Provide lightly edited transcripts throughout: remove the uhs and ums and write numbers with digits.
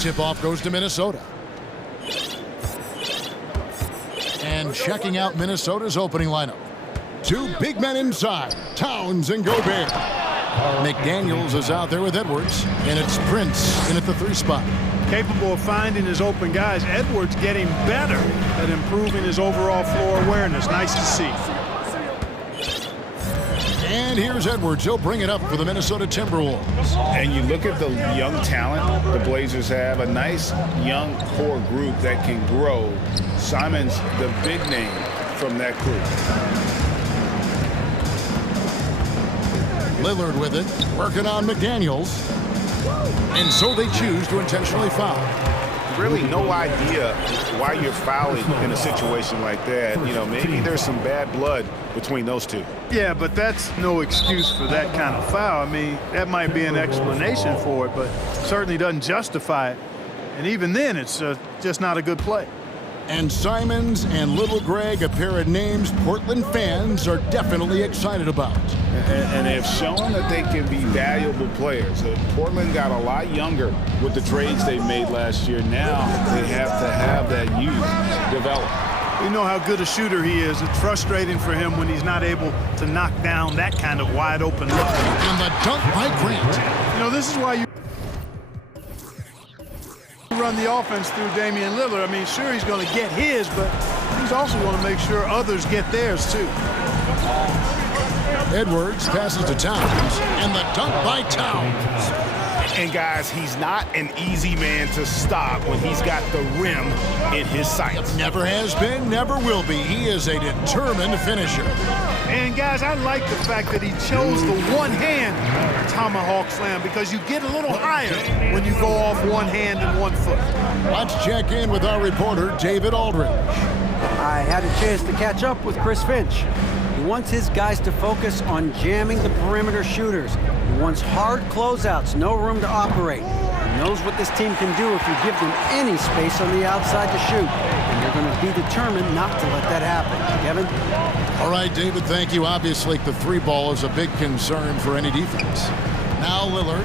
Tip-off goes to Minnesota. And checking out Minnesota's opening lineup. Two big men inside, Towns and Gobert. McDaniels is out there with Edwards, and it's Prince in at the 3 spot. Capable of finding his open guys. Edwards getting better at improving his overall floor awareness. Nice to see. And here's Edwards. He'll bring it up for the Minnesota Timberwolves. And you look at the young talent the Blazers have, a nice young core group that can grow. Simon's the big name from that group. Lillard with it, working on McDaniels. And so they choose to intentionally foul. Really no idea why you're fouling in a situation like that. You know, maybe there's some bad blood between those two. Yeah, but that's no excuse for that kind of foul. I mean, that might be an explanation for it, but certainly doesn't justify it. And even then, it's just not a good play. And Simons and Little Greg, a pair of names Portland fans are definitely excited about. And they've shown that they can be valuable players. Portland got a lot younger with the trades they made last year. Now they have to have that youth develop. We know how good a shooter he is. It's frustrating for him when he's not able to knock down that kind of wide open look. And the dunk by Grant. You know, this is why you run the offense through Damian Lillard. I mean, sure, he's going to get his, but he's also going to make sure others get theirs too. Edwards passes to Towns, and the dunk by Towns. And guys, he's not an easy man to stop when he's got the rim in his sights. Never has been, never will be. He is a determined finisher. And guys, I like the fact that he chose the one-hand tomahawk slam because you get a little higher when you go off one hand and 1 foot. Let's check in with our reporter, David Aldridge. I had a chance to catch up with Chris Finch. He wants his guys to focus on jamming the perimeter shooters. He wants hard closeouts, no room to operate. He knows what this team can do if you give them any space on the outside to shoot. And they're going to be determined not to let that happen. Kevin? All right, David, thank you. Obviously, the 3-ball is a big concern for any defense. Now Lillard,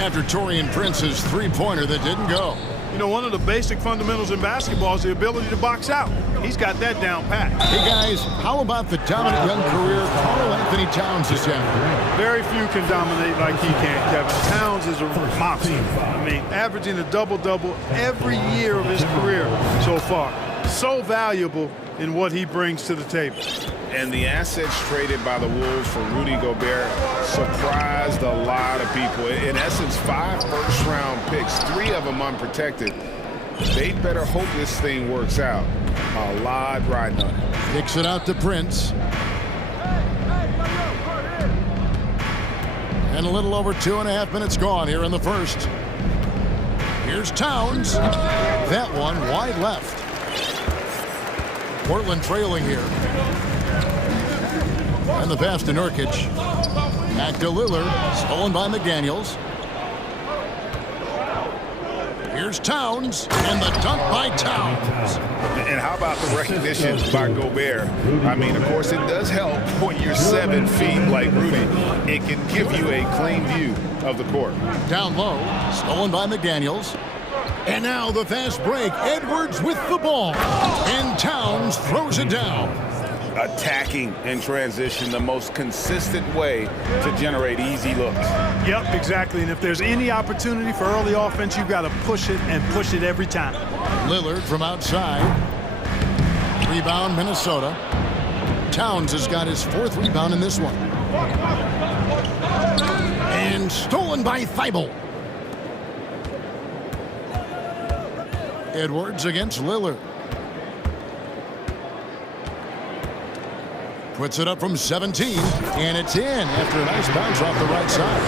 after Taurean Prince's 3-pointer that didn't go. You know, one of the basic fundamentals in basketball is the ability to box out. He's got that down pat. Hey, guys, how about the dominant young career Karl Anthony Towns has had? Very few can dominate like he can, Kevin. Towns is a monster. I mean, averaging a double-double every year of his career so far. So valuable in what he brings to the table. And the assets traded by the Wolves for Rudy Gobert surprised a lot of people. In essence, 5 first-round picks, 3 of them unprotected. They'd better hope this thing works out. A lot riding on it. Kicks it out to Prince. And a little over 2.5 minutes gone here in the first. Here's Towns. That one wide left. Portland trailing here. And the pass to Nurkic. Back to Lillard. Stolen by McDaniels. Here's Towns. And the dunk by Towns. And how about the recognition by Gobert? I mean, of course, it does help when you're 7 feet like Rudy. It can give you a clean view of the court. Down low. Stolen by McDaniels. And now the fast break. Edwards with the ball. And Towns throws it down. Attacking in transition, the most consistent way to generate easy looks. Yep, exactly. And if there's any opportunity for early offense, you've got to push it and push it every time. Lillard from outside. Rebound, Minnesota. Towns has got his 4th rebound in this one. And stolen by Thibault. Edwards against Lillard. Puts it up from 17, and it's in after a nice bounce off the right side.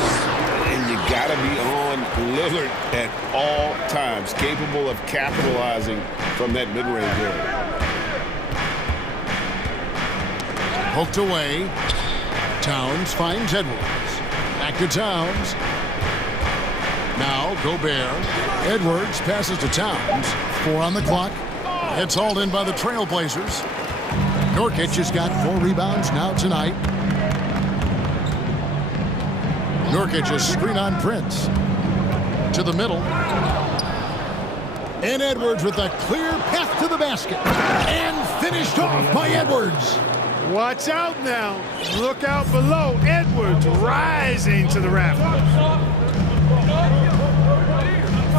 And you got to be on Lillard at all times, capable of capitalizing from that mid-range area. Poked away. Towns finds Edwards. Back to Towns. Now Gobert. Edwards passes to Towns. 4 on the clock. It's hauled in by the Trailblazers. Nurkic has got 4 rebounds now tonight. Nurkic has screen on Prince. To the middle. And Edwards with a clear path to the basket. And finished off by Edwards. Watch out now. Look out below. Edwards rising to the rafters.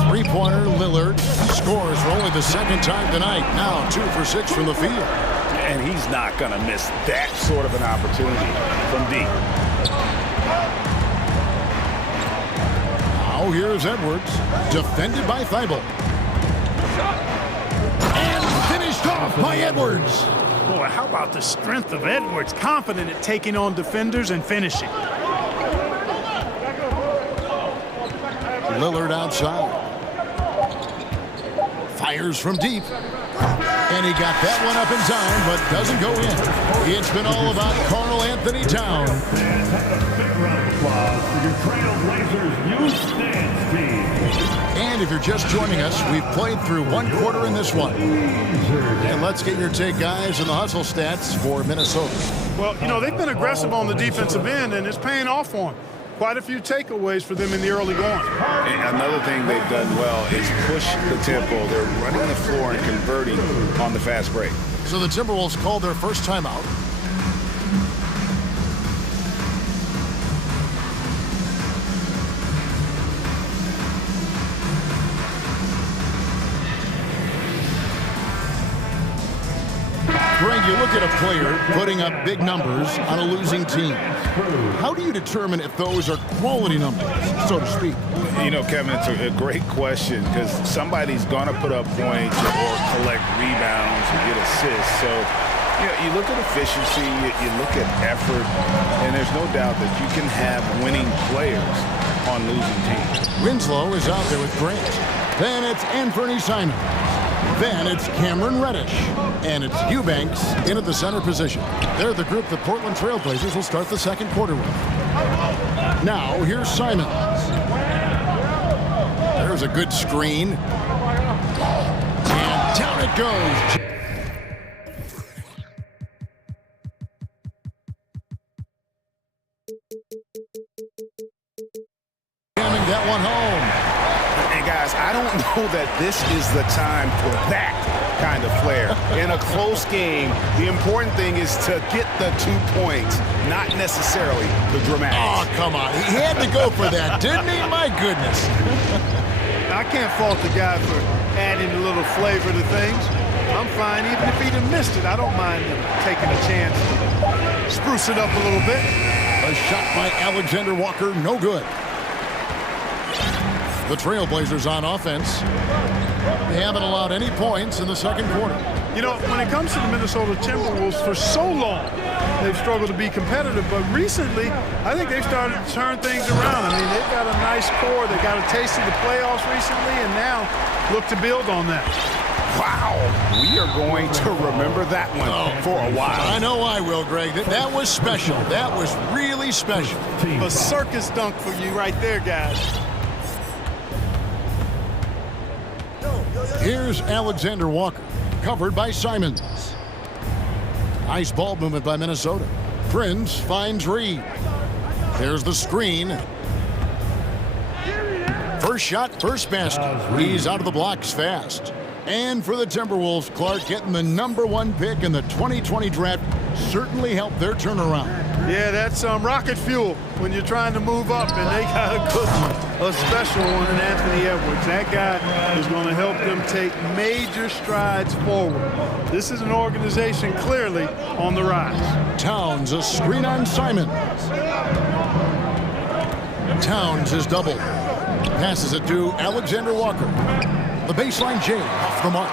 Three-pointer, Lillard scores for only the second time tonight. Now 2 for 6 from the field. And he's not going to miss that sort of an opportunity from deep. Now here's Edwards, defended by Thibault. And finished off by Edwards. Boy, how about the strength of Edwards, confident at taking on defenders and finishing. Lillard outside. Fires from deep. And he got that one up in time, but doesn't go in. It's been all about Carl Anthony Towns. And if you're just joining us, we've played through one quarter in this one. And let's get your take, guys, on the hustle stats for Minnesota. Well, you know, they've been aggressive on the defensive end, and it's paying off for them. Quite a few takeaways for them in the early going. And another thing they've done well is push the tempo. They're running the floor and converting on the fast break. So the Timberwolves called their first timeout. Greg, you look at a player putting up big numbers on a losing team. How do you determine if those are quality numbers, so to speak? You know, Kevin, it's a great question because somebody's going to put up points or collect rebounds or get assists. So, you know, you look at efficiency, you look at effort, and there's no doubt that you can have winning players on losing teams. Winslow is out there with Grant. Then it's Anthony Simons. Then it's Cameron Reddish. And it's Eubanks in at the center position. They're the group the Portland Trailblazers will start the second quarter with. Now, here's Simons. There's a good screen. And down it goes. Jamming that one home. And guys, I don't know that this is the time for that kind of flair. In a close game, the important thing is to get the 2 points, not necessarily the dramatics. Oh, come on. He had to go for that, didn't he? My goodness. I can't fault the guy for adding a little flavor to things. I'm fine. Even if he'd have missed it, I don't mind him taking a chance to spruce it up a little bit. A shot by Alexander Walker, no good. The Trailblazers on offense. They haven't allowed any points in the second quarter. You know, when it comes to the Minnesota Timberwolves, for so long, they've struggled to be competitive. But recently, I think they've started to turn things around. I mean, they've got a nice core. They got a taste of the playoffs recently, and now look to build on that. Wow, we are going to remember that one for a while. I know I will, Greg. That was special. That was really special. A circus dunk for you right there, guys. Here's Alexander Walker, covered by Simons. Nice ball movement by Minnesota. Prince finds Reed. There's the screen. First shot, first basket. He's out of the blocks fast. And for the Timberwolves, Clark getting the #1 pick in the 2020 draft certainly helped their turnaround. Yeah, that's rocket fuel when you're trying to move up, and they got a good one, a special one in Anthony Edwards. That guy is going to help them take major strides forward. This is an organization clearly on the rise. Towns, a screen on Simons. Towns is doubled. Passes it to Alexander Walker. The baseline J off the mark.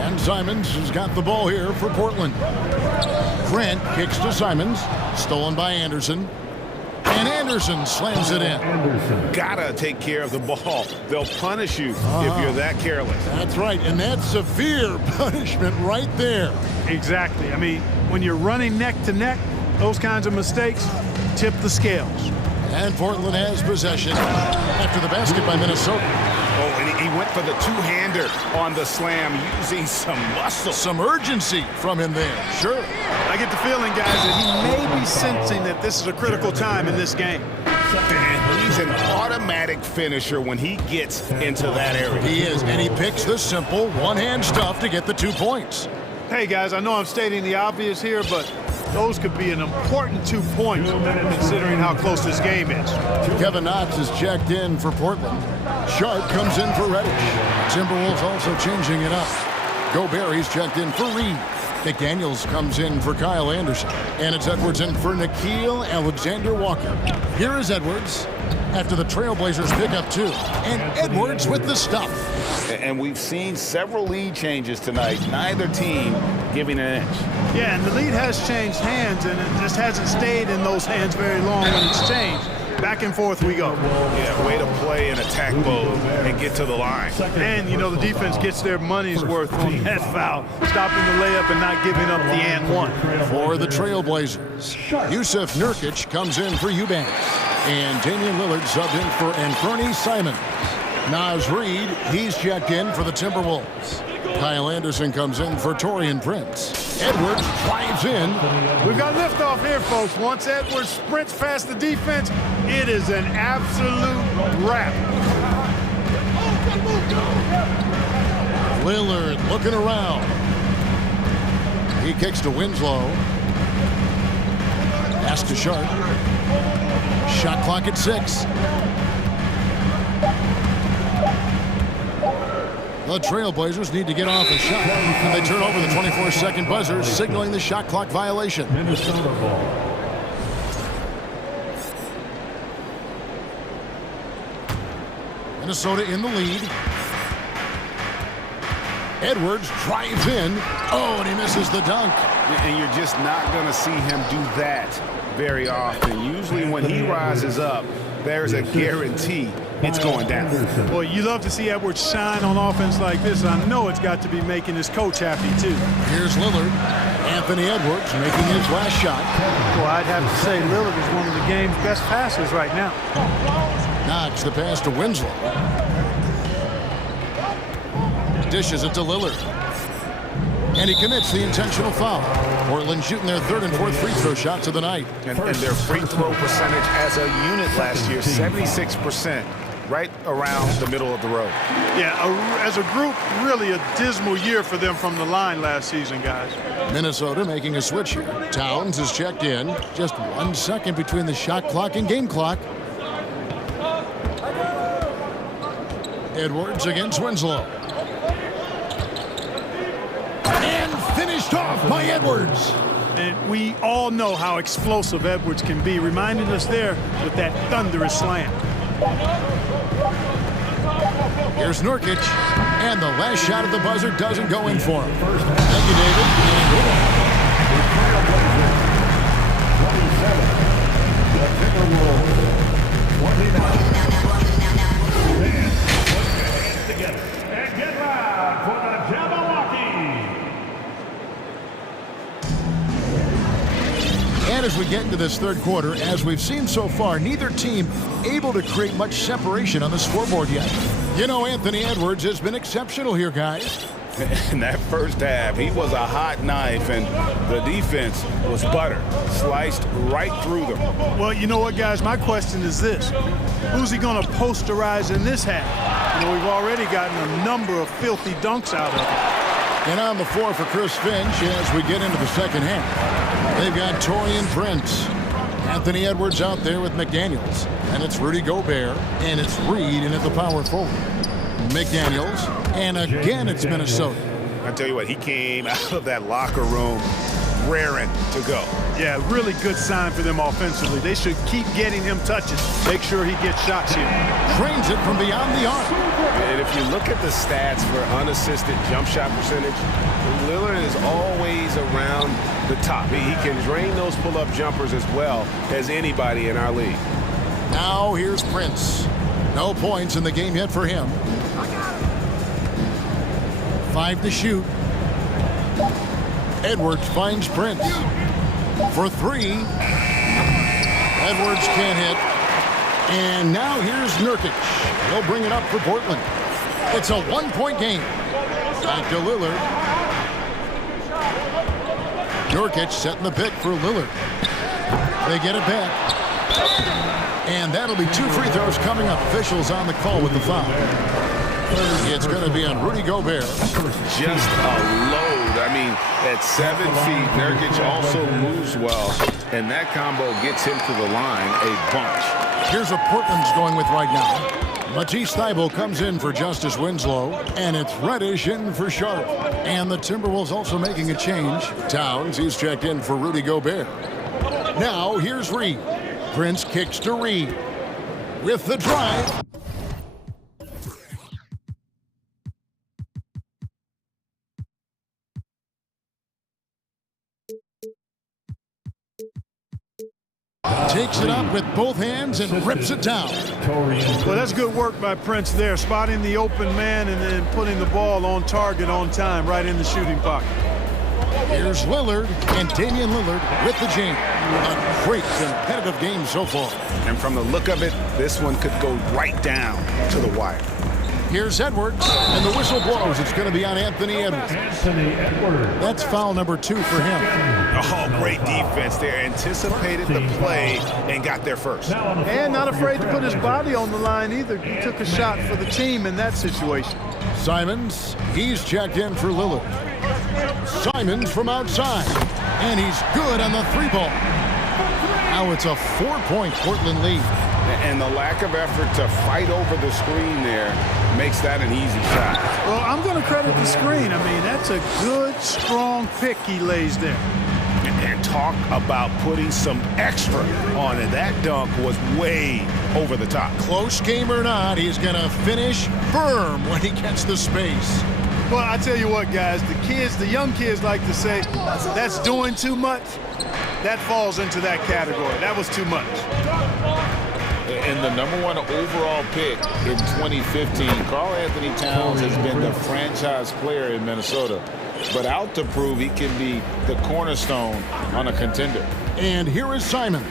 And Simons has got the ball here for Portland. Grant kicks to Simons. Stolen by Anderson. And Anderson slams it in. Gotta take care of the ball. They'll punish you if you're that careless. That's right, and that's severe punishment right there. Exactly. I mean, when you're running neck to neck, those kinds of mistakes tip the scales. And Portland has possession after the basket by Minnesota. Oh, and he went for the two-hander on the slam, using some muscle. Some urgency from him there, sure. I get the feeling, guys, that he may be sensing that this is a critical time in this game. And he's an automatic finisher when he gets into that area. He is, and he picks the simple one-hand stuff to get the 2 points. Hey, guys, I know I'm stating the obvious here, but those could be an important 2 points considering how close this game is. Kevin Knox is checked in for Portland. Sharp comes in for Reddish. Timberwolves also changing it up. Gobert, he's checked in for Reed. McDaniels comes in for Kyle Anderson. And it's Edwards in for Nickeil Alexander-Walker. Here is Edwards after the Trailblazers pick up 2. And Edwards with the stop. And we've seen several lead changes tonight. Neither team giving an inch. Yeah, and the lead has changed hands, and it just hasn't stayed in those hands very long when it's changed. Back and forth we go. Yeah, way to play in attack mode and get to the line. And, you know, the defense gets their money's worth on that foul, stopping the layup and not giving up the and one. For the Trailblazers, Yusuf Nurkic comes in for Eubanks. And Damian Lillard subbed in for Anthony Simons. Naz Reid, he's checked in for the Timberwolves. Kyle Anderson comes in for Taurean Prince. Edwards drives in. We've got liftoff here, folks. Once Edwards sprints past the defense, it is an absolute wrap. Lillard looking around. He kicks to Winslow. Pass to Sharp. Shot clock at 6. The Trailblazers need to get off a shot. And they turn over the 24-second buzzer, signaling the shot clock violation. Minnesota ball. Minnesota in the lead. Edwards drives in. Oh, and he misses the dunk. And you're just not going to see him do that very often. Usually when he rises up, there's a guarantee it's going down. Boy, you love to see Edwards shine on offense like this. I know it's got to be making his coach happy, too. Here's Lillard. Anthony Edwards making his last shot. Well, I'd have to say Lillard is one of the game's best passers right now. Knox the pass to Winslow. Dishes it to Lillard. And he commits the intentional foul. Portland shooting their 3rd and 4th free throw shots of the night. And their free throw percentage as a unit last year, 76%, right around the middle of the road. Yeah, as a group, really a dismal year for them from the line last season, guys. Minnesota making a switch here. Towns is checked in. Just 1 second between the shot clock and game clock. Edwards against Winslow. Finished off by Edwards. And we all know how explosive Edwards can be, reminding us there with that thunderous slam. Here's Nurkic, and the last shot at the buzzer doesn't go in for him. Thank you, David. And good And get loud for the Jabberwocky. And as we get into this 3rd quarter, as we've seen so far, neither team able to create much separation on the scoreboard yet. You know, Anthony Edwards has been exceptional here, guys. In that first half, he was a hot knife, and the defense was butter, sliced right through them. Well, you know what, guys? My question is this. Who's he going to posterize in this half? You know, we've already gotten a number of filthy dunks out of him. And on the floor for Chris Finch as we get into the 2nd half. They've got Taurean Prince. Anthony Edwards out there with McDaniels. And it's Rudy Gobert. And it's Reed in at the power forward. McDaniels. And again, it's Minnesota. I tell you what, he came out of that locker room raring to go. Yeah, really good sign for them offensively. They should keep getting him touches. Make sure he gets shots here. Trains it from beyond the arc. And if you look at the stats for unassisted jump shot percentage, Lillard is always around the top. He can drain those pull-up jumpers as well as anybody in our league. Now here's Prince. No points in the game yet for him. 5 to shoot. Edwards finds Prince for 3. Edwards can't hit. And now here's Nurkic. He'll bring it up for Portland. It's a 1-point game. Back to Lillard. Nurkic setting the pick for Lillard. They get it back. And that'll be 2 free throws coming up. Officials on the call with the foul. It's going to be on Rudy Gobert. Just a load. I mean, at 7 feet, Nurkic also moves well, and that combo gets him to the line a bunch. Here's what Portland's going with right now. Matisse Thybulle comes in for Justice Winslow, and it's Reddish in for Sharp. And the Timberwolves also making a change. Towns, he's checked in for Rudy Gobert. Now, here's Reed. Prince kicks to Reed. With the drive. Takes it up with both hands and rips it down. Well, that's good work by Prince there, spotting the open man and then putting the ball on target on time, right in the shooting pocket. Here's Lillard, and Damian Lillard with the jam. A great competitive game so far. And from the look of it, this one could go right down to the wire. Here's Edwards, and the whistle blows. It's going to be on Anthony Edwards. That's foul number 2 for him. Oh, great defense there. Anticipated the play and got there first. And not afraid to put his body on the line either. He took a shot for the team in that situation. Simons, he's checked in for Lillard. Simons from outside, and he's good on the 3-ball. Now it's a 4-point Portland lead. And the lack of effort to fight over the screen there makes that an easy shot. Well, I'm going to credit the screen. I mean, that's a good, strong pick he lays there. And talk about putting some extra on it. That dunk was way over the top. Close game or not, he's going to finish firm when he gets the space. Well, I tell you what, guys, the young kids like to say, that's doing too much. That falls into that category. That was too much. And the #1 overall pick in 2015, Karl Anthony Towns has been the franchise player in Minnesota, but out to prove he can be the cornerstone on a contender. And here is Simons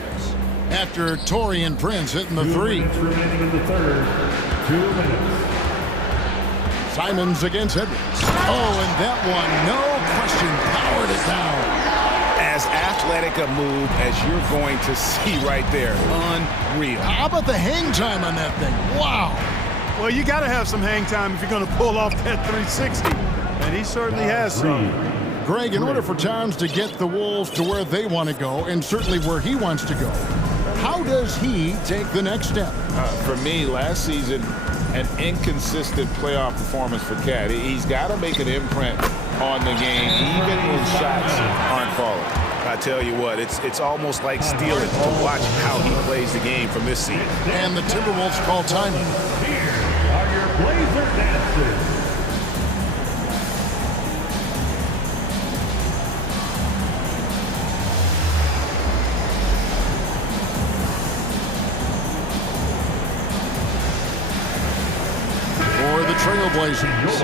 after Taurean Prince hitting the 3. 2 minutes remaining in the third. 2 minutes. Simons against Edwards. Oh, and that one, no question, powered it down. As athletic a move as you're going to see right there. Unreal. How about the hang time on that thing? Wow. Well, you got to have some hang time if you're going to pull off that 360. And he certainly has some. Greg, in order for Towns to get the Wolves to where they want to go, and certainly where he wants to go, how does he take the next step? For me, last season, an inconsistent playoff performance for Cat. He's got to make an imprint on the game, even when shots aren't falling. I tell you what, it's almost like stealing to watch how he plays the game from this seat. And the Timberwolves call time. Here are your Blazer dancers. For the Trailblazers.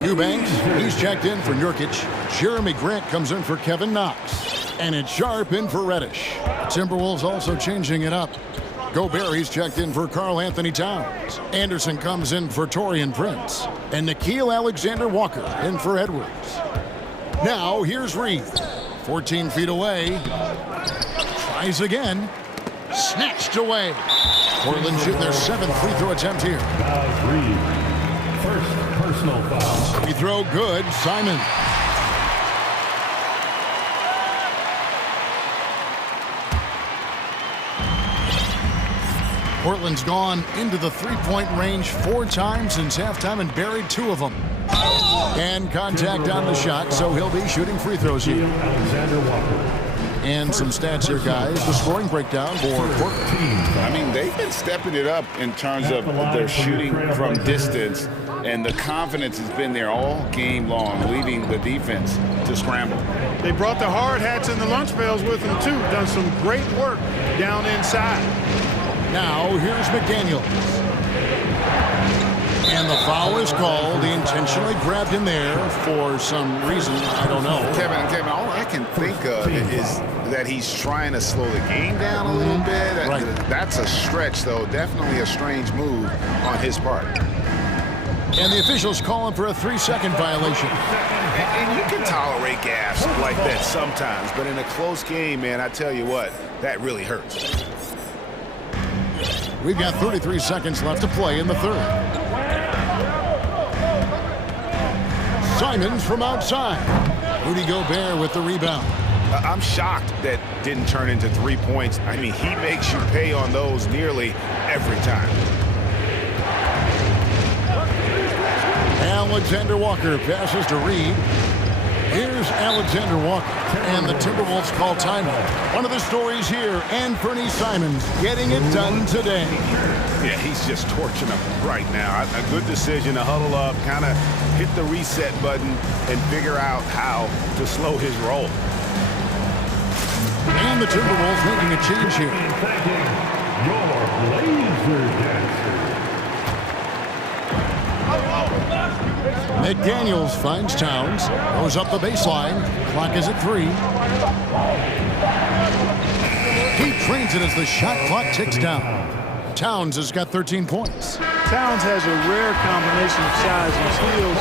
Eubanks, he's checked in for Nurkic. Jeremy Grant comes in for Kevin Knox. And it's Sharp in for Reddish. Timberwolves also changing it up. Gobert, he's checked in for Karl Anthony Towns. Anderson comes in for Taurean Prince. And Nickeil Alexander-Walker in for Edwards. Now, here's Reed. 14 feet away. Tries again. Snatched away. Portland shooting their 7th free throw attempt here. Reed. First personal foul. Free throw good. Simon. Portland's gone into the three-point range 4 times since halftime and buried 2 of them. And contact on the shot, so he'll be shooting free throws here. And some stats here, guys. The scoring breakdown for Portland. I mean, they've been stepping it up in terms of their shooting from distance, and the confidence has been there all game long, leaving the defense to scramble. They brought the hard hats and the lunch pails with them, too. Done some great work down inside. Now, here's McDaniels. And the foul is called. He intentionally grabbed him there for some reason. I don't know. Kevin, all I can think of is that he's trying to slow the game down a little bit. Right. That's a stretch, though. Definitely a strange move on his part. And the officials calling for a 3-second violation. And you can tolerate gas like that sometimes, but in a close game, man, I tell you what, that really hurts. We've got 33 seconds left to play in the third. Simons from outside. Rudy Gobert with the rebound. I'm shocked that didn't turn into 3 points. I mean, he makes you pay on those nearly every time. Alexander Walker passes to Reed. Here's Alexander Walker, and the Timberwolves call timeout. One of the stories here, Anthony Simons getting it done today. Yeah, he's just torching them right now. A good decision to huddle up, kind of hit the reset button, and figure out how to slow his roll. And the Timberwolves making a change here. Your laser dancer. McDaniels finds Towns, goes up the baseline. Clock is at 3. He trains it as the shot clock ticks down. Towns has got 13 points. Towns has a rare combination of size and skills.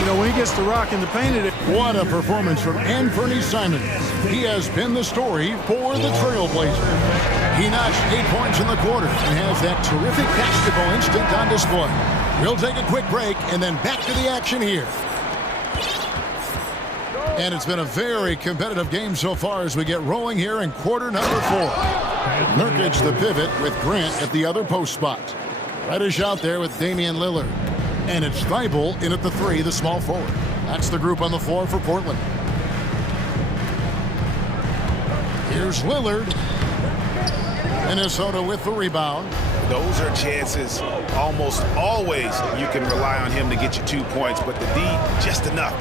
You know, when he gets the rock in the paint, What a performance from Anthony Simons. He has been the story for the Trailblazers. He notched 8 points in the quarter and has that terrific basketball instinct on display. We'll take a quick break and then back to the action here. And it's been a very competitive game so far as we get rolling here in quarter number 4. Nurkic the pivot with Grant at the other post spot. Reddish out there with Damian Lillard. And it's Thibault in at the 3, the small forward. That's the group on the floor for Portland. Here's Lillard. Minnesota with the rebound. Those are chances almost always you can rely on him to get you 2 points, but the D just enough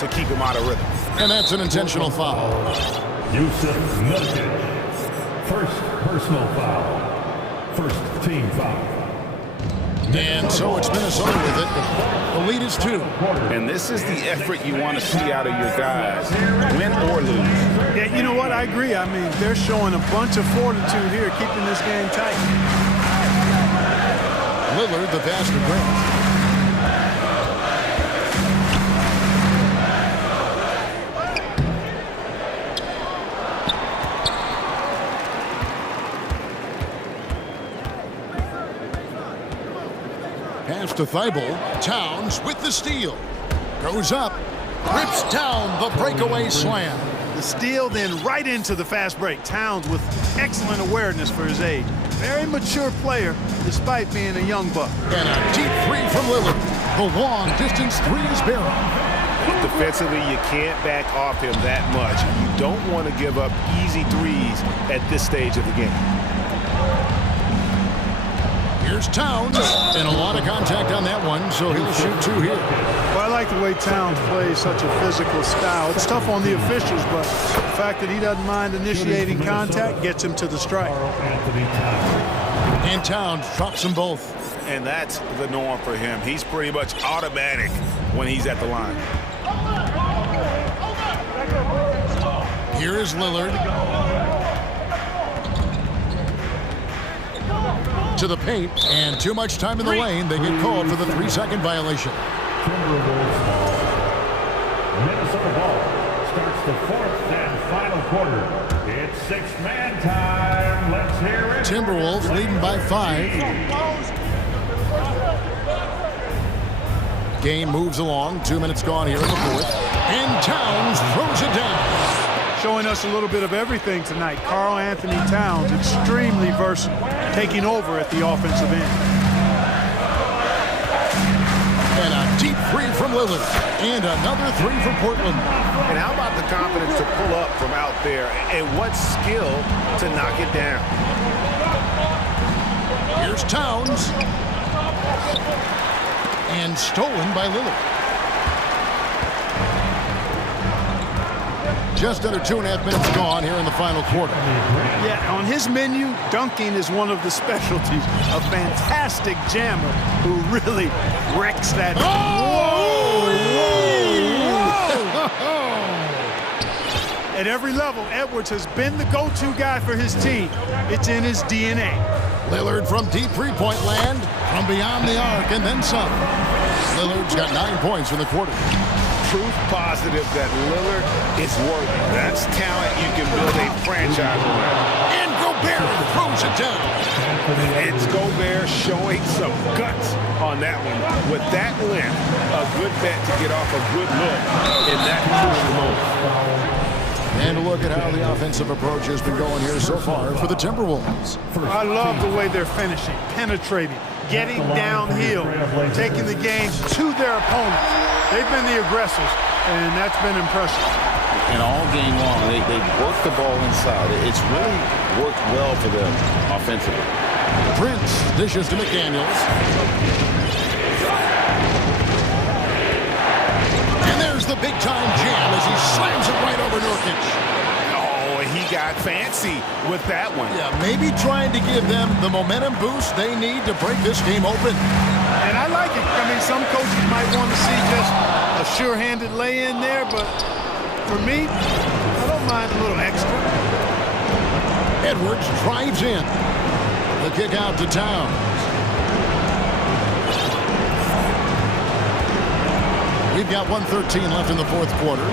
to keep him out of rhythm. And that's an intentional foul. Yusuf Nurkic. First personal foul. First team foul. And so it's Minnesota with it. The lead is 2. And this is the effort you want to see out of your guys, win or lose. yeah, you know what? I agree. I mean, they're showing a bunch of fortitude here, keeping this game tight. Lillard, the pass to Grant. Pass to Thibault. Towns with the steal. Goes up. Rips down the breakaway slam. The steal, then right into the fast break. Towns with excellent awareness for his age. Very mature player, despite being a young buck. And a deep 3 from Lillard. The long-distance 3 is barrel. Defensively, you can't back off him that much. You don't want to give up easy threes at this stage of the game. Here's Towns, and a lot of contact on that one, so he'll shoot 2 here. Well, I like the way Towns plays such a physical style. It's tough on the officials, but the fact that he doesn't mind initiating contact gets him to the strike. And Towns drops them both. And that's the norm for him. He's pretty much automatic when he's at the line. Here is Lillard. To the paint, and too much time in the lane. They get called for the 3-second violation. Minnesota ball starts the 4th and final quarter. It's 6-man time. Let's hear it. Timberwolves leading by 5. Game moves along. 2 minutes gone here in the 4th. And Towns throws it down. Showing us a little bit of everything tonight. Karl Anthony Towns, extremely versatile, taking over at the offensive end. And a deep 3 from Lillard. And another 3 for Portland. And how about the confidence to pull up from out there, and what skill to knock it down. Here's Towns. And stolen by Lillard. Just under 2.5 minutes gone here in the final quarter. Yeah, on his menu, dunking is one of the specialties. A fantastic jammer who really wrecks that. At every level, Edwards has been the go-to guy for his team. It's in his DNA. Lillard from deep 3-point land, from beyond the arc, and then some. Lillard's got 9 points in the quarter. Proof positive that Lillard is worthy. That's talent you can build a franchise around. And Gobert throws it down. It's Gobert showing some guts on that one. With that length, a good bet to get off a good look in that crucial moment. And a look at how the offensive approach has been going here so far for the Timberwolves. I love the way they're finishing, penetrating, getting downhill, taking the game to their opponents. They've been the aggressors, and that's been impressive. And all game long, they work the ball inside. It's really worked well for them offensively. Prince dishes to McDaniels. And there's the big-time jam as he slams it right over Nurkic. Oh, he got fancy with that one. Yeah, maybe trying to give them the momentum boost they need to break this game open. And I like it. I mean, some coaches might want to see just a sure-handed lay-in there, but for me, I don't mind a little extra. Edwards drives in. The kick out to Towns. We've got 1:13 left in the fourth quarter.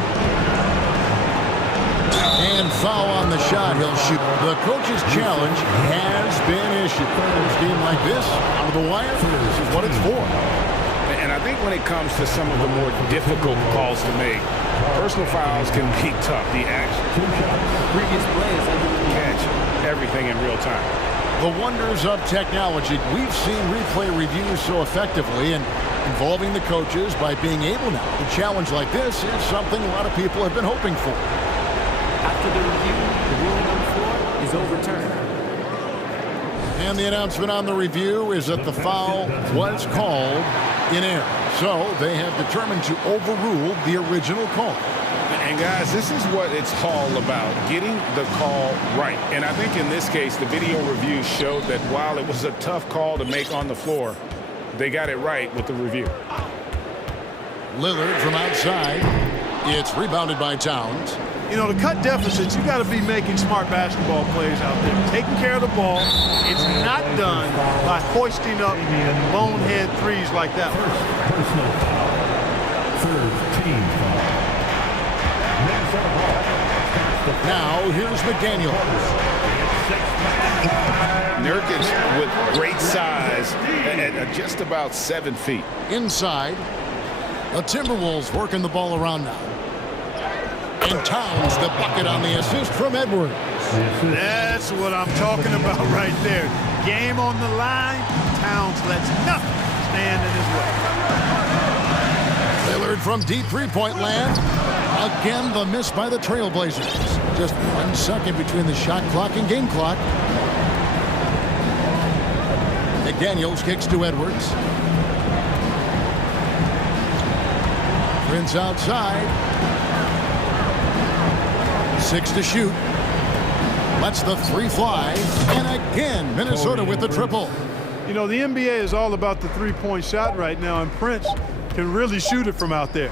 And foul on the shot. He'll shoot. The coach's challenge has been issued. In a game like this, out of the wire, this is what it's for. And I think when it comes to some of the more difficult calls to make, personal fouls can be tough. The action, Previous plays, catch everything in real time. The wonders of technology. We've seen replay reviews so effectively, and involving the coaches by being able now to challenge like this is something a lot of people have been hoping for. After the review, the ruling on the floor is overturned. And the announcement on the review is that the foul was called in error. So they have determined to overrule the original call. And guys, this is what it's all about, getting the call right. And I think in this case, the video review showed that while it was a tough call to make on the floor, they got it right with the review. Lillard from outside. It's rebounded by Towns. You know, to cut deficits, you got to be making smart basketball plays out there, taking care of the ball. It's not done by hoisting up bonehead threes like that. Personal foul. Third team foul. Now here's McDaniels. Nurkic with great size at just about 7 feet. Inside. The Timberwolves working the ball around now. And Towns the bucket on the assist from Edwards. That's what I'm talking about right there. Game on the line. Towns lets nothing stand in his way. Lillard from deep three-point land. Again, the miss by the Trailblazers. Just 1 second between the shot clock and game clock. McDaniels kicks to Edwards. Prince outside. 6 to shoot. Lets the three fly. And again, Minnesota with the triple. You know, the NBA is all about the three-point shot right now, and Prince can really shoot it from out there.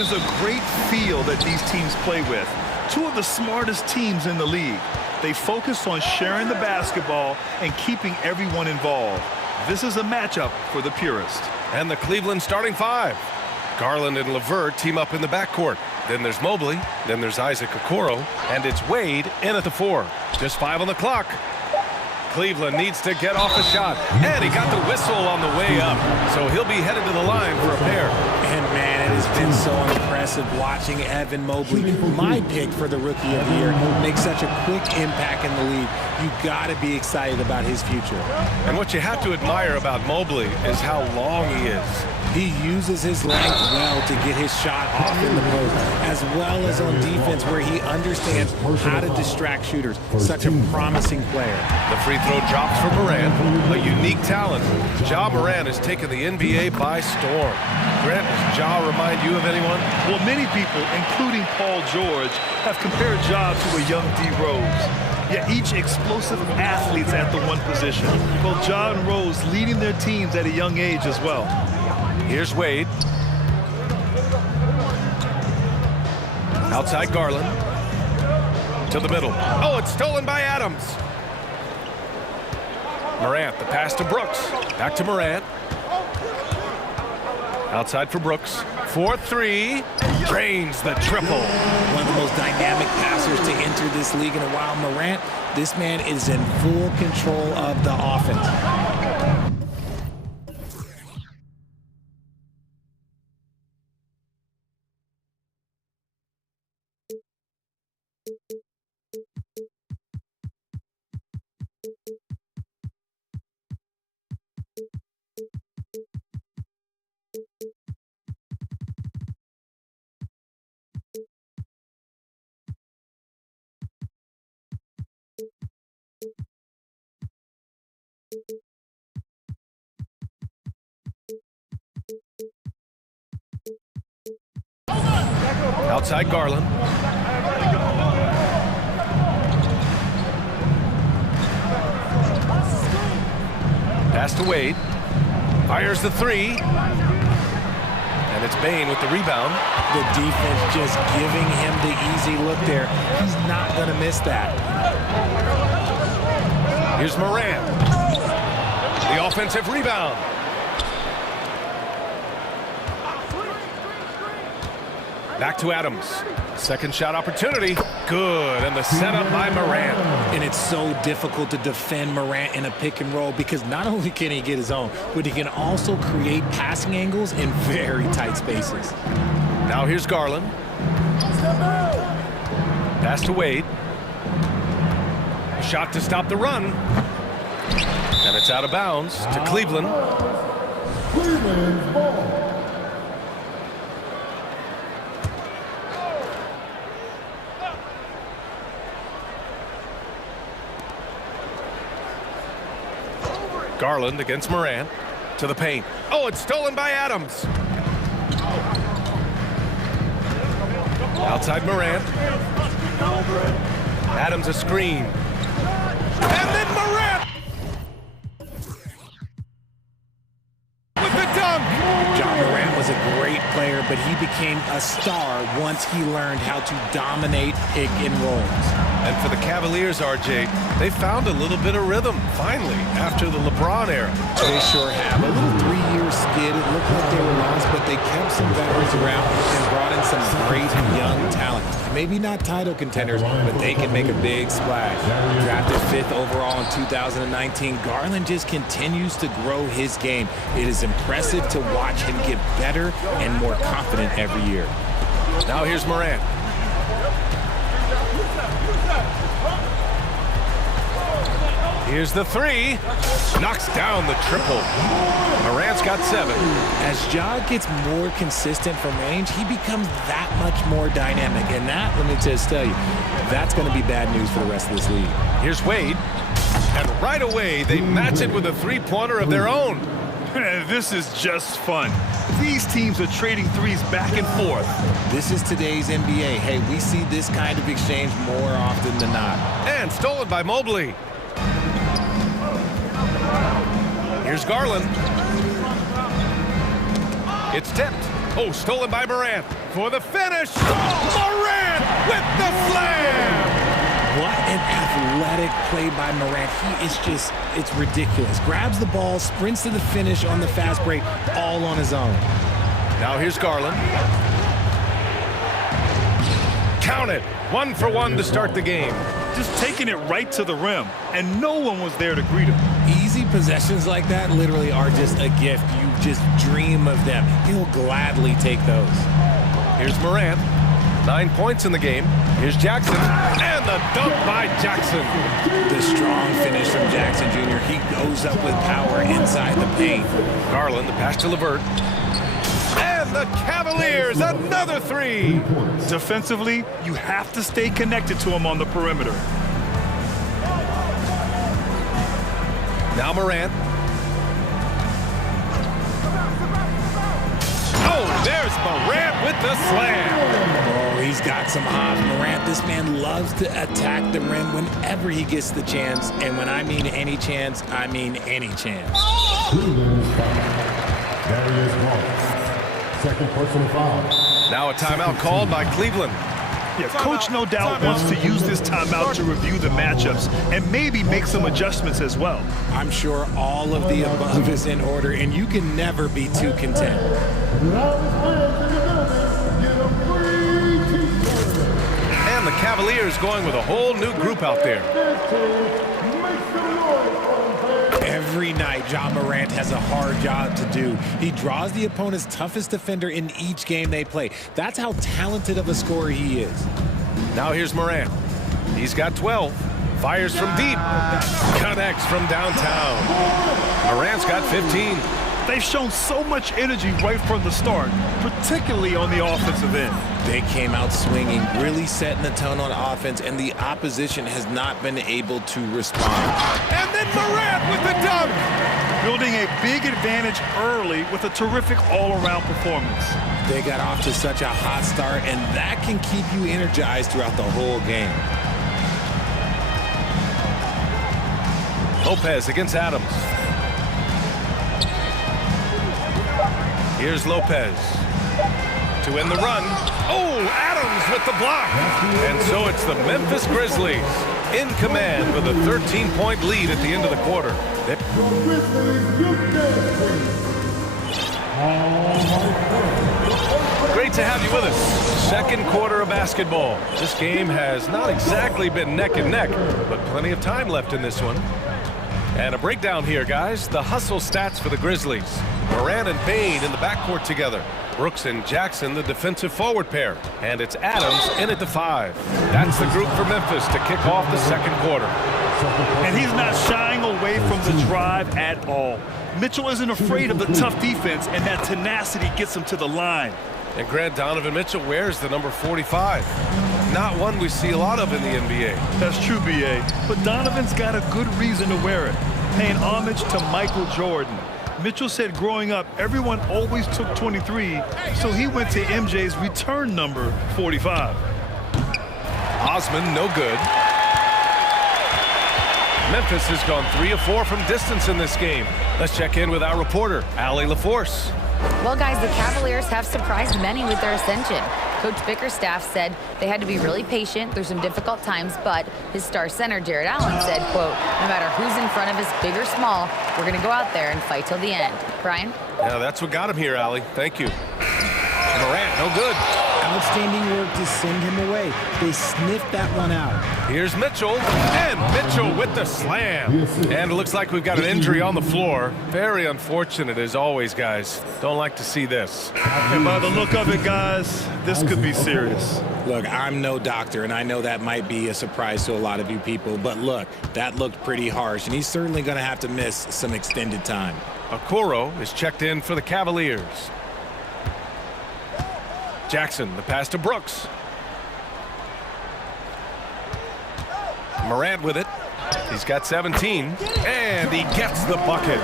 there's a great feel that these teams play with. Two of the smartest teams in the league. They focus on sharing the basketball and keeping everyone involved. This is a matchup for the purist. And the Cleveland starting five. Garland and LeVert team up in the backcourt. Then there's Mobley, then there's Isaac Okoro, and it's Wade in at the 4. Just 5 on the clock. Cleveland needs to get off a shot, and he got the whistle on the way up, so he'll be headed to the line for a pair. And man, it has been so impressive watching Evan Mobley, my pick for the Rookie of the Year, make such a quick impact in the league. You got to be excited about his future. And what you have to admire about Mobley is how long he is. He uses his length well to get his shot off in the post, as well as on defense where he understands how to distract shooters. Such a promising player. The free throw drops for Morant, a unique talent. Ja Morant has taken the NBA by storm. Grant, does Ja remind you of anyone? Well, many people, including Paul George, have compared Ja to a young D. Rose. Yet each explosive athletes at the one position. Both Ja and Rose leading their teams at a young age as well. Here's Wade. Outside Garland. To the middle. Oh, it's stolen by Adams. Morant, the pass to Brooks. Back to Morant. Outside for Brooks. 4-3. Drains the triple. One of the most dynamic passers to enter this league in a while. Morant, this man is in full control of the offense. Outside Garland. Pass to Wade. Fires the 3. And it's Bane with the rebound. The defense just giving him the easy look there. He's not going to miss that. Here's Morant. The offensive rebound. Back to Adams. Second shot opportunity. Good. And the setup by Morant. And it's so difficult to defend Morant in a pick and roll because not only can he get his own, but he can also create passing angles in very tight spaces. Now here's Garland. Pass to Wade. A shot to stop the run. And it's out of bounds to Cleveland. Cleveland's ball. Garland against Morant. To the paint. Oh, it's stolen by Adams. Outside Morant. Adams a screen. And then Morant! With the dunk! John Morant was a great player, but he became a star once he learned how to dominate pick and rolls. And for the Cavaliers, RJ, they found a little bit of rhythm, finally, after the LeBron era. They sure have. A little 3-year skid. It looked like they were lost, but they kept some veterans around and brought in some great young talent. Maybe not title contenders, but they can make a big splash. Drafted 5th overall in 2019, Garland just continues to grow his game. It is impressive to watch him get better and more confident every year. Now here's Morant. Here's the 3. Knocks down the triple. Morant's got 7. As Ja gets more consistent from range, he becomes that much more dynamic. And that, let me just tell you, that's going to be bad news for the rest of this league. Here's Wade. And right away, they match it with a three-pointer of their own. This is just fun. These teams are trading threes back and forth. This is today's NBA. Hey, we see this kind of exchange more often than not. And stolen by Mobley. Here's Garland. It's tipped. Oh, stolen by Morant for the finish. Morant with the slam. What an athletic play by Morant. He is just, it's ridiculous. Grabs the ball, sprints to the finish on the fast break, all on his own. Now here's Garland. Count it. 1 for 1 to start the game. Just taking it right to the rim, and no one was there to greet him. Easy possessions like that literally are just a gift. You just dream of them. He'll gladly take those. Here's Morant. 9 points in the game. Here's Jackson. And the dunk by Jackson. The strong finish from Jackson Jr. He goes up with power inside the paint. Garland, the pass to LeVert. And the Cavaliers, another 3. Defensively, you have to stay connected to him on the perimeter. Now Morant. Oh, there's Morant with the slam. Oh, he's got some hops. Morant, this man loves to attack the rim whenever he gets the chance. And when I mean any chance, I mean any chance. Second personal foul. Now a timeout called by Cleveland. Yeah, coach no doubt wants to use this timeout to review the matchups and maybe make some adjustments as well. I'm sure all of the above is in order, and you can never be too content. And the Cavaliers going with a whole new group out there. Every night, John Morant has a hard job to do. He draws the opponent's toughest defender in each game they play. That's how talented of a scorer he is. Now here's Morant. He's got 12. Fires from deep. Connects from downtown. Morant's got 15. They've shown so much energy right from the start, particularly on the offensive end. They came out swinging, really setting the tone on offense, and the opposition has not been able to respond. And then Morant with the dunk. Building a big advantage early with a terrific all-around performance. They got off to such a hot start, and that can keep you energized throughout the whole game. Lopez against Adams. Here's Lopez to end the run. Oh, Adams with the block. And so it's the Memphis Grizzlies in command with a 13-point lead at the end of the quarter. Great to have you with us. Second quarter of basketball. This game has not exactly been neck and neck, but plenty of time left in this one. And a breakdown here, guys. The hustle stats for the Grizzlies. Morant and Payne in the backcourt together. Brooks and Jackson, the defensive forward pair. And it's Adams in at the 5. That's the group for Memphis to kick off the second quarter. And he's not shying away from the drive at all. Mitchell isn't afraid of the tough defense, and that tenacity gets him to the line. And Grant, Donovan Mitchell wears the number 45. Not one we see a lot of in the NBA. That's true, B.A. But Donovan's got a good reason to wear it, paying homage to Michael Jordan. Mitchell said growing up, everyone always took 23, so he went to MJ's return number 45. Osman, no good. Memphis has gone 3 of 4 from distance in this game. Let's check in with our reporter, Allie LaForce. Well, guys, the Cavaliers have surprised many with their ascension. Coach Bickerstaff said they had to be really patient through some difficult times, but his star center, Jared Allen, said, quote, no matter who's in front of us, big or small, we're going to go out there and fight till the end. Brian? Yeah, that's what got him here, Allie. Thank you. Morant, no good. Outstanding work to send him away. They sniffed that one out. Here's Mitchell, and Mitchell with the slam. And it looks like we've got an injury on the floor. Very unfortunate as always, guys. Don't like to see this. And by the look of it, guys, this could be serious. Look, I'm no doctor, and I know that might be a surprise to a lot of you people, but look, that looked pretty harsh, and he's certainly going to have to miss some extended time. Okoro is checked in for the Cavaliers. Jackson, the pass to Brooks. Morant with it. He's got 17, and he gets the bucket.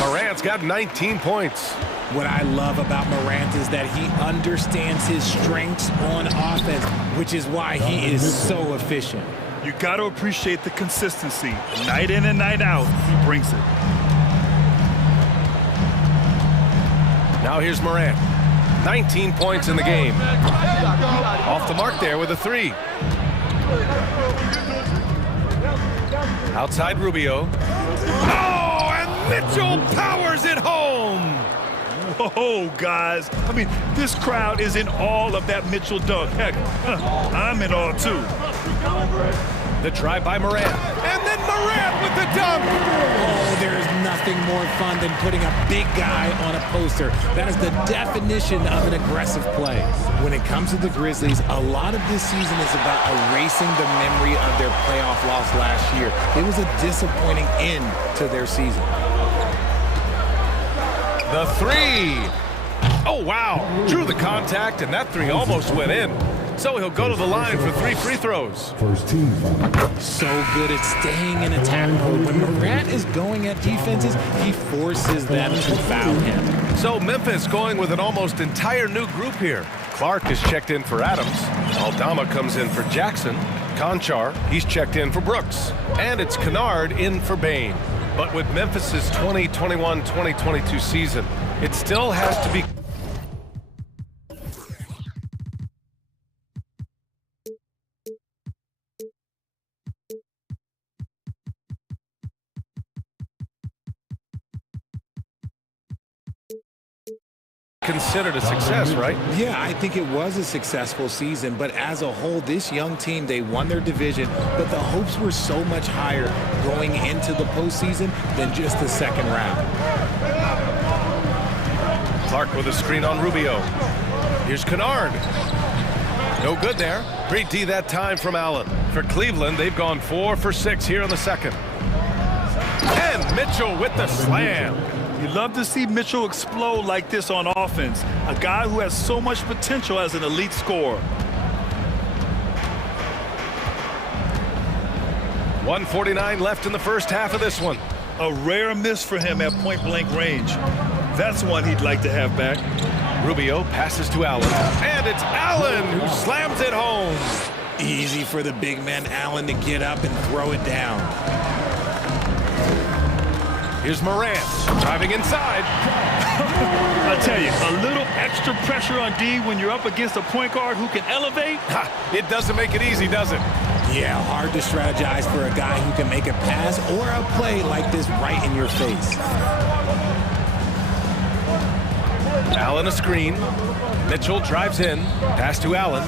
Morant's got 19 points. What I love about Morant is that he understands his strengths on offense, which is why he is so efficient. You got to appreciate the consistency. Night in and night out, he brings it. Now here's Morant. 19 points in the game. Off the mark there with a three. Outside Rubio. Oh, and Mitchell powers it home. Whoa, guys. I mean, this crowd is in awe of that Mitchell dunk. Heck, I'm in awe, too. The drive by Morant. And then Morant with the dunk. Oh, there is nothing more fun than putting a big guy on a poster. That is the definition of an aggressive play. When it comes to the Grizzlies, a lot of this season is about erasing the memory of their playoff loss last year. It was a disappointing end to their season. The three. Oh, wow. Drew the contact, and that three almost went in. So he'll go to the line for 3 free throws. First team foul. So good at staying in attack mode. When Morant is going at defenses, he forces them to foul him. So Memphis going with an almost entire new group here. Clark is checked in for Adams. Aldama comes in for Jackson. Conchar, he's checked in for Brooks. And it's Kennard in for Bain. But with Memphis's 2021-2022 season, it still has to be considered a success, right? Yeah, I think it was a successful season, but as a whole, this young team, they won their division, but the hopes were so much higher going into the postseason than just the second round. Clark with a screen on Rubio. Here's Kennard. No good there. Great D that time from Allen. For Cleveland, they've gone 4 for 6 here in the second. And Mitchell with the slam. You love to see Mitchell explode like this on offense. A guy who has so much potential as an elite scorer. 1:49 left in the first half of this one. A rare miss for him at point-blank range. That's one he'd like to have back. Rubio passes to Allen. And it's Allen who slams it home. Easy for the big man Allen to get up and throw it down. Here's Morant driving inside. I tell you, a little extra pressure on D when you're up against a point guard who can elevate. It doesn't make it easy, does it? Yeah, hard to strategize for a guy who can make a pass or a play like this right in your face. Allen a screen. Mitchell drives in. Pass to Allen.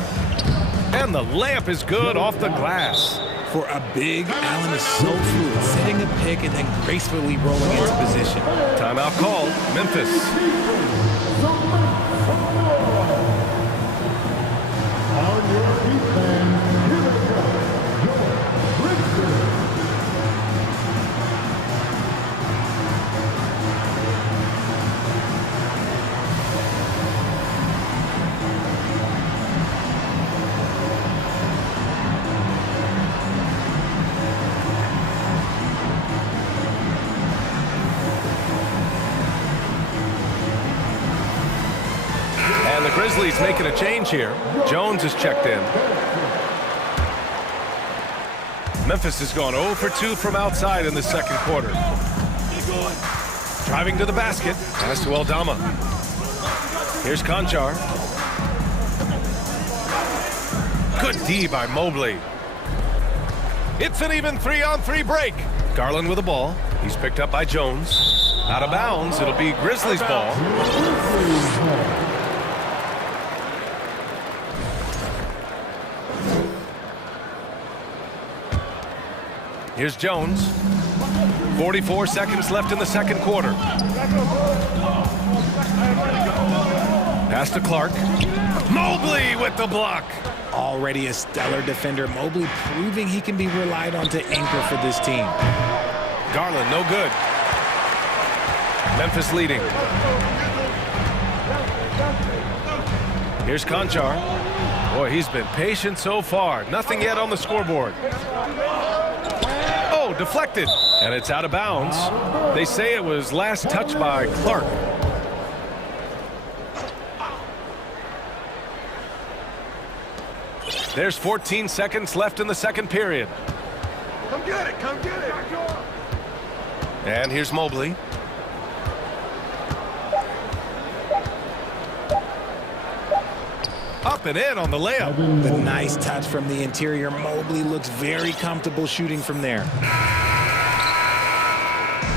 And the layup is good off the glass. For a big, Allen is so fluid, setting a pick and then gracefully rolling into position. Timeout called. Memphis. And the Grizzlies making a change here. Jones is checked in. Memphis has gone 0 for 2 from outside in the second quarter. Driving to the basket. Pass to Aldama. Here's Conchar. Good D by Mobley. It's an even 3-on-3 break. Garland with the ball. He's picked up by Jones. Out of bounds. It'll be Grizzlies ball. Here's Jones. 44 seconds left in the second quarter. Pass to Clark. Mobley with the block. Already a stellar defender, Mobley proving he can be relied on to anchor for this team. Garland, no good. Memphis leading. Here's Conchar. Boy, he's been patient so far. Nothing yet on the scoreboard. Oh, deflected. And it's out of bounds. They say it was last touched by Clark. There's 14 seconds left in the second period. Come get it, come get it. And here's Mobley. up and in on the layup. The nice touch from the interior. Mobley looks very comfortable shooting from there.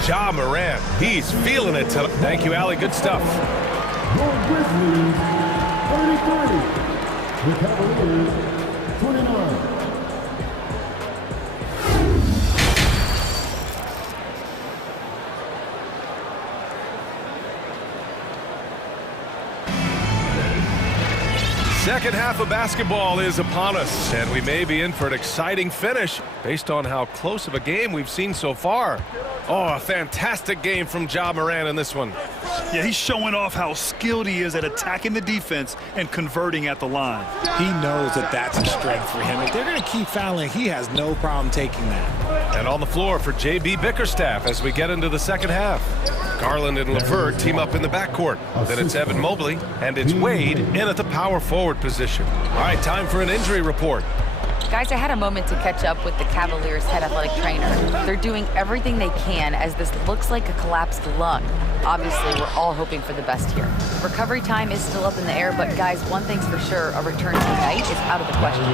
Ja Morant, he's feeling it. Thank you, Allie. Good stuff. Your Grizzlies, 33. The Cavaliers, 29. Second half of basketball is upon us, and we may be in for an exciting finish based on how close of a game we've seen so far. Oh, a fantastic game from Ja Morant in this one. Yeah, he's showing off how skilled he is at attacking the defense and converting at the line. He knows that that's a strength for him. If they're going to keep fouling, he has no problem taking that. And on the floor for J.B. Bickerstaff as we get into the second half. Garland and LeVert team up in the backcourt. Then it's Evan Mobley, and it's Wade in at the power forward position. All right, time for an injury report. Guys, I had a moment to catch up with the Cavaliers' head athletic trainer. They're doing everything they can as this looks like a collapsed lung. Obviously, we're all hoping for the best here. Recovery time is still up in the air, but guys, one thing's for sure, a return tonight is out of the question.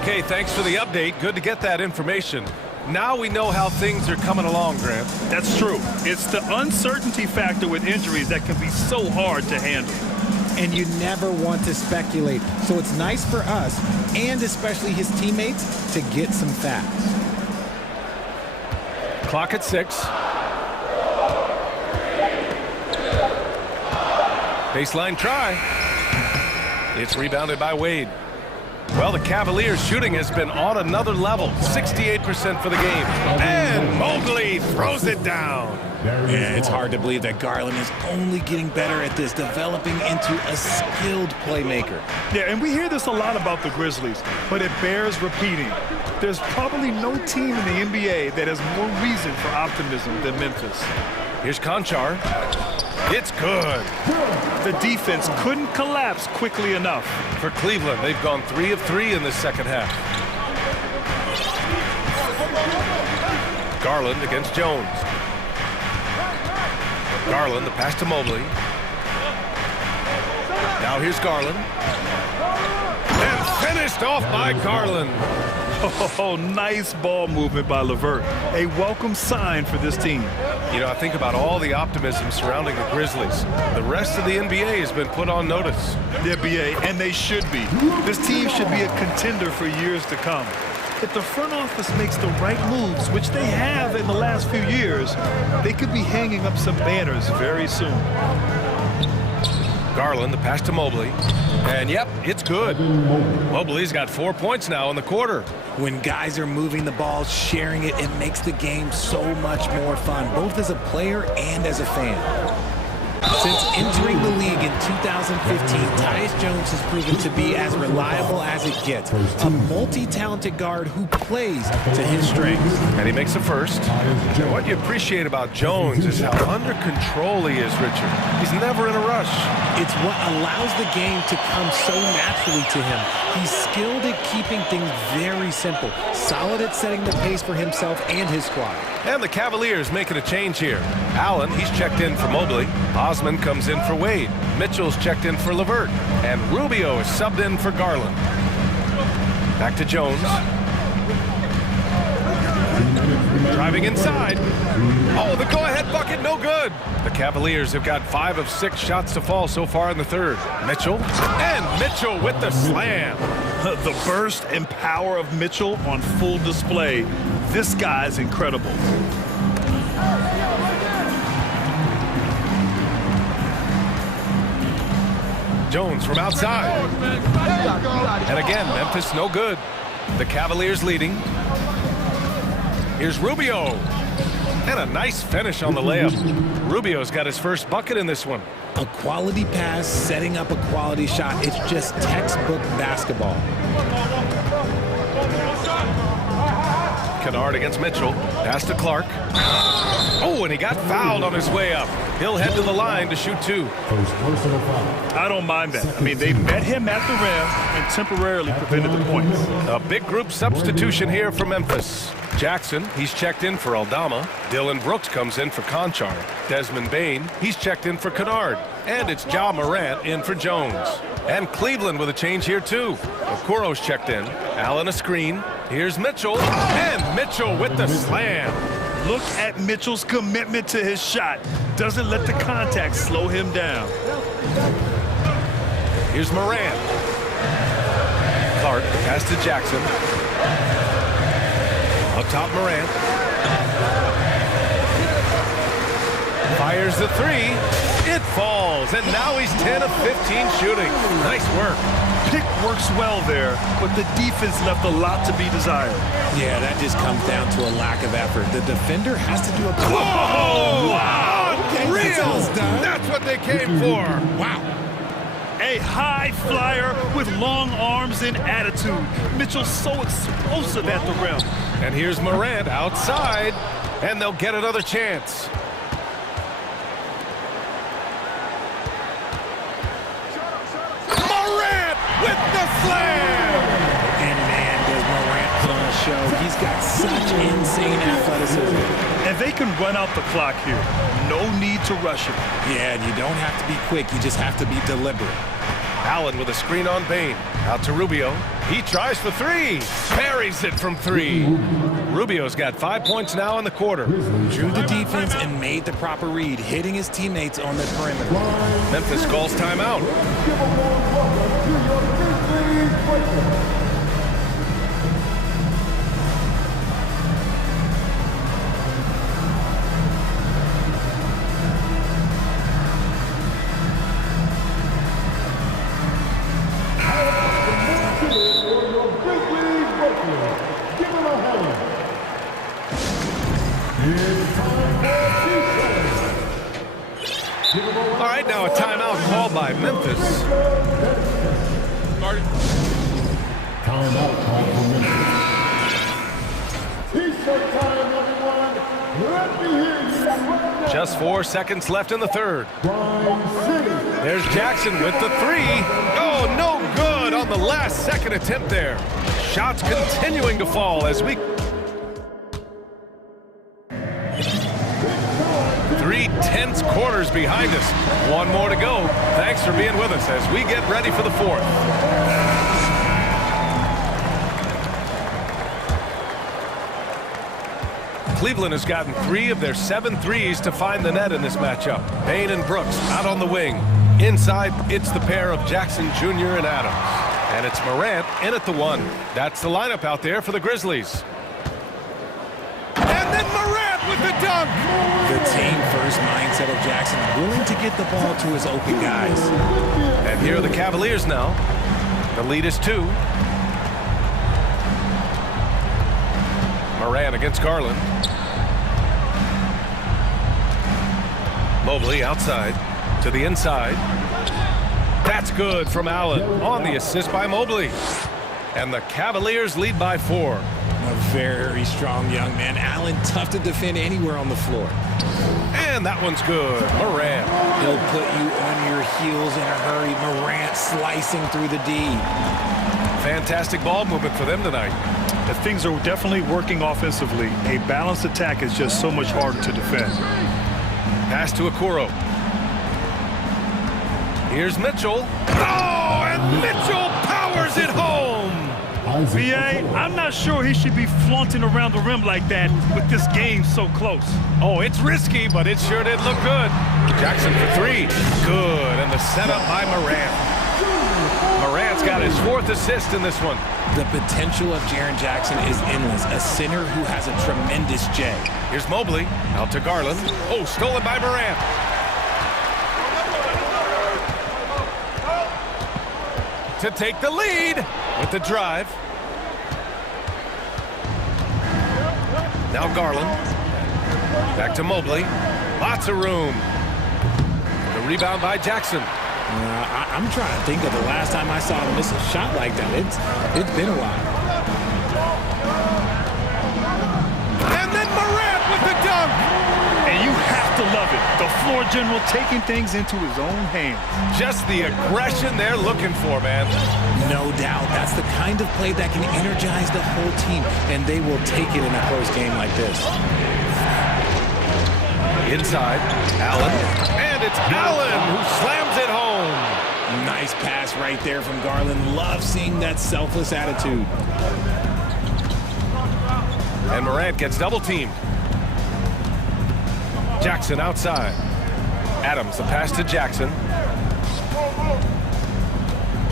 Okay, thanks for the update. Good to get that information. Now we know how things are coming along, Grant. That's true. It's the uncertainty factor with injuries that can be so hard to handle. And you never want to speculate. So it's nice for us, and especially his teammates, to get some facts. Clock at 6. Baseline try. It's rebounded by Wade. Well, the Cavaliers' shooting has been on another level. 68% for the game. And Mobley throws it down. Yeah, it's hard to believe that Garland is only getting better at this, developing into a skilled playmaker. Yeah, and we hear this a lot about the Grizzlies, but it bears repeating. There's probably no team in the NBA that has more reason for optimism than Memphis. Here's Conchar. It's good. The defense couldn't collapse quickly enough. For Cleveland, they've gone 3 of 3 in this second half. Garland against Jones. Garland, the pass to Mobley. Now here's Garland. And finished off by Garland. Oh, nice ball movement by LeVert. A welcome sign for this team. You know, I think about all the optimism surrounding the Grizzlies. The rest of the NBA has been put on notice. The NBA, and they should be. This team should be a contender for years to come. If the front office makes the right moves, which they have in the last few years, they could be hanging up some banners very soon. Garland, the pass to Mobley. And yep, it's good. Mobley's got 4 points now in the quarter. When guys are moving the ball, sharing it, it makes the game so much more fun, both as a player and as a fan. Since entering the league in 2015, Tyus Jones has proven to be as reliable as it gets. A multi-talented guard who plays to his strengths. And he makes the first. And what you appreciate about Jones is how under control he is, Richard. He's never in a rush. It's what allows the game to come so naturally to him. He's skilled at keeping things very simple, solid at setting the pace for himself and his squad. And the Cavaliers making a change here. Allen, he's checked in for Mobley. Osman comes in for Wade. Mitchell's checked in for LeVert. And Rubio is subbed in for Garland. Back to Jones. Driving inside. Oh, the go-ahead bucket, no good. The Cavaliers have got 5 of 6 shots to fall so far in the third. Mitchell, and Mitchell with the slam. The burst and power of Mitchell on full display. This guy's incredible. Jones from outside. And again, Memphis no good. The Cavaliers leading. Here's Rubio. And a nice finish on the layup. Rubio's got his first bucket in this one. A quality pass, setting up a quality shot. It's just textbook basketball. Kennard against Mitchell. Pass to Clark. Oh, and he got fouled on his way up. He'll head to the line to shoot 2. I don't mind that. I mean, they met him at the rim and temporarily prevented the points. A big group substitution here for Memphis. Jackson, he's checked in for Aldama. Dylan Brooks comes in for Conchar. Desmond Bain, he's checked in for Kennard. And it's Ja Morant in for Jones. And Cleveland with a change here too. Okoro's checked in. Allen a screen. Here's Mitchell. And Mitchell with the slam. Look at Mitchell's commitment to his shot. Doesn't let the contact slow him down. Here's Morant. Clark pass to Jackson. Up top, Morant. Fires the 3. It falls, and now he's 10 of 15 shooting. Nice work. Pick works well there, but the defense left a lot to be desired. Yeah, that just comes down to a lack of effort. The defender has to do a... Whoa! Wow! Real! That's what they came for. Wow. A high flyer with long arms and attitude. Mitchell's so explosive at the rim. And here's Morant outside, and they'll get another chance. Morant with the slam! And man, does Morant put on a show. He's got such insane athleticism. And they can run out the clock here. No need to rush him. Yeah, you don't have to be quick. You just have to be deliberate. Allen with a screen on Bain. Out to Rubio. He tries for 3. Parries it from 3. Rubio's got 5 points now in the quarter. Drew the defense and made the proper read, hitting his teammates on the perimeter. Memphis calls timeout. All right, now a timeout called by Memphis. Timeout called for Memphis. T-shirt time, everyone. Let me hear you. Just 4 seconds left in the third. There's Jackson with the 3. Oh, no good on the last second attempt there. Shots continuing to fall as we... 3 tense quarters behind us. 1 more to go. Thanks for being with us as we get ready for the 4th. Cleveland has gotten 3 of their 7 threes to find the net in this matchup. Bain and Brooks out on the wing. Inside, it's the pair of Jackson Jr. and Adams. And it's Morant in at the 1. That's the lineup out there for the Grizzlies. And then Morant with the dunk! The team-first mindset of Jackson, willing to get the ball to his open guys. And here are the Cavaliers now. The lead is 2. Morant against Garland. Mobley outside to the inside. That's good from Allen on the assist by Mobley. And the Cavaliers lead by 4. A very strong young man. Allen, tough to defend anywhere on the floor. And that one's good. Morant. He'll put you on your heels in a hurry. Morant slicing through the D. Fantastic ball movement for them tonight. If things are definitely working offensively, a balanced attack is just so much harder to defend. Pass to Okoro. Here's Mitchell. Oh, and Mitchell powers it home. B.A., I'm not sure he should be flaunting around the rim like that with this game so close. Oh, it's risky, but it sure did look good. Jackson for 3. Good, and the setup by Morant. Morant's got his 4th assist in this one. The potential of Jaren Jackson is endless. A center who has a tremendous J. Here's Mobley, out to Garland. Oh, stolen by Morant. To take the lead with the drive. Now Garland. Back to Mobley. Lots of room. The rebound by Jackson. I'm trying to think of the last time I saw him miss a shot like that. It's been a while. And then Morant with the dunk. And you have to love it. The floor general taking things into his own hands. Just the aggression they're looking for, man. No doubt. That's the kind of play that can energize the whole team, and they will take it in a close game like this. Inside, Allen. And it's Allen who slams it home. Nice pass right there from Garland. Love seeing that selfless attitude. And Morant gets double-teamed. Jackson outside. Adams, the pass to Jackson.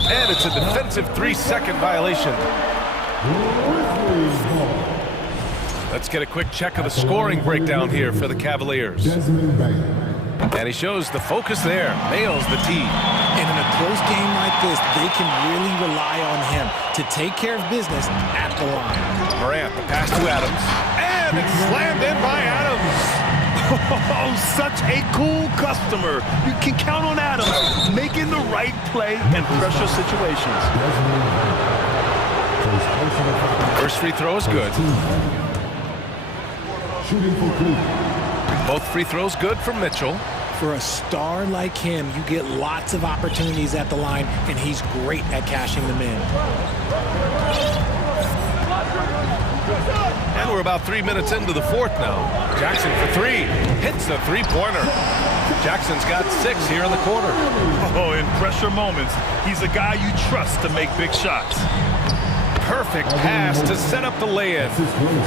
And it's a defensive 3-second violation. Let's get a quick check of the scoring breakdown here for the Cavaliers. And he shows the focus there. Nails the tee. And in a close game like this, they can really rely on him to take care of business at the line. Morant, the pass to Adams. And it's slammed in by Adams. Oh, such a cool customer. You can count on Adams making the right play in pressure situations. First free throw is good. Both free throws good from Mitchell. For a star like him, you get lots of opportunities at the line, and he's great at cashing them in. And we're about 3 minutes into the fourth now. Jackson for three. Hits the three-pointer. Jackson's got 6 here in the quarter. Oh, in pressure moments, he's a guy you trust to make big shots. Perfect pass to set up the lay-in.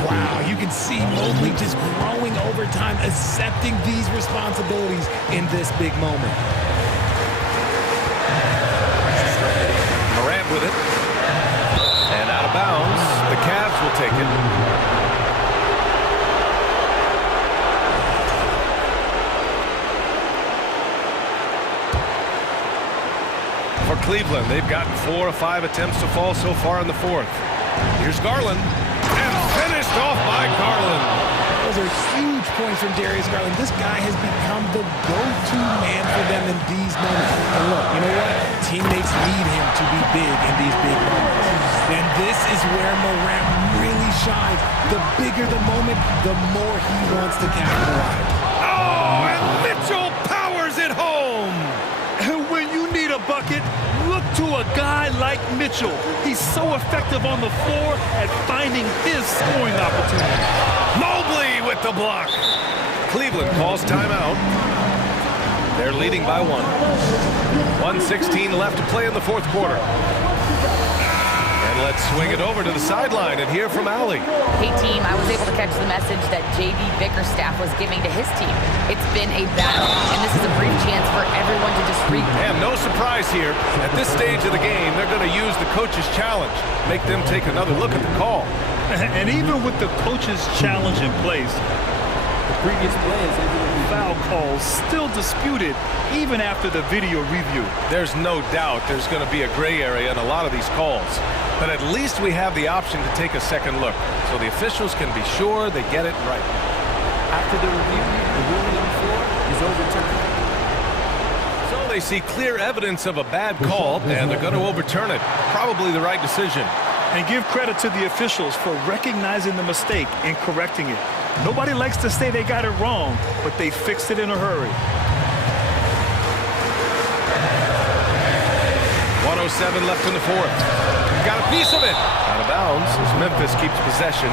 Wow, you can see Mobley just growing over time, accepting these responsibilities in this big moment. Morant with it. And out of bounds. The Cavs will take it. For Cleveland, they've gotten 4 or 5 attempts to fall so far in the fourth. Here's Garland, and finished off by Garland. Those are huge points from Darius Garland. This guy has become the go-to man for them in these moments. And look, you know what? Teammates need him to be big in these big moments. And this is where Morant really shines. The bigger the moment, the more he wants to capitalize. Oh, and Mitchell powers it home. And when you need a bucket, look to a guy like Mitchell. He's so effective on the floor at finding his scoring opportunity. Mobley with the block. Cleveland calls timeout. They're leading by 1. 1:16 left to play in the fourth quarter. And let's swing it over to the sideline and hear from Allie. Hey, team, I was able to catch the message that J.D. Bickerstaff was giving to his team. It's been a battle, and this is a brief chance for everyone to just regroup. And no surprise here. At this stage of the game, they're going to use the coach's challenge. Make them take another look at the call. And even with the coach's challenge in place, the previous players foul calls still disputed even after the video review. There's no doubt there's going to be a gray area in a lot of these calls. But at least we have the option to take a second look, so the officials can be sure they get it right. After the review, the ruling on the floor is overturned. So they see clear evidence of a bad call, and they're going to overturn it. Probably the right decision. And give credit to the officials for recognizing the mistake and correcting it. Nobody likes to say they got it wrong, but they fixed it in a hurry. 1:07 left in the fourth. Got a piece of it. Out of bounds as Memphis keeps possession.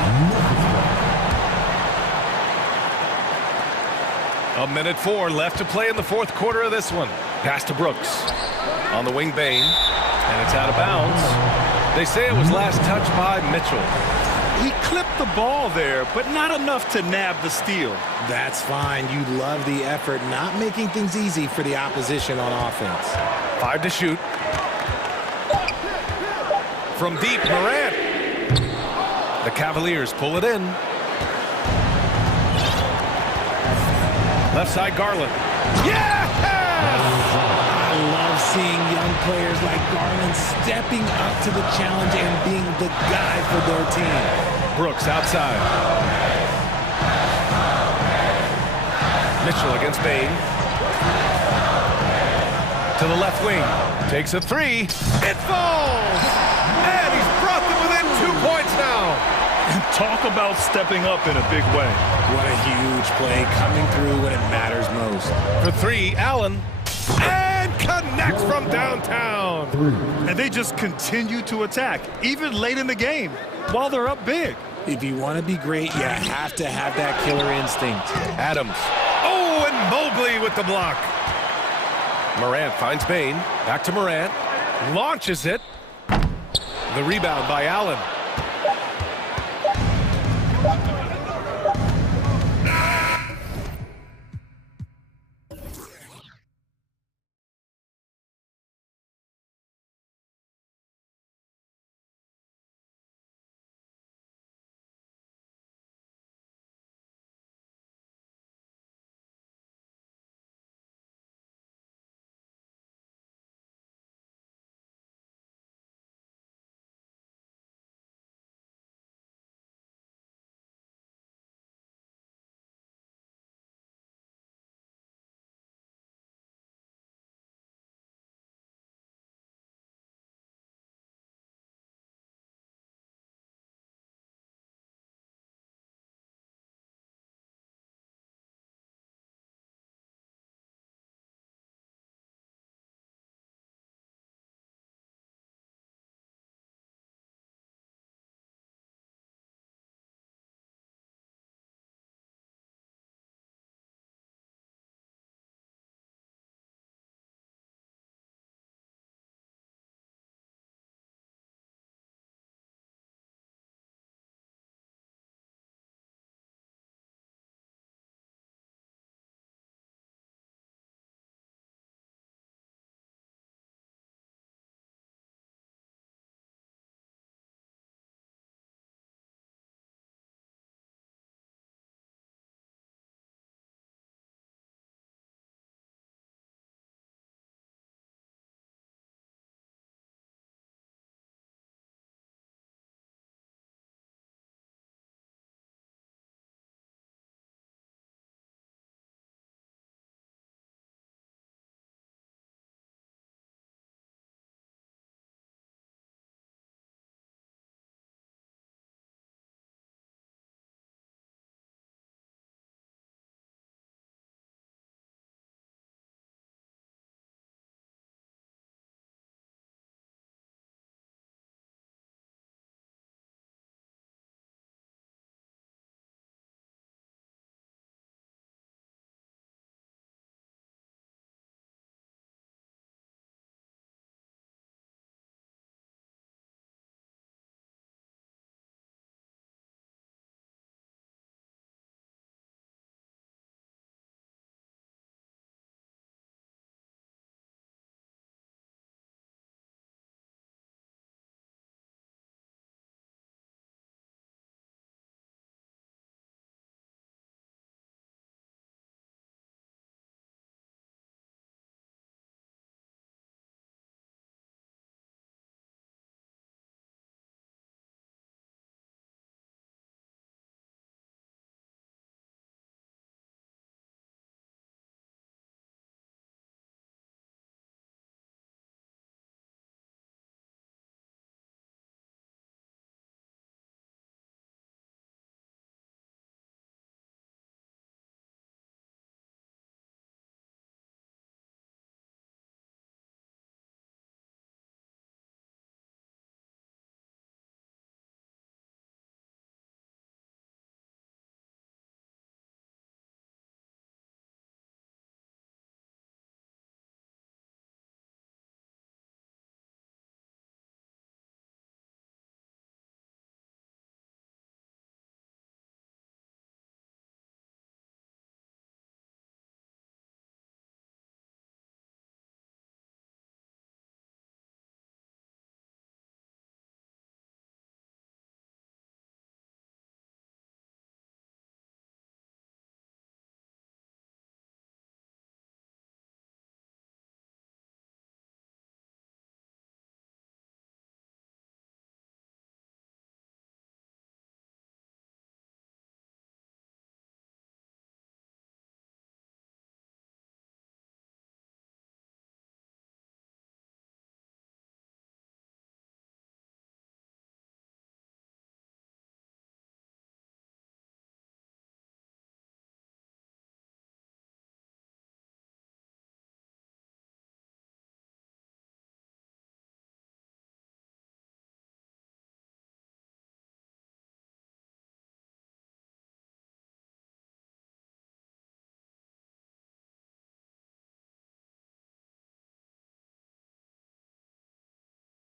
1:04 left to play in the fourth quarter of this one. Pass to Brooks. On the wing, Bain. And it's out of bounds. They say it was last touched by Mitchell. He clipped the ball there, but not enough to nab the steal. That's fine. You love the effort, not making things easy for the opposition on offense. 5 to shoot. From deep, Morant. The Cavaliers pull it in. Left side, Garland. Yes! I love seeing young players like Garland stepping up to the challenge and being the guy for their team. Brooks outside. Mitchell against Bain. To the left wing. Takes a 3. It falls! And he's brought them within 2 points now. Talk about stepping up in a big way. What a huge play, coming through when it matters most. For three, Allen. And connects from downtown. And they just continue to attack, even late in the game, while they're up big. If you want to be great, you have to have that killer instinct. Adams. Oh, and Mobley with the block. Morant finds Bain. Back to Morant. Launches it. The rebound by Allen.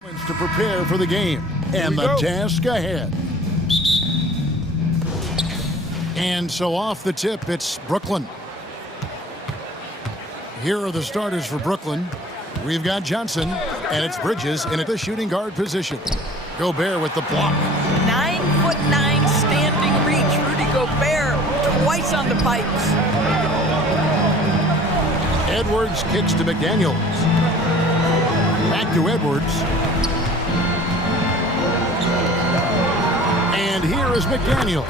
To prepare for the game and the task ahead. And so off the tip, it's Brooklyn. Here are the starters for Brooklyn. We've got Johnson, and it's Bridges in the shooting guard position. Gobert with the block. 9'9" standing reach. Rudy Gobert twice on the pipes. Edwards kicks to McDaniels. Back to Edwards. And here is McDaniel.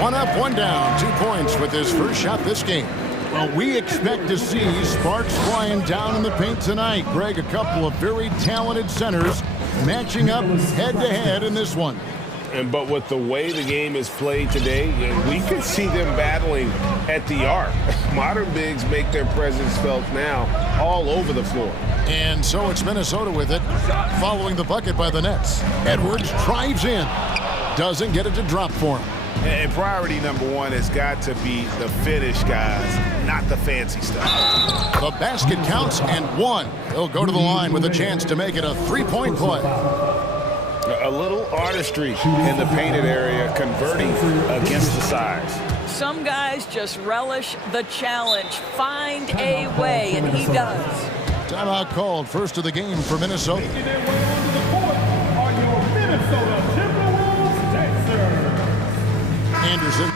One up, one down. 2 points with his first shot this game. Well, we expect to see sparks flying down in the paint tonight. Greg, a couple of very talented centers matching up head-to-head in this one. But with the way the game is played today, we could see them battling at the arc. Modern bigs make their presence felt now all over the floor. And so it's Minnesota with it, following the bucket by the Nets. Edwards drives in. Doesn't get it to drop for him. And priority number one has got to be the finish, guys, not the fancy stuff. The basket counts and one. He'll go to the line with a chance to make it a three-point play. A little artistry in the painted area, converting against the size. Some guys just relish the challenge. Find a way, and he does. Timeout called. First of the game for Minnesota. Anderson.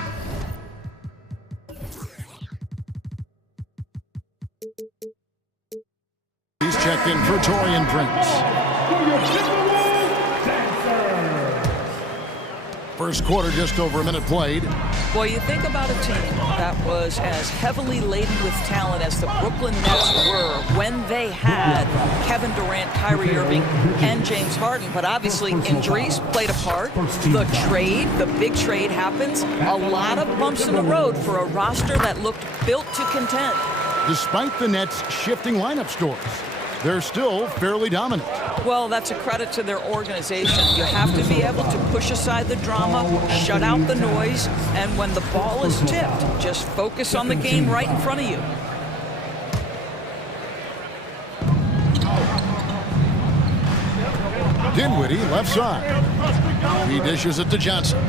He's checked in for Torian Prince. First quarter, just over a minute played. Boy, you think about a team that was as heavily laden with talent as the Brooklyn Nets were when they had Kevin Durant, Kyrie Irving, and James Harden. But obviously injuries played a part. The trade, the big trade happens. A lot of bumps in the road for a roster that looked built to contend. Despite the Nets shifting lineup scores, they're still fairly dominant. Well, that's a credit to their organization. You have to be able to push aside the drama, shut out the noise, and when the ball is tipped, just focus on the game right in front of you. Dinwiddie, left side. He dishes it to Johnson.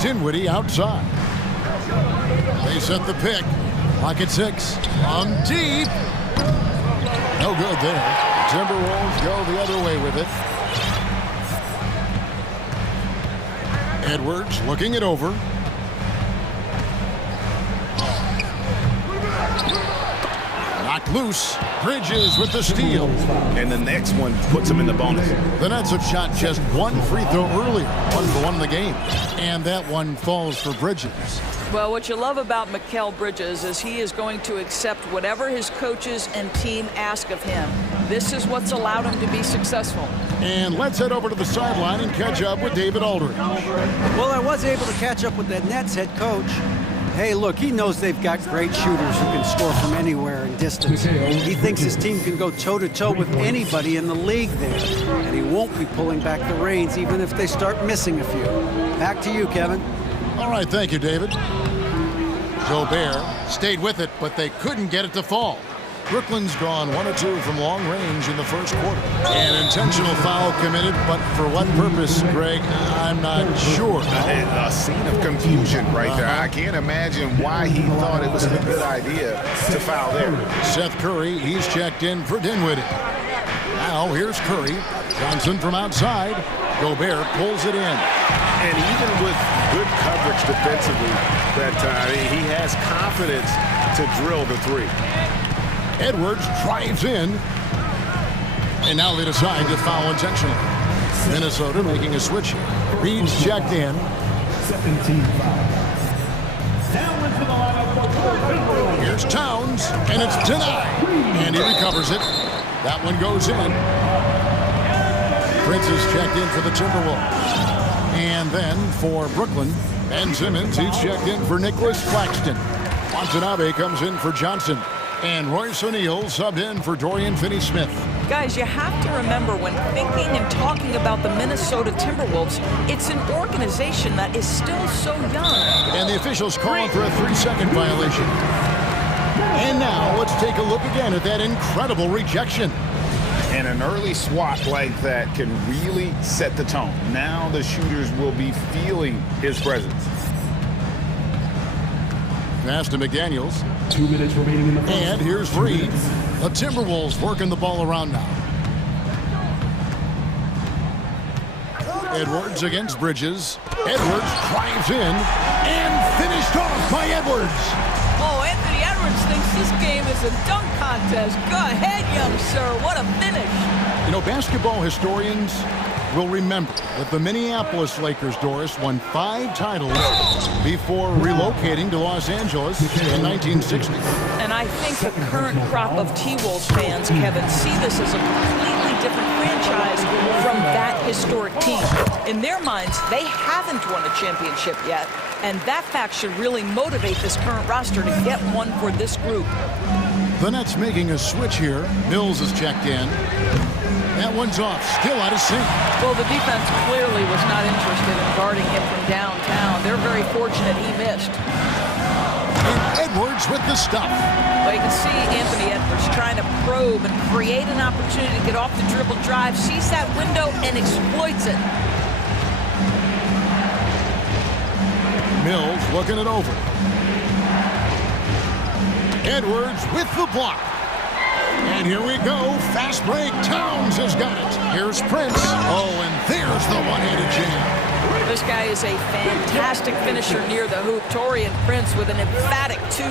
Dinwiddie outside. They set the pick. Pocket 6. On deep. No good there. Timberwolves go the other way with it. Edwards looking it over. Knocked loose. Bridges with the steal. And the next one puts him in the bonus. The Nets have shot just one free throw earlier. 1-for-1 in the game. And that one falls for Bridges. Well, what you love about Mikal Bridges is he is going to accept whatever his coaches and team ask of him. This is what's allowed him to be successful. And let's head over to the sideline and catch up with David Aldridge. Well, I was able to catch up with that Nets head coach. Hey, look, he knows they've got great shooters who can score from anywhere and distance. He thinks his team can go toe-to-toe with anybody in the league there. And he won't be pulling back the reins even if they start missing a few. Back to you, Kevin. All right, thank you, David. Gobert stayed with it, but they couldn't get it to fall. Brooklyn's gone 1 of 2 from long range in the first quarter. An intentional foul committed, but for what purpose, Greg, I'm not sure. A scene of confusion right there. I can't imagine why he thought it was a good idea to foul there. Seth Curry, he's checked in for Dinwiddie. Now here's Curry. Johnson from outside. Gobert pulls it in. And even with good coverage defensively that time, he has confidence to drill the three. Edwards drives in. And now they decide to foul intentionally. Minnesota making a switch here. Reed's checked in. 17 fouls. Here's Towns, and it's denied. And he recovers it. That one goes in. Prince is checked in for the Timberwolves. And then for Brooklyn, Ben Simmons, he's checked in for Nicholas Claxton. Watanabe comes in for Johnson. And Royce O'Neal subbed in for Dorian Finney-Smith. Guys, you have to remember when thinking and talking about the Minnesota Timberwolves, it's an organization that is still so young. And the officials calling for a 3-second violation. And now let's take a look again at that incredible rejection. And an early swat like that can really set the tone. Now the shooters will be feeling his presence. Pass to McDaniels. 2 minutes remaining in the first. And here's Reed. The Timberwolves working the ball around now. Edwards against Bridges. Edwards drives in and finished off by Edwards. Oh, Anthony Edwards thinks this game is a dunk contest. Go ahead, young sir. What a finish. You know, basketball historians will remember that the Minneapolis Lakers, Doris, won 5 titles before relocating to Los Angeles in 1960. And I think the current crop of T-Wolves fans, Kevin, see this as a completely different franchise from that historic team. In their minds, they haven't won a championship yet, and that fact should really motivate this current roster to get one for this group. The Nets making a switch here. Mills is checked in. That one's off, still out of sync. Well, the defense clearly was not interested in guarding him from downtown. They're very fortunate he missed. And Edwards with the stop. Well, you can see Anthony Edwards trying to probe and create an opportunity to get off the dribble drive, sees that window and exploits it. Mills looking it over. Edwards with the block. And here we go. Fast break. Towns has got it. Here's Prince. Oh, and there's the one-handed jam. This guy is a fantastic finisher near the hoop. Taurean Prince with an emphatic 2.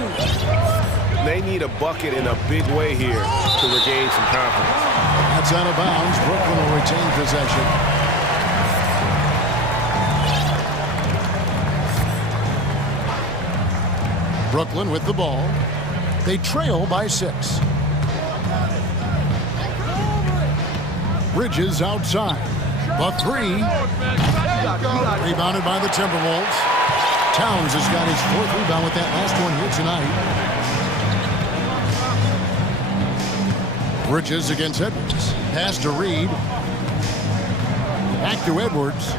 They need a bucket in a big way here to regain some confidence. That's out of bounds. Brooklyn will retain possession. Brooklyn with the ball. They trail by 6. Bridges outside. The 3. Rebounded by the Timberwolves. Towns has got his 4th rebound with that last one here tonight. Bridges against Edwards. Pass to Reed. Back to Edwards.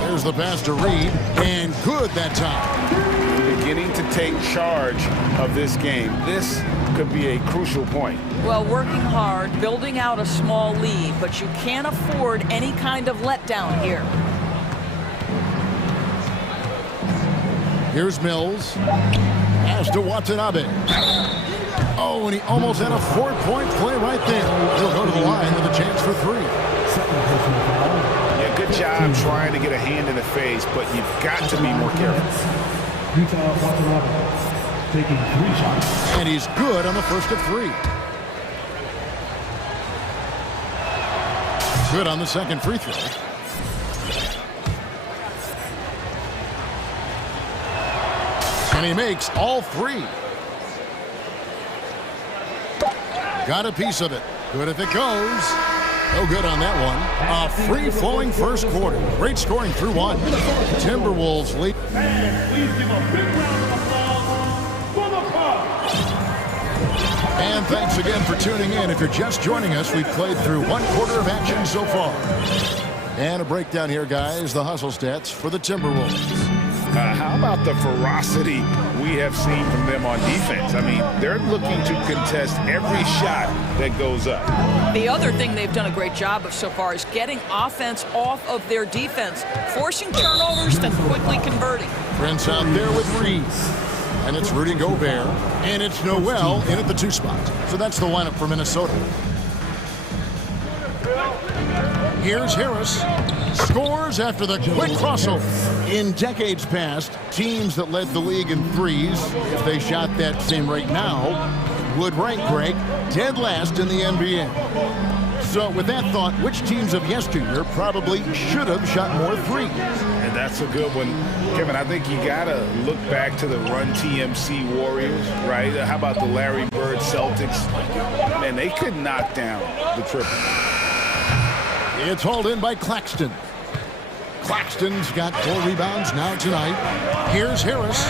There's the pass to Reed. And good that time. Beginning to take charge of this game. This could be a crucial point. Well, working hard, building out a small lead, but you can't afford any kind of letdown here. Here's Mills. Pass to Watanabe. Oh, and he almost had a 4-point play right there. He'll go to the line with a chance for 3. Yeah, good job trying to get a hand in the face, but you've got to be more careful. Taking 3 shots. And he's good on the first of 3. Good on the second free throw. And he makes all 3. Got a piece of it. Good if it goes. No good on that one. A free-flowing first quarter. Great scoring through 1. Timberwolves lead. Please give a big round of applause for the Bucks. And thanks again for tuning in. If you're just joining us, we've played through 1 quarter of action so far. And a breakdown here, guys. The hustle stats for the Timberwolves. How about the ferocity we have seen from them on defense? I mean, they're looking to contest every shot that goes up. The other thing they've done a great job of so far is getting offense off of their defense, forcing turnovers, then quickly converting. Prince out there with Reed. And it's Rudy Gobert. And it's Noel in at the 2 spot. So that's the lineup for Minnesota. Here's Harris. Scores after the quick crossover. In decades past, teams that led the league in threes, if they shot that same rate now, would rank, Greg, dead last in the NBA. So with that thought, which teams of yesteryear probably should have shot more threes? And that's a good one. Kevin, I think you got to look back to the Run TMC Warriors, right? How about the Larry Bird Celtics? Man, they could knock down the triple. It's hauled in by Claxton. Claxton's got 4 rebounds now tonight. Here's Harris.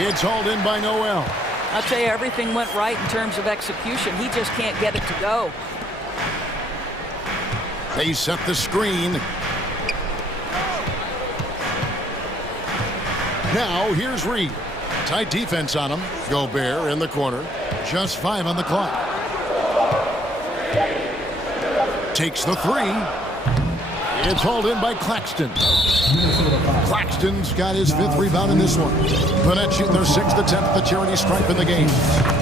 It's hauled in by Noel. I'll tell you, everything went right in terms of execution. He just can't get it to go. They set the screen. Now here's Reed. Tight defense on him. Gobert in the corner. Just 5 on the clock. Takes the three. It's hauled in by Claxton. Claxton's got his 5th rebound in this one. The Nets shoot their 6th attempt at the charity stripe in the game.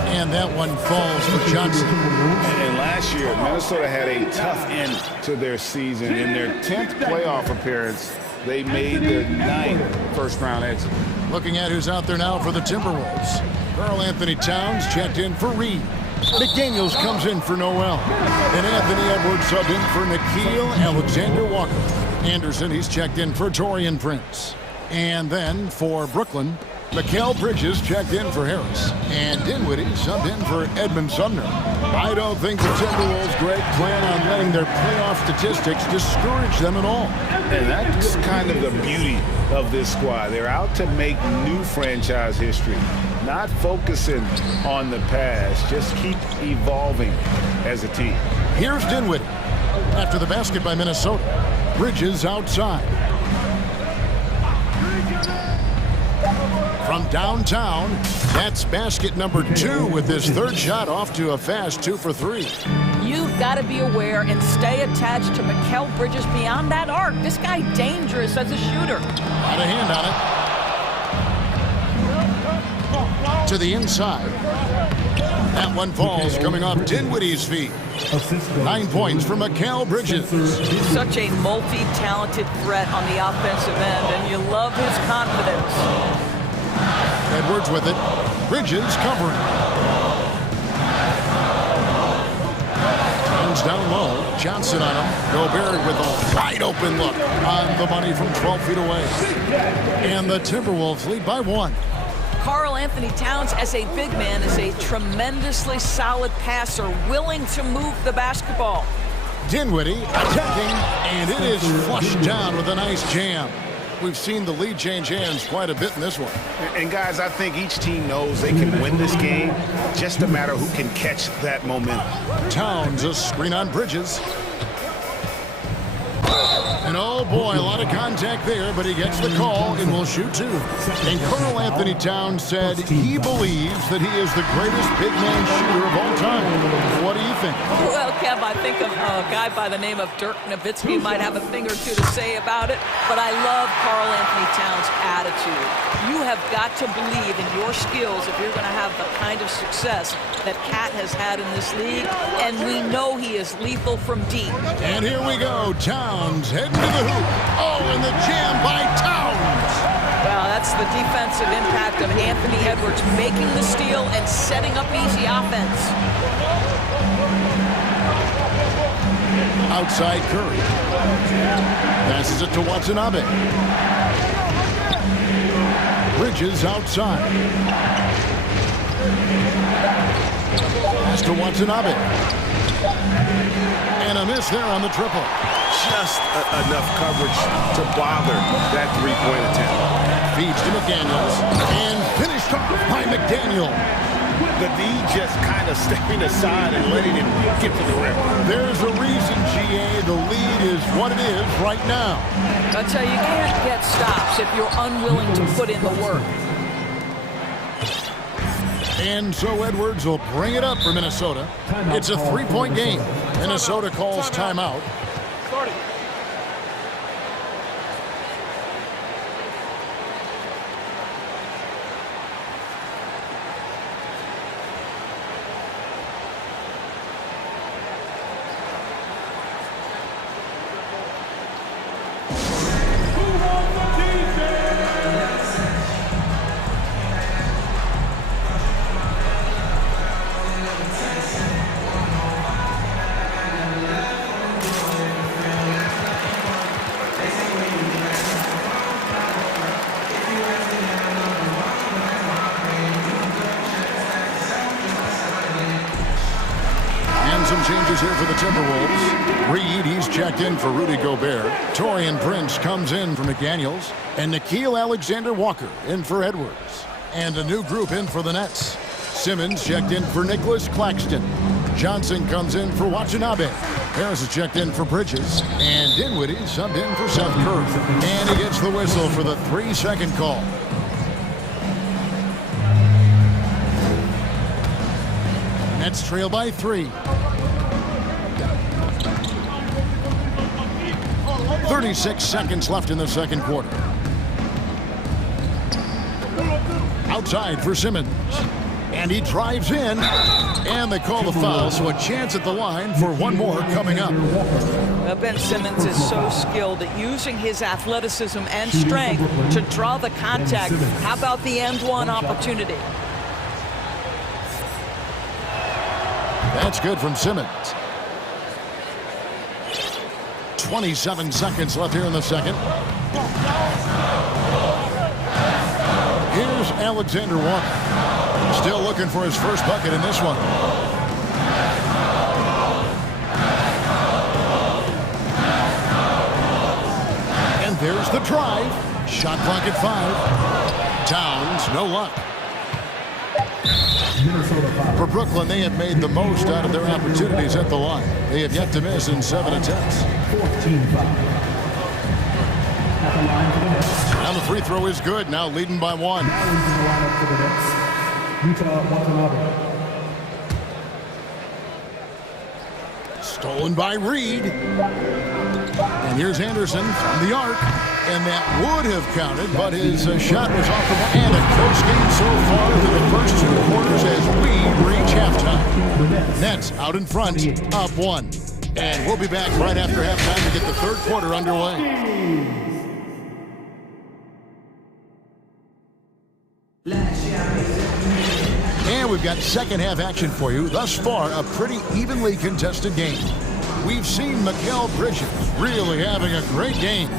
And that one falls for Johnson. And last year, Minnesota had a tough end to their season. In their 10th playoff appearance, they made their 9th first-round exit. Looking at who's out there now for the Timberwolves. Karl Anthony Towns checked in for Reed. McDaniels comes in for Noel. And Anthony Edwards subbed in for Nickeil Alexander-Walker. Anderson, he's checked in for Taurean Prince. And then for Brooklyn, Mikal Bridges checked in for Harris. And Dinwiddie subbed in for Edmund Sumner. I don't think the Timberwolves, Greg, plan on letting their playoff statistics discourage them at all. And that's kind of the beauty of this squad. They're out to make new franchise history. Not focusing on the past, just keep evolving as a team. Here's Dinwiddie. After the basket by Minnesota. Bridges outside. From downtown, that's basket number 2 with his 3rd shot off to a fast 2 for 3. You've got to be aware and stay attached to Mikal Bridges beyond that arc. This guy dangerous as a shooter. Got a hand on it. To the inside. That one falls coming off Dinwiddie's feet. 9 points for Mikal Bridges. Such a multi-talented threat on the offensive end, and you love his confidence. Edwards with it. Bridges covering. Turns down low. Johnson on him. Gobert with a wide open look on the money from 12 feet away. And the Timberwolves lead by 1. Karl Anthony Towns, as a big man, is a tremendously solid passer, willing to move the basketball. Dinwiddie attacking, and it is flushed down with a nice jam. We've seen the lead change hands quite a bit in this one. And guys, I think each team knows they can win this game. Just a matter who can catch that momentum. Towns, a screen on Bridges. And oh boy, a lot of contact there, but he gets the call and will shoot 2. And Karl Anthony Towns said he believes that he is the greatest big man shooter of all time. What do you think? Well, Kev, I think of a guy by the name of Dirk Nowitzki might have a thing or two to say about it, but I love Karl Anthony Towns' attitude. You have got to believe in your skills if you're going to have the kind of success that Cat has had in this league, and we know he is lethal from deep. And here we go, Towns heading to the hoop. Oh, and the jam by Towns. Well, that's the defensive impact of Anthony Edwards making the steal and setting up easy offense. Outside Curry. Passes it to Watanabe. Bridges outside. Pass to Watanabe. And a miss there on the triple. Just enough coverage to bother that 3-point attempt. Feeds to McDaniels. And finished off by McDaniel. The D just kind of stepping aside and letting him get to the rim. There's a reason, GA, the lead is what it is right now. I tell you, you can't get stops if you're unwilling to put in the work. And so Edwards will bring it up for Minnesota. It's a 3-point game. Minnesota calls timeout. Some changes here for the Timberwolves. Reed, he's checked in for Rudy Gobert. Taurean Prince comes in for McDaniels. And Nickeil Alexander-Walker in for Edwards. And a new group in for the Nets. Simmons checked in for Nicholas Claxton. Johnson comes in for Watanabe. Harris is checked in for Bridges. And Dinwiddie subbed in for Seth Curry. And he gets the whistle for the 3-second call. Nets trail by 3. 36 seconds left in the second quarter. Outside for Simmons. And he drives in. And they call the foul, so a chance at the line for one more coming up. Ben Simmons is so skilled at using his athleticism and strength to draw the contact. How about the end one opportunity? That's good from Simmons. 27 seconds left here in the second. Here's Alexander Walker. Still looking for his first bucket in this one. And there's the drive. Shot clock at 5. Towns, no luck. For Brooklyn, they have made the most out of their opportunities at the line. They have yet to miss in 7 attempts. Now the free throw is good, now leading by 1. Stolen by Reed. And here's Anderson from the arc. And that would have counted, but his shot was off the ball. And a close game so far through the first 2 quarters as we reach halftime. Nets out in front, up 1. And we'll be back right after halftime to get the third quarter underway. And we've got second half action for you. Thus far, a pretty evenly contested game. We've seen Mikal Bridges really having a great game.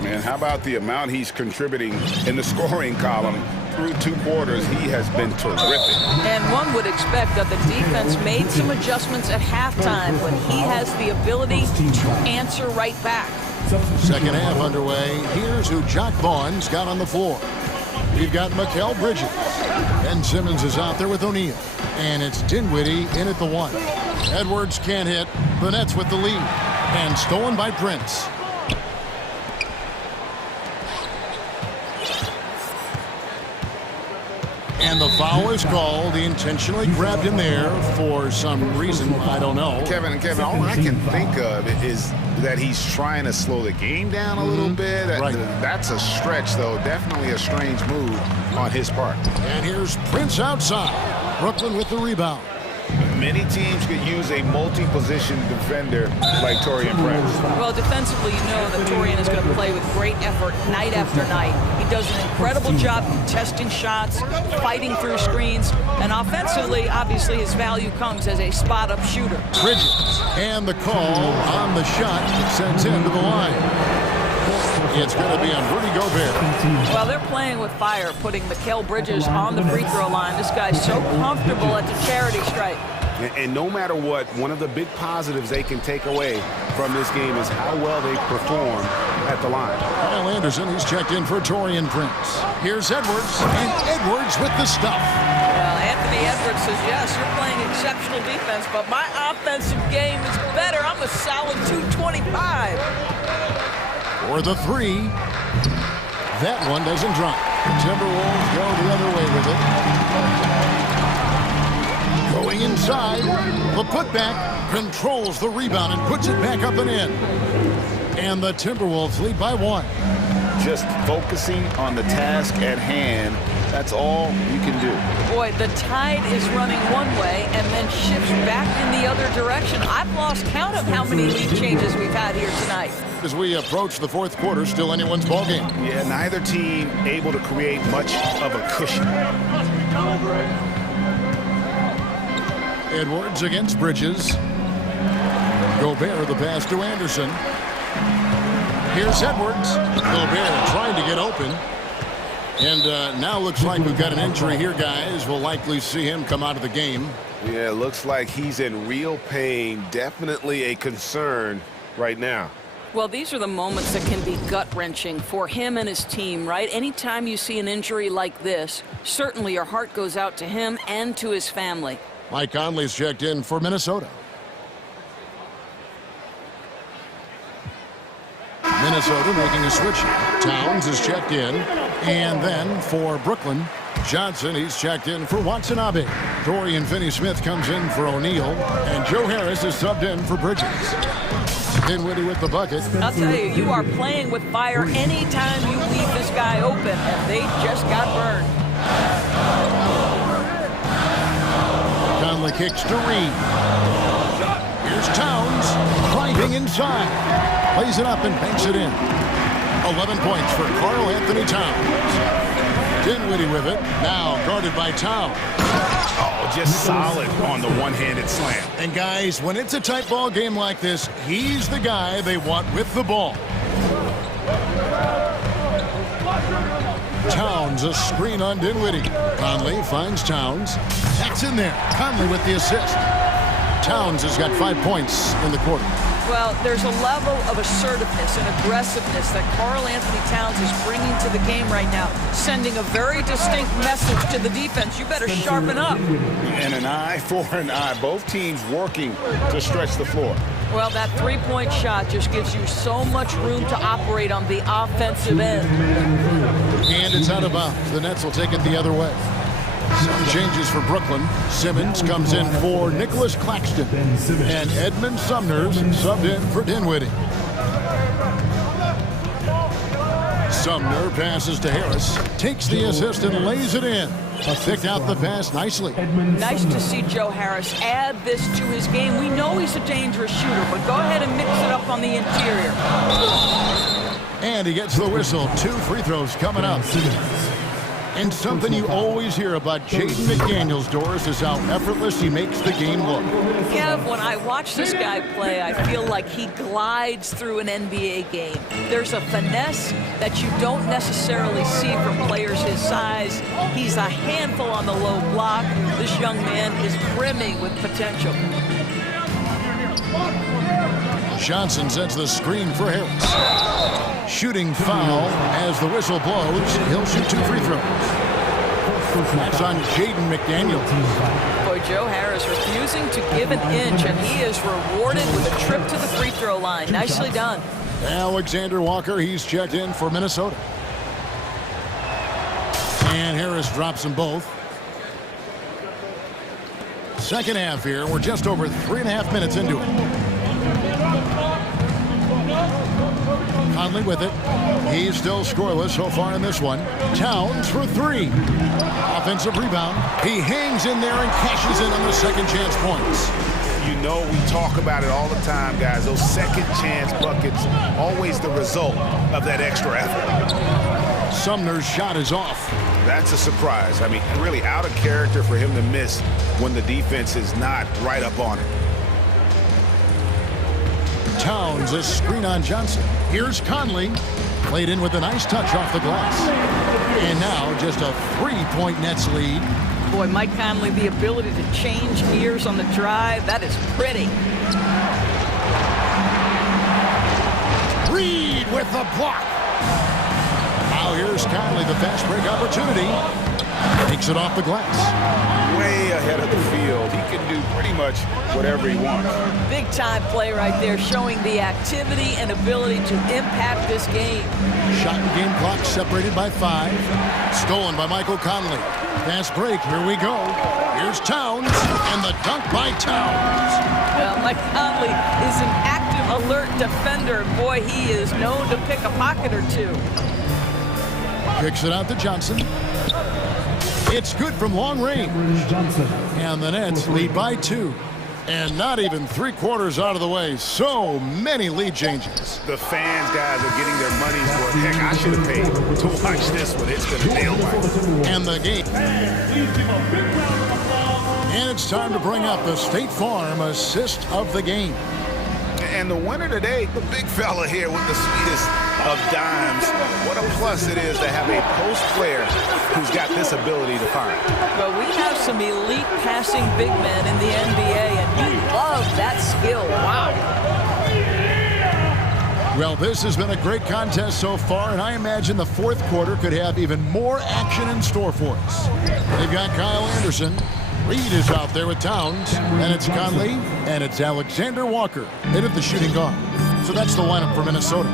Man, how about the amount he's contributing in the scoring column? Through 2 quarters, he has been terrific. And one would expect that the defense made some adjustments at halftime when he has the ability to answer right back. Second half underway. Here's who Jock Vaughn's got on the floor. We've got Mikal Bridges. Ben Simmons is out there with O'Neal. And it's Dinwiddie in at the 1. Edwards can't hit. The Nets with the lead. And stolen by Prince. And the foul is called. He intentionally grabbed him there for some reason. I don't know. Kevin, all I can think of is that he's trying to slow the game down a little bit. Right. That's a stretch, though. Definitely a strange move on his part. And here's Prince outside. Brooklyn with the rebound. Many teams could use a multi-position defender like Taurean Prince. Well, defensively, you know that Taurean is going to play with great effort night after night. He does an incredible job contesting shots, fighting through screens, and offensively, obviously, his value comes as a spot-up shooter. Bridges, and the call on the shot that sends him to the line. It's going to be on Rudy Gobert. Well, they're playing with fire, putting Mikal Bridges on the free throw line. This guy's so comfortable at the charity stripe. And no matter what, one of the big positives they can take away from this game is how well they perform at the line. Kyle Anderson, he's checked in for Taurean Prince. Here's Edwards, and Edwards with the stuff. Well, Anthony Edwards says, yes, you're playing exceptional defense, but my offensive game is better. I'm a solid 225. For the 3. That one doesn't drop. The Timberwolves go the other way with it. Going inside. The putback controls the rebound and puts it back up and in. And the Timberwolves lead by 1. Just focusing on the task at hand. That's all you can do. Boy, the tide is running one way and then shifts back in the other direction. I've lost count of how many lead changes we've had here tonight. As we approach the fourth quarter, still anyone's ballgame. Yeah, neither team able to create much of a cushion. Edwards against Bridges. Gobert the pass to Anderson. Here's Edwards. Gobert trying to get open. And now looks like we've got an injury here, guys. We'll likely see him come out of the game. Yeah, it looks like he's in real pain. Definitely a concern right now. Well, these are the moments that can be gut-wrenching for him and his team, right? Anytime you see an injury like this, certainly your heart goes out to him and to his family. Mike Conley's checked in for Minnesota. Minnesota making a switch. Towns is checked in. And then for Brooklyn, Johnson, he's checked in for Watanabe. Dorian Finney-Smith comes in for O'Neal. And Joe Harris is subbed in for Bridges. Dinwiddie with the bucket. I'll tell you, you are playing with fire anytime you leave this guy open, and they just got burned. Conley kicks to Reed. Here's Towns, driving inside. Plays it up and banks it in. 11 points for Karl Anthony Towns. Dinwiddie with it, now guarded by Towns. Oh, just solid on the one-handed slam. And guys, when it's a tight ball game like this, he's the guy they want with the ball. Towns, a screen on Dinwiddie. Conley finds Towns. That's in there. Conley with the assist. Towns has got 5 points in the quarter. Well, there's a level of assertiveness and aggressiveness that Karl Anthony Towns is bringing to the game right now, sending a very distinct message to the defense. You better sharpen up. And an eye for an eye. Both teams working to stretch the floor. Well, that three-point shot just gives you so much room to operate on the offensive end. And it's out of bounds. The Nets will take it the other way. Some changes for Brooklyn. Simmons comes in for Nicholas Claxton. And Edmund Sumner's subbed in for Dinwiddie. Sumner passes to Harris. Takes the assist and lays it in. Picked out the pass nicely. Nice to see Joe Harris add this to his game. We know he's a dangerous shooter, but go ahead and mix it up on the interior. And he gets the whistle. 2 free throws coming up. And something you always hear about Jaden McDaniels, Doris, is how effortless he makes the game look. Kev, when I watch this guy play, I feel like he glides through an NBA game. There's a finesse that you don't necessarily see from players his size. He's a handful on the low block. This young man is brimming with potential. Johnson sets the screen for Harris. Shooting foul as the whistle blows. He'll shoot 2 free throws. That's on Jaden McDaniels. Boy, Joe Harris refusing to give an inch, and he is rewarded with a trip to the free throw line. Nicely done. Alexander Walker, he's checked in for Minnesota. And Harris drops them both. Second half here. We're just over 3.5 minutes into it. Conley with it. He's still scoreless so far in this one. Towns for 3. Offensive rebound. He hangs in there and cashes in on the second chance points. You know, we talk about it all the time, guys. Those second chance buckets, always the result of that extra effort. Sumner's shot is off. That's a surprise. I mean, really out of character for him to miss when the defense is not right up on it. Towns, a screen on Johnson. Here's Conley. Played in with a nice touch off the glass. And now just a 3-point Nets lead. Boy, Mike Conley, the ability to change gears on the drive, that is pretty. Reed with the block. Now here's Conley, the fast break opportunity. Takes it off the glass. Way ahead of the field. He can do pretty much whatever he wants. Big time play right there, showing the activity and ability to impact this game. Shot and game clock separated by 5. Stolen by Michael Conley. Fast break, here we go. Here's Towns, and the dunk by Towns. Well, Mike Conley is an active, alert defender. Boy, he is known to pick a pocket or two. Kicks it out to Johnson. It's good from long range. And the Nets lead by 2. And not even 3/4 out of the way. So many lead changes. The fans, guys, are getting their money's worth. Heck, I should have paid to watch this one. It's going to nail right. And the game. And it's time to bring up the State Farm assist of the game. And the winner today, the big fella here with the sweetest of dimes. What a plus it is to have a post player who's got this ability to find. Well, we have some elite passing big men in the NBA, and you love that skill. Wow. Well, this has been a great contest so far, and I imagine the 4th quarter could have even more action in store for us. They've got Kyle Anderson. Reed is out there with Towns, and it's Conley, and it's Alexander Walker in at the shooting guard. So that's the lineup for Minnesota.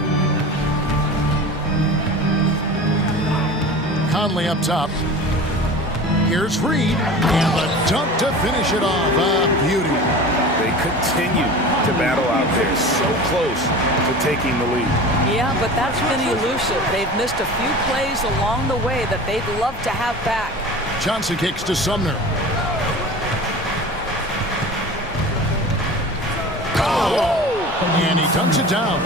Conley up top. Here's Reed, and the dunk to finish it off. A beauty. They continue to battle out there, so close to taking the lead. Yeah, but that's been elusive. They've missed a few plays along the way that they'd love to have back. Johnson kicks to Sumner. And he dunks it down.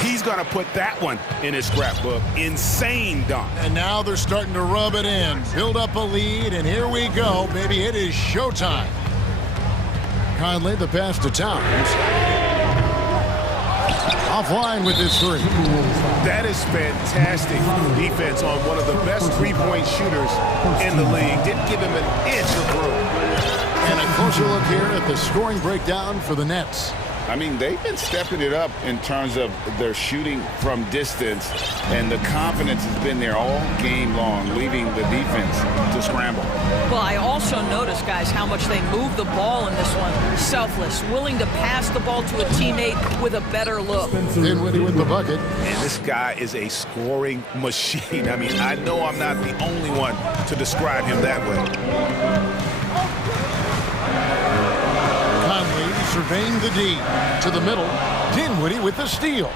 He's going to put that one in his scrapbook. Insane dunk. And now they're starting to rub it in, build up a lead, and here we go, baby. It is showtime. Conley, the pass to Towns. Offline with his three. That is fantastic defense on one of the best three-point shooters in the league. Didn't give him an inch of room. And a closer look here at the scoring breakdown for the Nets. I mean, they've been stepping it up in terms of their shooting from distance, and the confidence has been there all game long, leaving the defense to scramble. Well, I also noticed, guys, how much they move the ball in this one. Selfless, willing to pass the ball to a teammate with a better look. Dinwiddie with the bucket. And this guy is a scoring machine. I mean, I know I'm not the only one to describe him that way. Surveying the D to the middle. Dinwiddie with the steal.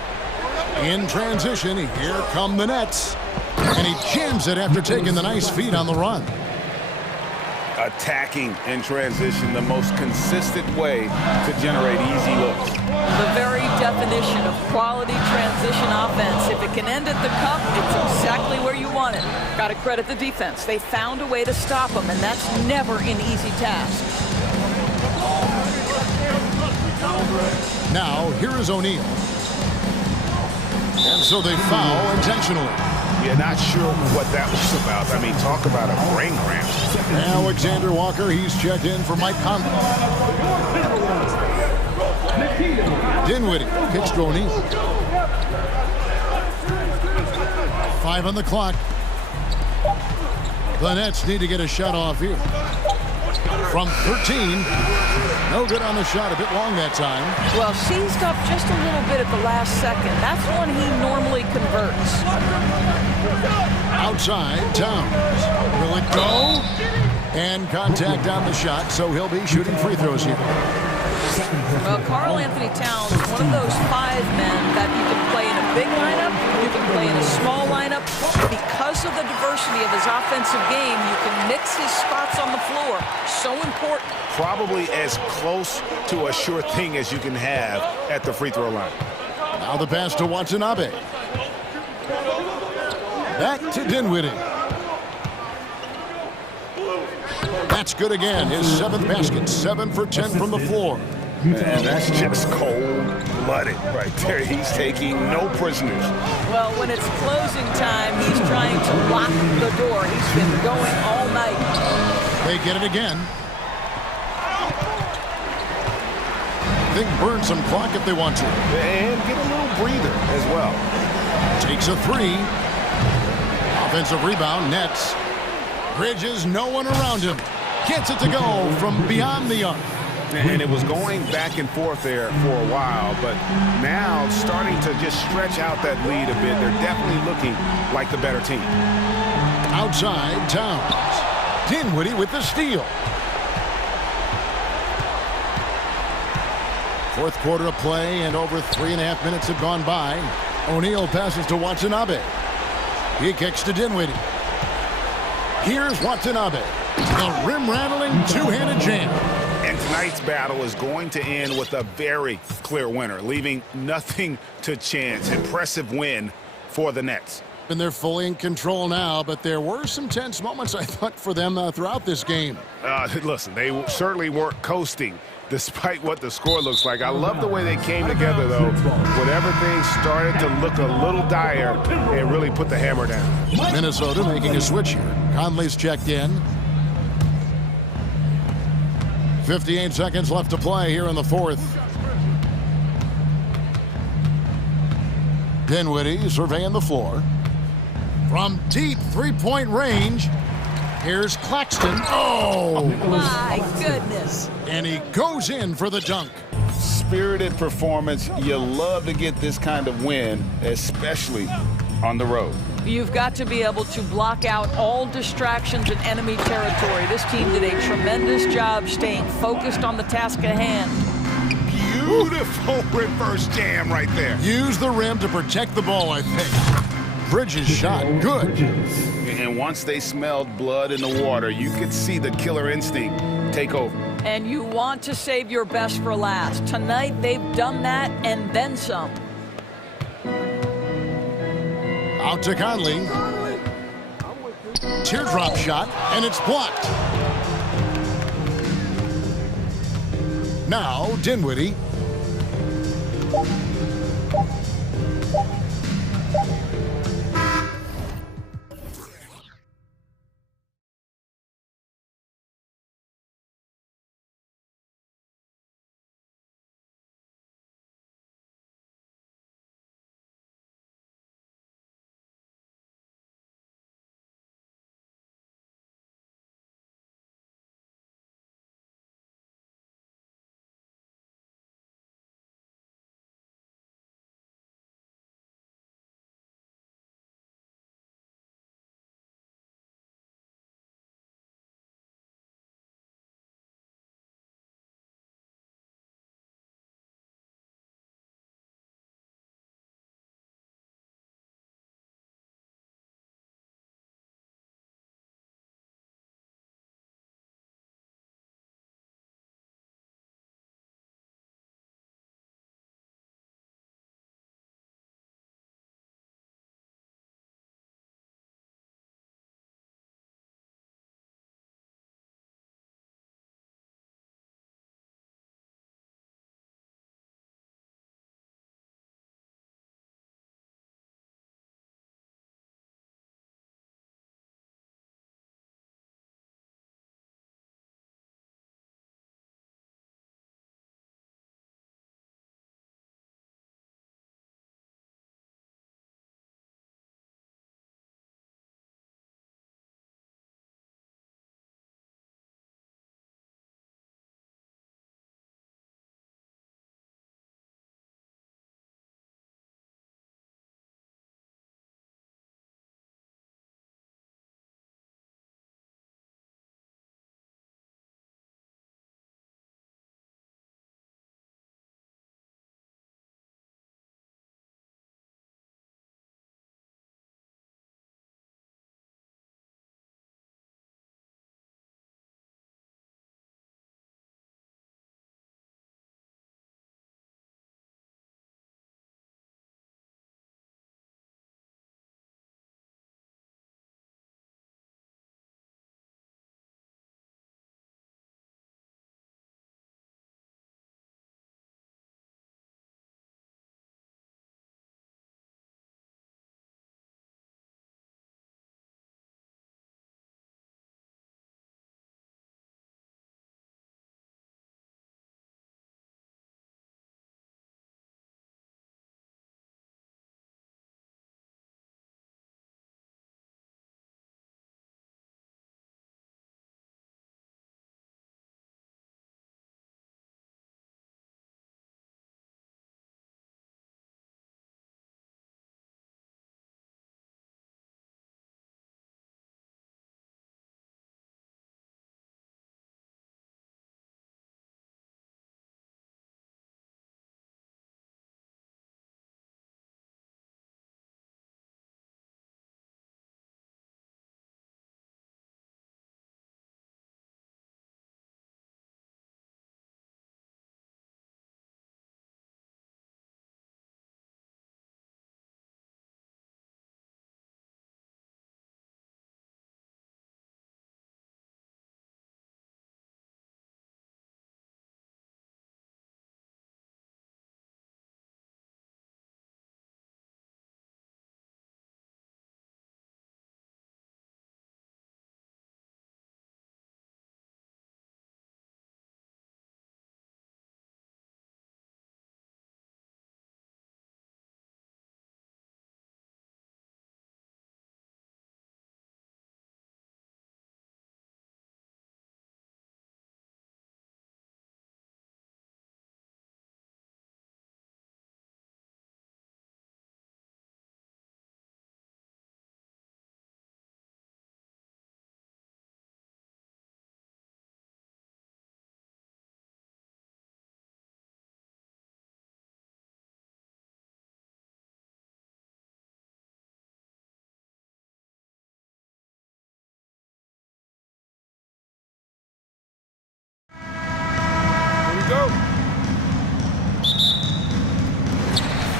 In transition, here come the Nets. And he jams it after taking the nice feed on the run. Attacking in transition, the most consistent way to generate easy looks. The very definition of quality transition offense. If it can end at the cup, it's exactly where you want it. Got to credit the defense. They found a way to stop them, and that's never an easy task. Now, here is O'Neal. And so they foul intentionally. Yeah, not sure what that was about. I mean, talk about a brain cramp. Alexander Walker, he's checked in for Mike Conley. Dinwiddie kicks to O'Neal. 5 on the clock. The Nets need to get a shot off here. From 13. No good on the shot, a bit long that time. Well, seized up just a little bit at the last second. That's when he normally converts. Outside, Towns. Will it go? And contact on the shot, so he'll be shooting free throws here. Well, Karl Anthony Towns, one of those 5 men that you can play in a big lineup, you can play in a small lineup. Because of the diversity of his offensive game, you can mix his spots on the floor. So important. Probably as close to a sure thing as you can have at the free throw line. Now the pass to Watanabe. Back to Dinwiddie. That's good again. His 7th basket. 7 for 10 from the floor. And that's just cold-blooded right there. He's taking no prisoners. Well, when it's closing time, he's trying to lock the door. He's been going all night. They get it again. They burn some clock if they want to. And get a little breather as well. Takes a 3. Offensive rebound, Nets. Bridges, no one around him. Gets it to go from beyond the arc. And it was going back and forth there for a while, but now starting to just stretch out that lead a bit. They're definitely looking like the better team. Outside, Towns. Dinwiddie with the steal. 4th quarter of play, and over 3.5 minutes have gone by. O'Neal passes to Watanabe. He kicks to Dinwiddie. Here's Watanabe. The rim-rattling two-handed jam. And tonight's battle is going to end with a very clear winner, leaving nothing to chance. Impressive win for the Nets. And they're fully in control now, but there were some tense moments, I thought, for them throughout this game. Listen, they certainly weren't coasting, despite what the score looks like. I love the way they came together, though, when everything started to look a little dire and really put the hammer down. Minnesota making a switch here. Conley's checked in. 58 seconds left to play here in the 4th. Dinwiddie surveying the floor. From deep three-point range, here's Claxton. Oh! My goodness. And he goes in for the dunk. Spirited performance. You love to get this kind of win, especially on the road. You've got to be able to block out all distractions in enemy territory. This team did a tremendous job staying focused on the task at hand. Beautiful reverse jam right there. Use the rim to protect the ball, I think. Bridges shot, good. And once they smelled blood in the water, you could see the killer instinct take over. And you want to save your best for last. Tonight, they've done that and then some. Out to Conley. Teardrop shot, and it's blocked. Now, Dinwiddie.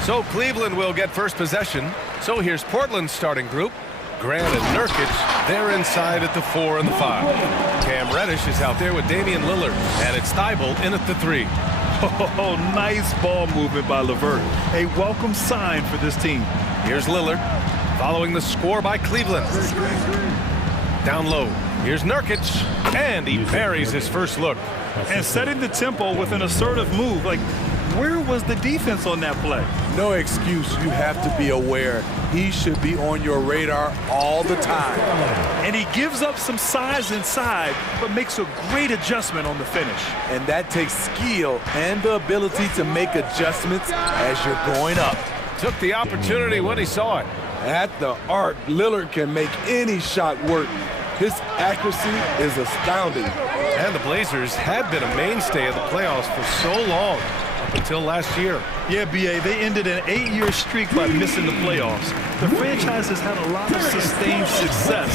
So Cleveland will get first possession. So here's Portland's starting group. Grant and Nurkic, they're inside at the 4 and the 5. Cam Reddish is out there with Damian Lillard, and it's Thibault in at the 3. Oh, nice ball movement by LeVert. A welcome sign for this team. Here's Lillard, following the score by Cleveland. Down low, here's Nurkic, and he buries his first look. And setting the tempo with an assertive move. Like, where was the defense on that play? No excuse. You have to be aware. He should be on your radar all the time. And he gives up some size inside, but makes a great adjustment on the finish. And that takes skill and the ability to make adjustments as you're going up. Took the opportunity when he saw it. At the arc, Lillard can make any shot work. His accuracy is astounding. And the Blazers had been a mainstay of the playoffs for so long, up until last year. Yeah, B.A., they ended an 8-year streak by missing the playoffs. The franchise has had a lot of sustained success.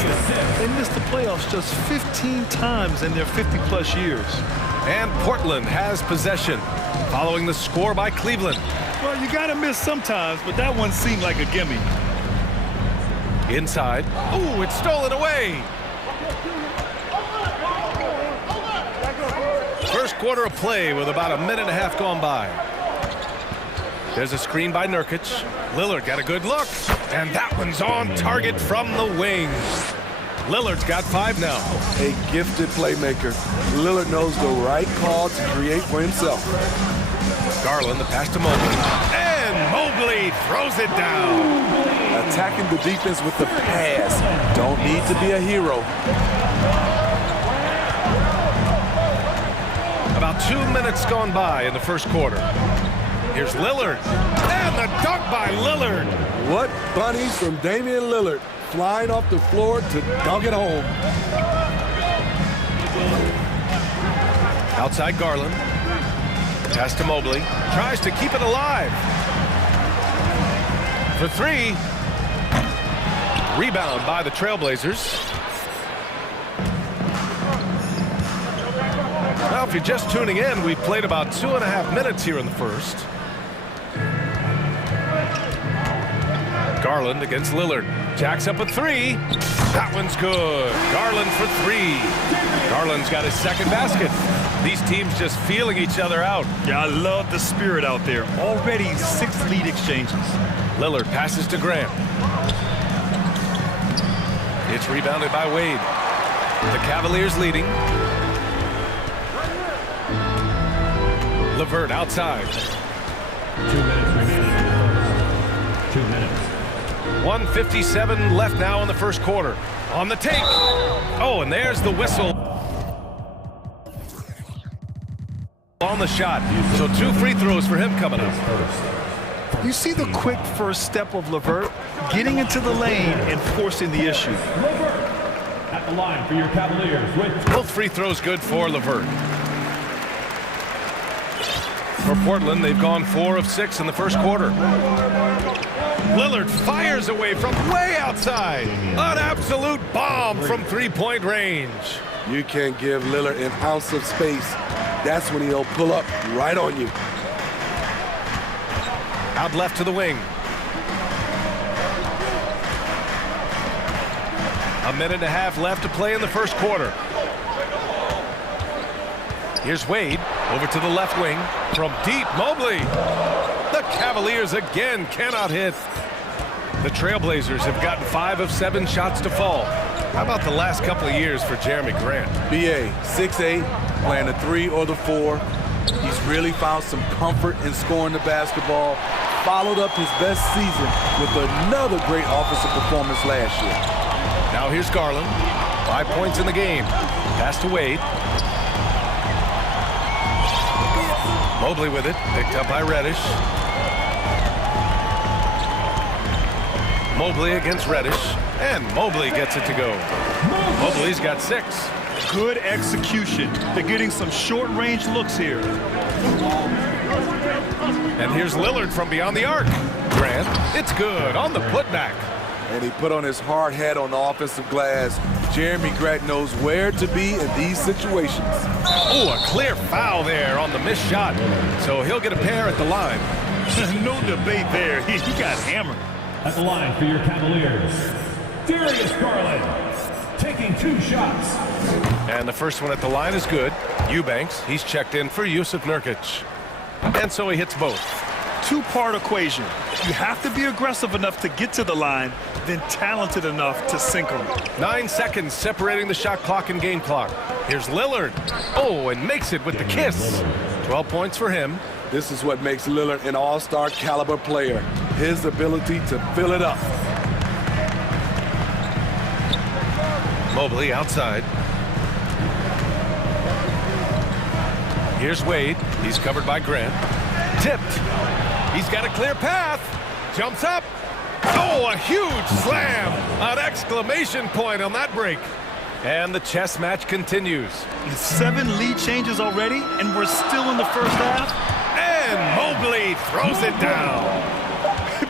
They missed the playoffs just 15 times in their 50-plus years. And Portland has possession, following the score by Cleveland. Well, you got to miss sometimes, but that one seemed like a gimme. Inside. Ooh, it's stolen away. First quarter of play with about a minute and a half gone by. There's a screen by Nurkic. Lillard got a good look, and that one's on target from the wing. Lillard's got 5 now. A gifted playmaker. Lillard knows the right call to create for himself. Garland, the pass to Mobley. And Mobley throws it down. Attacking the defense with the pass. Don't need to be a hero. About 2 minutes gone by in the first quarter. Here's Lillard. And the dunk by Lillard. What bunnies from Damian Lillard. Flying off the floor to dunk it home. Outside Garland. Pass to Mobley. Tries to keep it alive. For 3. Rebound by the Trailblazers. Now, if you're just tuning in, we've played about 2.5 minutes here in the first. Garland against Lillard. Jacks up a 3. That one's good. Garland for 3. Garland's got his second basket. These teams just feeling each other out. Yeah, I love the spirit out there. Already 6 lead exchanges. Lillard passes to Grant. It's rebounded by Wade. The Cavaliers leading. LeVert outside. 2 minutes remaining. 2 minutes. 1:57 left now in the first quarter. On the take. Oh, and there's the whistle. On the shot. So 2 free throws for him coming up. You see the quick first step of LeVert, getting into the lane and forcing the issue. LeVert at the line for your Cavaliers with both free throws good for LeVert. For Portland, they've gone 4 of 6 in the first quarter. Lillard fires away from way outside. An absolute bomb from 3-point range. You can't give Lillard an ounce of space. That's when he'll pull up right on you. Out left to the wing. A minute and a half left to play in the first quarter. Here's Wade over to the left wing from deep. Mobley. The Cavaliers again cannot hit. The Trailblazers have gotten 5 of 7 shots to fall. How about the last couple of years for Jeremy Grant? BA, 6'8", playing the 3 or the 4. He's really found some comfort in scoring the basketball. Followed up his best season with another great offensive performance last year. Now here's Garland. 5 points in the game. Pass to Wade. Mobley with it. Picked up by Reddish. Mobley against Reddish. And Mobley gets it to go. Mobley's got 6. Good execution. They're getting some short-range looks here. And here's Lillard from beyond the arc. Grant, it's good on the putback. And he put on his hard hat on the offensive glass. Jeremy Grant knows where to be in these situations. Oh, a clear foul there on the missed shot. So he'll get a pair at the line. No debate there. He got hammered. At the line for your Cavaliers, Darius Garland, taking 2 shots. And the first one at the line is good. Eubanks, he's checked in for Yusuf Nurkic. And so he hits both. Two-part equation. You have to be aggressive enough to get to the line, then talented enough to sink them. 9 seconds separating the shot clock and game clock. Here's Lillard. Oh, and makes it with the kiss. 12 points for him. This is what makes Lillard an all-star caliber player. His ability to fill it up. Mobley outside. Here's Wade. He's covered by Grant. Tipped. He's got a clear path. Jumps up. Oh, a huge slam. An exclamation point on that break. And the chess match continues. 7 lead changes already, and we're still in the first half. And Mobley throws it down.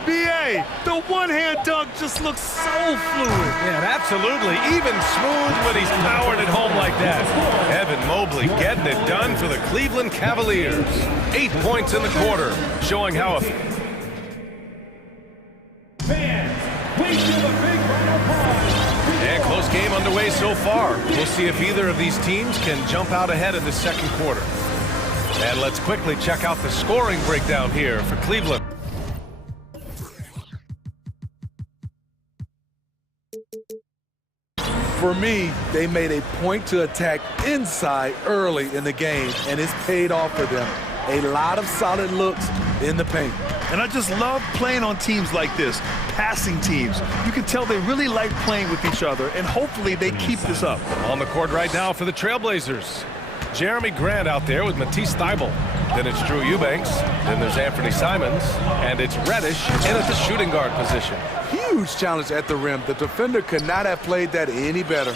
B.A., the one-hand dunk just looks so fluid. Yeah, absolutely. Even smooth when he's powered it home like that. Evan Mobley getting it done for the Cleveland Cavaliers. 8 points in the quarter, showing how Fans, please give a big round of applause. And close game underway so far. We'll see if either of these teams can jump out ahead in the second quarter. And let's quickly check out the scoring breakdown here for Cleveland. For me, they made a point to attack inside early in the game, and it's paid off for them. A lot of solid looks in the paint. And I just love playing on teams like this, passing teams. You can tell they really like playing with each other, and hopefully they keep this up. On the court right now for the Trailblazers. Jeremy Grant out there with Matisse Thybulle. Then it's Drew Eubanks. Then there's Anthony Simons. And it's Reddish in at the shooting guard position. Huge challenge at the rim. The defender could not have played that any better.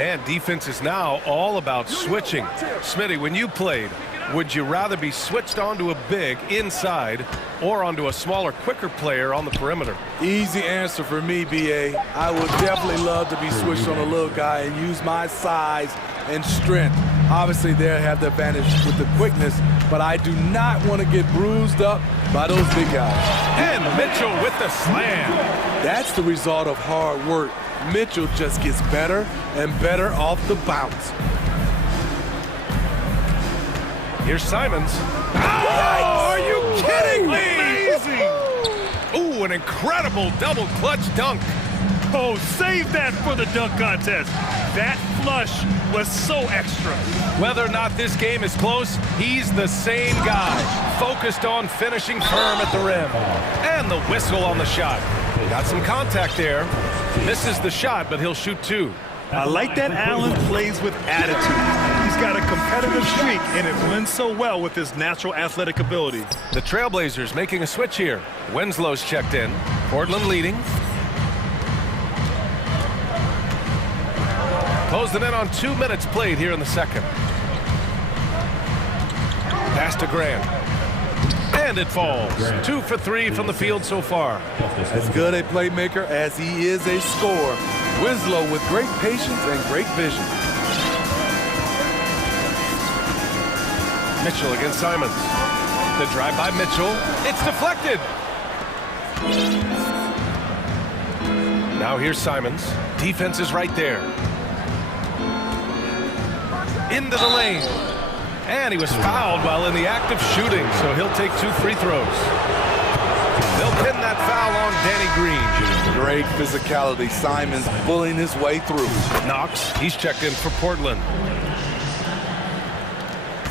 And defense is now all about switching. Smitty, when you played, would you rather be switched onto a big inside or onto a smaller, quicker player on the perimeter? Easy answer for me, B.A. I would definitely love to be switched on a little guy and use my size and strength. Obviously, they'll have the advantage with the quickness, but I do not want to get bruised up by those big guys. And Mitchell with the slam. That's the result of hard work. Mitchell just gets better and better off the bounce. Here's Simons. Oh, are you kidding me? Amazing! Ooh, an incredible double clutch dunk. Oh, save that for the dunk contest. That flush was so extra. Whether or not this game is close, he's the same guy, focused on finishing firm at the rim. And the whistle on the shot. Got some contact there. Misses the shot, but he'll shoot 2. I like that Allen plays with attitude. He's got a competitive streak, and it blends so well with his natural athletic ability. The Trailblazers making a switch here. Winslow's checked in. Portland leading. Closing in on 2 minutes played here in the second. Pass to Grant. And it falls. 2 for 3 from the field so far. As good a playmaker as he is a scorer, Winslow with great patience and great vision. Mitchell against Simons. The drive by Mitchell. It's deflected. Now here's Simons. Defense is right there. Into the lane. And he was fouled while in the act of shooting, so he'll take 2 free throws. They'll pin that foul on Danny Green. Great physicality. Simons bullying his way through. Knox, he's checked in for Portland.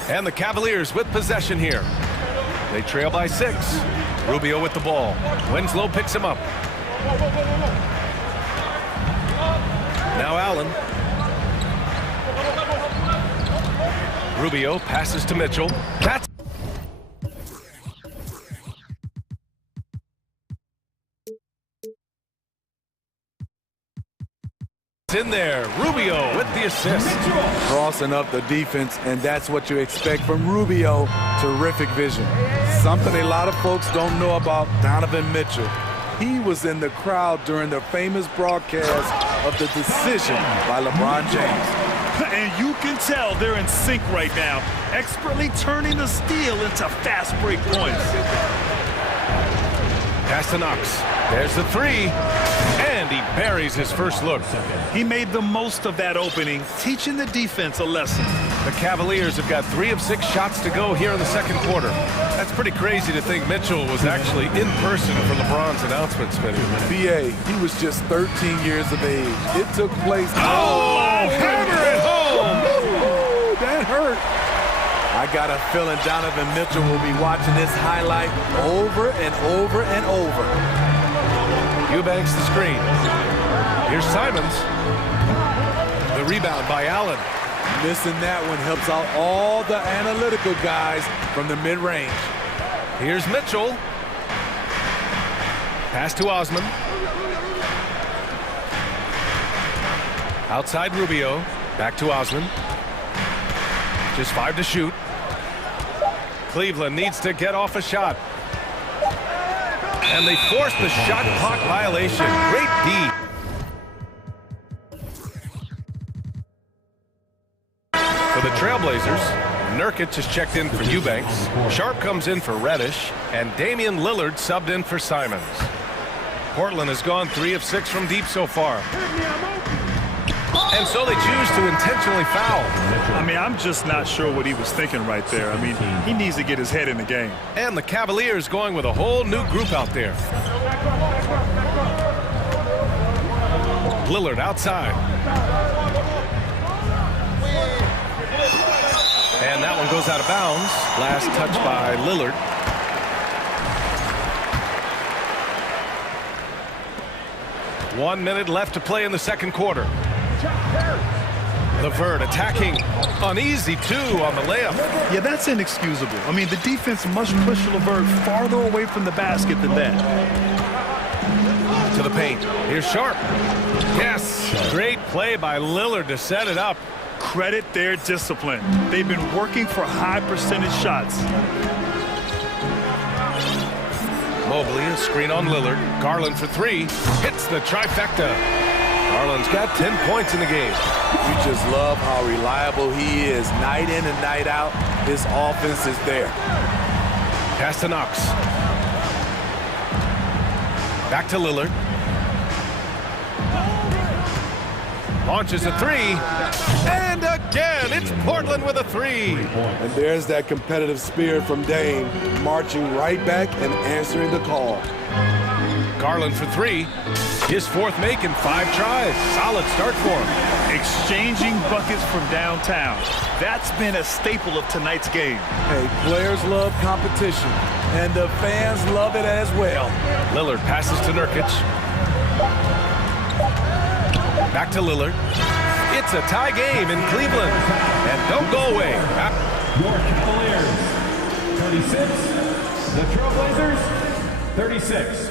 And the Cavaliers with possession here. They trail by 6. Rubio with the ball. Winslow picks him up. Now Allen. Rubio passes to Mitchell. That's in there. Rubio with the assist. Crossing up the defense, and that's what you expect from Rubio. Terrific vision. Something a lot of folks don't know about Donovan Mitchell. He was in the crowd during the famous broadcast of the decision by LeBron James. And you can tell they're in sync right now, expertly turning the steal into fast break points. Pass to Knox. There's the three. And he buries his first look. He made the most of that opening, teaching the defense a lesson. The Cavaliers have got 3 of 6 shots to go here in the second quarter. That's pretty crazy to think Mitchell was actually in person for LeBron's announcement, Smitty. BA, he was just 13 years of age. It took place. Oh, hammer it home! Ooh, that hurt. I got a feeling Donovan Mitchell will be watching this highlight over and over and over. Eubanks the screen. Here's Simons. The rebound by Allen. Missing that one helps out all the analytical guys from the mid-range. Here's Mitchell. Pass to Osman. Outside Rubio. Back to Osman. Just 5 to shoot. Cleveland needs to get off a shot. And they force the shot clock violation. Great D. For the Trailblazers, Nurkic is checked in for Eubanks. Sharp comes in for Reddish. And Damian Lillard subbed in for Simons. Portland has gone 3 of 6 from deep so far. And so they choose to intentionally foul. I mean, I'm just not sure what he was thinking right there. I mean, he needs to get his head in the game. And the Cavaliers going with a whole new group out there. Lillard outside. And that one goes out of bounds. Last touch by Lillard. One minute left to play in the second quarter. LeVert attacking. Uneasy, too, on the layup. Yeah, that's inexcusable. I mean, the defense must push LeVert farther away from the basket than that. To the paint. Here's Sharp. Yes. Great play by Lillard to set it up. Credit their discipline. They've been working for high percentage shots. Mobley, a screen on Lillard. Garland for 3. Hits the trifecta. Garland's got 10 points in the game. You just love how reliable he is. Night in and night out, his offense is there. Pass to Knox. Back to Lillard. Launches a 3. And again, it's Portland with a 3. And there's that competitive spirit from Dame, marching right back and answering the call. Garland for 3. His 4th make in 5 tries. Solid start for him. Exchanging buckets from downtown. That's been a staple of tonight's game. Hey, players love competition, and the fans love it as well. Lillard passes to Nurkic. Back to Lillard. It's a tie game in Cleveland. And don't go away. Your Cavaliers, 36. The Trailblazers, 36.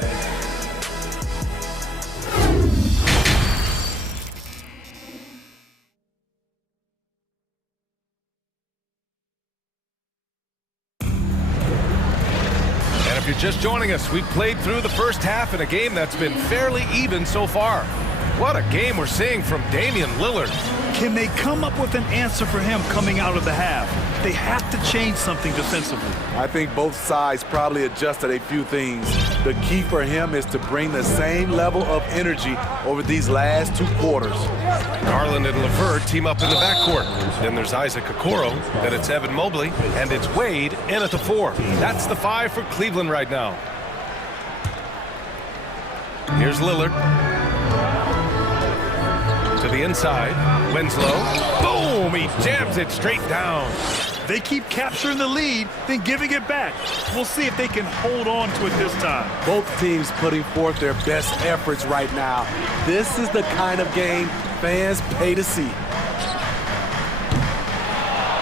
If you're just joining us, we've played through the first half in a game that's been fairly even so far. What a game we're seeing from Damian Lillard. Can they come up with an answer for him coming out of the half? They have to change something defensively. I think both sides probably adjusted a few things. The key for him is to bring the same level of energy over these last 2 quarters. Garland and LeVert team up in the backcourt. Then there's Isaac Okoro. Then it's Evan Mobley. And it's Wade in at the 4. That's the 5 for Cleveland right now. Here's Lillard. To the inside. Winslow. Boom! He jams it straight down. They keep capturing the lead, then giving it back. We'll see if they can hold on to it this time. Both teams putting forth their best efforts right now. This is the kind of game fans pay to see.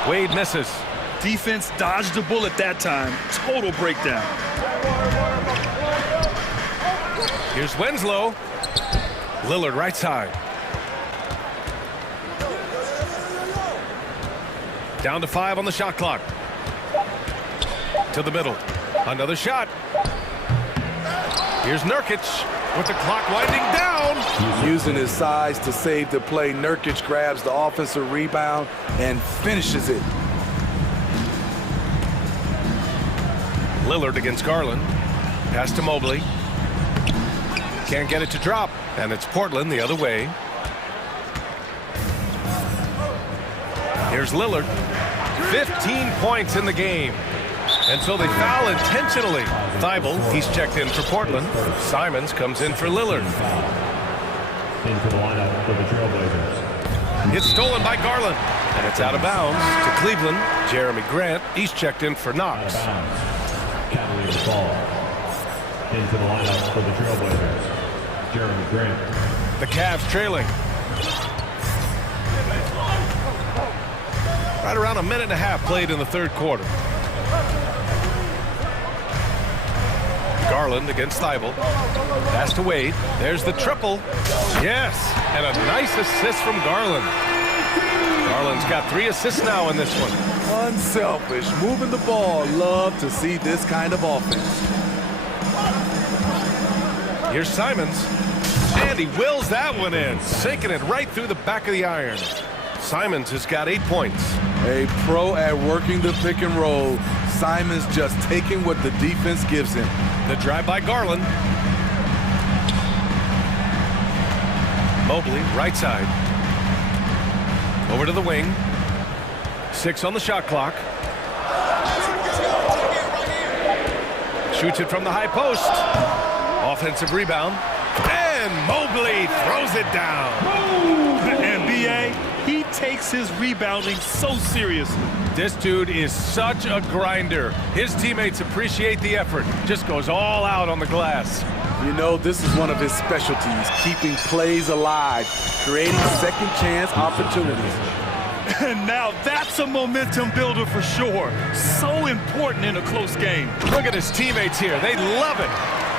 Wade misses. Defense dodged a bullet that time. Total breakdown. Here's Winslow. Lillard right side. Down to 5 on the shot clock. To the middle. Another shot. Here's Nurkic with the clock winding down. Using his size to save the play, Nurkic grabs the offensive rebound and finishes it. Lillard against Garland. Pass to Mobley. Can't get it to drop. And it's Portland the other way. Here's Lillard. 15 points in the game. And so they foul intentionally. Thibault, he's checked in for Portland. Simons comes in for Lillard. Into the lineup for the Trailblazers. It's stolen by Garland. And it's out of bounds to Cleveland. Jeremy Grant, he's checked in for Knox. Cavaliers ball. Into the lineup for the Trailblazers. Jeremy Grant. The Cavs trailing. Right around a minute and a half played in the third quarter. Garland against Thibault. Pass to Wade. There's the triple. Yes, and a nice assist from Garland. Garland's got 3 assists now in this one. Unselfish, moving the ball. Love to see this kind of offense. Here's Simons. And he wills that one in, sinking it right through the back of the iron. Simons has got 8 points. A pro at working the pick and roll. Simons just taking what the defense gives him. The drive by Garland. Mobley, right side. Over to the wing. 6 on the shot clock. Shoots it from the high post. Offensive rebound. And Mobley throws it down. And B.A., he takes his rebounding so seriously. This dude is such a grinder. His teammates appreciate the effort. Just goes all out on the glass. You know, this is one of his specialties, keeping plays alive, creating second chance opportunities. And now that's a momentum builder for sure. So important in a close game. Look at his teammates here. They love it.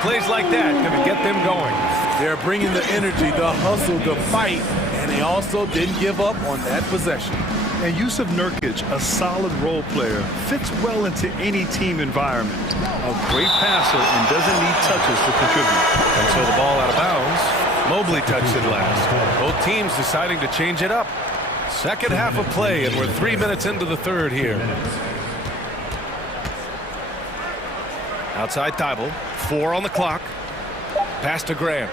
Plays like that gonna get them going. They're bringing the energy, the hustle, the fight, and they also didn't give up on that possession. And Yusuf Nurkic, a solid role player, fits well into any team environment. A great passer and doesn't need touches to contribute. And so the ball out of bounds. Mobley touched it last. Both teams deciding to change it up. Second half of play, and we're 3 minutes into the third here. Outside Thibault. 4 on the clock. Pass to Grant.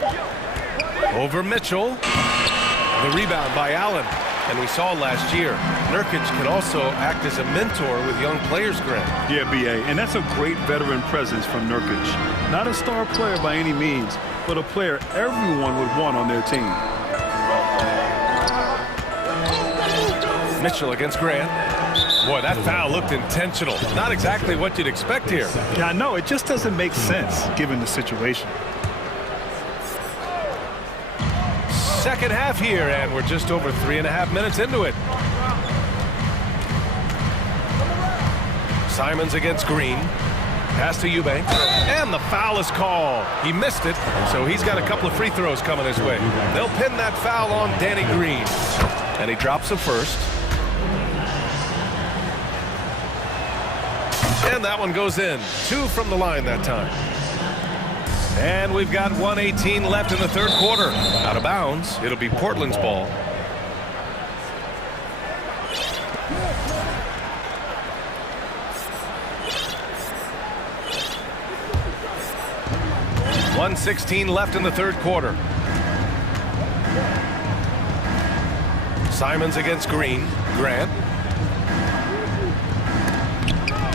Over Mitchell. The rebound by Allen. And we saw last year, Nurkic can also act as a mentor with young players, Grant. Yeah, B.A., and that's a great veteran presence from Nurkic. Not a star player by any means, but a player everyone would want on their team. Mitchell against Grant. Boy, that foul looked intentional. Not exactly what you'd expect here. Yeah, I know. It just doesn't make sense given the situation. Second half here, and we're just over 3.5 minutes into it. Simons against Green. Pass to Eubank. And the foul is called. He missed it, so he's got a couple of free throws coming his way. They'll pin that foul on Danny Green. And he drops the first. And that one goes in. 2 from the line that time. And we've got 1:18 left in the third quarter. Out of bounds. It'll be Portland's ball. .116 left in the third quarter. Simons against Green. Grant.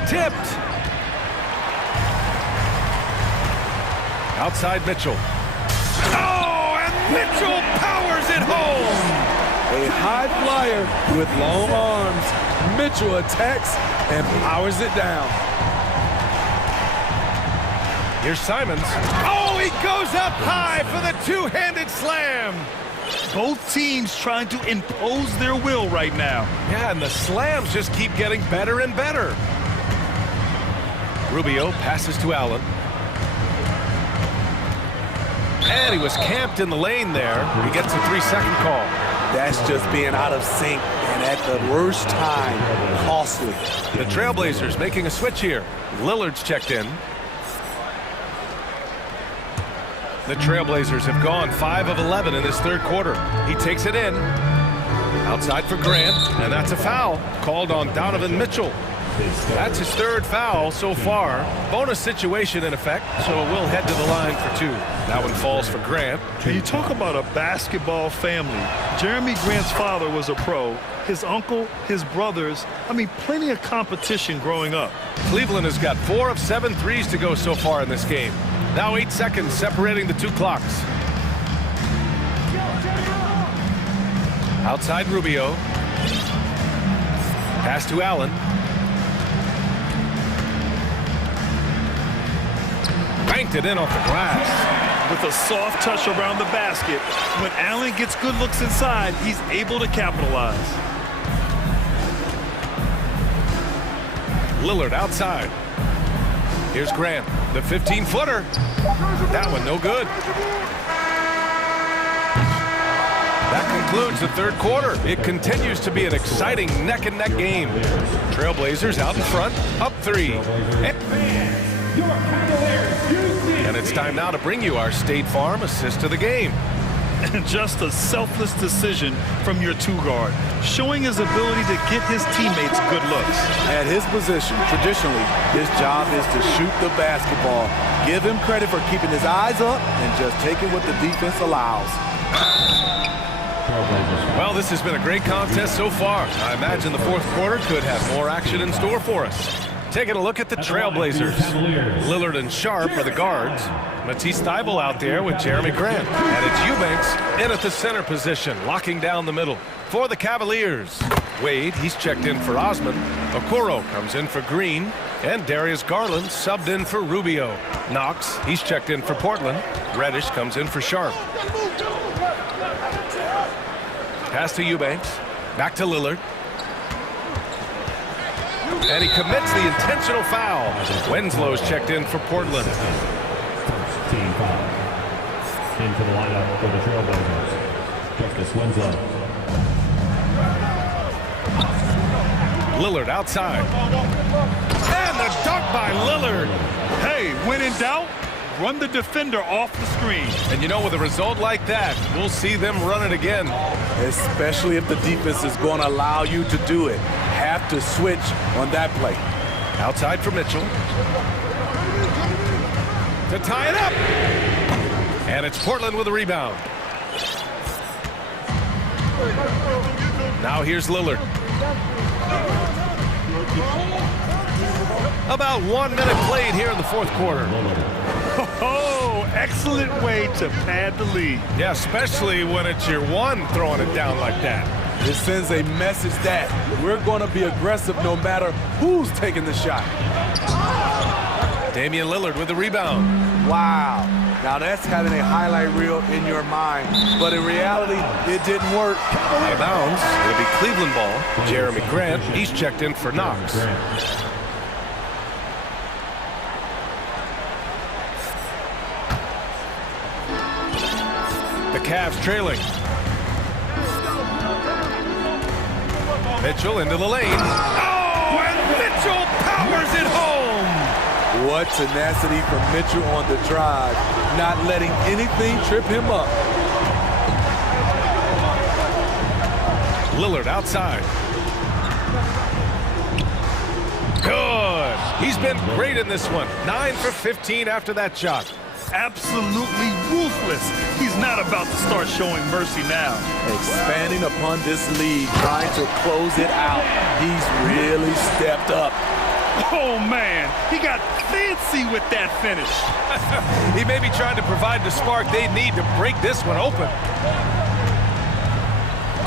Tipped. Outside Mitchell. Oh, and Mitchell powers it home. A high flyer with long arms. Mitchell attacks and powers it down. Here's Simons. Oh, he goes up high for the two-handed slam. Both teams trying to impose their will right now. Yeah, and the slams just keep getting better and better. Rubio passes to Allen. And he was camped in the lane there. He gets a 3-second call. That's just being out of sync and at the worst time, costly. The Trailblazers making a switch here. Lillard's checked in. The Trailblazers have gone 5 of 11 in this third quarter. He takes it in. Outside for Grant, and that's a foul called on Donovan Mitchell. That's his third foul so far. Bonus situation in effect, so we'll head to the line for 2. That one falls for Grant. And you talk about a basketball family. Jeremy Grant's father was a pro. His uncle, his brothers. I mean, plenty of competition growing up. Cleveland has got 4 of 7 threes to go so far in this game. Now 8 seconds separating the 2 clocks. Outside Rubio. Pass to Allen. Banked it in off the glass. With a soft touch around the basket, when Allen gets good looks inside, he's able to capitalize. Lillard outside. Here's Grant, the 15-footer. That one no good. That concludes the third quarter. It continues to be an exciting neck-and-neck game. Trailblazers out in front, up 3. And it's time now to bring you our State Farm assist to the game. And just a selfless decision from your 2-guard, showing his ability to get his teammates good looks. At his position, traditionally, his job is to shoot the basketball. Give him credit for keeping his eyes up and just taking what the defense allows. Well, this has been a great contest so far. I imagine the fourth quarter could have more action in store for us. Taking a look at the Trailblazers. Lillard and Sharp are the guards. Matisse Thybulle out there with Jeremy Grant. And it's Eubanks in at the center position, locking down the middle. For the Cavaliers, Wade, he's checked in for Osman. Okoro comes in for Green. And Darius Garland subbed in for Rubio. Knox, he's checked in for Portland. Reddish comes in for Sharp. Pass to Eubanks. Back to Lillard. And he commits the intentional foul. Wenslow's checked in for Portland. Team foul. Into the lineup for the Trailblazers. Justice Winslow. Lillard outside. And the dunk by Lillard. Hey, when in doubt, run the defender off the screen. And you know, with a result like that, we'll see them run it again. Especially if the defense is going to allow you to do it. Have to switch on that play. Outside for Mitchell. To tie it up. And it's Portland with a rebound. Now here's Lillard. About 1 minute played here in the fourth quarter. Oh, excellent way to pad the lead. Yeah, especially when it's your one throwing it down like that. It sends a message that we're going to be aggressive no matter who's taking the shot. Damian Lillard with the rebound. Wow. Now that's having a highlight reel in your mind. But in reality, it didn't work. Out of bounds. It'll be Cleveland ball. Jeremy Grant, he's checked in for Knox. The Cavs trailing. Mitchell into the lane. Oh, and Mitchell powers it home. What tenacity from Mitchell on the drive, not letting anything trip him up. Lillard outside. Good. He's been great in this one. 9 for 15 after that shot. Absolutely ruthless. He's not about to start showing mercy now. Expanding upon this lead, trying to close it out. He's really stepped up. Oh, man, he got fancy with that finish. He may be trying to provide the spark they need to break this one open.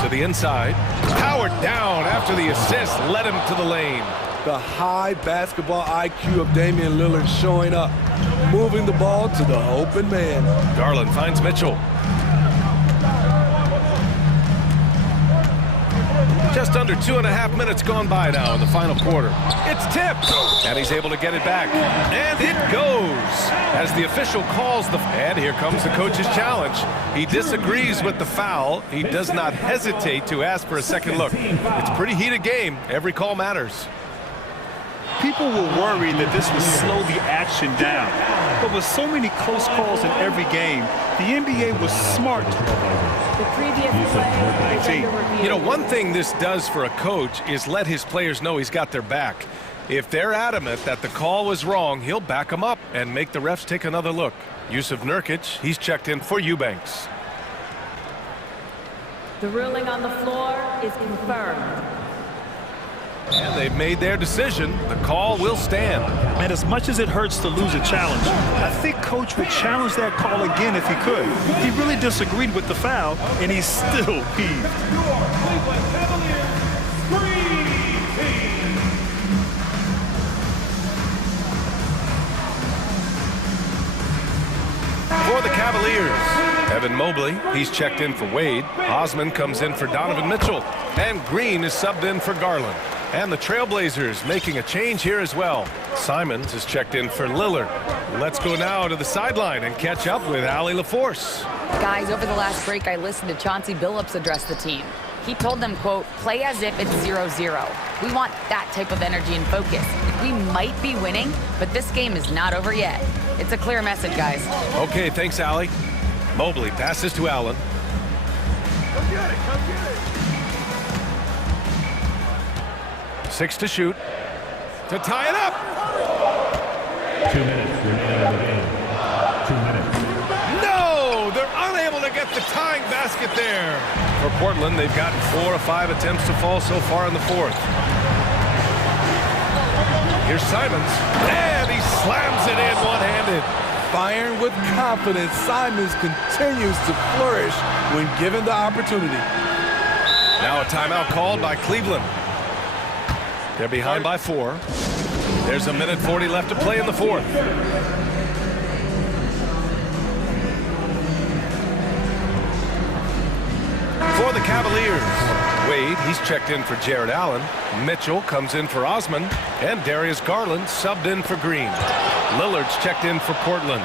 To the inside. Powered down after the assist led him to the lane. The high basketball IQ of Damian Lillard showing up, moving the ball to the open man. Garland finds Mitchell. Just under 2.5 minutes gone by now in the final quarter. It's tipped, and he's able to get it back. And it goes as the official calls the... And here comes the coach's challenge. He disagrees with the foul. He does not hesitate to ask for a second look. It's a pretty heated game. Every call matters. people were worried that this would slow the action down. But with so many close calls in every game, the NBA was smart. The previous play is under review. You know, one thing this does for a coach is let his players know he's got their back. If they're adamant that the call was wrong, he'll back them up and make the refs take another look. Yusuf Nurkic, he's checked in for Eubanks. The ruling on the floor is confirmed. And they've made their decision. The call will stand. And as much as it hurts to lose a challenge, I think Coach would challenge that call again if he could. He really disagreed with the foul, and he's still peeved. For the Cavaliers, Evan Mobley, he's checked in for Wade. Osman comes in for Donovan Mitchell. And Green is subbed in for Garland. And the Trailblazers making a change here as well. Simons is checked in for Lillard. Let's go now to the sideline and catch up with Allie LaForce. Guys, over the last break, I listened to Chauncey Billups address the team. He told them, quote, play as if it's 0-0. We want that type of energy and focus. We might be winning, but this game is not over yet. It's a clear message, guys. Okay, thanks, Allie. Mobley passes to Allen. Come get it, come get it. 6 to shoot. To tie it up. 2 minutes remaining in the game. 2 minutes. No! They're unable to get the tying basket there. For Portland, they've gotten 4 of 5 attempts to fall so far in the fourth. Here's Simons. And he slams it in one-handed. Firing with confidence, Simons continues to flourish when given the opportunity. Now a timeout called by Cleveland. They're behind by 4. There's a minute 40 left to play in the fourth. For the Cavaliers, Wade, he's checked in for Jared Allen. Mitchell comes in for Osman. And Darius Garland subbed in for Green. Lillard's checked in for Portland.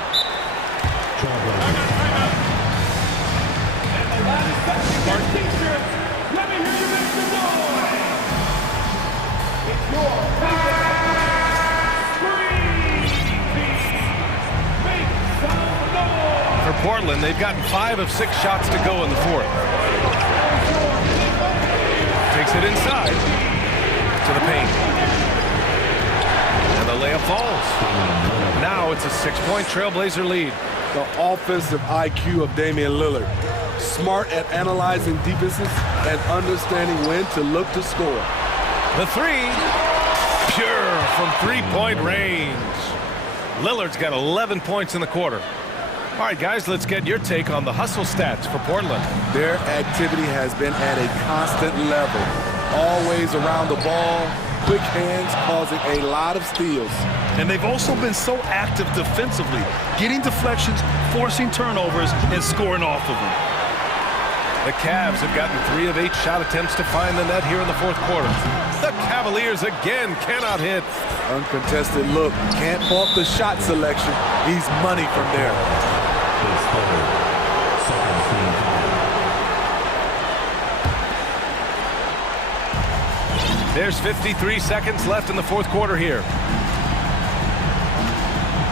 For Portland, they've gotten 5 of 6 shots to go in the fourth. Takes it inside to the paint. And the layup falls. Now it's a 6-point Trailblazer lead. The offensive IQ of Damian Lillard. Smart at analyzing defenses and understanding when to look to score. The three, pure from three-point range. Lillard's got 11 points in the quarter. All right, guys, let's get your take on the hustle stats for Portland. Their activity has been at a constant level. Always around the ball, quick hands causing a lot of steals. And they've also been so active defensively, getting deflections, forcing turnovers, and scoring off of them. The Cavs have gotten 3 of 8 shot attempts to find the net here in the fourth quarter. The Cavaliers again cannot hit. Uncontested look. Can't fault the shot selection. He's money from there. There's 53 seconds left in the fourth quarter here.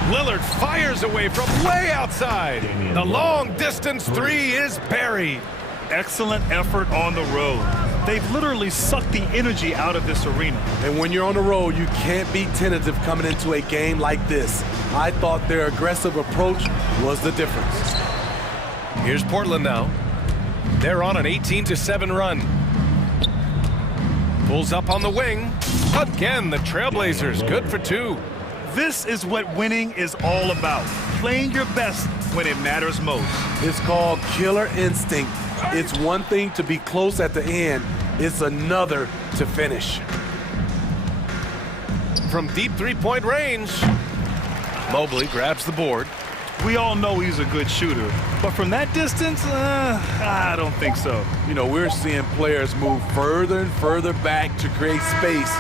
Lillard fires away from way outside. The long distance three is buried. Excellent effort on the road. They've literally sucked the energy out of this arena. And when you're on the road, you can't be tentative coming into a game like this. I thought their aggressive approach was the difference. Here's Portland now. They're on an 18-7 run. Pulls up on the wing. Again, the Trailblazers good for 2. This is what winning is all about. Playing your best when it matters most. It's called killer instinct. It's one thing to be close at the end. It's another to finish. From deep three-point range, Mobley grabs the board. We all know he's a good shooter, but from that distance, I don't think so. You know, we're seeing players move further and further back to create space.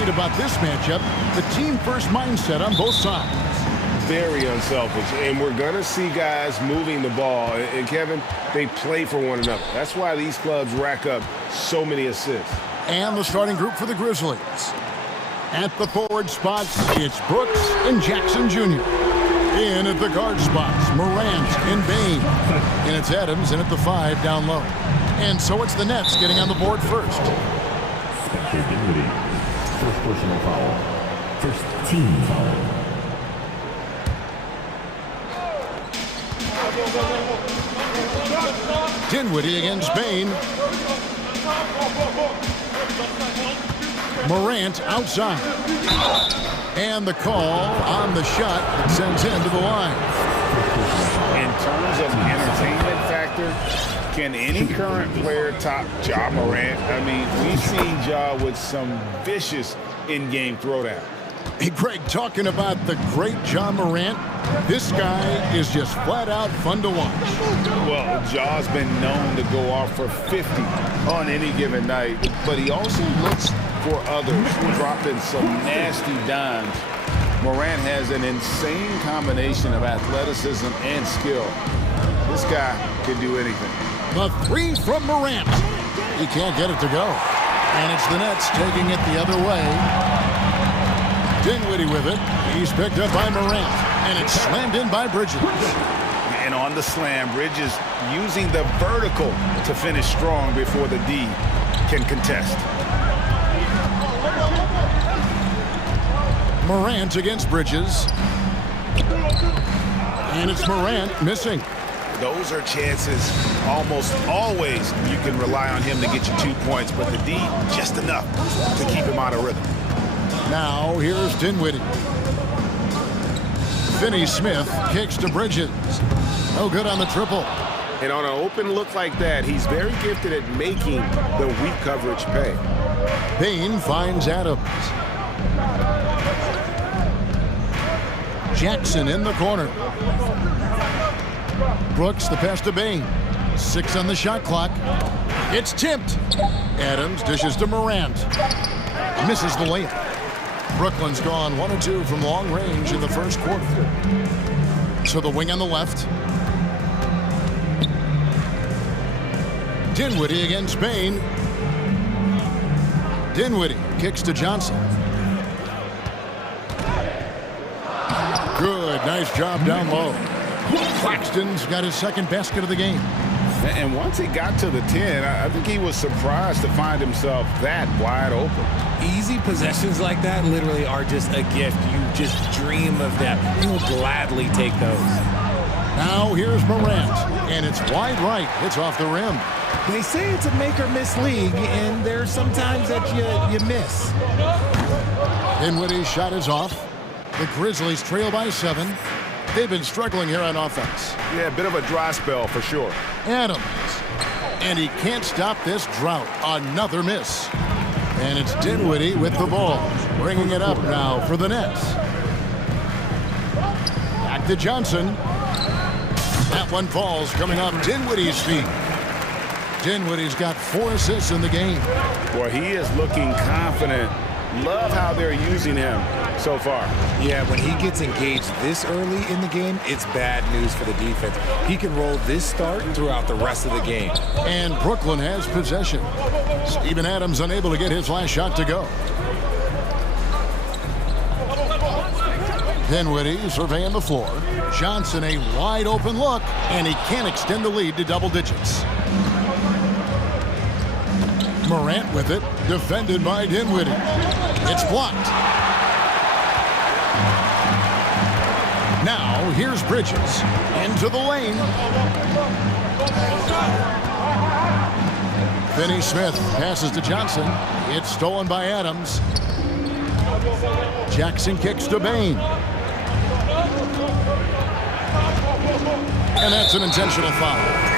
read about this matchup? The team-first mindset on both sides. Very unselfish, and we're going to see guys moving the ball. And Kevin, they play for one another. That's why these clubs rack up so many assists. And the starting group for the Grizzlies. At the forward spots, it's Brooks and Jackson Jr. In at the guard spots, Morant and Bain. And it's Adams in at the 5 down low. And so it's the Nets getting on the board first. Spencer Dinwiddie, first personal foul, first team foul. Dinwiddie against Bain. Morant outside. And the call on the shot that sends him to the line. In terms of the entertainment factor, can any current player top Ja Morant? I mean, we've seen Ja with some vicious in-game throwdown. Hey, Greg, talking about the great Ja Morant, this guy is just flat out fun to watch. Well, Ja's been known to go off for 50 on any given night, but he also looks for others, dropping some nasty dimes. Morant has an insane combination of athleticism and skill. This guy can do anything. The 3 from Morant. He can't get it to go. And it's the Nets taking it the other way. Dinwiddie with it. He's picked up by Morant. And it's slammed in by Bridges. And on the slam, Bridges using the vertical to finish strong before the D can contest. Morant against Bridges. And it's Morant missing. Those are chances almost always you can rely on him to get you 2 points, but the D just enough to keep him out of rhythm. Now here's Dinwiddie. Finney-Smith kicks to Bridges. No good on the triple. And on an open look like that, he's very gifted at making the weak coverage pay. Payne finds Adams. Jackson in the corner. Brooks the pass to Bain. 6 on the shot clock. It's tipped. Adams dishes to Morant. Misses the layup. Brooklyn's gone 1 of 2 from long range in the first quarter. So the wing on the left. Dinwiddie against Bain. Dinwiddie kicks to Johnson. Good, nice job down low. Claxton's got his second basket of the game. And once he got to the 10, I think he was surprised to find himself that wide open. Easy possessions like that literally are just a gift. You just dream of them. You'll gladly take those. Now here's Morant, and it's wide right. It's off the rim. They say it's a make-or-miss league, and there's sometimes that you miss. Dinwiddie's shot is off. The Grizzlies trail by 7. They've been struggling here on offense. Yeah, a bit of a dry spell for sure. Adams. And he can't stop this drought. Another miss. And it's Dinwiddie with the ball. Bringing it up now for the Nets. Back to Johnson. That one falls coming off Dinwiddie's feet. Dinwiddie's got 4 assists in the game. Boy, he is looking confident. Love how they're using him so far. Yeah, when he gets engaged this early in the game, it's bad news for the defense. He can roll this start throughout the rest of the game. And Brooklyn has possession. Steven Adams unable to get his last shot to go. Dinwiddie surveying the floor. Johnson a wide open look, and he can't extend the lead to double digits. Morant with it, defended by Dinwiddie. It's blocked. Now here's Bridges into the lane. Finney-Smith passes to Johnson. It's stolen by Adams. Jackson kicks to Bain. And that's an intentional foul.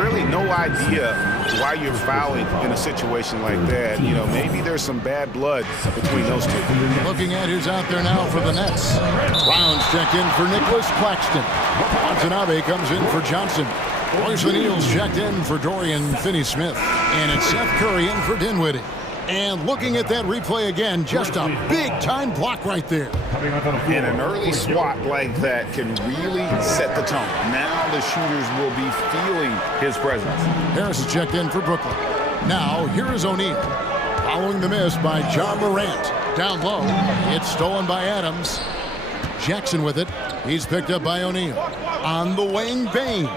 Really no idea why you're fouling in a situation like that. You know, maybe there's some bad blood between those two. Looking at who's out there now for the Nets. Browns checked in for Nicholas Claxton. Watanabe comes in for Johnson. Royce O'Neal's checked in for Dorian Finney-Smith. And it's Seth Curry in for Dinwiddie. And looking at that replay again, just a big-time block right there. And an early swat like that can really set the tone. Now the shooters will be feeling his presence. Harris is checked in for Brooklyn. Now, here is O'Neal. Following the miss by Ja Morant. Down low, it's stolen by Adams. Jackson with it. He's picked up by O'Neal. On the wing, Bane.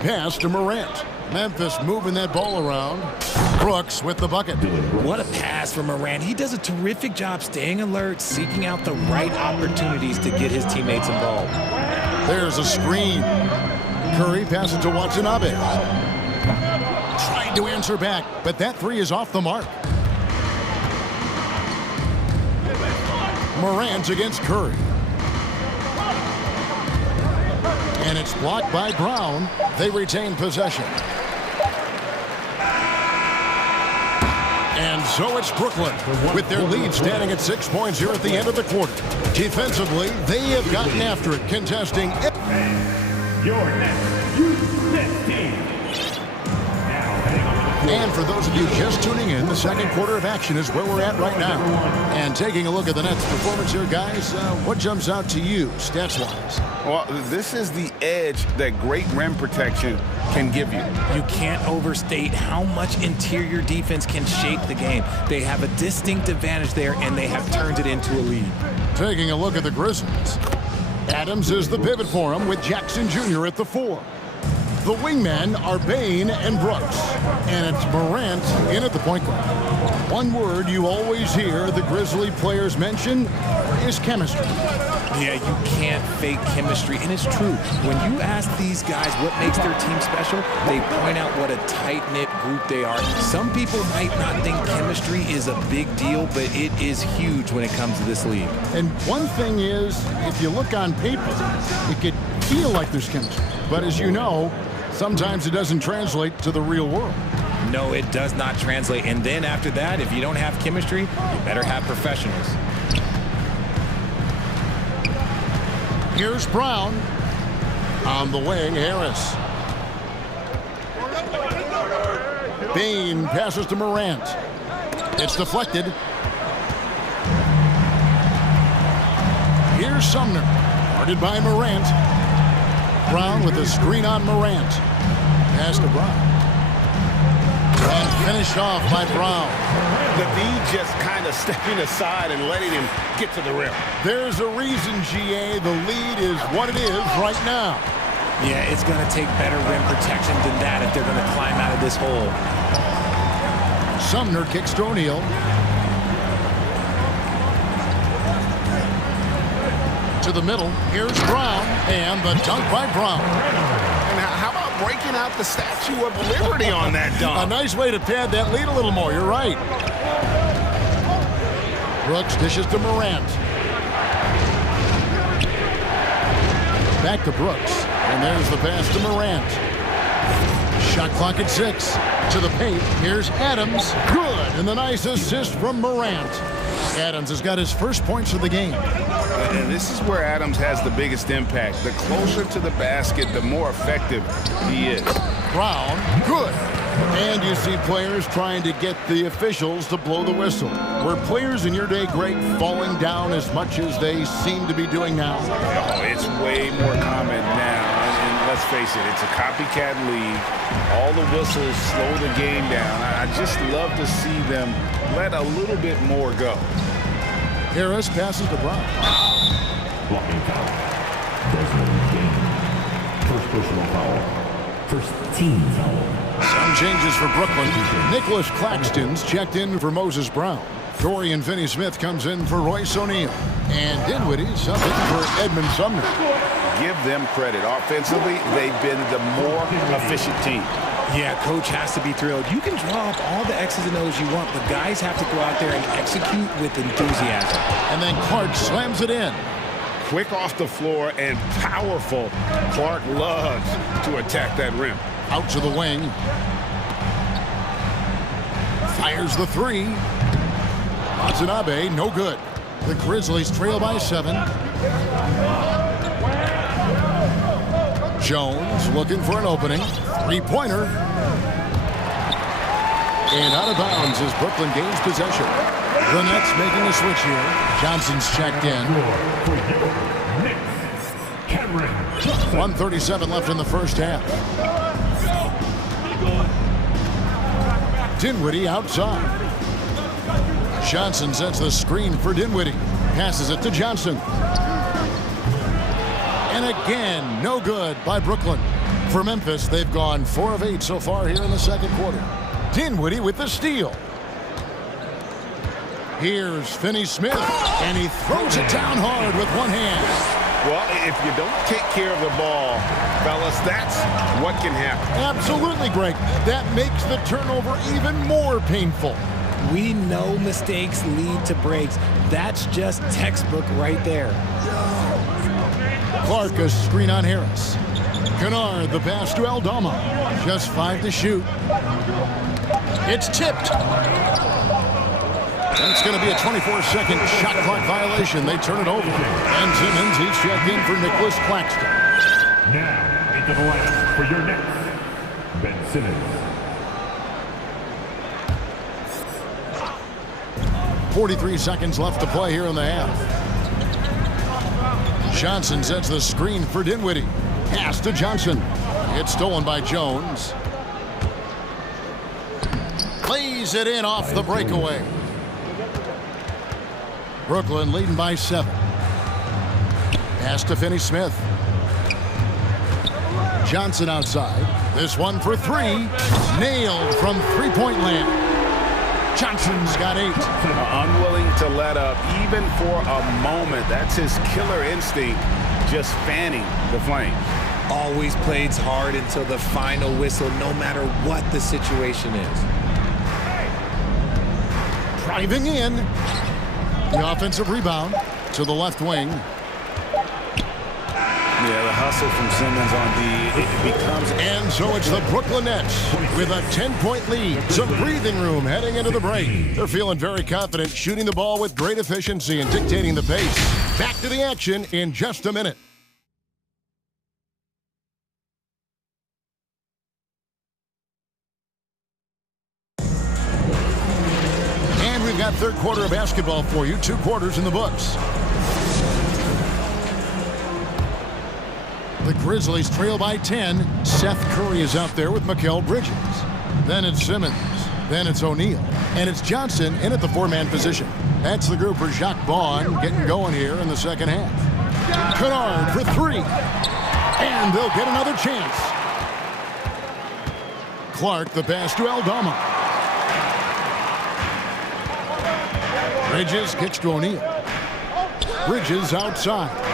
Pass to Morant. Memphis moving that ball around. Brooks with the bucket. What a pass from Morant. He does a terrific job staying alert, seeking out the right opportunities to get his teammates involved. There's a screen. Curry passes to Watanabe. Tried to answer back, but that three is off the mark. Morant against Curry. And it's blocked by Brown. They retain possession. And so it's Brooklyn with their lead standing at 6 points here at the end of the quarter. Defensively, they have gotten after it, contesting. Your next youth team. And for those of you just tuning in, the second quarter of action is where we're at right now. And taking a look at the Nets' performance here, guys, what jumps out to you, stats-wise? Well, this is the edge that great rim protection can give you. You can't overstate how much interior defense can shape the game. They have a distinct advantage there, and they have turned it into a lead. Taking a look at the Grizzlies. Adams is the pivot for him with Jackson Jr. at the 4. The wingmen are Bane and Brooks, and it's Morant in at the point guard. One word you always hear the Grizzly players mention is chemistry. Yeah, you can't fake chemistry, and it's true. When you ask these guys what makes their team special, they point out what a tight-knit group they are. Some people might not think chemistry is a big deal, but it is huge when it comes to this league. And one thing is, if you look on paper, it could feel like there's chemistry. But as you know, sometimes it doesn't translate to the real world. No, it does not translate. And then after that, if you don't have chemistry, you better have professionals. Here's Brown. On the wing, Harris. Bane passes to Morant. It's deflected. Here's Sumner. Guarded by Morant. Brown with a screen on Morant. Pass to Brown. And finished off by Brown. The D just kind of stepping aside and letting him get to the rim. There's a reason, GA, the lead is what it is right now. Yeah, it's going to take better rim protection than that if they're going to climb out of this hole. Sumner kicks to O'Neal. To the middle. Here's Brown. And the dunk by Brown. And how about breaking out the Statue of Liberty on that dunk? A nice way to pad that lead a little more. You're right. Brooks dishes to Morant. Back to Brooks. And there's the pass to Morant. Shot clock at 6. To the paint. Here's Adams. Good. And the nice assist from Morant. Adams has got his first points of the game. And this is where Adams has the biggest impact. The closer to the basket, the more effective he is. Brown, good. And you see players trying to get the officials to blow the whistle. Were players in your day, Greg, falling down as much as they seem to be doing now? Oh, it's way more common now. And let's face it, it's a copycat league. All the whistles slow the game down. I just love to see them let a little bit more go. Harris passes to Brown. Blocking foul. First personal foul. First team foul. Some changes for Brooklyn. Nicholas Claxton's checked in for Moses Brown. Dorian Finney-Smith comes in for Royce O'Neal. And Dinwiddie subbing for Edmund Sumner. Give them credit. Offensively, they've been the more efficient team. Yeah, coach has to be thrilled. You can draw up all the X's and O's you want, but guys have to go out there and execute with enthusiasm. And then Clark slams it in. Quick off the floor and powerful. Clark loves to attack that rim. Out to the wing. Fires the three. Watanabe, no good. The Grizzlies trail by 7. Jones looking for an opening. Three-pointer. And out of bounds as Brooklyn gains possession. The Nets making a switch here. Johnson's checked in. 1:37 left in the first half. Dinwiddie outside. Johnson sets the screen for Dinwiddie. Passes it to Johnson. And again, no good by Brooklyn. For Memphis, they've gone 4 of 8 so far here in the second quarter. Dinwiddie with the steal. Here's Finney-Smith, and he throws it down hard with one hand. Well, if you don't take care of the ball, fellas, that's what can happen. Absolutely, Greg. That makes the turnover even more painful. We know mistakes lead to breaks. That's just textbook right there. Clark, a screen on Harris. Kennard, the pass to Aldama. Just 5 to shoot. It's tipped. And it's going to be a 24-second shot clock violation. They turn it over. And Simmons, he's checked in for Nicholas Claxton. Now, into the lineup for your next, Ben Simmons. 43 seconds left to play here in the half. Johnson sets the screen for Dinwiddie. Pass to Johnson. It's stolen by Jones. Lays it in off the breakaway. Brooklyn leading by 7. Pass to Finney-Smith. Johnson outside. This one for 3. Nailed from three-point land. Johnson's got 8. Unwilling to let up even for a moment. That's his killer instinct, just fanning the flame. Always plays hard until the final whistle, no matter what the situation is. Driving in. The offensive rebound to the left wing. Yeah, the hustle from Simmons on D, it becomes... And so it's the Brooklyn Nets with a 10-point lead. Some breathing room heading into the break. They're feeling very confident, shooting the ball with great efficiency and dictating the pace. Back to the action in just a minute. And we've got third quarter of basketball for you. 2 quarters in the books. The Grizzlies trail by 10. Seth Curry is out there with Mikal Bridges. Then it's Simmons. Then it's O'Neal. And it's Johnson in at the 4-man position. That's the group for Jacques Vaughn getting going here in the second half. Kennard for 3. And they'll get another chance. Clark, the pass to Aldama. Bridges kicks to O'Neal. Bridges outside.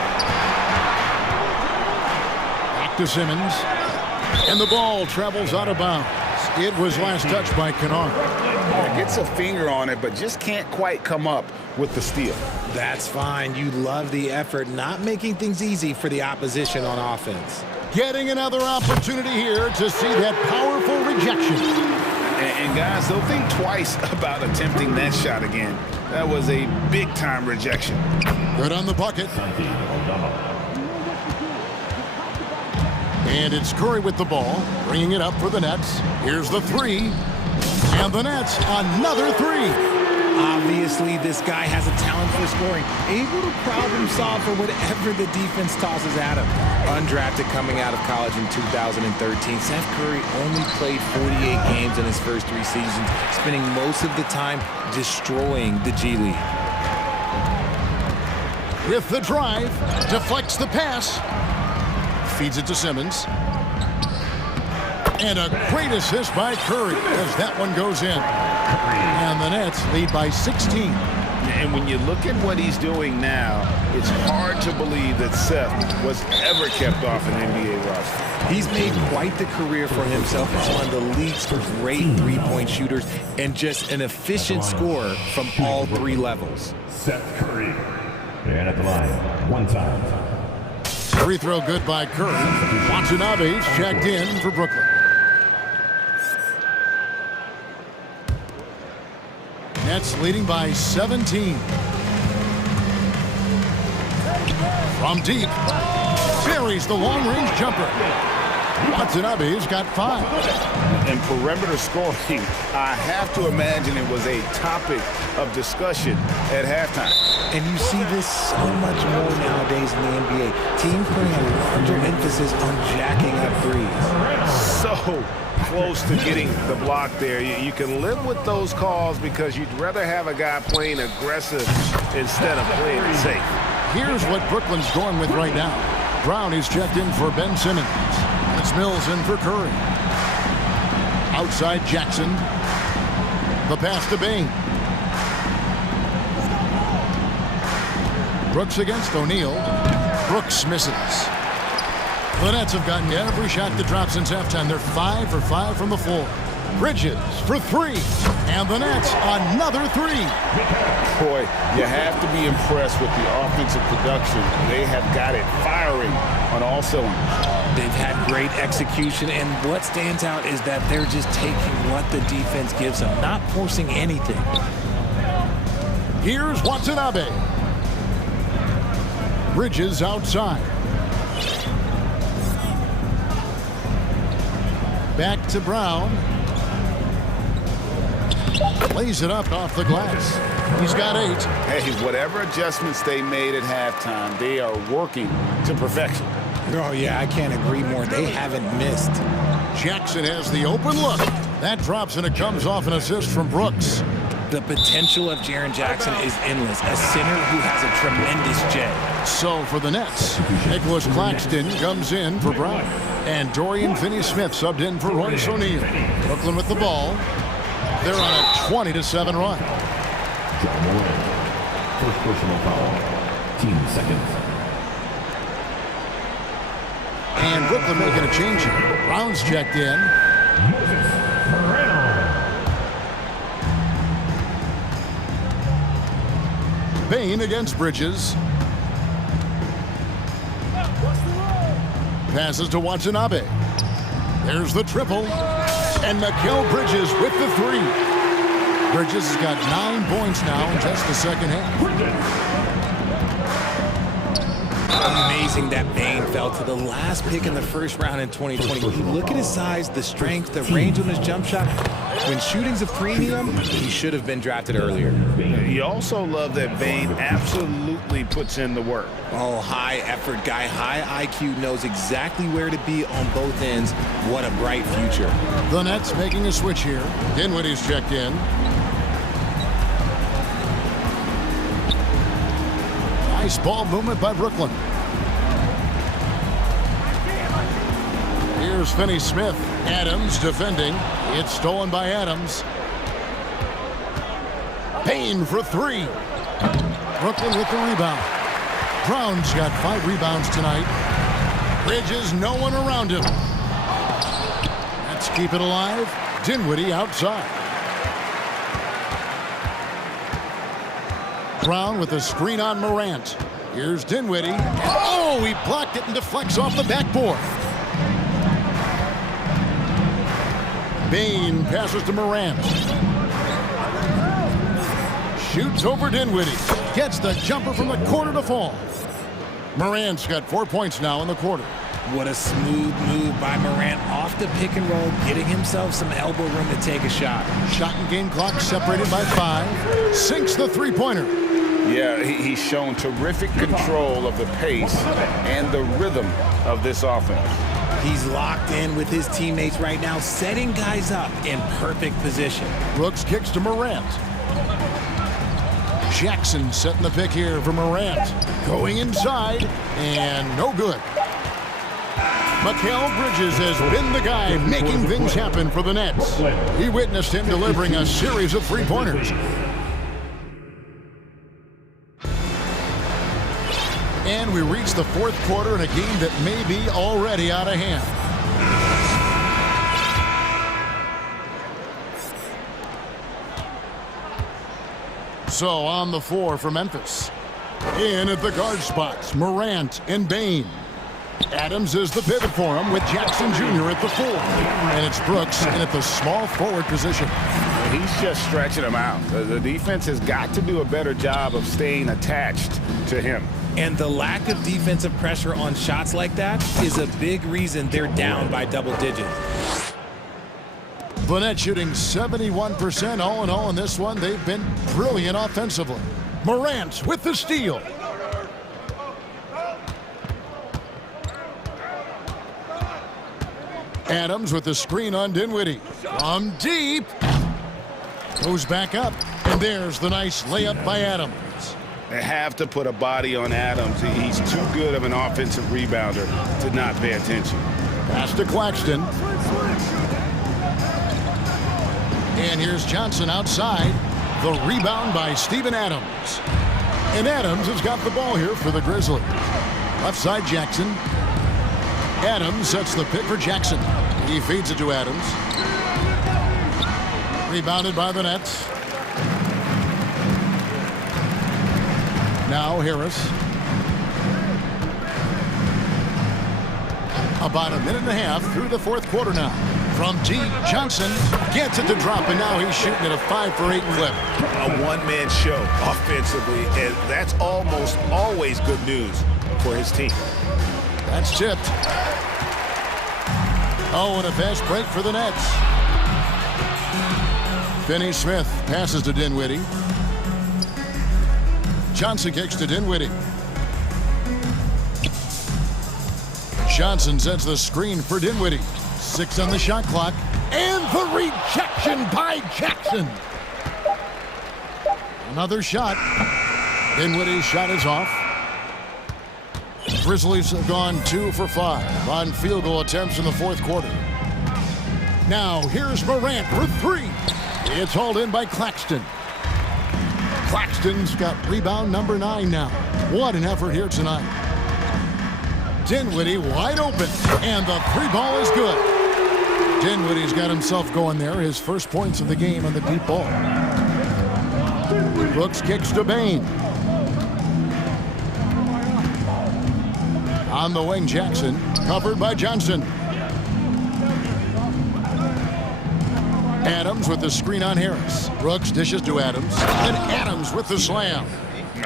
To Simmons, and the ball travels out of bounds. It was last touched by Kennard. Gets a finger on it, but just can't quite come up with the steal. That's fine. You love the effort, not making things easy for the opposition on offense. Getting another opportunity here to see that powerful rejection. And guys, they'll think twice about attempting that shot again. That was a big-time rejection. Good on the bucket. And it's Curry with the ball, bringing it up for the Nets. Here's the 3. And the Nets, another 3. Obviously, this guy has a talent for scoring, able to problem solve for whatever the defense tosses at him. Undrafted coming out of college in 2013, Seth Curry only played 48 games in his first 3 seasons, spending most of the time destroying the G League. With the drive, deflects the pass. Feeds it to Simmons. And a great assist by Curry as that one goes in. And the Nets lead by 16. And when you look at what he's doing now, it's hard to believe that Seth was ever kept off an NBA roster. He's made quite the career for himself as one of the league's great three-point shooters and just an efficient scorer from all 3 levels. Seth Curry. And at the line, 1 time. Free throw good by Curry. Watanabe's checked in for Brooklyn. Nets leading by 17. From deep, buries the long-range jumper. Watanabe's got 5. And perimeter scoring, I have to imagine it was a topic of discussion at halftime. And you see this so much more nowadays in the NBA. Teams putting a larger emphasis on jacking up threes. So close to getting the block there. You can live with those calls because you'd rather have a guy playing aggressive instead of playing it safe. Here's what Brooklyn's going with right now. Brown is checked in for Ben Simmons. It's Mills in for Curry. Outside Jackson. The pass to Bain. Brooks against O'Neal. Brooks misses. The Nets have gotten every shot that dropped since halftime. They're 5 for 5 from the floor. Bridges for 3. And the Nets, another 3. Boy, you have to be impressed with the offensive production. They have got it firing on all cylinders. They've had great execution, and what stands out is that they're just taking what the defense gives them, not forcing anything. Here's Watanabe. Bridges outside. Back to Brown. Lays it up off the glass. He's got 8. Hey, whatever adjustments they made at halftime, they are working to perfection. Oh, yeah, I can't agree more. They haven't missed. Jackson has the open look. That drops, and it comes off an assist from Brooks. The potential of Jaren Jackson is endless. A center who has a tremendous jet. So for the Nets, Nicholas Claxton comes in for Brown. And Dorian Finney-Smith subbed in for Royce O'Neal. Brooklyn with the ball. They're on a 20-7 run. John Moran. First personal foul. Team seconds. And Brooklyn making a change here. Brown's checked in. Bain against Bridges. Passes to Watanabe. There's the triple. And Mikal Bridges with the 3. Bridges has got 9 points now in just the second half. Amazing that Bain fell to the last pick in the first round in 2020. You look at his size, the strength, the range on his jump shot. When shooting's a premium, he should have been drafted earlier. You also love that Bain absolutely puts in the work. Oh, high effort guy, high IQ, knows exactly where to be on both ends. What a bright future. The Nets making a switch here. Dinwiddie's checked in. Nice ball movement by Brooklyn. Here's Finney-Smith. Adams defending. It's stolen by Adams. Payne for 3. Brooklyn with the rebound. Brown's got 5 rebounds tonight. Bridges, no one around him. Let's keep it alive. Dinwiddie outside. Brown with a screen on Morant. Here's Dinwiddie. And oh, he blocked it and deflects off the backboard. Bain passes to Morant. Shoots over Dinwiddie. Gets the jumper from the corner to fall. Morant's got 4 points now in the quarter. What a smooth move by Morant off the pick and roll, getting himself some elbow room to take a shot. Shot and game clock separated by 5. Sinks the three-pointer. Yeah, he's shown terrific control of the pace and the rhythm of this offense. He's locked in with his teammates right now, setting guys up in perfect position. Brooks kicks to Morant. Jackson setting the pick here for Morant. Going inside, and no good. Mikal Bridges has been the guy making things happen for the Nets. He witnessed him delivering a series of three-pointers. And we reach the fourth quarter in a game that may be already out of hand. So on the floor for Memphis. In at the guard spots, Morant and Bain. Adams is the pivot for him with Jackson Jr. at the 4. And it's Brooks in at the small forward position. He's just stretching him out. The defense has got to do a better job of staying attached to him. And the lack of defensive pressure on shots like that is a big reason they're down by double digits. The net shooting 71% all in all in this one. They've been brilliant offensively. Morant with the steal. Adams with the screen on Dinwiddie. From deep. Goes back up. And there's the nice layup by Adams. They have to put a body on Adams. He's too good of an offensive rebounder to not pay attention. Pass to Claxton. And here's Johnson outside. The rebound by Steven Adams. And Adams has got the ball here for the Grizzlies. Left side Jackson. Adams sets the pick for Jackson. He feeds it to Adams. Rebounded by the Nets. Now Harris. About a minute and a half through the fourth quarter now. From G. Johnson gets it to drop, and now he's shooting at a 5 for 8 clip. A one-man show offensively, and that's almost always good news for his team. That's tipped. Oh, and a fast break for the Nets. Finney-Smith passes to Dinwiddie. Johnson kicks to Dinwiddie. Johnson sets the screen for Dinwiddie. 6 on the shot clock. And the rejection by Jackson. Another shot. Dinwiddie's shot is off. Grizzlies have gone 2 for 5 on field goal attempts in the fourth quarter. Now here's Morant for 3. It's hauled in by Claxton. Claxton's got rebound number 9 now. What an effort here tonight. Dinwiddie wide open, and the 3 ball is good. Dinwiddie's got himself going there. His first points of the game on the deep ball. Brooks kicks to Bain. On the wing, Jackson, covered by Johnson. Adams with the screen on Harris. Brooks dishes to Adams, and Adams with the slam.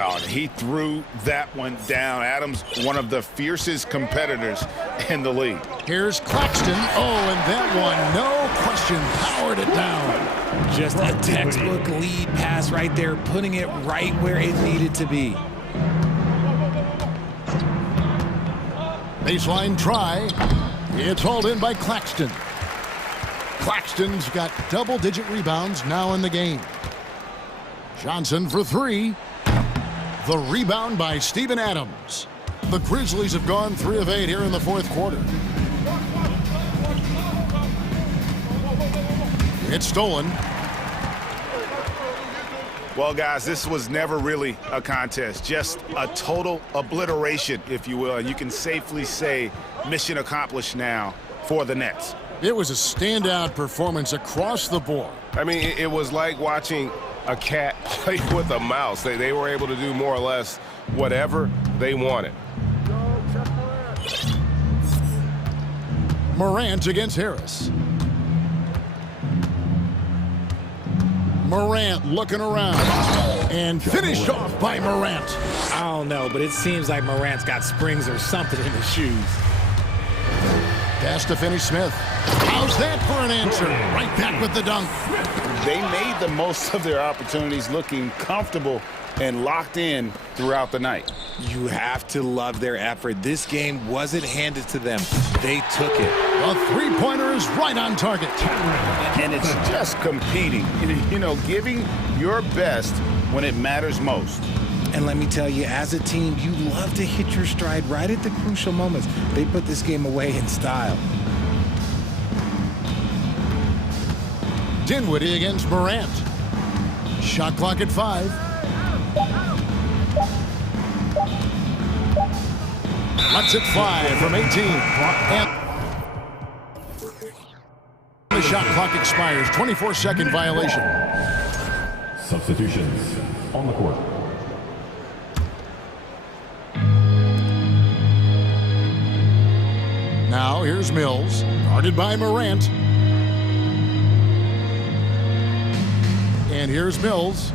Oh, he threw that one down. Adams, one of the fiercest competitors in the league. Here's Claxton. Oh, and that one, no question, powered it down. Just a textbook lead pass right there, putting it right where it needed to be. Baseline try. It's hauled in by Claxton. Claxton's got double-digit rebounds now in the game. Johnson for 3. The rebound by Steven Adams. The Grizzlies have gone 3 of 8 here in the fourth quarter. It's stolen. Well, guys, this was never really a contest, just a total obliteration, if you will. And you can safely say mission accomplished now for the Nets. It was a standout performance across the board. I mean, it was like watching a cat play with a mouse. They were able to do more or less whatever they wanted. Morant against Harris. Morant looking around and finished off by Morant. I don't know, but it seems like Morant's got springs or something in his shoes. Pass to Finney-Smith. How's that for an answer? Right back with the dunk. They made the most of their opportunities, looking comfortable and locked in throughout the night. You have to love their effort. This game wasn't handed to them. They took it. A three-pointer is right on target. And it's just competing, you know, giving your best when it matters most. And let me tell you, as a team, you love to hit your stride right at the crucial moments. They put this game away in style. Dinwiddie against Morant. Shot clock at 5. Let's it fly from 18. And the shot clock expires. 24-second violation. Substitutions on the court. Now here's Mills, guarded by Morant. And here's Mills.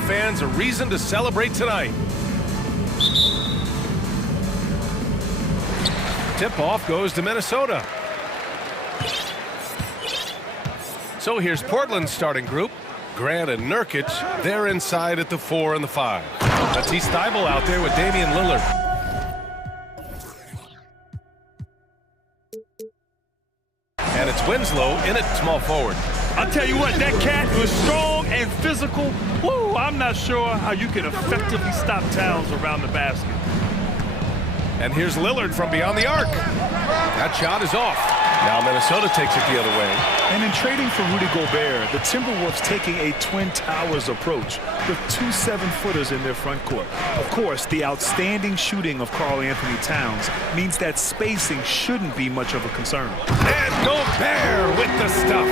fans a reason to celebrate tonight. Tip-off goes to Minnesota. So here's Portland's starting group. Grant and Nurkic, they're inside at the 4 and the 5. That's Steibel out there with Damian Lillard. And it's Winslow in at small forward. I'll tell you what, that cat was strong and physical. Woo, I'm not sure how you can effectively stop Towns around the basket. And here's Lillard from beyond the arc. That shot is off. Now Minnesota takes it the other way. And in trading for Rudy Gobert, the Timberwolves taking a Twin Towers approach with 2 7-footers in their front court. Of course, the outstanding shooting of Karl Anthony Towns means that spacing shouldn't be much of a concern. And Gobert with the stuff.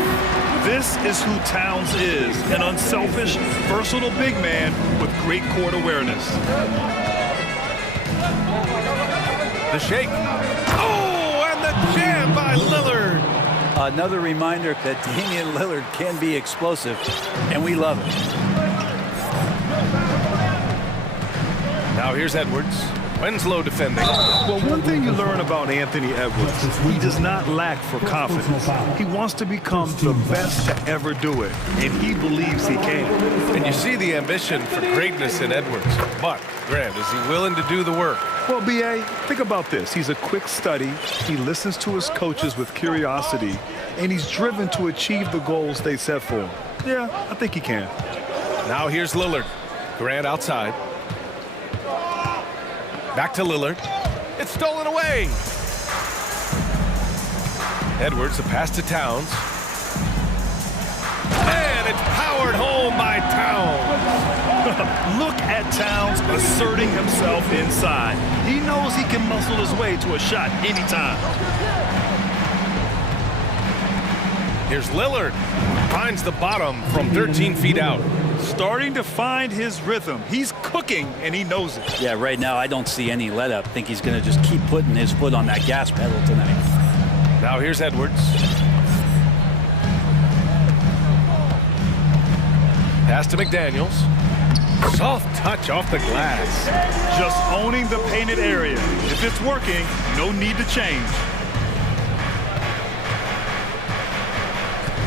This is who Towns is, an unselfish, versatile big man with great court awareness. The shake. Oh, and the jam by Lillard. Another reminder that Damian Lillard can be explosive, and we love it. Now here's Edwards. Winslow defending. Well, one thing you learn about Anthony Edwards is he does not lack for confidence. He wants to become the best to ever do it, and he believes he can. And you see the ambition for greatness in Edwards. But, Grant, is he willing to do the work? Well, B.A., think about this. He's a quick study. He listens to his coaches with curiosity, and he's driven to achieve the goals they set for him. Yeah, I think he can. Now here's Lillard. Grant outside. Back to Lillard. It's stolen away. Edwards, the pass to Towns. And it's powered home by Towns. Look at Towns asserting himself inside. He knows he can muscle his way to a shot anytime. Here's Lillard. Finds the bottom from 13 feet out. Starting to find his rhythm. He's cooking, and he knows it. Yeah, right now I don't see any let up. I think he's going to just keep putting his foot on that gas pedal tonight. Now here's Edwards. Pass to McDaniels. Soft touch off the glass. Just owning the painted area. If it's working, no need to change.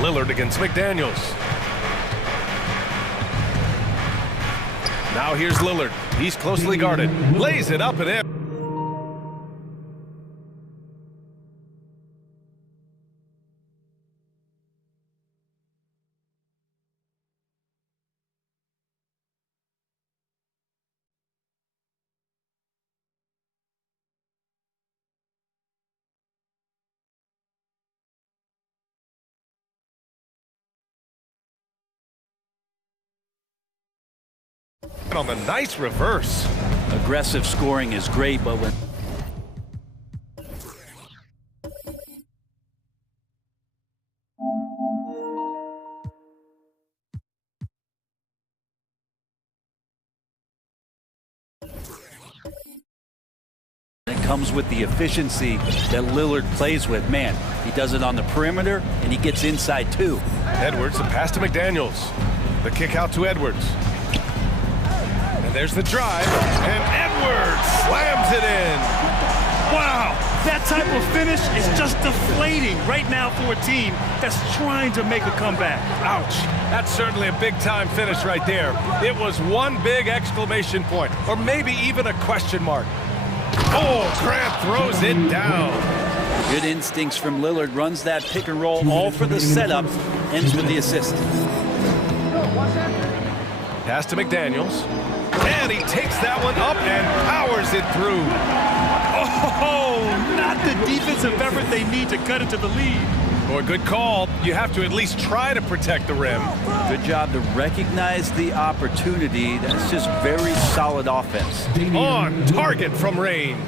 Lillard against McDaniels. Now here's Lillard. He's closely guarded. Lays it up and in. On the nice reverse. Aggressive scoring is great, but when it comes with the efficiency that Lillard plays with, man, he does it on the perimeter and he gets inside too. Edwards, the pass to McDaniels. The kick out to Edwards. And there's the drive, and Edwards slams it in. Wow, that type of finish is just deflating right now for a team that's trying to make a comeback. Ouch, that's certainly a big-time finish right there. It was one big exclamation point, or maybe even a question mark. Oh, Grant throws it down. Good instincts from Lillard, runs that pick and roll, all for the setup, ends with the assist. Pass to McDaniels. And he takes that one up and powers it through. Oh, not the defensive effort they need to cut it to the lead. Boy, good call. You have to at least try to protect the rim. Good job to recognize the opportunity. That's just very solid offense. On target from range.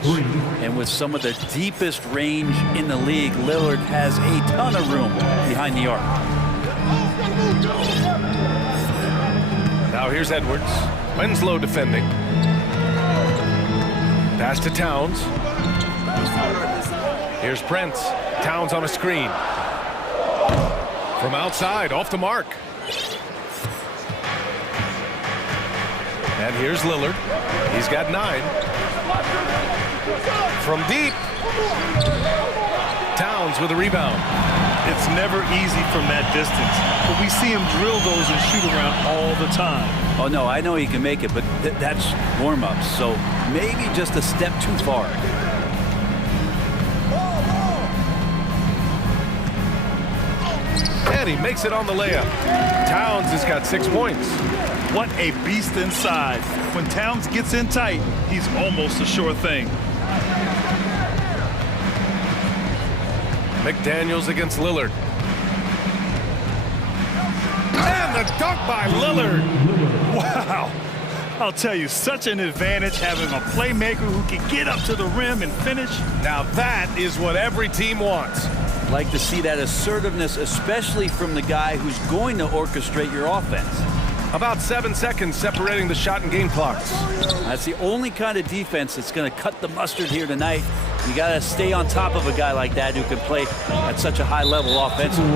And with some of the deepest range in the league, Lillard has a ton of room behind the arc. Now here's Edwards. Winslow defending. Pass to Towns. Here's Prince. Towns on a screen. From outside, off the mark. And here's Lillard. He's got 9. From deep. Towns with a rebound. It's never easy from that distance, but we see him drill those and shoot around all the time. Oh, no, I know he can make it, but that's warm-ups, so maybe just a step too far. And he makes it on the layup. Towns has got 6 points. What a beast inside. When Towns gets in tight, he's almost a sure thing. McDaniels against Lillard. And the dunk by Lillard. Wow. I'll tell you, such an advantage having a playmaker who can get up to the rim and finish. Now that is what every team wants. Like to see that assertiveness, especially from the guy who's going to orchestrate your offense. About 7 seconds separating the shot and game clocks. That's the only kind of defense that's going to cut the mustard here tonight. You got to stay on top of a guy like that who can play at such a high level offensively.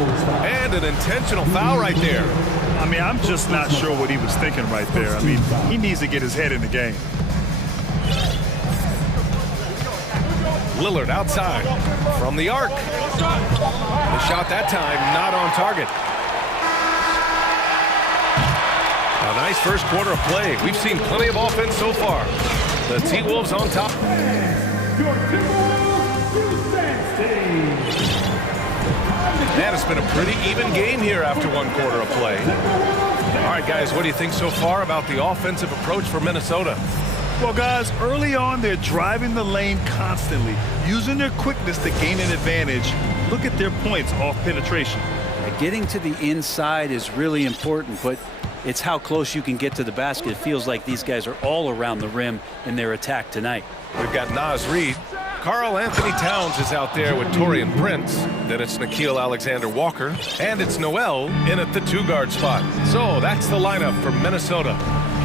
And an intentional foul right there. I mean, I'm just not sure what he was thinking right there. I mean, he needs to get his head in the game. Lillard outside from the arc. The shot that time not on target. A nice first quarter of play. We've seen plenty of offense so far. The T-Wolves on top. Man, it's been a pretty even game here after 1 quarter of play. All right, guys, what do you think so far about the offensive approach for Minnesota? Well, guys, early on, they're driving the lane constantly, using their quickness to gain an advantage. Look at their points off penetration. Getting to the inside is really important, but it's how close you can get to the basket. It feels like these guys are all around the rim in their attack tonight. We've got Naz Reid. Karl Anthony Towns is out there with Taurean Prince. Then it's Nickeil Alexander-Walker. And it's Noel in at the 2-guard spot. So that's the lineup for Minnesota.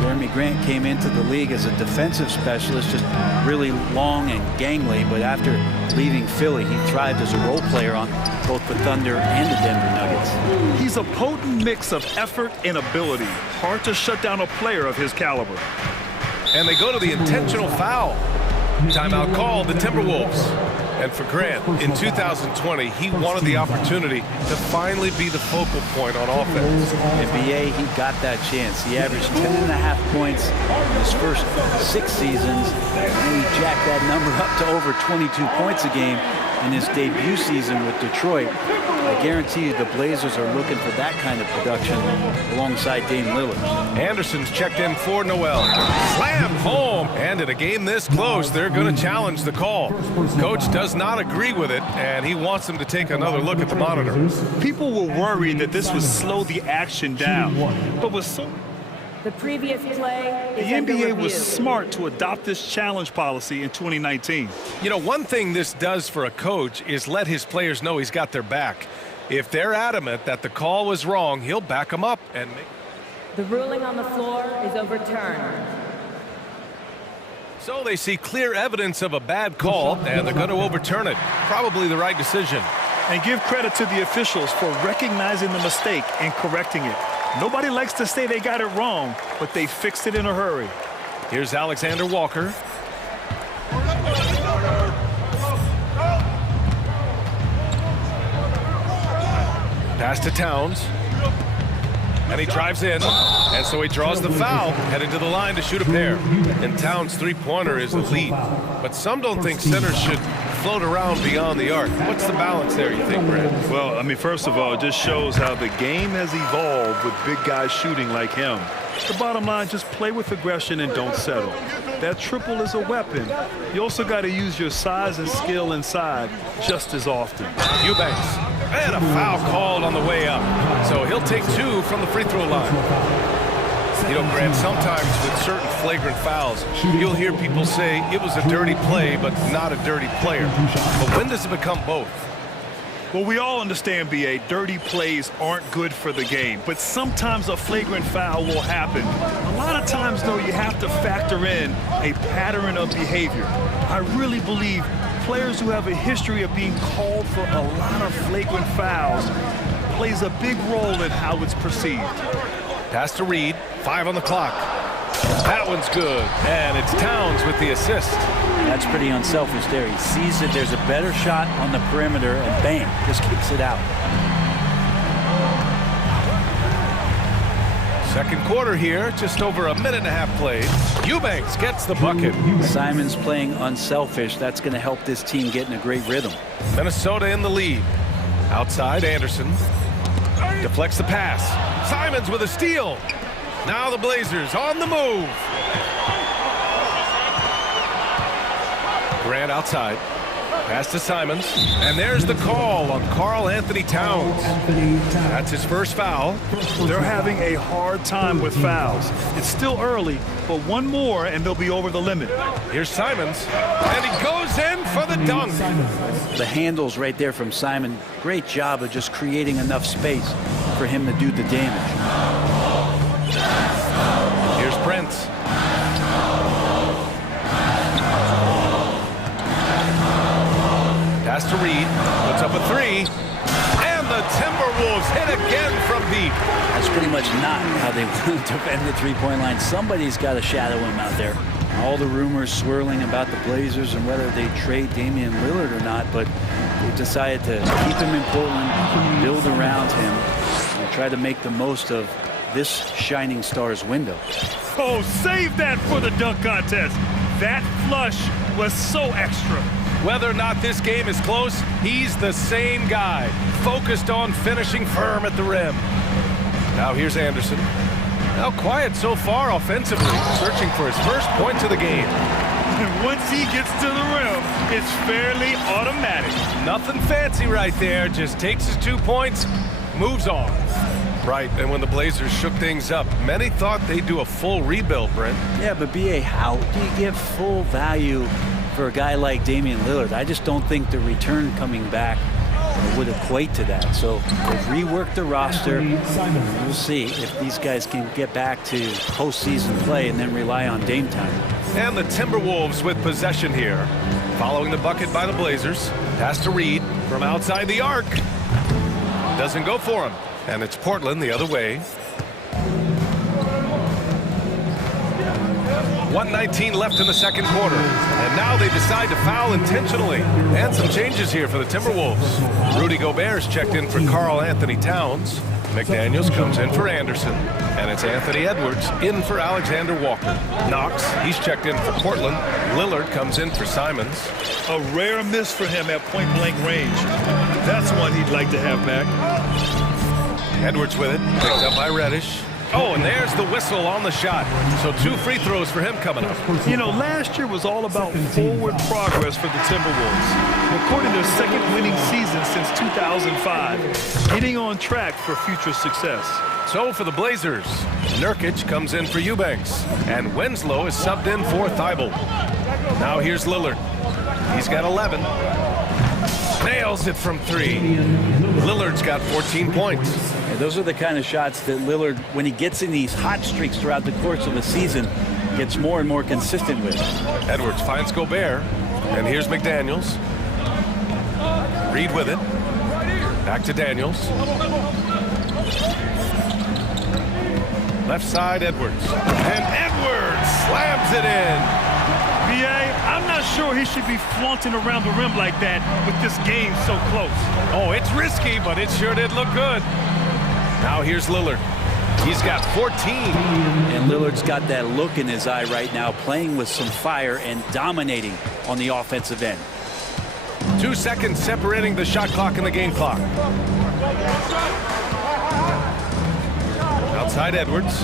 Jeremy Grant came into the league as a defensive specialist, just really long and gangly, but after leaving Philly, he thrived as a role player on both the Thunder and the Denver Nuggets. He's a potent mix of effort and ability. Hard to shut down a player of his caliber. And they go to the intentional foul. Timeout called the Timberwolves. And for Grant, in 2020, he wanted the opportunity to finally be the focal point on offense. In NBA, he got that chance. He averaged 10.5 points in his first 6 seasons, and he jacked that number up to over 22 points a game in his debut season with Detroit. I guarantee you the Blazers are looking for that kind of production alongside Dame Lillard. Anderson's checked in for Noel. Slam home. And in a game this close, they're going to challenge the call. Coach does not agree with it, and he wants them to take another look at the monitor. People were worried that this would slow the action down, but with so... The previous play is the NBA was smart to adopt this challenge policy in 2019. You know, one thing this does for a coach is let his players know he's got their back. If they're adamant that the call was wrong, he'll back them up and make... The ruling on the floor is overturned. So they see clear evidence of a bad call, and they're going to overturn it. Probably the right decision. And give credit to the officials for recognizing the mistake and correcting it. Nobody likes to say they got it wrong, but they fixed it in a hurry. Here's Alexander Walker. Pass to Towns. And he drives in, and so he draws the foul, heading to the line to shoot a pair. And Towns' three-pointer is elite. But some don't think centers should float around beyond the arc. What's the balance there, you think, Brad? Well, I mean, first of all, it just shows how the game has evolved with big guys shooting like him. The bottom line, just play with aggression and don't settle. That triple is a weapon. You also got to use your size and skill inside just as often. Eubanks. And a foul called on the way up. So he'll take 2 from the free throw line. You know, Grant, sometimes with certain flagrant fouls, you'll hear people say it was a dirty play, but not a dirty player. But when does it become both? Well, we all understand, B.A., dirty plays aren't good for the game, but sometimes a flagrant foul will happen. A lot of times, though, you have to factor in a pattern of behavior. I really believe players who have a history of being called for a lot of flagrant fouls plays a big role in how it's perceived. Pass to Reid, 5 on the clock. That one's good, and it's Towns with the assist. That's pretty unselfish there. He sees that there's a better shot on the perimeter, and bam, just kicks it out. Second quarter here, just over a minute and a half played. Eubanks gets the bucket. Simon's playing unselfish. That's going to help this team get in a great rhythm. Minnesota in the lead. Outside, Anderson deflects the pass. Simons with a steal. Now the Blazers on the move. Grant outside. Pass to Simons. And there's the call on Karl Anthony Towns. That's his first foul. They're having a hard time with fouls. It's still early, but one more and they'll be over the limit. Here's Simons. And he goes in for the dunk. The handles right there from Simon. Great job of just creating enough space for him to do the damage. Here's Prince. Pass to Reed, puts up a three, and the Timberwolves hit again from deep. That's pretty much not how they defend the three-point line. Somebody's got to shadow him out there. All the rumors swirling about the Blazers and whether they trade Damian Lillard or not, but they decided to keep him in Portland, build around him, and try to make the most of this shining star's window. Oh, save that for the dunk contest. That flush was so extra. Whether or not this game is close, he's the same guy, focused on finishing firm at the rim. Now here's Anderson. Now quiet so far offensively, searching for his first points of the game. And once he gets to the rim, it's fairly automatic. Nothing fancy right there, just takes his 2 points, moves on. Right, and when the Blazers shook things up, many thought they'd do a full rebuild, Brent. Yeah, but B.A., how do you give full value for a guy like Damian Lillard? I just don't think the return coming back would equate to that. So they've reworked the roster. We'll see if these guys can get back to postseason play and then rely on Dame time. And the Timberwolves with possession here. Following the bucket by the Blazers. Pass to Reed from outside the arc. Doesn't go for him. And it's Portland the other way. 1:19 left in the second quarter. And now they decide to foul intentionally. And some changes here for the Timberwolves. Rudy Gobert's checked in for Karl Anthony Towns. McDaniels comes in for Anderson. And it's Anthony Edwards in for Alexander Walker. Knox, he's checked in for Portland. Lillard comes in for Simons. A rare miss for him at point-blank range. That's one he'd like to have back. Edwards with it, picked up by Reddish. Oh, and there's the whistle on the shot. So 2 free throws for him coming up. You know, last year was all about forward progress for the Timberwolves. Recording their second winning season since 2005. Getting on track for future success. So for the Blazers, Nurkic comes in for Eubanks. And Winslow is subbed in for Thibault. Now here's Lillard. He's got 11. Nails it from 3. Lillard's got 14 points. Yeah, those are the kind of shots that Lillard, when he gets in these hot streaks throughout the course of the season, gets more and more consistent with. Edwards finds Gobert. And here's McDaniels. Reed with it. Back to Daniels. Left side, Edwards. And Edwards slams it in. B.A., I'm not sure he should be flaunting around the rim like that with this game so close. Oh, it's risky, but it sure did look good. Now here's Lillard. He's got 14. And Lillard's got that look in his eye right now, playing with some fire and dominating on the offensive end. 2 seconds separating the shot clock and the game clock. Outside Edwards.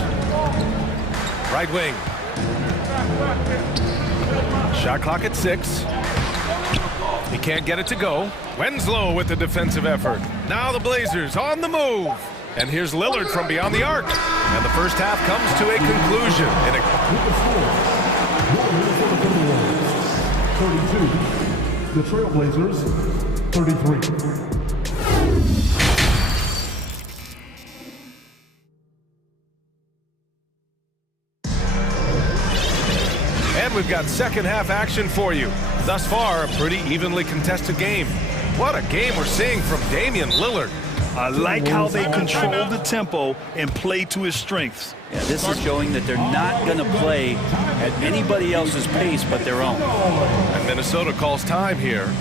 Right wing. Shot clock at 6. He can't get it to go. Winslow with the defensive effort. Now the Blazers on the move. And here's Lillard from beyond the arc. And the first half comes to a conclusion. 32. The Trailblazers, 33. We've got second half action for you. Thus far, a pretty evenly contested game. What a game we're seeing from Damian Lillard. I like how they control the tempo and play to his strengths. Yeah, this is showing that they're not going to play at anybody else's pace but their own. And Minnesota calls time here.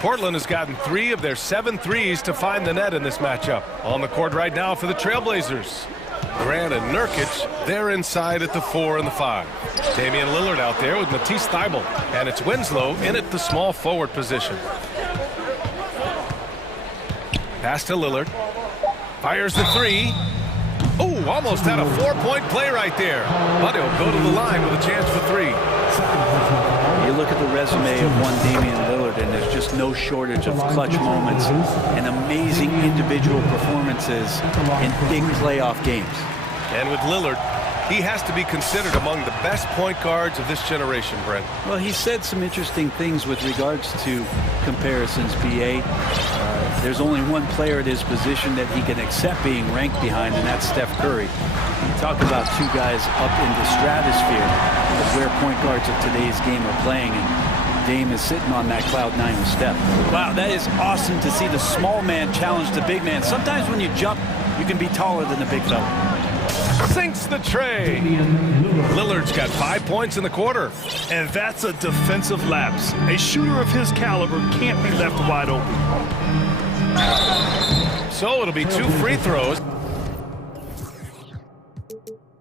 Portland has gotten 3 of their 7 threes to find the net in this matchup. On the court right now for the Trailblazers. Durant and Nurkic, they're inside at the 4 and the 5. Damian Lillard out there with Matisse Thybulle. And it's Winslow in at the small forward position. Pass to Lillard. Fires the 3. Oh, almost had a 4-point play right there. But he'll go to the line with a chance for 3. You look at the resume of one Damian Lillard, and there's just no shortage of clutch moments and amazing individual performances in big playoff games. And with Lillard, he has to be considered among the best point guards of this generation, Brent. Well, he said some interesting things with regards to comparisons, BA. There's only one player at his position that he can accept being ranked behind, and that's Steph Curry. You talk about 2 guys up in the stratosphere of where point guards of today's game are playing, and Dame is sitting on that cloud 9 with Steph. Wow, that is awesome to see the small man challenge the big man. Sometimes when you jump, you can be taller than the big fella. Sinks the tray. Lillard's got 5 points in the quarter. And that's a defensive lapse. A shooter of his caliber can't be left wide open. So it'll be 2 free throws.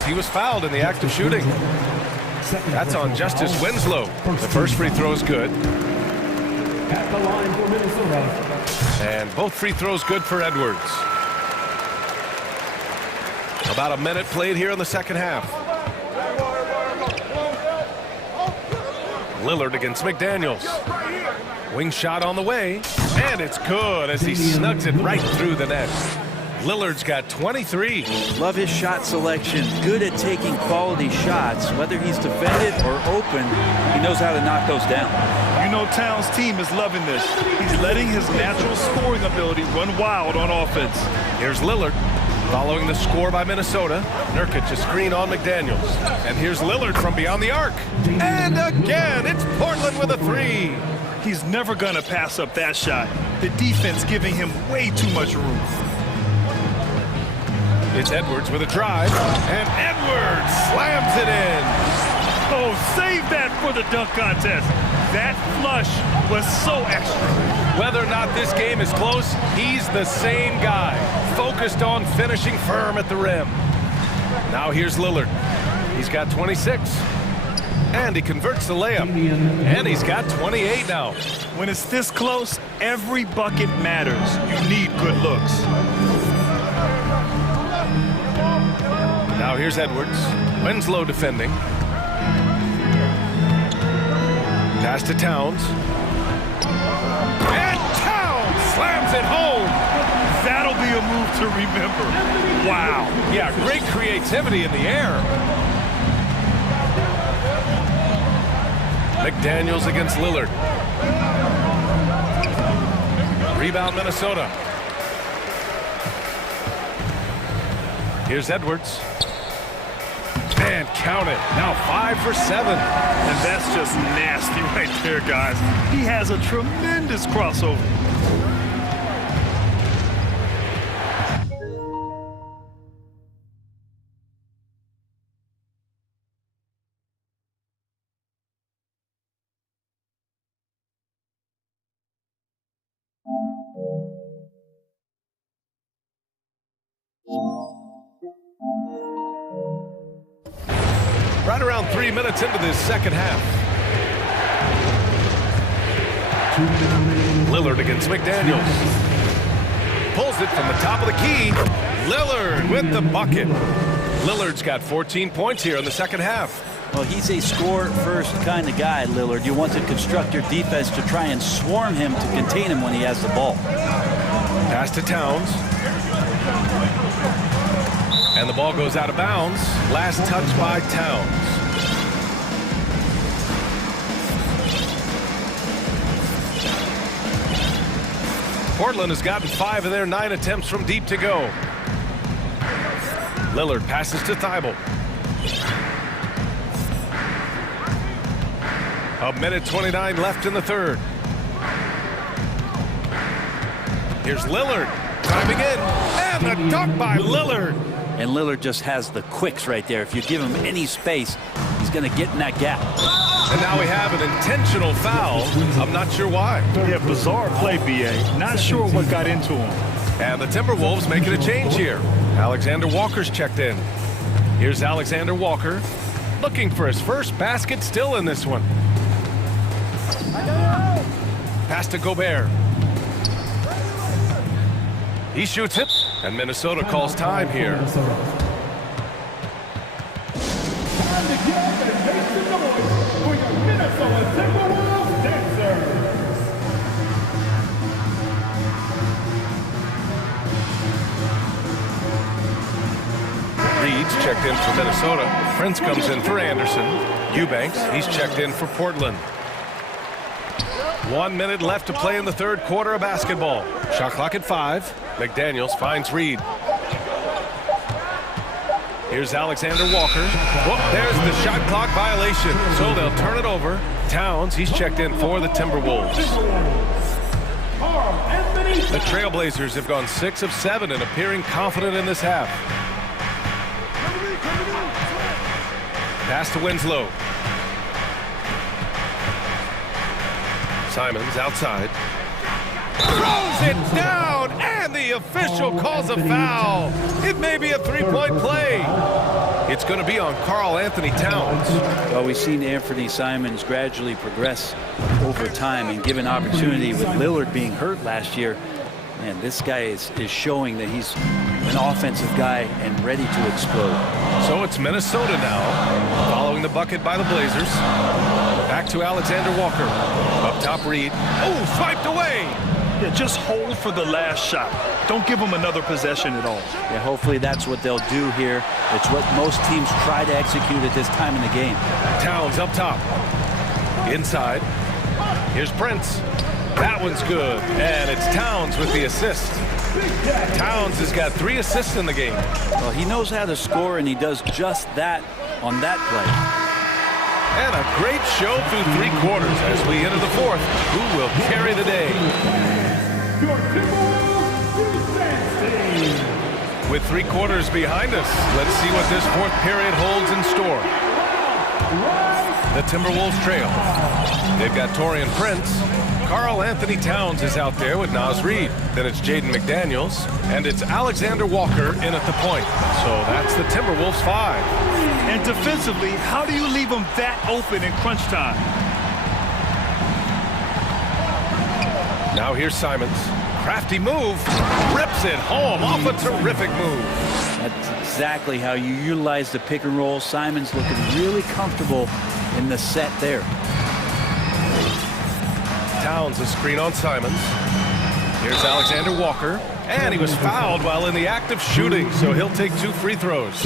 He was fouled in the act of shooting. That's on Justice Winslow. The first free throw is good. At the line for Minnesota. And both free throws good for Edwards. About a minute played here in the second half. Lillard against McDaniels. Wing shot on the way. And it's good as he snugs it right through the net. Lillard's got 23. Love his shot selection. Good at taking quality shots. Whether he's defended or open, he knows how to knock those down. You know Towns' team is loving this. He's letting his natural scoring ability run wild on offense. Here's Lillard. Following the score by Minnesota, Nurkic a screen on McDaniels. And here's Lillard from beyond the arc. And again, it's Portland with a 3. He's never going to pass up that shot. The defense giving him way too much room. It's Edwards with a drive. And Edwards slams it in. Oh, save that for the dunk contest. That flush was so extra. Whether or not this game is close, he's the same guy, focused on finishing firm at the rim. Now here's Lillard. He's got 26. And he converts the layup. And he's got 28 now. When it's this close, every bucket matters. You need good looks. Now here's Edwards. Winslow defending. Pass to Towns. And Towns slams it home. That'll be a move to remember. Wow. Yeah, great creativity in the air. McDaniels against Lillard. Rebound Minnesota. Here's Edwards. And count it. Now 5 for 7. And that's just nasty right there, guys. He has a tremendous crossover. Right around 3 minutes into this second half. Lillard against McDaniels. Pulls it from the top of the key. Lillard with the bucket. Lillard's got 14 points here in the second half. Well, he's a score-first kind of guy, Lillard. You want to construct your defense to try and swarm him to contain him when he has the ball. Pass to Towns. And the ball goes out of bounds. Last touch by Towns. Portland has gotten 5 of their 9 attempts from deep to go. Lillard passes to Thibault. A minute 29 left in the third. Here's Lillard, driving in, and the dunk by Lillard. And Lillard just has the quicks right there. If you give him any space, he's going to get in that gap. And now we have an intentional foul. I'm not sure why. Yeah, bizarre play, B.A. Not sure what got into him. And the Timberwolves making a change here. Alexander Walker's checked in. Here's Alexander Walker, looking for his first basket, still in this one. Pass to Gobert. He shoots it, and Minnesota calls time here. Reed's checked in for Minnesota. Prince comes in for Anderson. Eubanks, he's checked in for Portland. 1 minute left to play in the third quarter of basketball. Shot clock at 5. McDaniels finds Reed. Here's Alexander Walker. Whoop, there's the shot clock violation. So they'll turn it over. Towns, he's checked in for the Timberwolves. The Trailblazers have gone 6 of 7 and appearing confident in this half. Pass to Winslow. Simons outside. Throws it down, and the official calls a foul. It may be a three-point play. It's going to be on Karl Anthony Towns. Well, we've seen Anthony Simons gradually progress over time and given opportunity with Lillard being hurt last year. And this guy is showing that he's an offensive guy and ready to explode. So it's Minnesota now, following the bucket by the Blazers. Back to Alexander Walker. Up top, Reed. Oh, swiped away. Yeah, just hold for the last shot. Don't give them another possession at all. Yeah, hopefully that's what they'll do here. It's what most teams try to execute at this time in the game. Towns up top. Inside. Here's Prince. That one's good. And it's Towns with the assist. Towns has got 3 assists in the game. Well, he knows how to score, and he does just that on that play. And a great show through 3 quarters as we enter the fourth. Who will carry the day? With 3 quarters behind us, let's see what this fourth period holds in store. The Timberwolves trail. They've got Taurean Prince. Karl Anthony Towns is out there with Naz Reid. Then it's Jaden McDaniels. And it's Alexander Walker in at the point. So that's the Timberwolves 5. And defensively, how do you leave them that open in crunch time? Now here's Simons. Crafty move. Rips it home off a terrific move. That's exactly how you utilize the pick and roll. Simons looking really comfortable in the set there. Towns a screen on Simons. Here's Alexander Walker. And he was fouled while in the act of shooting, so he'll take 2 free throws.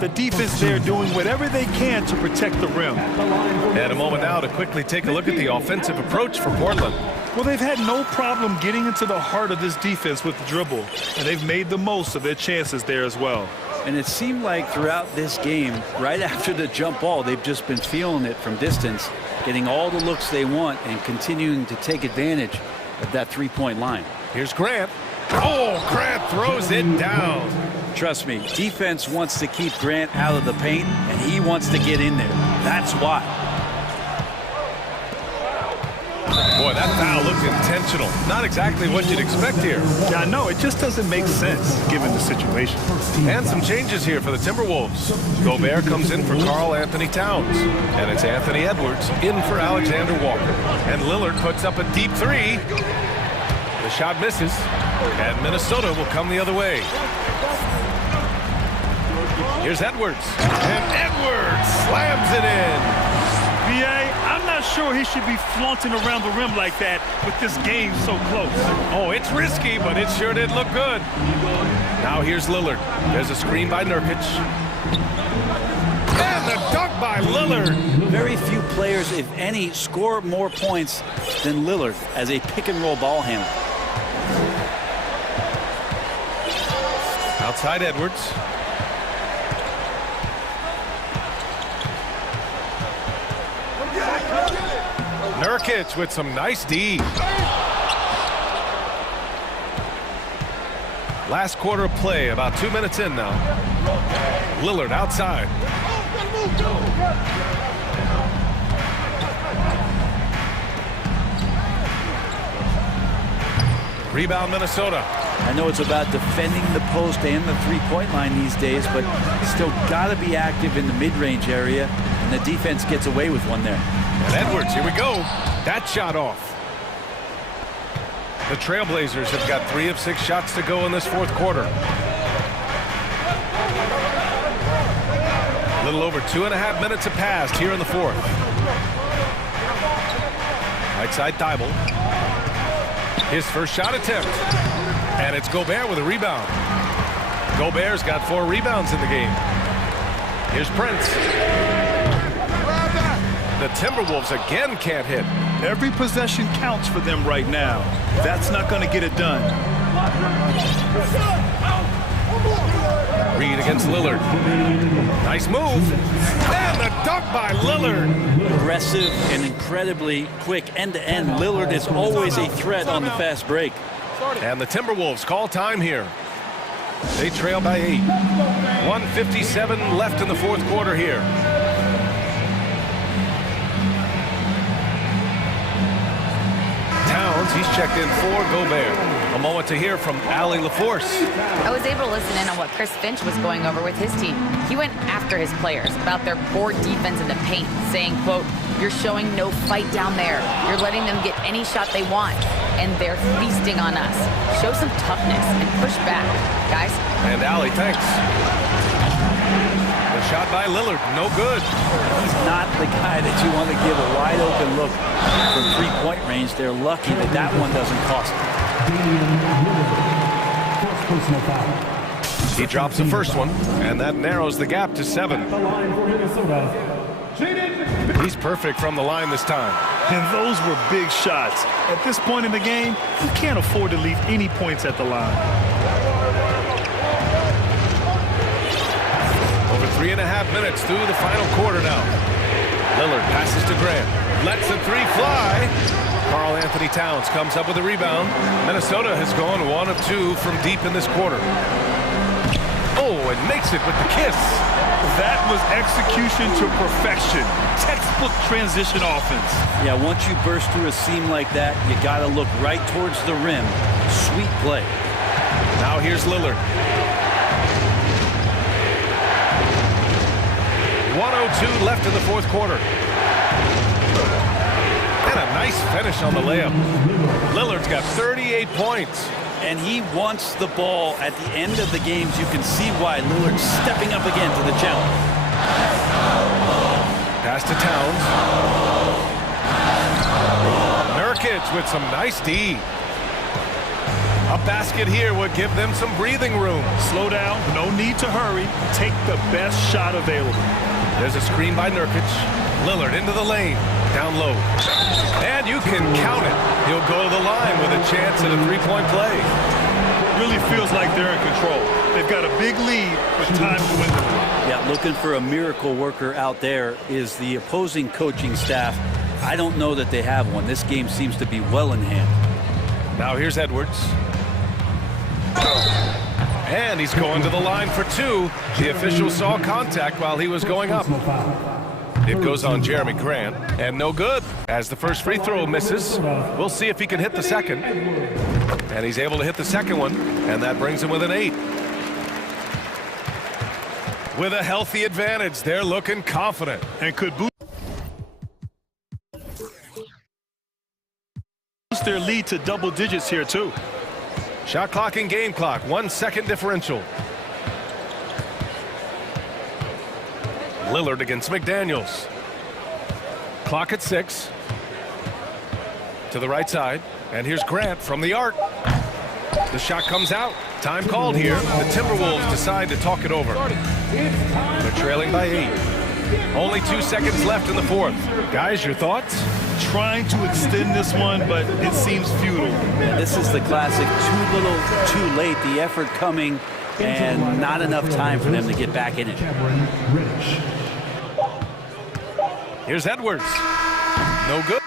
The defense there doing whatever they can to protect the rim. And a moment now to quickly take a look at the offensive approach for Portland. Well, they've had no problem getting into the heart of this defense with the dribble, and they've made the most of their chances there as well. And it seemed like throughout this game, right after the jump ball, they've just been feeling it from distance, getting all the looks they want and continuing to take advantage of that three-point line. Here's Grant. Oh, Grant throws it down. Trust me, defense wants to keep Grant out of the paint, and he wants to get in there. That's why. Boy, that foul looked intentional. Not exactly what you'd expect here. Yeah, I know. It just doesn't make sense given the situation. And some changes here for the Timberwolves. Gobert comes in for Karl Anthony Towns. And it's Anthony Edwards in for Alexander Walker. And Lillard puts up a deep 3. The shot misses. And Minnesota will come the other way. Here's Edwards. And Edwards slams it in. B.A., I'm not sure he should be flaunting around the rim like that with this game so close. Oh, it's risky, but it sure did look good. Now here's Lillard. There's a screen by Nurkic. And the dunk by Lillard. Very few players, if any, score more points than Lillard as a pick-and-roll ball handler. Outside Edwards. Nurkic with some nice D. Last quarter of play, about 2 minutes in now. Lillard outside. Rebound Minnesota. I know it's about defending the post and the three-point line these days, but still got to be active in the mid-range area, and the defense gets away with one there. And Edwards, here we go. That shot off. The Trailblazers have got 3 of 6 shots to go in this fourth quarter. A little over 2.5 minutes have passed here in the fourth. Right side Thibault. His first shot attempt. And it's Gobert with a rebound. Gobert's got 4 rebounds in the game. Here's Prince. The Timberwolves again can't hit. Every possession counts for them right now. That's not going to get it done. Reed against Lillard. Nice move. And the dunk by Lillard. Aggressive and incredibly quick end-to-end. Lillard is always a threat on the fast break. And the Timberwolves call time here. They trail by 8. 1:57 left in the fourth quarter here. Towns, he's checked in for Gobert. A moment to hear from Allie LaForce. I was able to listen in on what Chris Finch was going over with his team. He went after his players about their poor defense in the paint, saying, quote, "You're showing no fight down there. You're letting them get any shot they want, and they're feasting on us. Show some toughness and push back, guys." And Allie, thanks. The shot by Lillard, no good. He's not the guy that you want to give a wide open look from three-point range. They're lucky that that one doesn't cost them. He drops the first one, and that narrows the gap to 7. He's perfect from the line this time. And those were big shots. At this point in the game, you can't afford to leave any points at the line. Over 3.5 minutes through the final quarter now. Lillard passes to Grant. Lets the 3 fly. Karl Anthony Towns comes up with a rebound. Minnesota has gone 1 of 2 from deep in this quarter. Oh, and makes it with the kiss. That was execution to perfection. Textbook transition offense. Yeah, once you burst through a seam like that, you got to look right towards the rim. Sweet play. Now here's Lillard. 1:02 left in the fourth quarter. And a nice finish on the layup. Lillard's got 38 points. And he wants the ball at the end of the games. You can see why Lillard's stepping up again to the challenge. Pass to Towns. Nurkic with some nice D. A basket here would give them some breathing room. Slow down, no need to hurry. Take the best shot available. There's a screen by Nurkic. Lillard into the lane, down low. And you can count it. He'll go to the line with a chance at a three-point play. Really feels like they're in control. They've got a big lead with time to win. Yeah, looking for a miracle worker out there is the opposing coaching staff. I don't know that they have one. This game seems to be well in hand. Now here's Edwards. And he's going to the line for 2. The official saw contact while he was going up. It goes on Jeremy Grant, and no good. As the first free throw misses, we'll see if he can hit the second. And he's able to hit the second one, and that brings him with an 8. With a healthy advantage, they're looking confident. And could boost their lead to double digits here, too. Shot clock and game clock, 1 second differential. Lillard against McDaniels. Clock at 6. To the right side. And here's Grant from the arc. The shot comes out. Time called here. The Timberwolves decide to talk it over. They're trailing by 8. Only 2 seconds left in the fourth. Guys, your thoughts? Trying to extend this one, but it seems futile. This is the classic too little, too late. The effort coming and not enough time for them to get back in it. Here's Edwards. No good.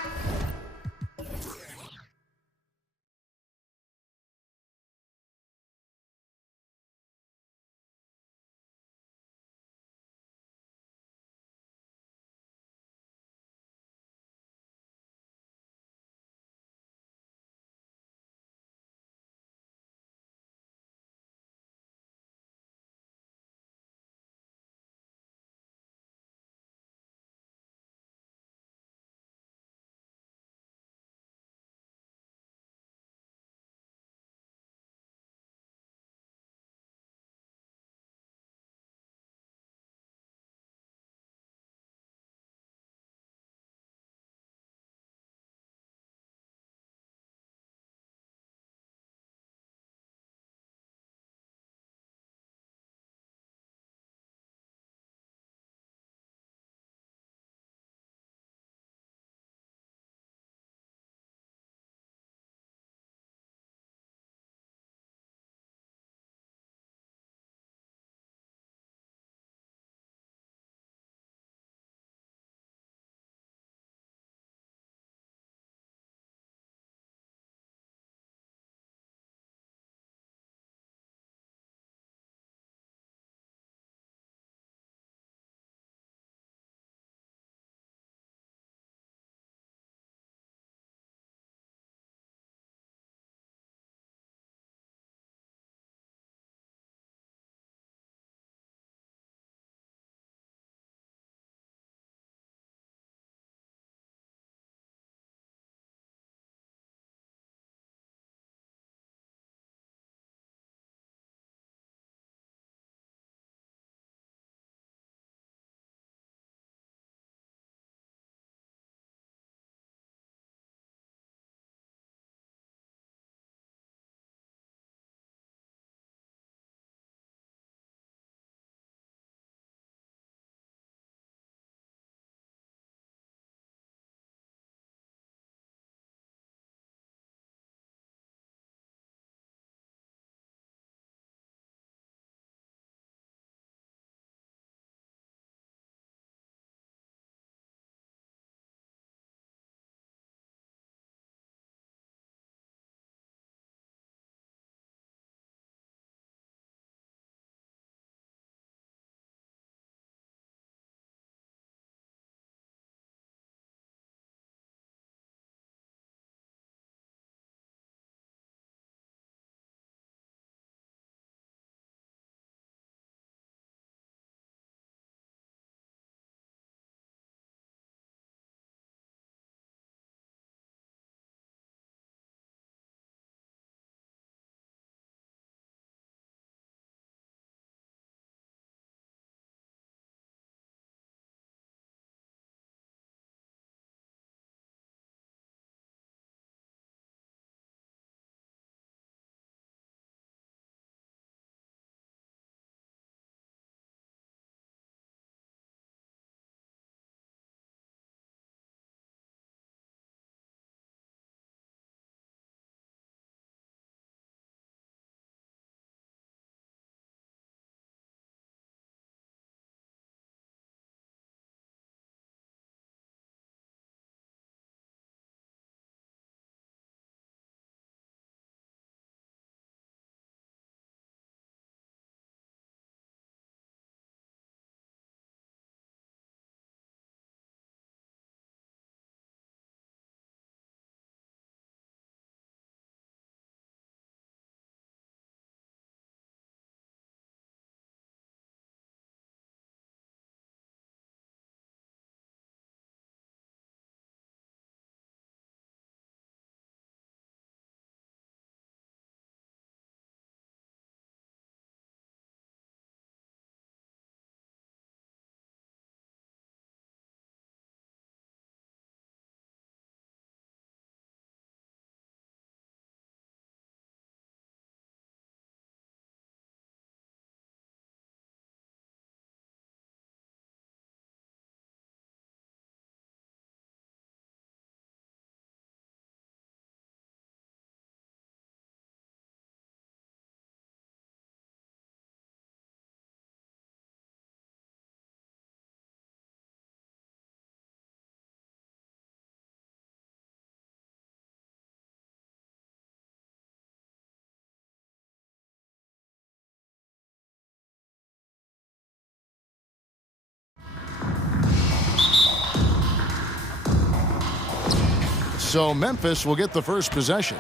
So Memphis will get the first possession.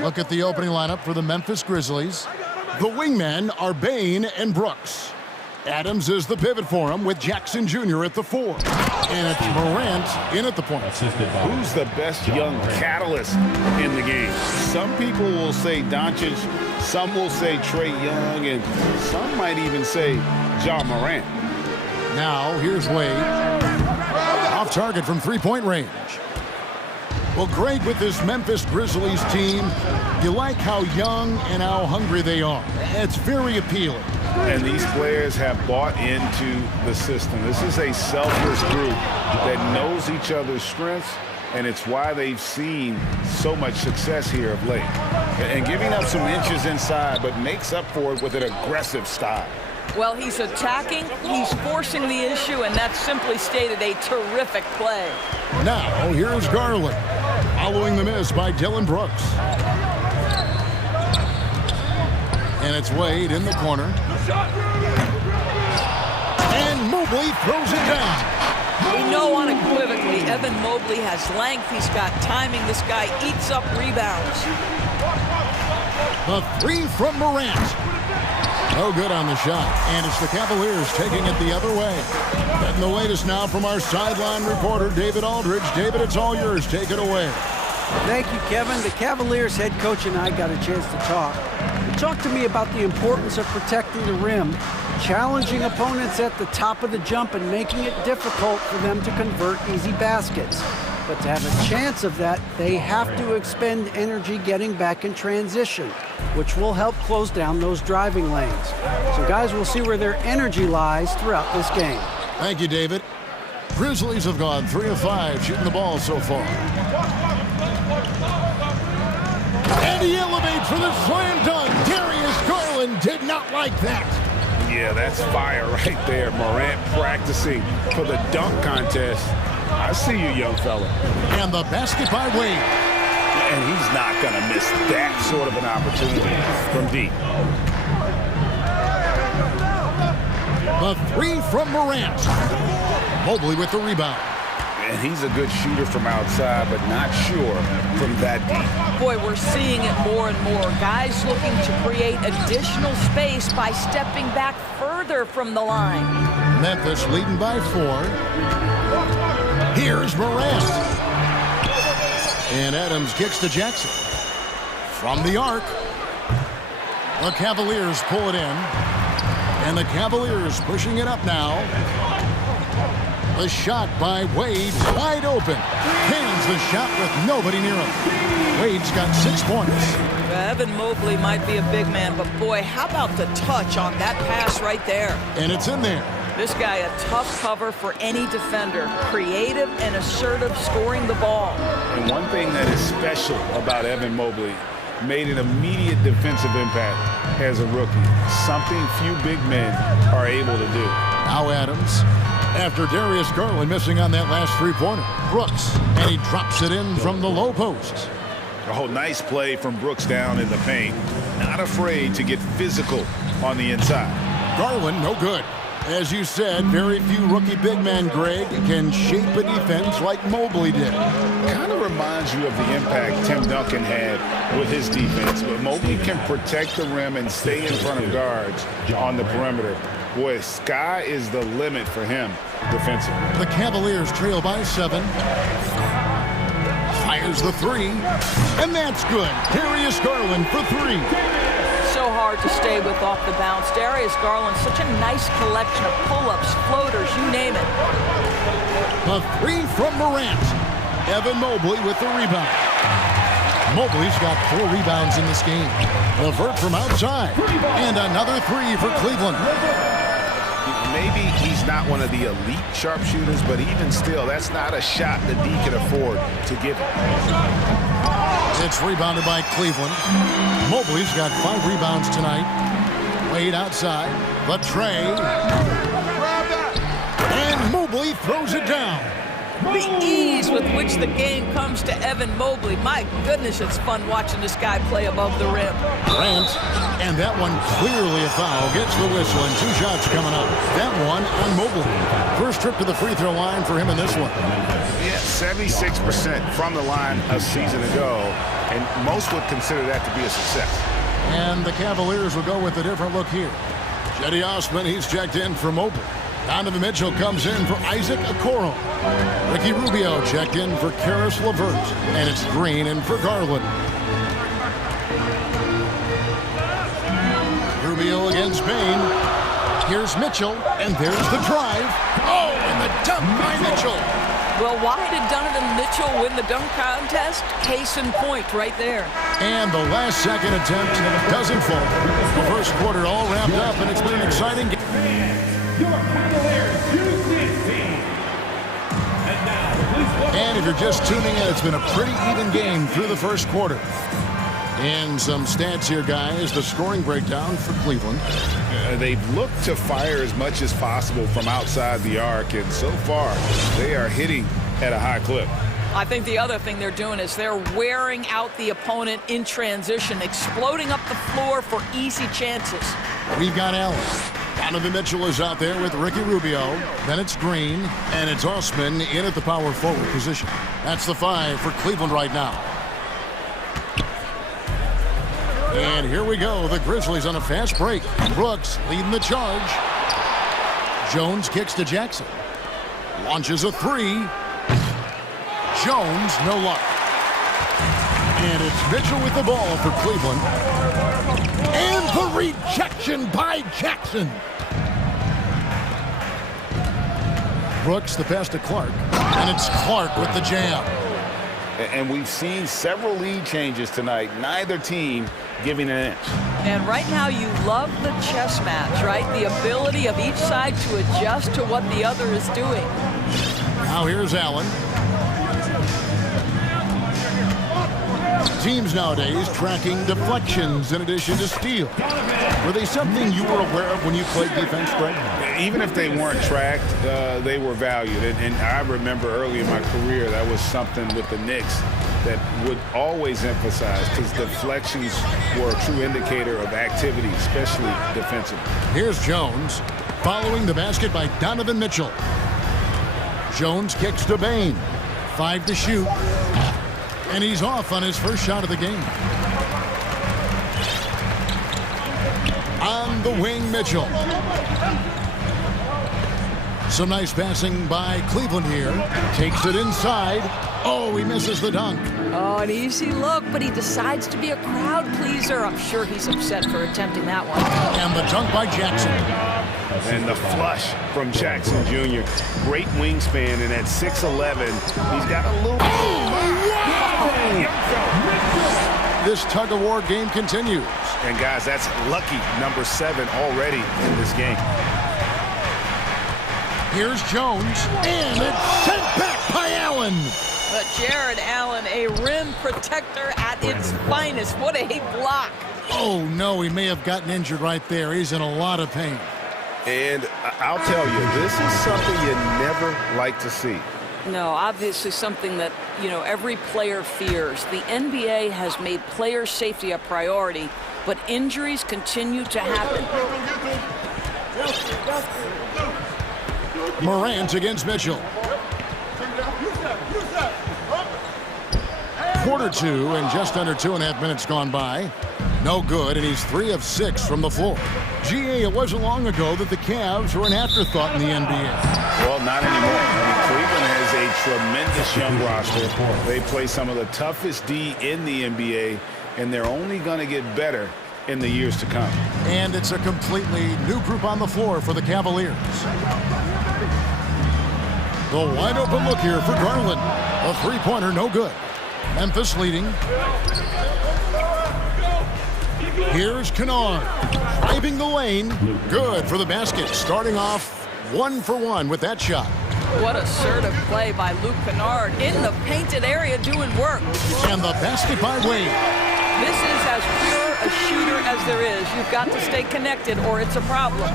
Look at the opening lineup for the Memphis Grizzlies. The wingmen are Bain and Brooks. Adams is the pivot for him with Jackson Jr. at the 4. And it's Morant in at the point. Who's the best young catalyst in the game? Some people will say Doncic, some will say Trae Young, and some might even say Ja Morant. Now, here's Wade. Off target from three-point range. Well, Greg, with this Memphis Grizzlies team, you like how young and how hungry they are. It's very appealing. And these players have bought into the system. This is a selfless group that knows each other's strengths, and it's why they've seen so much success here of late. And giving up some inches inside, but makes up for it with an aggressive style. Well, he's attacking, he's forcing the issue, and that's simply stated a terrific play. Now, here's Garland, following the miss by Dylan Brooks. And it's Wade in the corner. And Mobley throws it down. We know unequivocally Evan Mobley has length, he's got timing, this guy eats up rebounds. The three from Morant. No good on the shot, and it's the Cavaliers taking it the other way. Getting the latest now from our sideline reporter, David Aldridge. David, it's all yours. Take it away. Thank you, Kevin. The Cavaliers head coach and I got a chance to talk. He talked to me about the importance of protecting the rim, challenging opponents at the top of the jump, and making it difficult for them to convert easy baskets. But to have a chance of that, they have to expend energy getting back in transition, which will help close down those driving lanes. So guys, we'll see where their energy lies throughout this game. Thank you, David. Grizzlies have gone 3 of 5 shooting the ball so far. And he elevates for the slam dunk. Darius Garland did not like that. Yeah, that's fire right there. Morant practicing for the dunk contest. I see you, young fella. And the basket by Wade. And he's not going to miss that sort of an opportunity from deep. The three from Morant. Mobley with the rebound. And he's a good shooter from outside, but not sure from that deep. Boy, we're seeing it more and more. Guys looking to create additional space by stepping back further from the line. Memphis leading by 4. Here's Morant. And Adams kicks to Jackson. From the arc. The Cavaliers pull it in. And the Cavaliers pushing it up now. The shot by Wade, wide open. Hands the shot with nobody near him. Wade's got 6 points. Evan Mobley might be a big man, but boy, how about the touch on that pass right there? And it's in there. This guy a tough cover for any defender. Creative and assertive scoring the ball. And one thing that is special about Evan Mobley, made an immediate defensive impact as a rookie. Something few big men are able to do. Now Adams, after Darius Garland missing on that last three-pointer. Brooks, and he drops it in from the low post. Oh, nice play from Brooks down in the paint. Not afraid to get physical on the inside. Garland, no good. As you said, very few rookie big men, Greg, can shape a defense like Mobley did. Kind of reminds you of the impact Tim Duncan had with his defense. But Mobley can protect the rim and stay in front of guards on the perimeter. Boy, sky is the limit for him defensively. The Cavaliers trail by 7. Fires the 3. And that's good. Darius Garland for 3. So hard to stay with off the bounce. Darius Garland, such a nice collection of pull-ups, floaters, you name it. The 3 from Morant. Evan Mobley with the rebound. Mobley's got 4 rebounds in this game. LeVert from outside. And another 3 for Cleveland. Maybe he's not one of the elite sharpshooters, but even still, that's not a shot that D can afford to give him. It's rebounded by Cleveland. Mobley's got 5 rebounds tonight. Wade outside. The tray. And Mobley throws it down. The ease with which the game comes to Evan Mobley. My goodness, it's fun watching this guy play above the rim. Grant, and that one clearly a foul. Gets the whistle, and 2 shots coming up. That one on Mobley. First trip to the free throw line for him in this one. Yeah, 76% from the line a season ago, and most would consider that to be a success. And the Cavaliers will go with a different look here. Cedi Osman, he's checked in for Mobley. Donovan Mitchell comes in for Isaac Okoro. Ricky Rubio checked in for Karis LeVert. And it's Green in for Garland. Rubio against Bain. Here's Mitchell, and there's the drive. Oh, and the dunk by Mitchell. Well, why did Donovan Mitchell win the dunk contest? Case in point right there. And the last second attempt doesn't fall. The first quarter all wrapped up, and it's been an exciting game. And if you're just tuning in, it's been a pretty even game through the first quarter. And some stats here, guys. The scoring breakdown for Cleveland. They've looked to fire as much as possible from outside the arc, and so far they are hitting at a high clip. I think the other thing they're doing is they're wearing out the opponent in transition, exploding up the floor for easy chances. We've got Allen. Donovan Mitchell is out there with Ricky Rubio. Then it's Green, and it's Osman in at the power forward position. That's the 5 for Cleveland right now. And here we go. The Grizzlies on a fast break. Brooks leading the charge. Jones kicks to Jackson. Launches a 3. Jones, no luck. And it's Mitchell with the ball for Cleveland. And the rejection by Jackson. Brooks, the pass to Clark. And it's Clark with the jam. And we've seen several lead changes tonight. Neither team giving an inch. And right now you love the chess match, right? The ability of each side to adjust to what the other is doing. Now here's Allen. Teams nowadays tracking deflections in addition to steal. Were they something you were aware of when you played defense, Greg? Even if they weren't tracked, they were valued. And I remember early in my career, that was something with the Knicks that would always emphasize, because deflections were a true indicator of activity, especially defensively. Here's Jones following the basket by Donovan Mitchell. Jones kicks to Bain. 5 to shoot. And he's off on his first shot of the game. On the wing, Mitchell. Some nice passing by Cleveland here. Takes it inside. Oh, he misses the dunk. Oh, an easy look, but he decides to be a crowd pleaser. I'm sure he's upset for attempting that one. And the dunk by Jackson. And the flush from Jackson Jr. Great wingspan, and at 6'11", he's got a little... This tug-of-war game continues. And guys, that's lucky number 7 already in this game. Here's Jones, and it's sent back by Allen. But Jared Allen, a rim protector at its finest. What a block. Oh, no, he may have gotten injured right there. He's in a lot of pain. And I'll tell you, this is something you never like to see. No, obviously something that, every player fears. The NBA has made player safety a priority, but injuries continue to happen. Morant against Mitchell. Quarter 2 and just under 2.5 minutes gone by. No good, and he's 3 of 6 from the floor. GA, it wasn't long ago that the Cavs were an afterthought in the NBA. Well, not anymore. Cleveland has a tremendous young roster. They play some of the toughest D in the NBA, and they're only going to get better in the years to come. And it's a completely new group on the floor for the Cavaliers. The wide open look here for Garland. A three-pointer, no good. Memphis leading. Here's Kennard driving the lane. Good for the basket. Starting off 1 for 1 with that shot. What assertive play by Luke Kennard in the painted area doing work. And the basket by Wade. This is as pure a shooter as there is. You've got to stay connected or it's a problem.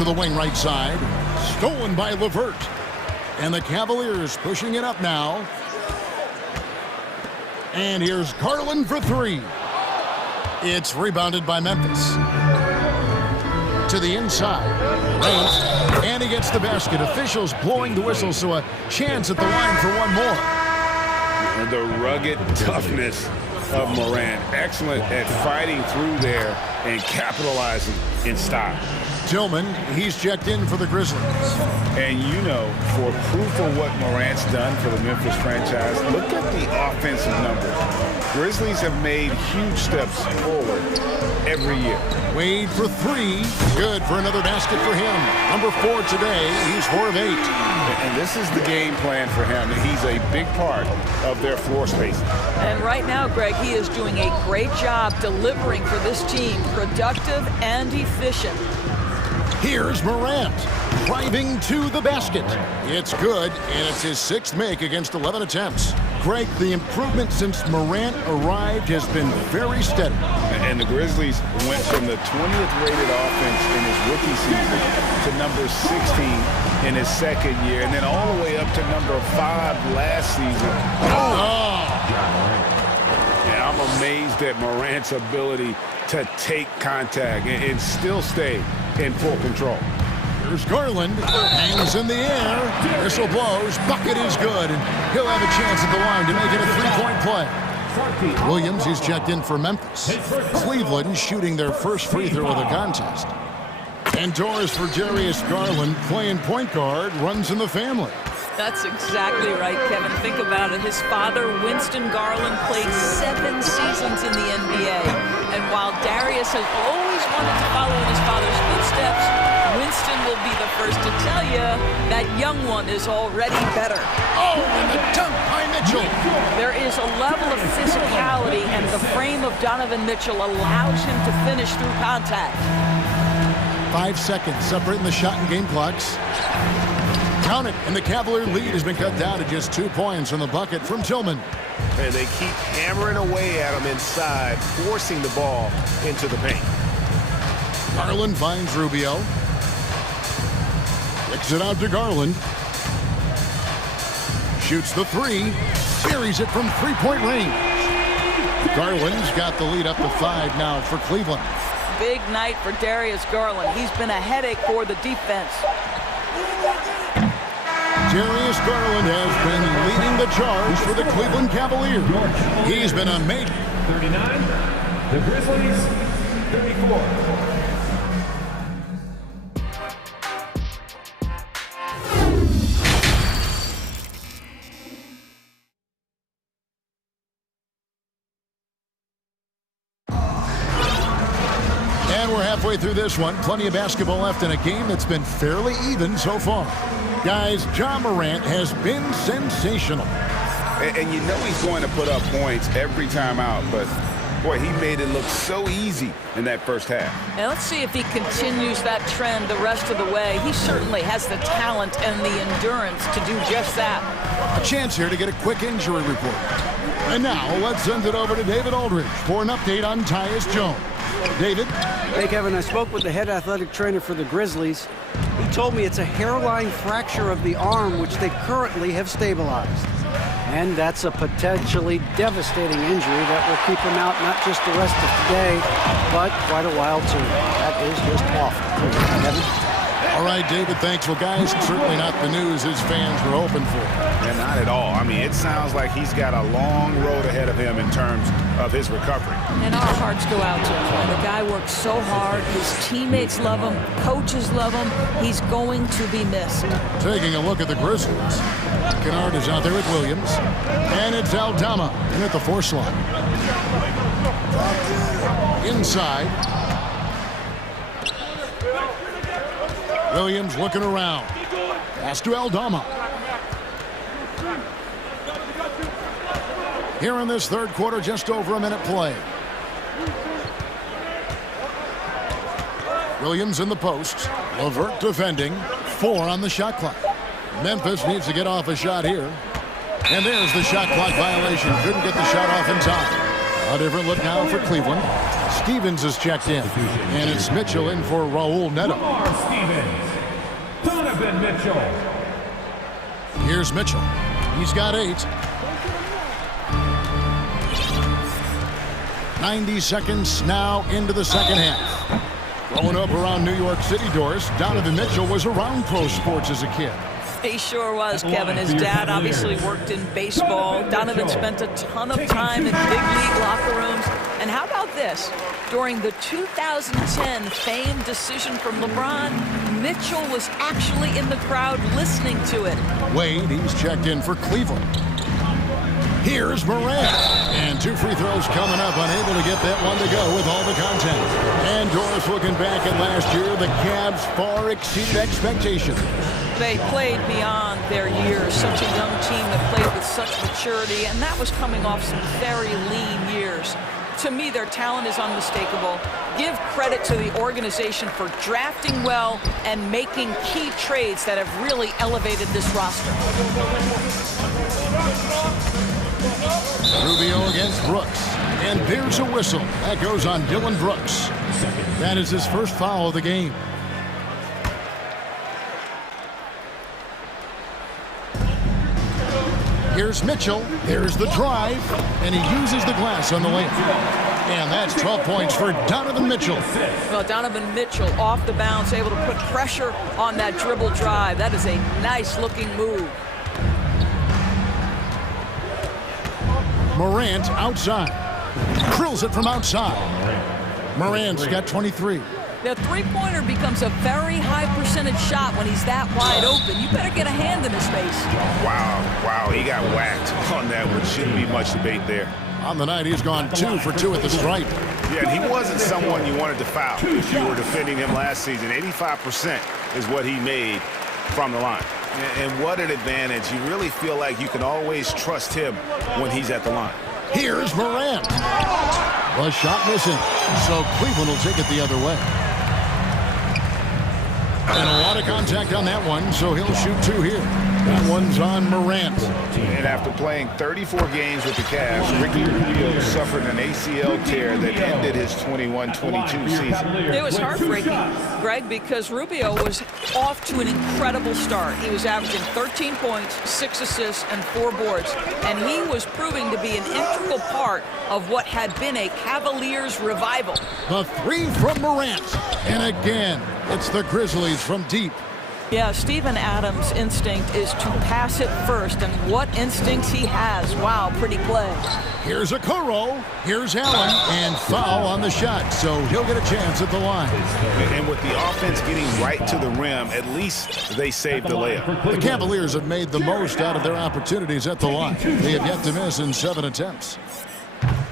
to the wing right side. Stolen by LeVert. And the Cavaliers pushing it up now. And here's Garland for three. It's rebounded by Memphis. To the inside. Rains. And he gets the basket. Officials blowing the whistle, so a chance at the line for one more. And the rugged toughness of Morant. Excellent at fighting through there and capitalizing in style. Tillman, he's checked in for the Grizzlies. And you know, for proof of what Morant's done for the Memphis franchise, look at the offensive numbers. Grizzlies have made huge steps forward every year. Wade for three. Good for another basket for him. Number 4 today. He's 4 of 8. And this is the game plan for him. He's a big part of their floor space. And right now, Greg, he is doing a great job delivering for this team, productive and efficient. Here's Morant, driving to the basket. It's good, and it's his 6th make against 11 attempts. Greg, the improvement since Morant arrived has been very steady. And the Grizzlies went from the 20th rated offense in his rookie season to number 16 in his second year, and then all the way up to number 5 last season. And I'm amazed at Morant's ability to take contact and still stay in full control. Here's Garland, hangs in the air, whistle blows, bucket is good, and he'll have a chance at the line to make it a 3-point play. Williams, he's checked in for Memphis. Cleveland shooting their first free throw of the contest. And Doris for Darius Garland, playing point guard, runs in the family. That's exactly right, Kevin. Think about it. His father, Winston Garland, played 7 seasons in the NBA. And while Darius has always wanted to follow in his father's footsteps, Winston will be the first to tell you that young one is already better. Oh, and the dunk by Mitchell. There is a level of physicality, and the frame of Donovan Mitchell allows him to finish through contact. 5 seconds separating the shot and game clocks. Count it, and the Cavalier lead has been cut down to just 2 points on the bucket from Tillman. And they keep hammering away at him inside, forcing the ball into the paint. Garland finds Rubio. Kicks it out to Garland. Shoots the 3. Buries it from 3-point range. Garland's got the lead up to 5 now for Cleveland. Big night for Darius Garland. He's been a headache for the defense. Darius Garland has been leading the charge for the Cleveland Cavaliers. He's been amazing. 39, the Grizzlies, 34. And we're halfway through this one. Plenty of basketball left in a game that's been fairly even so far. Guys, Ja Morant has been sensational. And you know he's going to put up points every time out, but boy, he made it look so easy in that first half. And let's see if he continues that trend the rest of the way. He certainly has the talent and the endurance to do just that. A chance here to get a quick injury report. And now let's send it over to David Aldridge for an update on Tyus Jones. David? Hey, Kevin, I spoke with the head athletic trainer for the Grizzlies. He told me it's a hairline fracture of the arm, which they currently have stabilized. And that's a potentially devastating injury that will keep him out not just the rest of today, but quite a while, too. That is just awful. Kevin? All right, David, thanks. Well, guys, certainly not the news his fans were hoping for. And not at all. I mean, it sounds like he's got a long road ahead of him in terms of his recovery. And our hearts go out to him. The guy works so hard. His teammates love him. Coaches love him. He's going to be missed. Taking a look at the Grizzlies. Kennard is out there with Williams. And it's Aldama in at the 4 slot. Inside. Williams looking around. Pass to Aldama. Here in this third quarter, just over a minute play. Williams in the post. LeVert defending. 4 on the shot clock. Memphis needs to get off a shot here. And there's the shot clock violation. Couldn't get the shot off in time. A different look now for Cleveland. Stevens is checked in. And it's Mitchell in for Raul Neto. Donovan Mitchell. Here's Mitchell. He's got 8. 90 seconds now into the second half. Growing up around New York City, Doris, Donovan Mitchell was around pro sports as a kid. He sure was, Kevin. His dad obviously worked in baseball. Donovan spent a ton of time in big league locker rooms. And how about this? During the 2010 famed decision from LeBron, Mitchell was actually in the crowd listening to it. Wade, he's checked in for Cleveland. Here's Morant. And 2 free throws coming up, unable to get that one to go with all the content. And Doris, looking back at last year, the Cavs far exceeded expectations. They played beyond their years. Such a young team that played with such maturity, and that was coming off some very lean years. To me, their talent is unmistakable. Give credit to the organization for drafting well and making key trades that have really elevated this roster. Rubio against Brooks. And there's a whistle. That goes on Dylan Brooks. That is his first foul of the game. Here's Mitchell. There's the drive. And he uses the glass on the layup. And that's 12 points for Donovan Mitchell. Well, Donovan Mitchell off the bounce, able to put pressure on that dribble drive. That is a nice-looking move. Morant outside. Drills it from outside. Morant's got 23. The three-pointer becomes a very high percentage shot when he's that wide open. You better get a hand in his face. Wow, he got whacked on that one. Shouldn't be much debate there. On the night, he's gone 2 for 2 at the stripe. Yeah, and he wasn't someone you wanted to foul if you were defending him last season. 85% is what he made from the line. And what an advantage. You really feel like you can always trust him when he's at the line. Here's Morant. The shot missing. So Cleveland will take it the other way. And a lot of contact on that one, so he'll shoot 2 here. That one's on Morant. And after playing 34 games with the Cavs, Ricky Rubio suffered an ACL tear that ended his 21-22 season. It was heartbreaking, Greg, because Rubio was off to an incredible start. He was averaging 13 points, 6 assists, and 4 boards. And he was proving to be an integral part of what had been a Cavaliers revival. The 3 from Morant. And again, it's the Grizzlies from deep. Yeah, Steven Adams' instinct is to pass it first, and what instincts he has. Wow, pretty play. Here's Okoro, here's Allen, and foul on the shot, so he'll get a chance at the line. And with the offense getting right to the rim, at least they saved the layup. The Cavaliers have made the most out of their opportunities at the line. They have yet to miss in 7 attempts.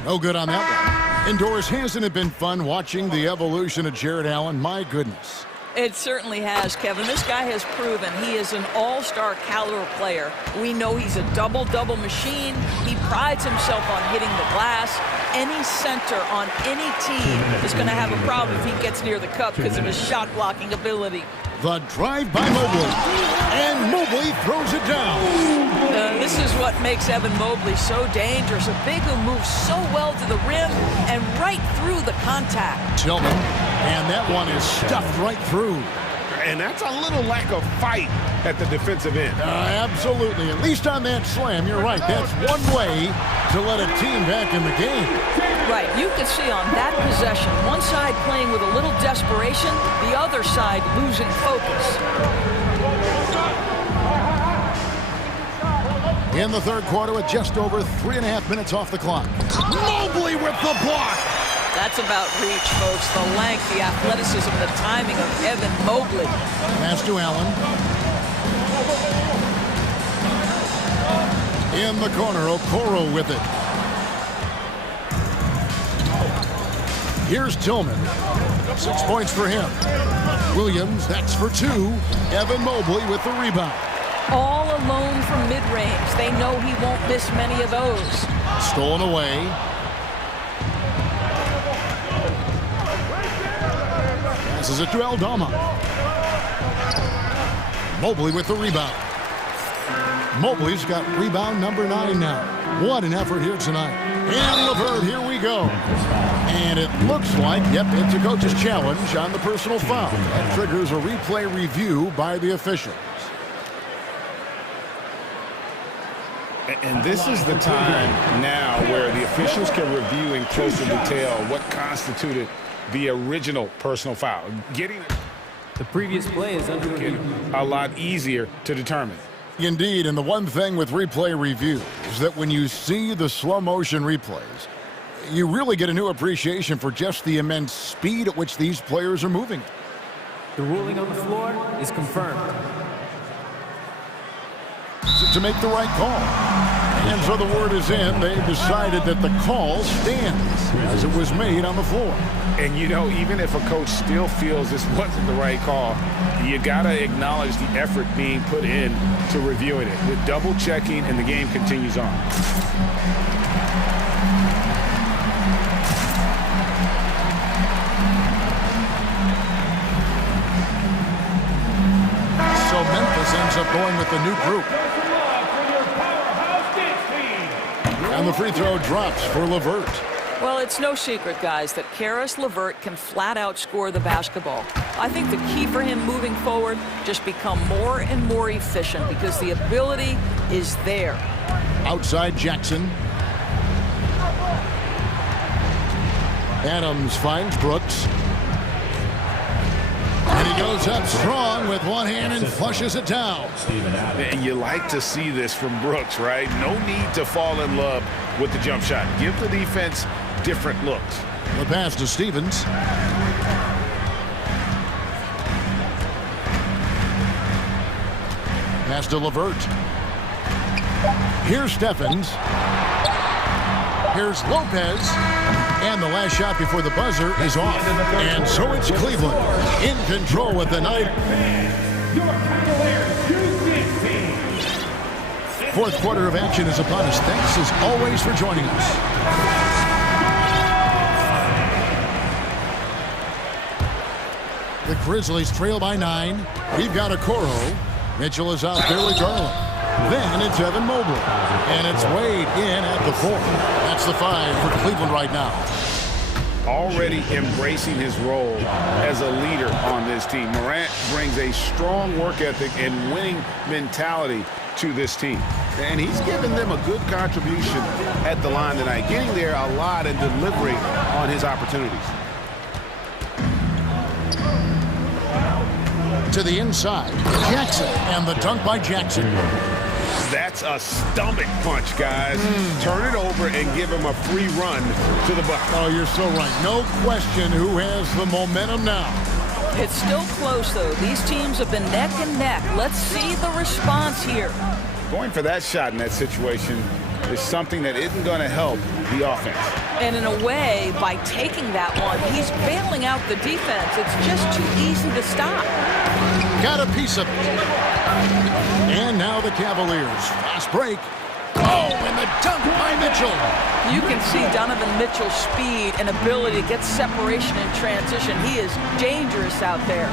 No good on that one. Indoors, hasn't it been fun watching the evolution of Jared Allen? My goodness. It certainly has, Kevin. This guy has proven he is an all-star caliber player. We know he's a double-double machine. He prides himself on hitting the glass. Any center on any team is going to have a problem if he gets near the cup because of his shot-blocking ability. The drive by Mobley, and Mobley throws it down. This is what makes Evan Mobley so dangerous. A big who moves so well to the rim and right through the contact. Tillman, and that one is stuffed right through. And that's a little lack of fight at the defensive end. Absolutely. At least on that slam, you're right. That's one way to let a team back in the game. Right. You can see on that possession, one side playing with a little desperation, the other side losing focus. In the third quarter with just over 3.5 minutes off the clock. Mobley with the block. That's about reach, folks. The length, the athleticism, the timing of Evan Mobley. Pass to Allen. In the corner, Okoro with it. Here's Tillman. 6 points for him. Williams, that's for 2. Evan Mobley with the rebound. All alone from mid-range. They know he won't miss many of those. Stolen away. Passes it to Aldama. Mobley with the rebound. Mobley's got rebound number 9 now. What an effort here tonight. And LeVert, here we go. And it looks like, yep, it's a coach's challenge on the personal foul. That triggers a replay review by the officials. And this is the time now where the officials can review in closer detail what constituted the original personal foul. Getting the previous play is under review. A lot easier to determine. Indeed, and the one thing with replay review is that when you see the slow motion replays, you really get a new appreciation for just the immense speed at which these players are moving. The ruling on the floor is confirmed. To make the right call. And so the word is in. They've decided that the call stands as it was made on the floor. And you know, even if a coach still feels this wasn't the right call, you gotta acknowledge the effort being put in to reviewing it with double checking, and the game continues on. So Memphis ends up going with the new group. And the free throw drops for LeVert. Well, it's no secret, guys, that Caris LeVert can flat out score the basketball. I think the key for him moving forward, just become more and more efficient because the ability is there. Outside Jackson. Adams finds Brooks. And he goes up strong with one hand and flushes it down. And you like to see this from Brooks, right? No need to fall in love with the jump shot. Give the defense different looks. The pass to Stevens. Pass to LeVert. Here's Stephens. Here's Lopez. And the last shot before the buzzer is off. And so it's Cleveland in control with the night. Fourth quarter of action is upon us. Thanks as always for joining us. The Grizzlies trail by 9. We've got Okoro. Mitchell is out there with Garland. Then it's Evan Mobley. And it's Wade in at the 4. That's the 5 for Cleveland right now. Already embracing his role as a leader on this team. Morant brings a strong work ethic and winning mentality to this team. And he's given them a good contribution at the line tonight, getting there a lot and delivering on his opportunities. To the inside, Jackson, and the dunk by Jackson. That's a stomach punch, guys. Turn it over and give him a free run to the bucket. Oh, you're so right. No question who has the momentum now. It's still close, though. These teams have been neck and neck. Let's see the response here. Going for that shot in that situation is something that isn't going to help the offense. And in a way, by taking that one, he's bailing out the defense. It's just too easy to stop. Got a piece of it. And now the Cavaliers. Fast break. Oh, and the dunk by Mitchell. You can see Donovan Mitchell's speed and ability to get separation in transition. He is dangerous out there.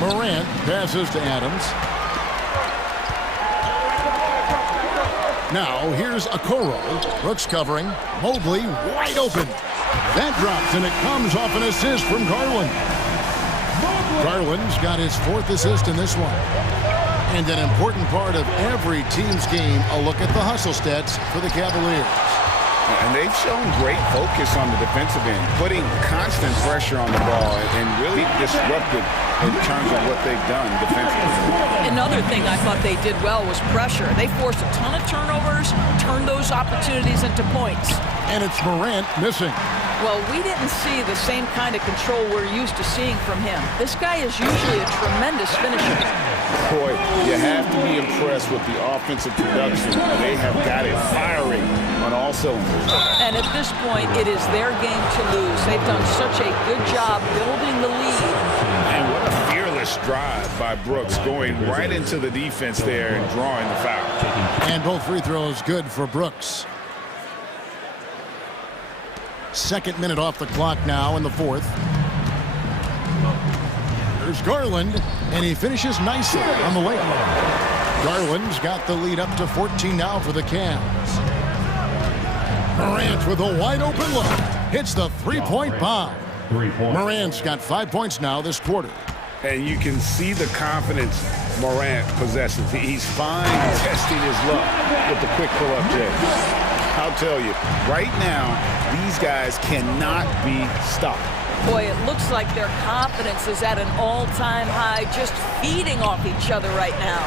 Morant passes to Adams. Now here's Okoro. Brooks covering. Mobley wide open. That drops, and it comes off an assist from Garland. Garland's got his 4th assist in this one. And an important part of every team's game, a look at the hustle stats for the Cavaliers. And they've shown great focus on the defensive end, putting constant pressure on the ball and really disrupted in terms of what they've done defensively. Another thing I thought they did well was pressure. They forced a ton of turnovers, turned those opportunities into points. And it's Morant missing. Well, we didn't see the same kind of control we're used to seeing from him. This guy is usually a tremendous finisher. Boy, you have to be impressed with the offensive production. They have got it firing on all cylinders. And at this point, it is their game to lose. They've done such a good job building the lead. And what a fearless drive by Brooks, going right into the defense there and drawing the foul. And both free throws good for Brooks. 2nd minute off the clock now in the 4th. There's Garland, and he finishes nicely on the layup. Garland's got the lead up to 14 now for the Cavs. Morant with a wide-open look. Hits the three-point bomb. Morant's got 5 points now this quarter. And you can see the confidence Morant possesses. He's fine testing his luck with the quick pull-up jab. I'll tell you, right now, these guys cannot be stopped. Boy, it looks like their confidence is at an all-time high, just feeding off each other right now.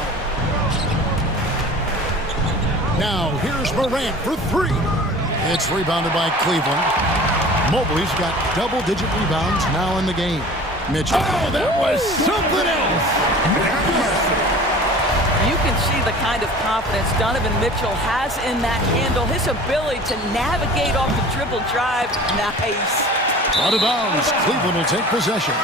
Now, here's Morant for three. It's rebounded by Cleveland. Mobley's got double-digit rebounds now in the game. Mitchell. Oh, that was something else. You can see the kind of confidence Donovan Mitchell has in that handle. His ability to navigate off the dribble drive. Nice. Out of bounds. Cleveland will take possession.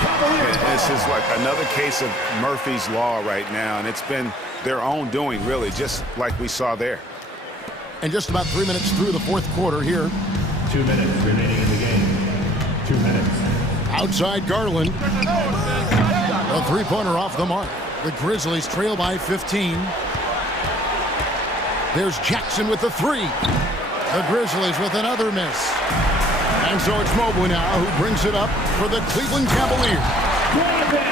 This is like another case of Murphy's Law right now, and it's been their own doing, really, just like we saw there. And just about 3 minutes through the fourth quarter here. 2 minutes remaining in the game. 2 minutes. Outside Garland. A three-pointer off the mark. The Grizzlies trail by 15. There's Jackson with the three. The Grizzlies with another miss. And so it's Mobley now who brings it up for the Cleveland Cavaliers.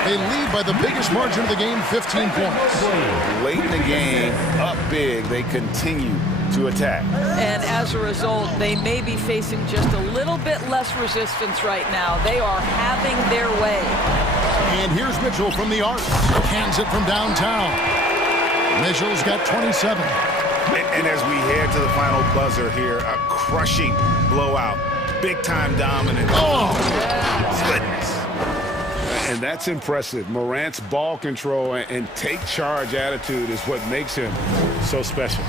They lead by the biggest margin of the game, 15 points. Late in the game, up big, they continue to attack. And as a result, they may be facing just a little bit less resistance right now. They are having their way. And here's Mitchell from the arc. Hands it from downtown. Mitchell's got 27. And as we head to the final buzzer here, a crushing blowout. Big-time dominance. Oh! Goodness. And that's impressive. Morant's ball control and take-charge attitude is what makes him so special.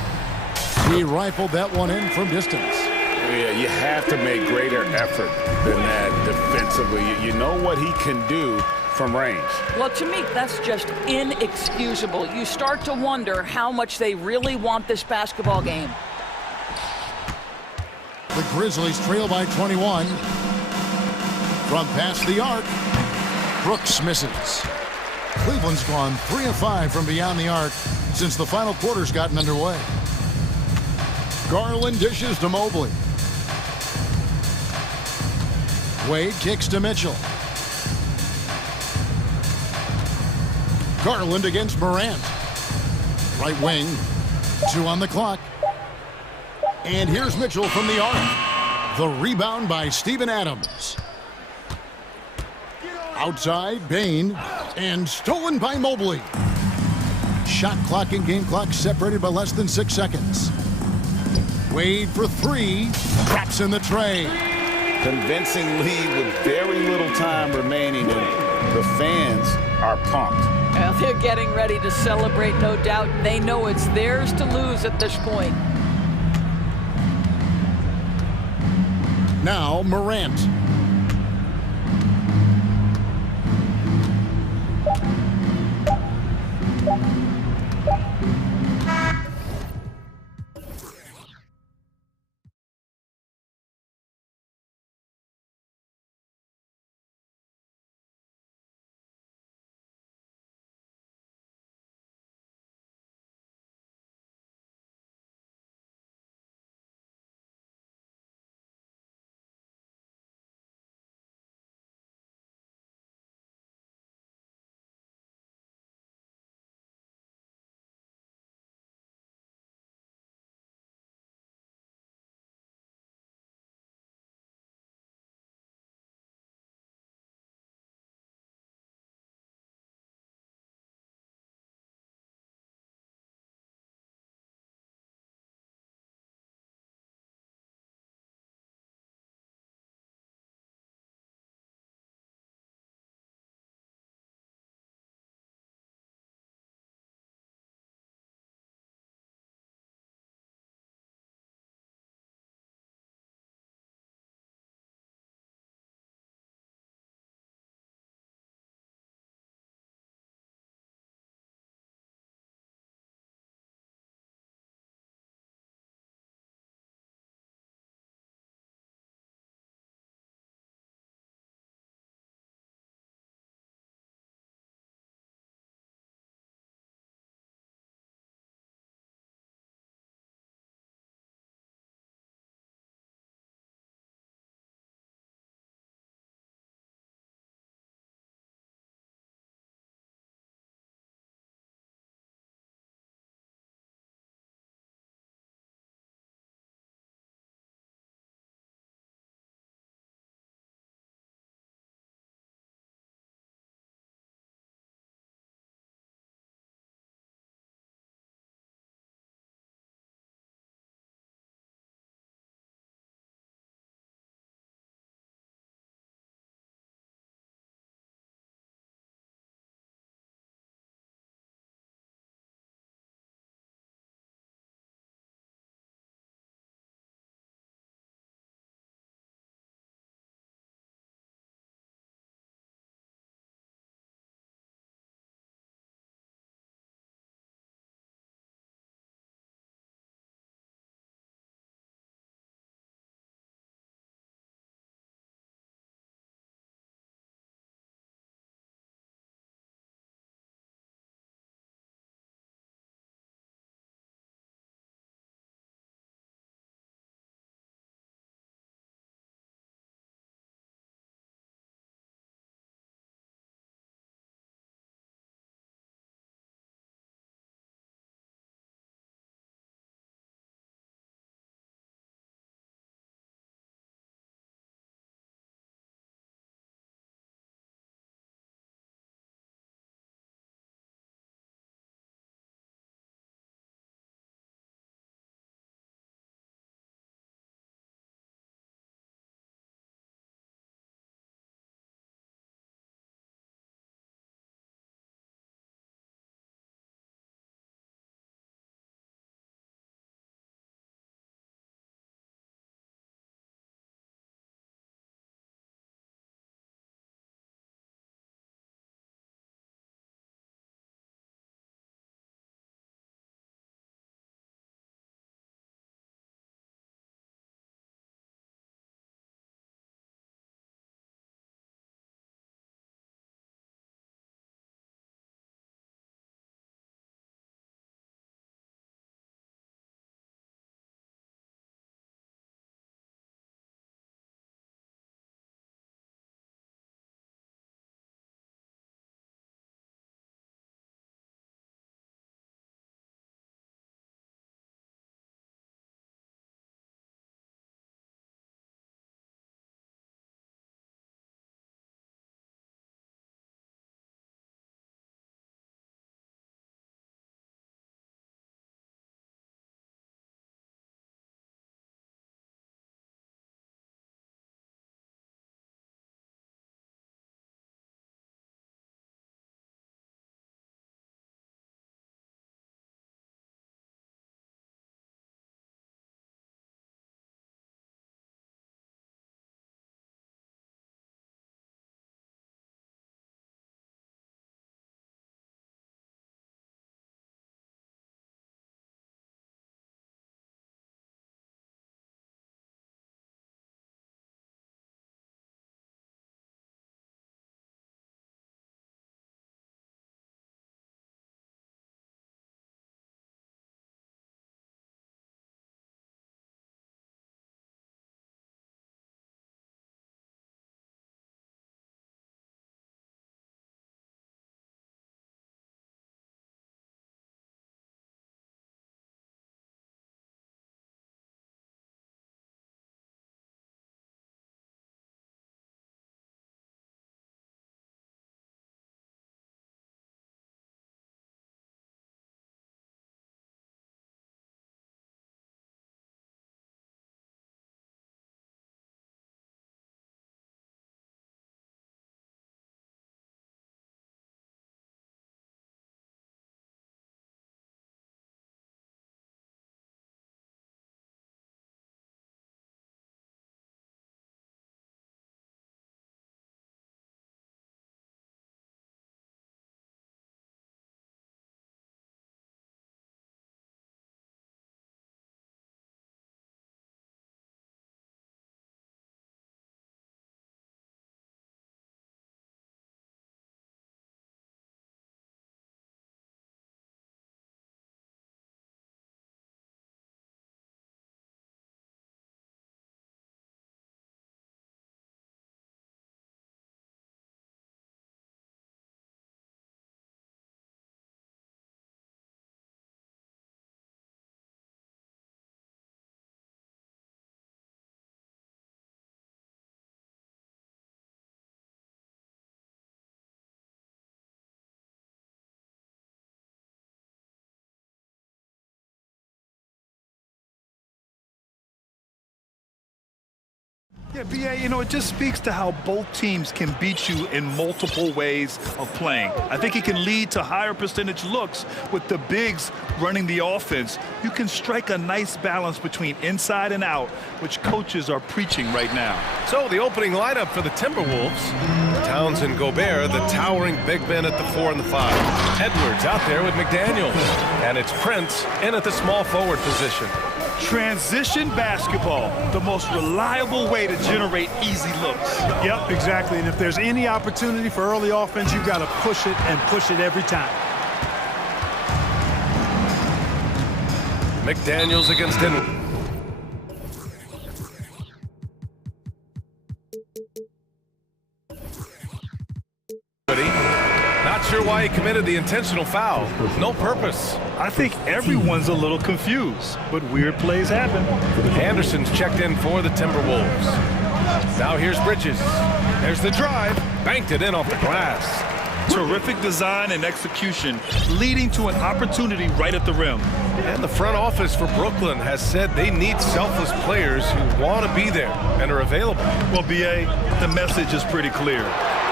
He rifled that one in from distance. Yeah, you have to make greater effort than that defensively. You know what he can do from range. Well, to me, that's just inexcusable. You start to wonder how much they really want this basketball game. The Grizzlies trail by 21. From past the arc, Brooks misses. Cleveland's gone 3 of 5 from beyond the arc since the final quarter's gotten underway. Garland dishes to Mobley. Wade kicks to Mitchell. Garland against Morant. Right wing, 2 on the clock. And here's Mitchell from the arc. The rebound by Steven Adams. Outside, Bain, and stolen by Mobley. Shot clock and game clock separated by less than 6 seconds. Wade for three, traps in the tray. Convincing lead with very little time remaining, and the fans are pumped. Well, they're getting ready to celebrate, no doubt. They know it's theirs to lose at this point. Now Morant. Yeah, B.A., you know, it just speaks to how both teams can beat you in multiple ways of playing. I think it can lead to higher percentage looks with the bigs running the offense. You can strike a nice balance between inside and out, which coaches are preaching right now. So the opening lineup for the Timberwolves. Towns and Gobert, the towering big men at the 4 and the 5. Edwards out there with McDaniels. And it's Prince in at the small forward position. Transition basketball, the most reliable way to generate easy looks. Yep, exactly. And if there's any opportunity for early offense, you've got to push it and push it every time. McDaniels against Dinwiddie. Not sure why he committed the intentional foul. No purpose. I think everyone's a little confused, but weird plays happen. Anderson's checked in for the Timberwolves. Now here's Bridges. There's the drive. Banked it in off the glass. Terrific design and execution, leading to an opportunity right at the rim. And the front office for Brooklyn has said they need selfless players who want to be there and are available. Well, B.A., the message is pretty clear.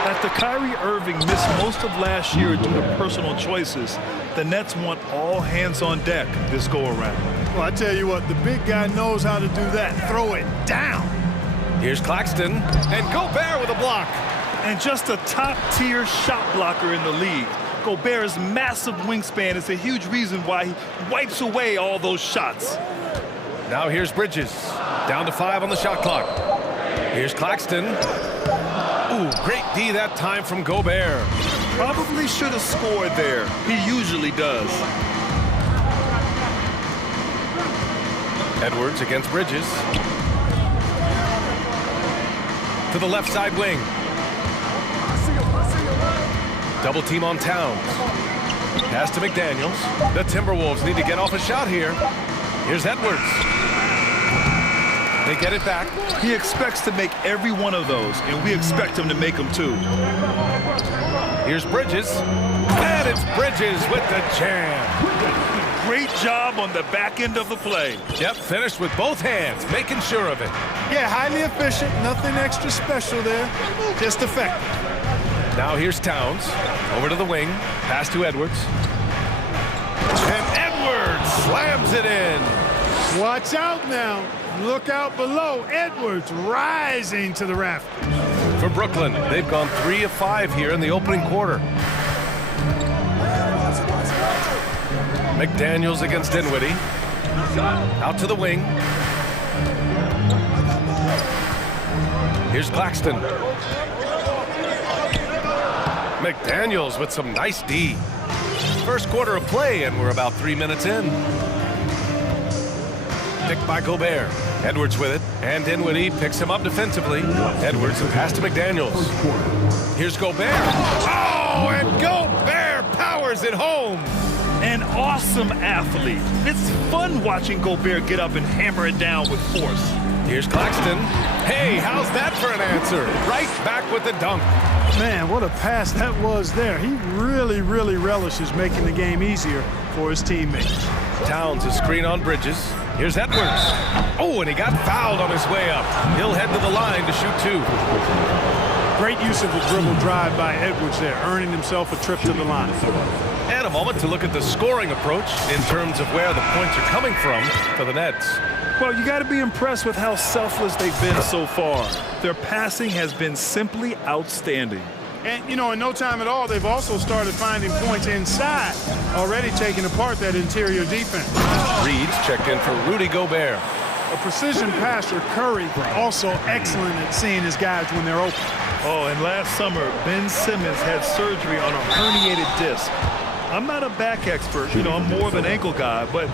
After Kyrie Irving missed most of last year due to personal choices, the Nets want all hands on deck this go-around. Well, I tell you what, the big guy knows how to do that. Throw it down. Here's Claxton, and Gobert with a block. And just a top-tier shot blocker in the league. Gobert's massive wingspan is a huge reason why he wipes away all those shots. Now here's Bridges. Down to 5 on the shot clock. Here's Claxton. Ooh, great D that time from Gobert. Probably should have scored there. He usually does. Edwards against Bridges. To the left side wing. Double team on Towns. Pass to McDaniels. The Timberwolves need to get off a shot here. Here's Edwards. They get it back. He expects to make every one of those, and we expect him to make them too. Here's Bridges. And it's Bridges with the jam. Great job on the back end of the play. Yep, finished with both hands, making sure of it. Yeah, highly efficient. Nothing extra special there. Just effective. Now here's Towns. Over to the wing. Pass to Edwards. And Edwards slams it in. Watch out now. Look out below. Edwards rising to the rafters. For Brooklyn, they've gone 3 of 5 here in the opening quarter. McDaniels against Dinwiddie. Out to the wing. Here's Claxton. McDaniels with some nice D. First quarter of play, and we're about 3 minutes in. Picked by Gobert. Edwards with it, and Dinwiddie picks him up defensively. Edwards and pass to McDaniels. Here's Gobert. Oh, and Gobert powers it home. An awesome athlete. It's fun watching Gobert get up and hammer it down with force. Here's Claxton. Hey, how's that for an answer? Right back with the dunk. Man, what a pass that was there. He really, really relishes making the game easier for his teammates. Towns a screen on Bridges. Here's Edwards. Oh, and he got fouled on his way up. He'll head to the line to shoot 2. Great use of the dribble drive by Edwards there, earning himself a trip to the line. And a moment to look at the scoring approach in terms of where the points are coming from for the Nets. Well, you got to be impressed with how selfless they've been so far. Their passing has been simply outstanding. And, you know, in no time at all, they've also started finding points inside, already taking apart that interior defense. Reed's checked in for Rudy Gobert. A precision passer, Curry, also excellent at seeing his guys when they're open. Oh, and last summer, Ben Simmons had surgery on a herniated disc. I'm not a back expert, you know, I'm more of an ankle guy, but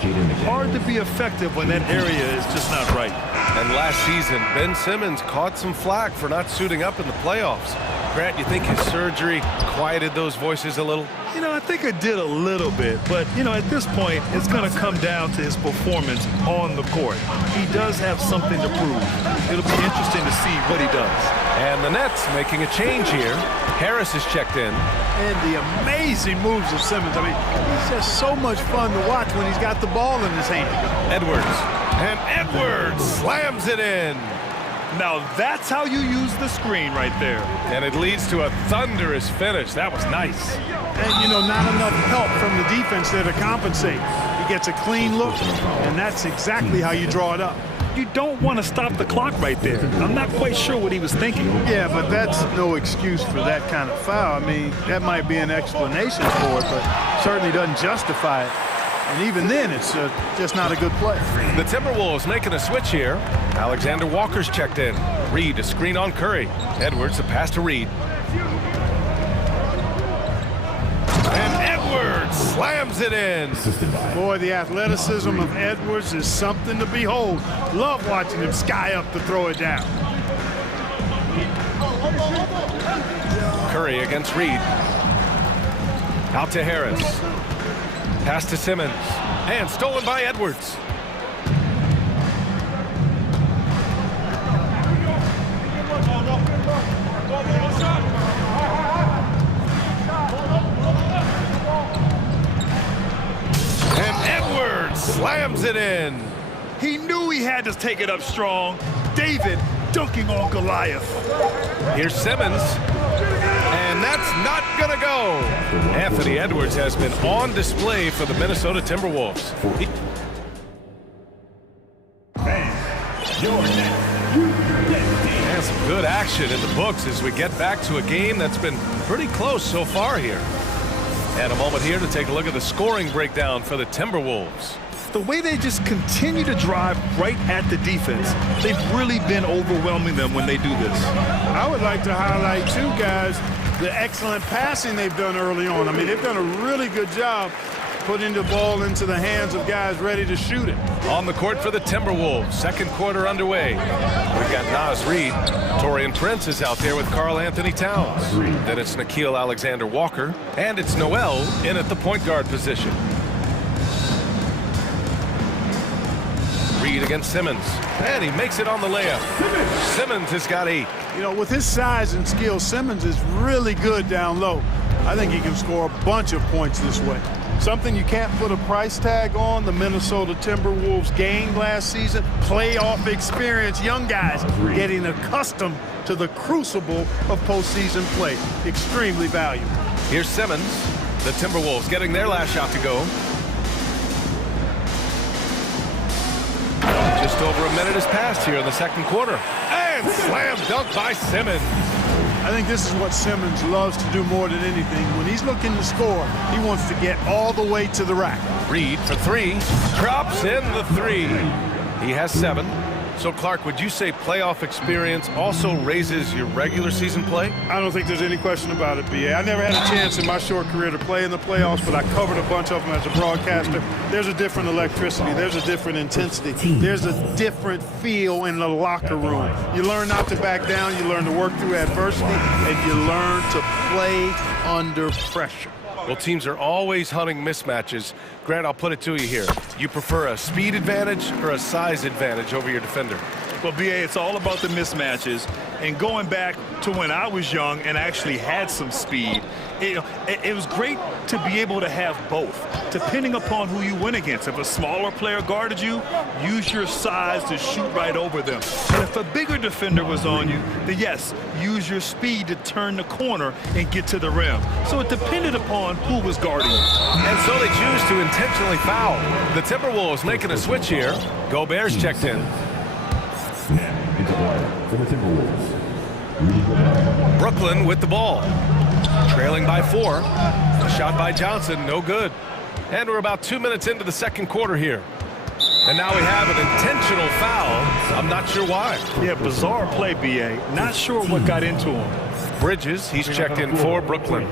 hard to be effective when that area is just not right. And last season, Ben Simmons caught some flack for not suiting up in the playoffs. Grant, you think his surgery quieted those voices a little? You know, I think it did a little bit, but, you know, at this point, it's going to come down to his performance on the court. He does have something to prove. It'll be interesting to see what he does. And the Nets making a change here. Harris is checked in. And the amazing moves of Simmons. I mean, he's just so much fun to watch when he's got the ball in his hand. Edwards. And Edwards slams it in. Now that's how you use the screen right there. And it leads to a thunderous finish. That was nice. And, you know, not enough help from the defense there to compensate. He gets a clean look, and that's exactly how you draw it up. You don't want to stop the clock right there. I'm not quite sure what he was thinking. Yeah, but that's no excuse for that kind of foul. I mean, that might be an explanation for it, but certainly doesn't justify it. And even then, it's just not a good play. The Timberwolves making a switch here. Alexander Walker's checked in. Reed, a screen on Curry. Edwards, a pass to Reed. And Edwards slams it in. Boy, the athleticism of Edwards is something to behold. Love watching him sky up to throw it down. Curry against Reed. Out to Harris. Pass to Simmons. And stolen by Edwards. And Edwards slams it in. He knew he had to take it up strong. David dunking on Goliath. Here's Simmons. And that's not gonna go. Anthony Edwards has been on display for the Minnesota Timberwolves. And some good action in the books as we get back to a game that's been pretty close so far here. And a moment here to take a look at the scoring breakdown for the Timberwolves. The way they just continue to drive right at the defense, they've really been overwhelming them when they do this. I would like to highlight, too, guys, the excellent passing they've done early on. I mean, they've done a really good job putting the ball into the hands of guys ready to shoot it. On the court for the Timberwolves, second quarter underway. We've got Naz Reid. Taurean Prince is out there with Karl Anthony Towns. Then it's Nickeil Alexander-Walker, and it's Noel in at the point guard position. Reed against Simmons, and he makes it on the layup. Simmons has got 8. You know, with his size and skill, Simmons is really good down low. I think he can score a bunch of points this way. Something you can't put a price tag on, the Minnesota Timberwolves gained last season. Playoff experience, young guys getting accustomed to the crucible of postseason play. Extremely valuable. Here's Simmons. The Timberwolves getting their last shot to go. Just over a minute has passed here in the second quarter. And slam dunk by Simmons. I think this is what Simmons loves to do more than anything. When he's looking to score, he wants to get all the way to the rack. Reed for 3. Drops in the 3. He has 7. So, Clark, would you say playoff experience also raises your regular season play? I don't think there's any question about it, B.A. I never had a chance in my short career to play in the playoffs, but I covered a bunch of them as a broadcaster. There's a different electricity. There's a different intensity. There's a different feel in the locker room. You learn not to back down. You learn to work through adversity, and you learn to play under pressure. Well, teams are always hunting mismatches. Grant, I'll put it to you here. You prefer a speed advantage or a size advantage over your defender? Well, B.A., it's all about the mismatches. And going back to when I was young and actually had some speed, it was great to be able to have both, depending upon who you went against. If a smaller player guarded you, use your size to shoot right over them. And if a bigger defender was on you, then yes, use your speed to turn the corner and get to the rim. So it depended upon who was guarding you. And so they choose to intentionally foul. The Timberwolves making a switch here. Gobert's checked in. Brooklyn with the ball. Trailing by 4. A shot by Johnson, no good. And we're about 2 minutes into the second quarter here. And now we have an intentional foul. I'm not sure why. Yeah, bizarre play, B.A. Not sure what got into him. Bridges, he's checked in for Brooklyn.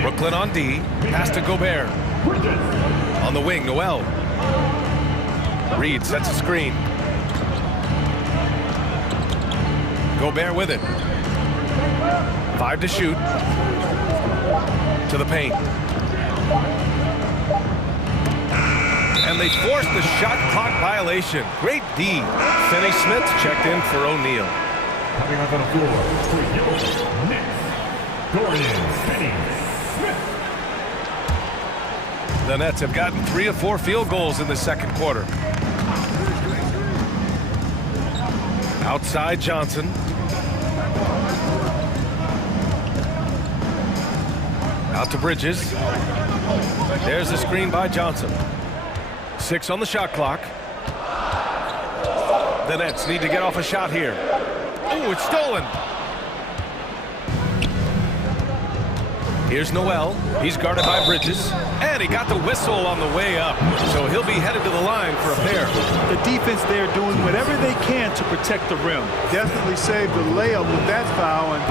Brooklyn on D. Pass to Gobert. On the wing, Noel. Reed sets a screen. Gobert with it. 5 to shoot. To the paint. And they forced the shot clock violation. Great D. Finney Smith checked in for O'Neal. Coming up on the floor for your Nets, Dorian Finney-Smith. The Nets have gotten 3 of 4 field goals in the second quarter. Outside Johnson. Out to Bridges. There's the screen by Johnson. 6 on the shot clock. The Nets need to get off a shot here. Oh, it's stolen. Here's Noel. He's guarded by Bridges. And he got the whistle on the way up. So he'll be headed to the line for a pair. The defense there doing whatever they can to protect the rim. Definitely saved the layup with that foul, and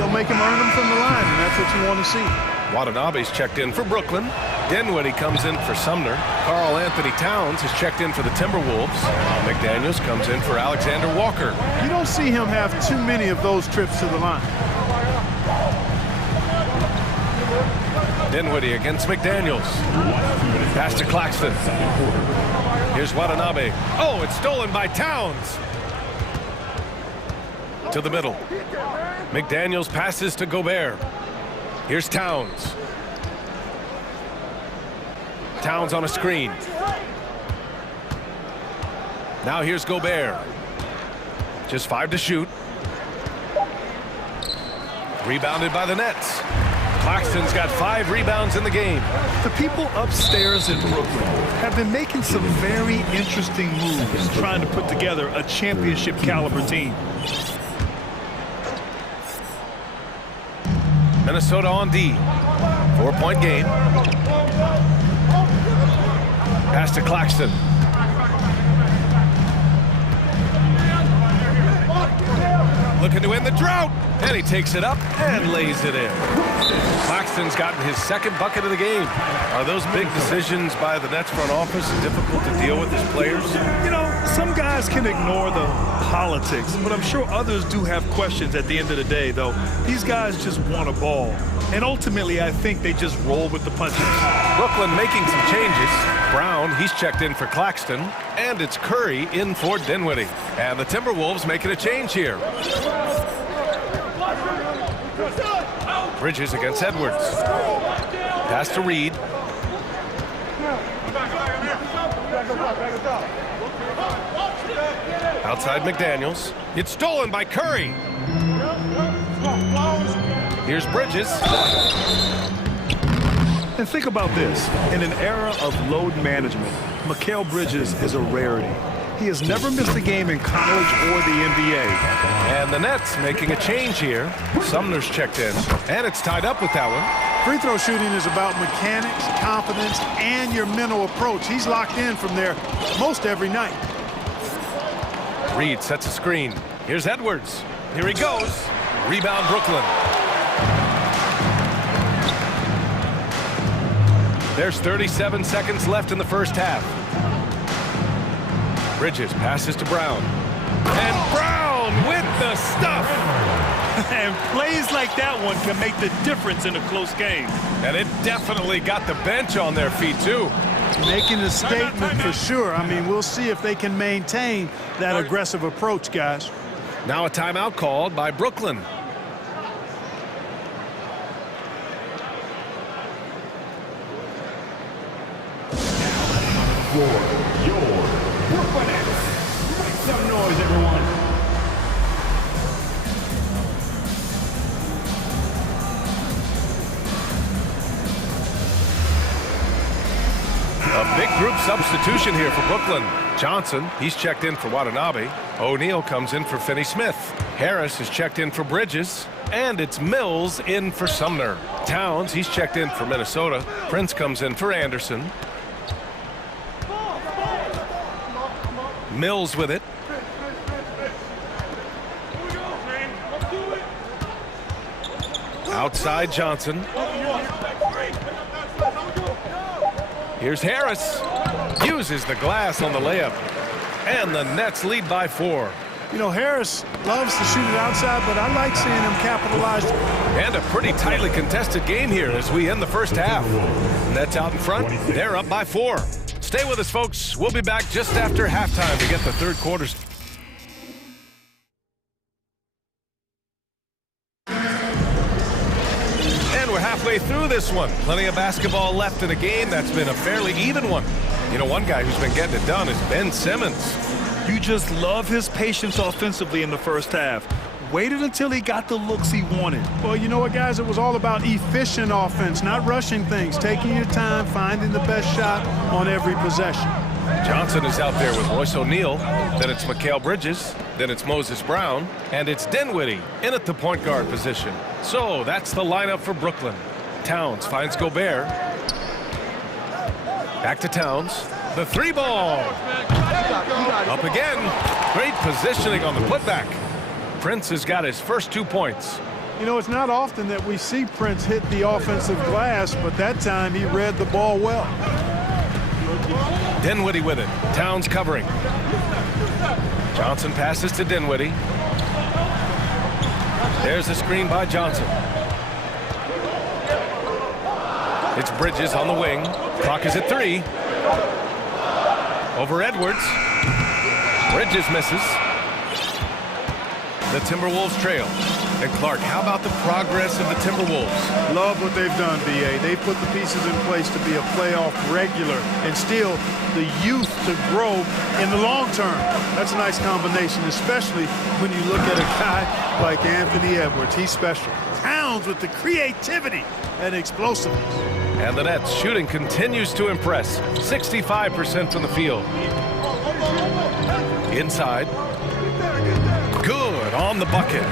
they'll make him earn them from the line, and that's what you want to see. Watanabe's checked in for Brooklyn. Dinwiddie comes in for Sumner. Karl Anthony Towns has checked in for the Timberwolves. McDaniels comes in for Alexander Walker. You don't see him have too many of those trips to the line. Dinwiddie against McDaniels. Pass to Claxton. Here's Watanabe. Oh, it's stolen by Towns. To the middle. McDaniels passes to Gobert. Here's Towns. Towns on a screen. Now here's Gobert. Just 5 to shoot. Rebounded by the Nets. Claxton's got 5 rebounds in the game. The people upstairs in Brooklyn have been making some very interesting moves trying to put together a championship caliber team. Minnesota on D. 4-point game. Pass to Claxton. Looking to end the drought. And he takes it up and lays it in. Claxton's gotten his 2nd bucket of the game. Are those big decisions by the Nets front office difficult to deal with as players? You know, some guys can ignore the politics, but I'm sure others do have questions at the end of the day, though. These guys just want a ball. And ultimately, I think they just roll with the punches. Brooklyn making some changes. Brown, he's checked in for Claxton. And it's Curry in for Dinwiddie. And the Timberwolves making a change here. Bridges against Edwards. Pass to Reed. Outside McDaniels. It's stolen by Curry. Here's Bridges. And think about this. In an era of load management, Mikal Bridges is a rarity. He has never missed a game in college or the NBA. And the Nets making a change here. Sumner's checked in. And it's tied up with that one. Free throw shooting is about mechanics, confidence, and your mental approach. He's locked in from there most every night. Reed sets a screen. Here's Edwards. Here he goes. Rebound Brooklyn. There's 37 seconds left in the first half. Bridges passes to Brown. And Brown with the stuff. And plays like that one can make the difference in a close game. And it definitely got the bench on their feet, too. Making a statement for sure. I mean, we'll see if they can maintain that aggressive approach, guys. Now a timeout called by Brooklyn. For your Brooklyn Nets. Make some noise, everyone. A big group substitution here for Brooklyn. Johnson, he's checked in for Watanabe. O'Neal comes in for Finney-Smith. Harris is checked in for Bridges. And it's Mills in for Sumner. Towns, he's checked in for Minnesota. Prince comes in for Anderson. Mills with it. Outside Johnson. Here's Harris. Uses the glass on the layup. And the Nets lead by 4. You know, Harris loves to shoot it outside, but I like seeing him capitalize. And a pretty tightly contested game here as we end the first half. Nets out in front. They're up by 4. Stay with us, folks. We'll be back just after halftime to get the third quarter. And we're halfway through this one. Plenty of basketball left in a game that's been a fairly even one. You know, one guy who's been getting it done is Ben Simmons. You just love his patience offensively in the first half. Waited until he got the looks he wanted. Well, you know what, guys? It was all about efficient offense, not rushing things, taking your time, finding the best shot on every possession. Johnson is out there with Royce O'Neal. Then it's Mikal Bridges. Then it's Moses Brown. And it's Dinwiddie in at the point guard position. So that's the lineup for Brooklyn. Towns finds Gobert. Back to Towns. The three ball. Up again. Great positioning on the putback. Prince has got his first 2 points. You know, it's not often that we see Prince hit the offensive glass, but that time he read the ball well. Dinwiddie with it. Towns covering. Johnson passes to Dinwiddie. There's a screen by Johnson. It's Bridges on the wing. Clock is at 3. Over Edwards. Bridges misses. The Timberwolves trail. And Clark, how about the progress of the Timberwolves? Love what they've done, B.A. They put the pieces in place to be a playoff regular and still the youth to grow in the long term. That's a nice combination, especially when you look at a guy like Anthony Edwards. He's special. Towns with the creativity and explosiveness. And the Nets shooting continues to impress. 65% from the field. Inside. Good on the bucket.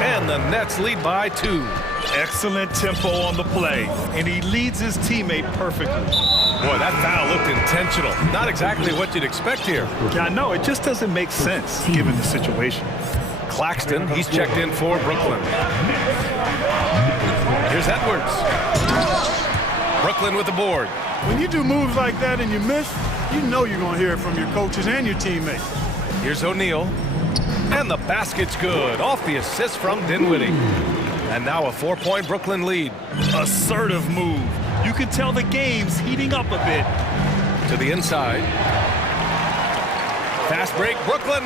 And the Nets lead by 2. Excellent tempo on the play, and he leads his teammate perfectly. Boy, that foul looked intentional. Not exactly what you'd expect here. Yeah, I know. It just doesn't make sense given the situation. Claxton, he's checked in for Brooklyn. Here's Edwards. Brooklyn with the board. When you do moves like that and you miss, you know you're going to hear it from your coaches and your teammates. Here's O'Neal. And the basket's good. Off the assist from Dinwiddie. And now a 4-point Brooklyn lead. Assertive move. You can tell the game's heating up a bit. To the inside. Fast break, Brooklyn.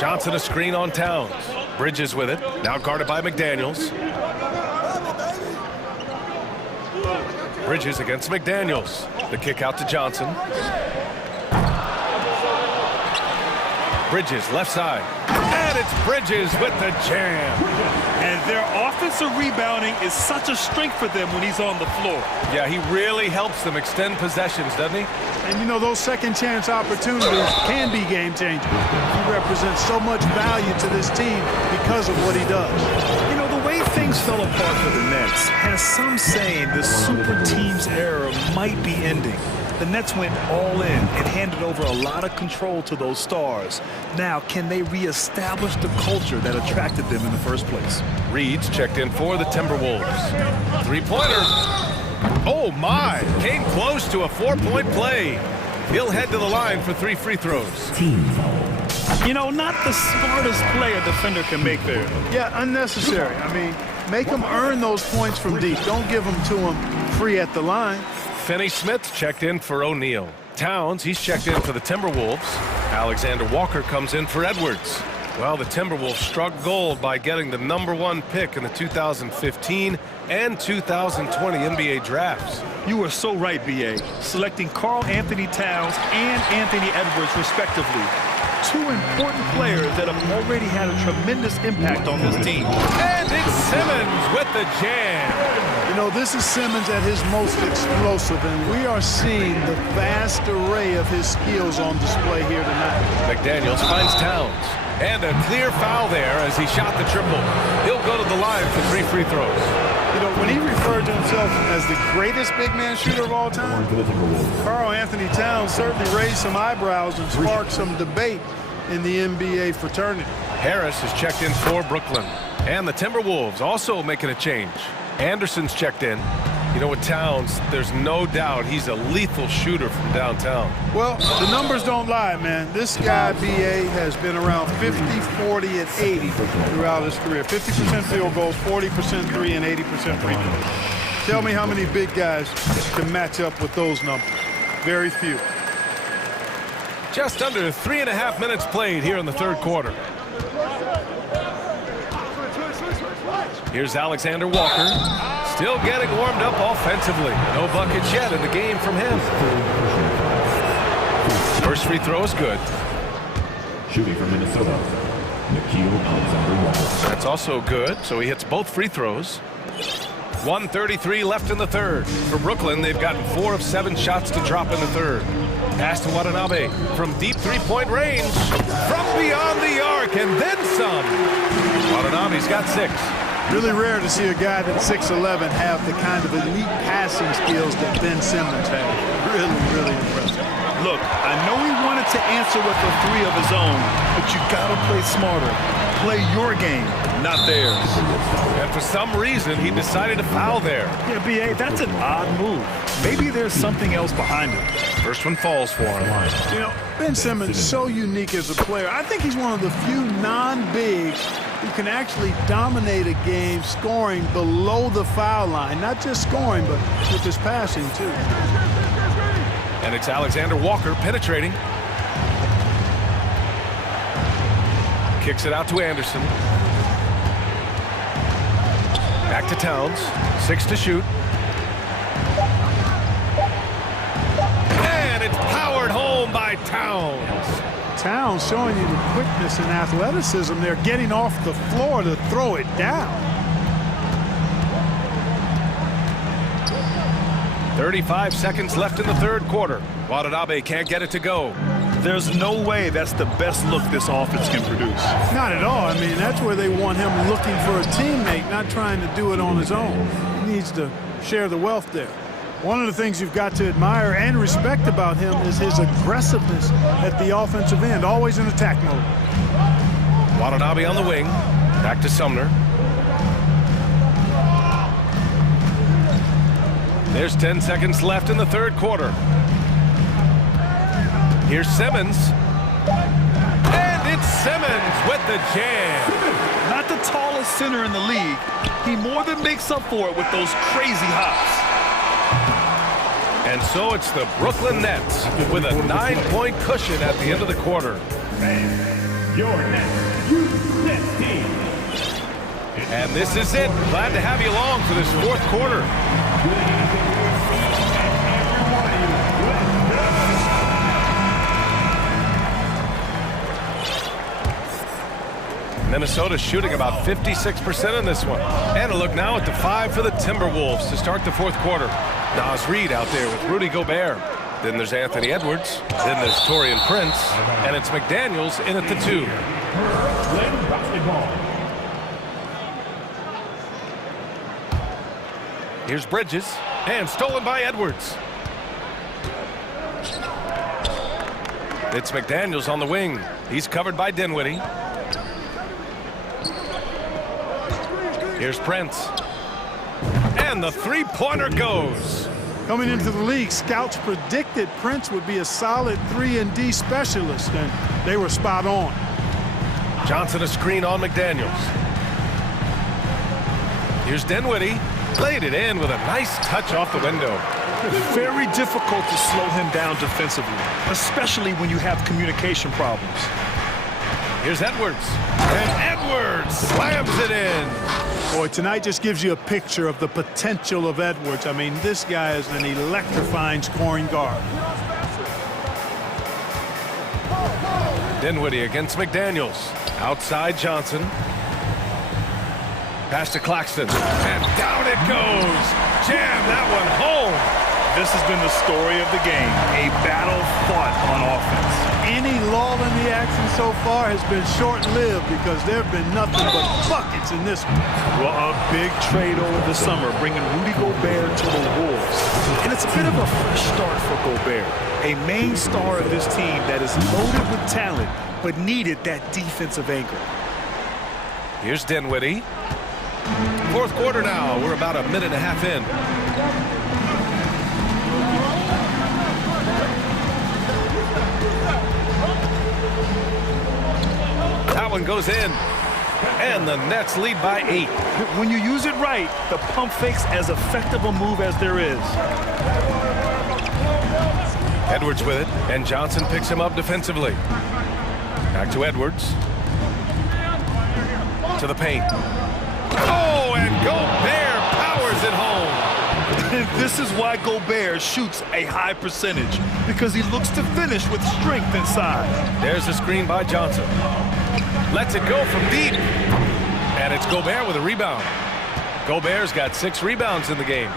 Johnson a screen on Towns. Bridges with it. Now guarded by McDaniels. Bridges against McDaniels. The kick out to Johnson. Bridges, left side. And it's Bridges with the jam. And their offensive rebounding is such a strength for them when he's on the floor. Yeah, he really helps them extend possessions, doesn't he? And, you know, those second-chance opportunities can be game-changing. He represents so much value to this team because of what he does. You know, the way things fell apart for the Nets has some saying the super team's era might be ending. The Nets went all in and handed over a lot of control to those stars. Now, can they reestablish the culture that attracted them in the first place? Reed's checked in for the Timberwolves. Three-pointer. Oh, my. Came close to a 4-point play. He'll head to the line for 3 free throws. You know, not the smartest play a defender can make there. Yeah, unnecessary. I mean, make them earn those points from deep. Don't give them to them free at the line. Finney-Smith checked in for O'Neal. Towns, he's checked in for the Timberwolves. Alexander Walker comes in for Edwards. Well, the Timberwolves struck gold by getting the #1 pick in the 2015 and 2020 NBA drafts. You were so right, B.A. Selecting Karl Anthony Towns and Anthony Edwards, respectively. 2 important players that have already had a tremendous impact on this team. And it's Simmons with the jam. You know, this is Simmons at his most explosive, and we are seeing the vast array of his skills on display here tonight. McDaniels finds Towns. And a clear foul there as he shot the triple. He'll go to the line for 3 free throws. You know, when he referred to himself as the greatest big man shooter of all time, Karl Anthony Towns certainly raised some eyebrows and sparked some debate in the NBA fraternity. Harris is checked in for Brooklyn. And the Timberwolves also making a change. Anderson's checked in. You know, with Towns, there's no doubt he's a lethal shooter from downtown. Well, the numbers don't lie, man. This guy, B.A., has been around 50, 40, and 80 throughout his career. 50% field goals, 40% three, and 80% free throws. Tell me how many big guys can match up with those numbers. Very few. Just under 3.5 minutes played here in the third quarter. Here's Alexander Walker. Still getting warmed up offensively. No buckets yet in the game from him. First free throw is good. Shooting from Minnesota, Alexander Walker. That's also good, so he hits both free throws. 1:33 left in the third. For Brooklyn, they've gotten 4 of 7 shots to drop in the third. Pass to Watanabe from deep three-point range. From beyond the arc, and then some. Watanabe's got 6. Really rare to see a guy that's 6'11" have the kind of elite passing skills that Ben Simmons had. Really, really impressive. Look, I know he wanted to answer with a 3 of his own, but you gotta play smarter. Play your game, not theirs. And for some reason, he decided to foul there. Yeah, B.A., that's an odd move. Maybe there's something else behind it. First one falls for him. You know, Ben Simmons is so unique as a player. I think he's one of the few non-bigs who can actually dominate a game scoring below the foul line. Not just scoring, but with his passing, too. And it's Alexander Walker penetrating. Kicks it out to Anderson. Back to Towns. 6 to shoot. And it's powered home by Towns. Towns showing you the quickness and athleticism. They're getting off the floor to throw it down. 35 seconds left in the third quarter. Watanabe can't get it to go. There's no way that's the best look this offense can produce. Not at all. I mean, that's where they want him looking for a teammate, not trying to do it on his own. He needs to share the wealth there. One of the things you've got to admire and respect about him is his aggressiveness at the offensive end, always in attack mode. Watanabe on the wing. Back to Sumner. There's 10 seconds left in the third quarter. Here's Simmons. And it's Simmons with the jam. Not the tallest center in the league. He more than makes up for it with those crazy hops. And so it's the Brooklyn Nets with a 9-point cushion at the end of the quarter. Your next Nets team. And this is it. Glad to have you along for this fourth quarter. Minnesota shooting about 56% in this one. And a look now at the 5 for the Timberwolves to start the fourth quarter. Nas Reed out there with Rudy Gobert. Then there's Anthony Edwards. Then there's Taurean Prince. And it's McDaniels in at the 2. Here's Bridges. And stolen by Edwards. It's McDaniels on the wing. He's covered by Dinwiddie. Here's Prince. And the three-pointer goes. Coming into the league, scouts predicted Prince would be a solid 3-and-D specialist, and they were spot on. Johnson a screen on McDaniels. Here's Dinwiddie. Laid it in with a nice touch off the window. Very difficult to slow him down defensively, especially when you have communication problems. Here's Edwards. And Edwards slams it in. Boy, tonight just gives you a picture of the potential of Edwards. I mean, this guy is an electrifying scoring guard. Dinwiddie against McDaniels. Outside Johnson. Pass to Claxton. And down it goes. Jam that one home. This has been the story of the game. A battle fought on offense. Any lull in the action so far has been short-lived because there have been nothing but buckets in this one. Well, a big trade over the summer, bringing Rudy Gobert to the Wolves. And it's a bit of a fresh start for Gobert, a main star of this team that is loaded with talent, but needed that defensive anchor. Here's Dinwiddie. Fourth quarter now. We're about a minute and a half in. That one goes in. And the Nets lead by 8. When you use it right, the pump fake's as effective a move as there is. Edwards with it, and Johnson picks him up defensively. Back to Edwards. To the paint. Oh, and This is why Gobert shoots a high percentage, because he looks to finish with strength inside. There's a screen by Johnson. Lets it go from deep. And it's Gobert with a rebound. Gobert's got 6 rebounds in the game.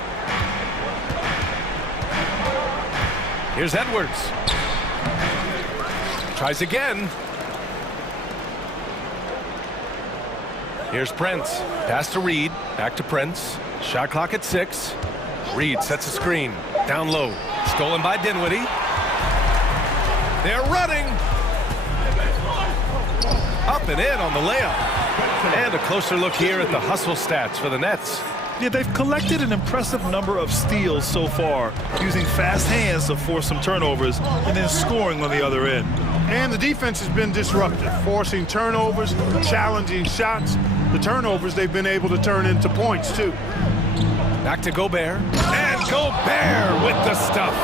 Here's Edwards. Tries again. Here's Prince. Pass to Reed. Back to Prince. Shot clock at 6. Reed sets a screen. Down low. Stolen by Dinwiddie. They're running. Up and in on the layup. And a closer look here at the hustle stats for the Nets. Yeah, they've collected an impressive number of steals so far, using fast hands to force some turnovers and then scoring on the other end. And the defense has been disruptive, forcing turnovers, challenging shots. The turnovers they've been able to turn into points, too. Back to Gobert. And Gobert with the stuff.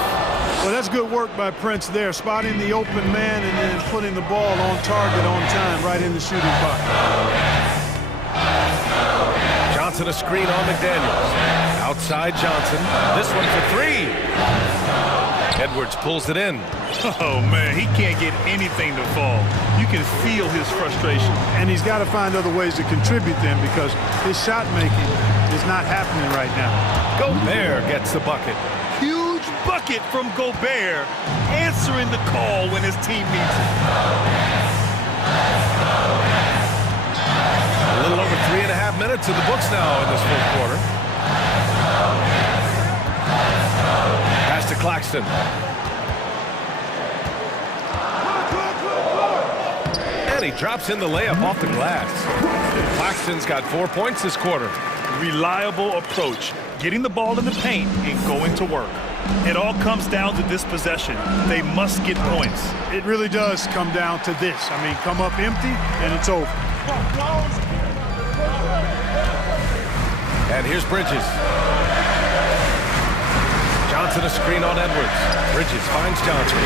Well, that's good work by Prince there, spotting the open man and then putting the ball on target on time right in the shooting box. Johnson a screen on McDaniels. Outside Johnson. This one for 3. Edwards pulls it in. Oh, man, he can't get anything to fall. You can feel his frustration. And he's got to find other ways to contribute then, because his shot making is not happening right now. Gobert gets the bucket. Huge bucket from Gobert, answering the call when his team needs it. A little over 3.5 minutes in the books now in this fourth quarter. Pass to Claxton. And he drops in the layup off the glass. Claxton's got 4 points this quarter. Reliable approach, getting the ball in the paint and going to work. It all comes down to this possession. They must get points. It really does come down to this. I mean, come up empty and it's over. And here's Bridges. Johnson a screen on Edwards. Bridges finds Johnson.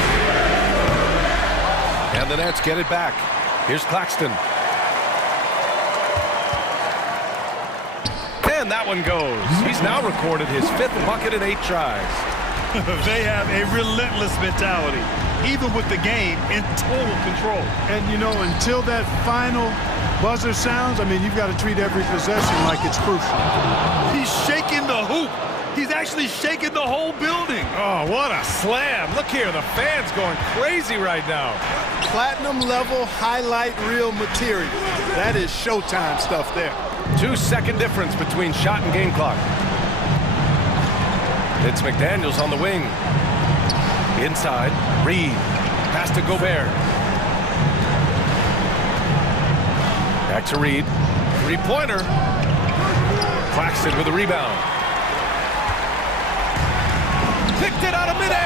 And the Nets get it back. Here's Claxton. And that one goes. He's now recorded his 5th bucket in 8 tries. They have a relentless mentality, even with the game in total control. And, you know, until that final buzzer sounds, I mean, you've got to treat every possession like it's crucial. He's shaking the hoop. He's actually shaking the whole building. Oh, what a slam. Look here, the fans going crazy right now. Platinum level highlight reel material. That is Showtime stuff there. 2-second difference between shot and game clock. It's McDaniels on the wing. Inside, Reed. Pass to Gobert. Back to Reed. 3-pointer. Claxton with a rebound. Picked it out of midair.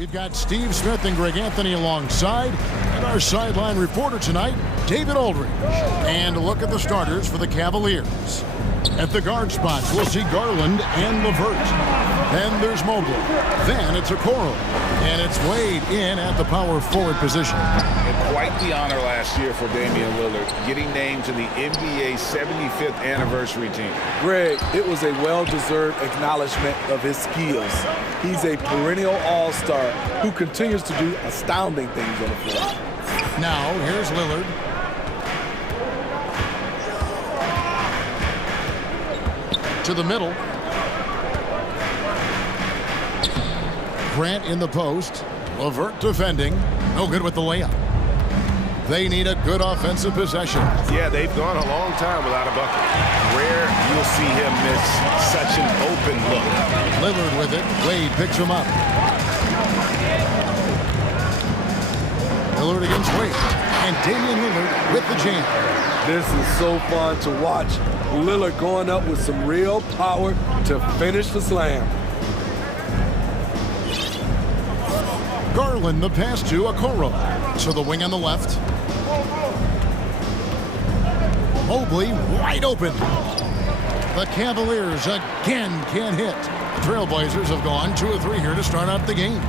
We've got Steve Smith and Greg Anthony alongside, and our sideline reporter tonight, David Aldridge. And a look at the starters for the Cavaliers. At the guard spots, we'll see Garland and LeVert. Then there's Mobley. Then it's Okoro. And it's Wade in at the power forward position. And quite the honor last year for Damian Lillard, getting named to the NBA 75th anniversary team. Greg, it was a well-deserved acknowledgement of his skills. He's a perennial all-star who continues to do astounding things on the floor. Now, here's Lillard. To the middle. Grant in the post. LeVert defending. No good with the layup. They need a good offensive possession. Yeah, they've gone a long time without a bucket. Rare you'll see him miss such an open look. Lillard with it. Wade picks him up. Lillard against Wade. And Damian Lillard with the jam. This is so fun to watch. Lillard going up with some real power to finish the slam. Garland the pass to Okoro. To the wing on the left. Mobley wide open. The Cavaliers again can't hit. The Trailblazers have gone 2 of 3 here to start out the game.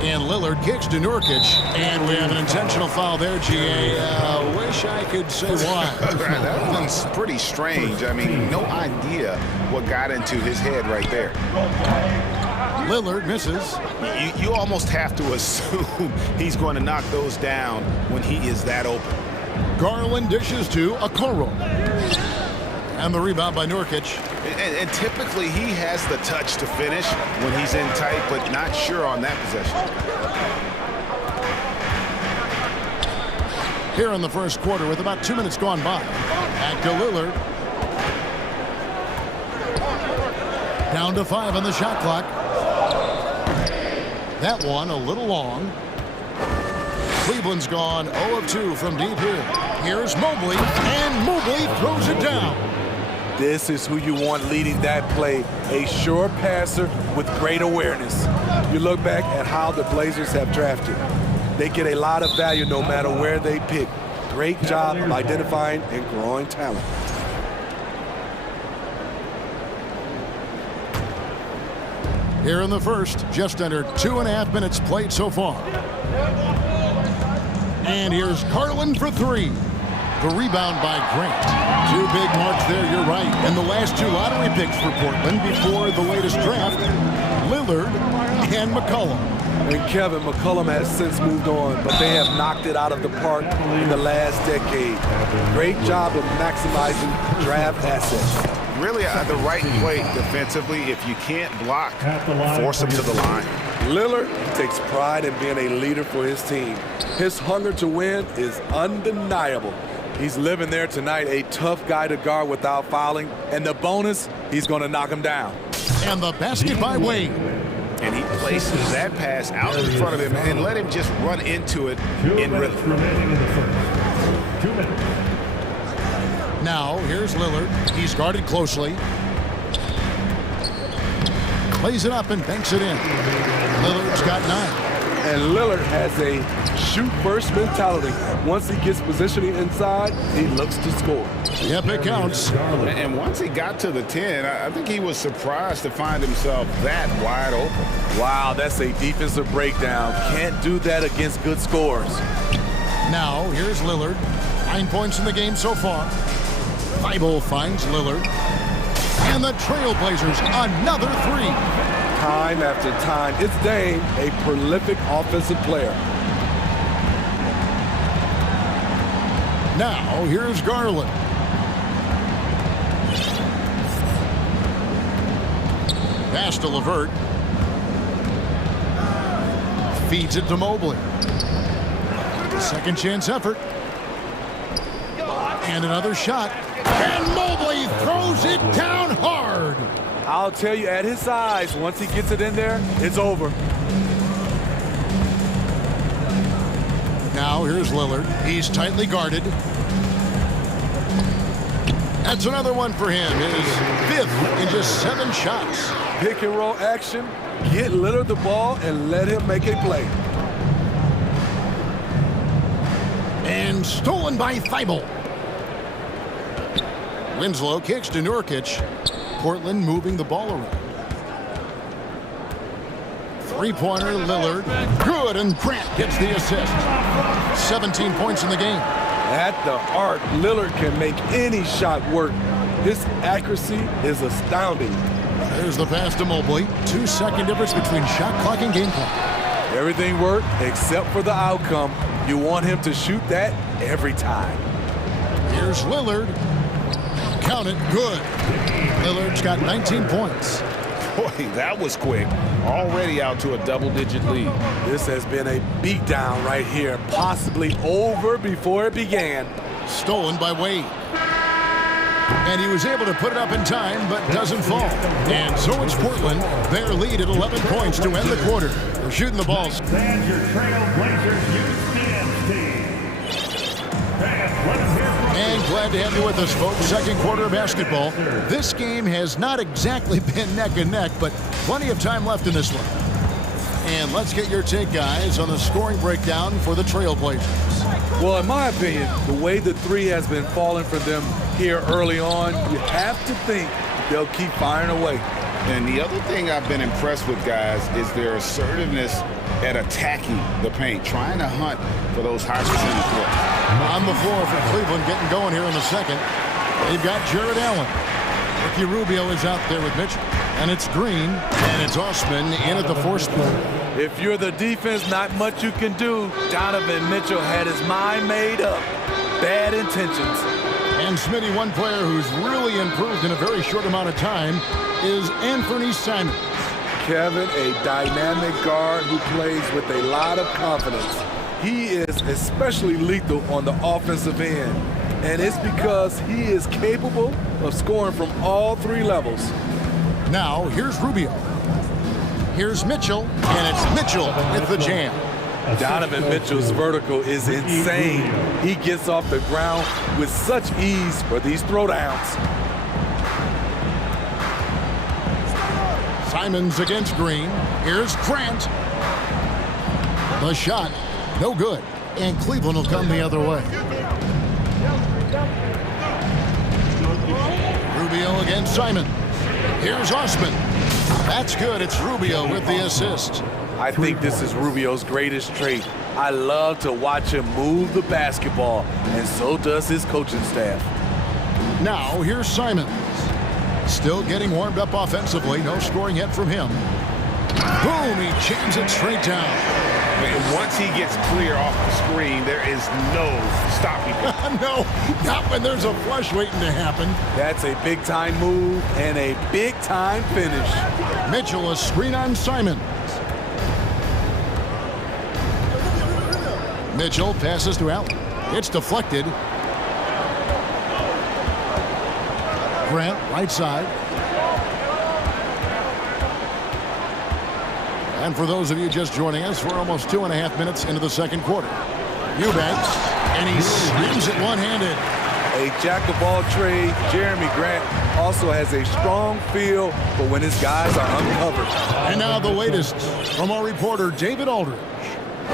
And Lillard kicks to Nurkic. And we have an intentional foul there, GA. Wish I could say why. That one's pretty strange. I mean, no idea what got into his head right there. Lillard misses. You almost have to assume he's going to knock those down when he is that open. Garland dishes to Okoro. And the rebound by Nurkic. And typically he has the touch to finish when he's in tight, but not sure on that possession. Here in the first quarter with about 2 minutes gone by. Back to Lillard. Down to 5 on the shot clock. That one a little long. Cleveland's gone 0 of 2 from deep here. Here's Mobley, and Mobley throws it down. This is who you want leading that play, a sure passer with great awareness. You look back at how the Blazers have drafted. They get a lot of value no matter where they pick. Great job of identifying and growing talent. Here in the first, just under 2.5 minutes played so far. And here's Garland for 3. The rebound by Grant. 2 big marks there, you're right. And the last 2 lottery picks for Portland before the latest draft, Lillard and McCollum. And Kevin, McCollum has since moved on, but they have knocked it out of the park in the last decade. Great job of maximizing draft assets. Really the right play defensively. If you can't block, force him to the line. Lillard takes pride in being a leader for his team. His hunger to win is undeniable. He's living there tonight, a tough guy to guard without fouling. And the bonus, he's going to knock him down. And the basket by Wade. And he places that pass out in front of him and let him just run into it in rhythm. Now, here's Lillard. He's guarded closely. Plays it up and banks it in. Lillard's got 9. And Lillard has a shoot-first mentality. Once he gets positioning inside, he looks to score. Yep, it counts. And once he got to the 10, I think he was surprised to find himself that wide open. Wow, that's a defensive breakdown. Can't do that against good scores. Now, here's Lillard. 9 points in the game so far. Thibault finds Lillard. And the Trailblazers, another 3. Time after time, it's Dame, a prolific offensive player. Now, here's Garland. Pass to LeVert. Feeds it to Mobley. Second chance effort. And another shot. And Mobley throws it down hard. I'll tell you, at his size, once he gets it in there, it's over. Now here's Lillard. He's tightly guarded. That's another one for him. His 5th in just 7 shots. Pick and roll action. Get Lillard the ball and let him make a play. And stolen by Thibault. Winslow kicks to Nurkic. Portland moving the ball around. Three-pointer, Lillard. Good, and Grant gets the assist. 17 points in the game. At the arc, Lillard can make any shot work. His accuracy is astounding. There's the pass to Mobley. 2-second difference between shot clock and game clock. Everything worked except for the outcome. You want him to shoot that every time. Here's Lillard. Count it, good. Lillard's got 19 points. Boy, that was quick. Already out to a double-digit lead. This has been a beatdown right here, possibly over before it began. Stolen by Wade. And he was able to put it up in time, but doesn't fall. And so it's Portland. Their lead at 11 points to end the quarter. They're shooting the balls. And your Trailblazers use PNT. And glad to have you with us, folks. Second quarter of basketball. This game has not exactly been neck and neck, but plenty of time left in this one. And let's get your take, guys, on the scoring breakdown for the Trailblazers. Well, in my opinion, the way the three has been falling for them here early on, you have to think they'll keep firing away. And the other thing I've been impressed with, guys, is their assertiveness at attacking the paint, trying to hunt for those high percentage looks. On the floor for Cleveland, getting going here in the second. They've got Jared Allen. Ricky Rubio is out there with Mitchell. And it's Green, and it's Osman in at the fourth spot. If you're the defense, not much you can do. Donovan Mitchell had his mind made up. Bad intentions. And Smitty, one player who's really improved in a very short amount of time is Anthony Simons. Kevin, a dynamic guard who plays with a lot of confidence. He is especially lethal on the offensive end. And it's because he is capable of scoring from all three levels. Now, here's Rubio. Here's Mitchell, and it's Mitchell with the jam. Donovan Mitchell's vertical is insane. He gets off the ground with such ease for these throwdowns. Simons against Green. Here's Grant. The shot, no good. And Cleveland will come the other way. Rubio against Simons. Here's Osman. That's good. It's Rubio with the assist. I think this is Rubio's greatest trait. I love to watch him move the basketball, and so does his coaching staff. Now, here's Simons. Still getting warmed up offensively. No scoring yet from him. Boom, he jams it straight down. And once he gets clear off the screen, there is no stopping him. No, not when there's a flush waiting to happen. That's a big-time move and a big-time finish. Mitchell, a screen on Simons. Mitchell passes to Allen. It's deflected. Grant, right side. And for those of you just joining us, we're almost 2.5 minutes into the second quarter. Eubanks, and he slams it one-handed. A jack-of-all trades, Jeremy Grant also has a strong feel for when his guys are uncovered. And now the latest from our reporter, David Aldridge.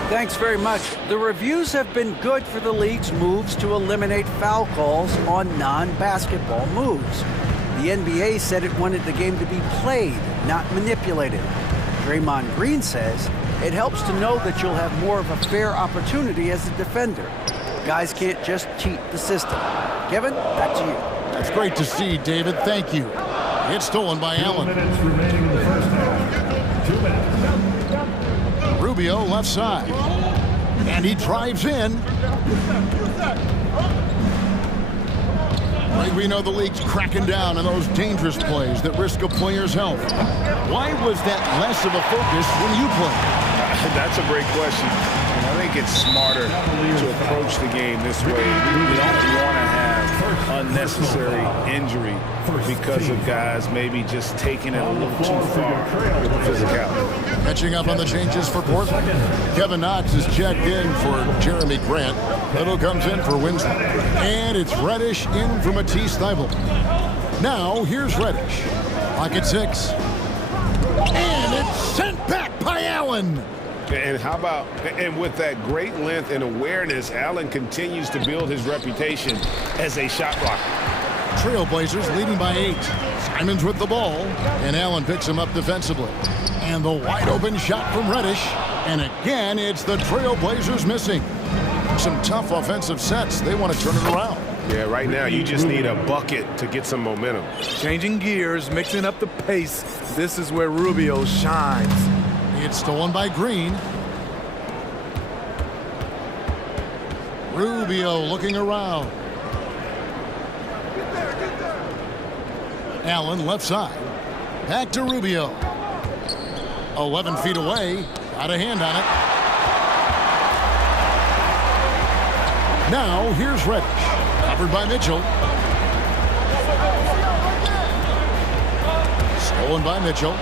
Thanks very much. The reviews have been good for the league's moves to eliminate foul calls on non-basketball moves. The NBA said it wanted the game to be played, not manipulated. Draymond Green says it helps to know that you'll have more of a fair opportunity as a defender. Guys can't just cheat the system. Kevin, back to you. That's great to see, David. Thank you. It's stolen by Allen. 2 minutes remaining in the first half. 2 minutes. Rubio left side. And he drives in. Right, we know the league's cracking down on those dangerous plays that risk a player's health. Why was that less of a focus when you played? That's a great question. And I think it's smarter to approach the game this way. We don't want to have unnecessary injury because of guys maybe just taking it a little too far with the physicality. Catching up on the changes for Portland. Kevin Knox is checked in for Jeremy Grant. Little comes in for Winslow. And it's Reddish in for Matisse Thybulle. Now, here's Reddish. Pocket 6. And it's Sent back by Allen. And how about, and with that great length and awareness, Allen continues to build his reputation as a shot blocker. Trailblazers leading by 8. Simons with the ball, and Allen picks him up defensively. And the wide open shot from Reddish. And again, it's the Trailblazers missing. Some tough offensive sets. They want to turn it around. Yeah, right now you just need a bucket to get some momentum. Changing gears, mixing up the pace. This is where Rubio shines. It's stolen by Green. Rubio looking around. Allen left side. Back to Rubio. 11 feet away. Got a hand on it. Now here's Reddish. Covered by Mitchell. Stolen by Mitchell.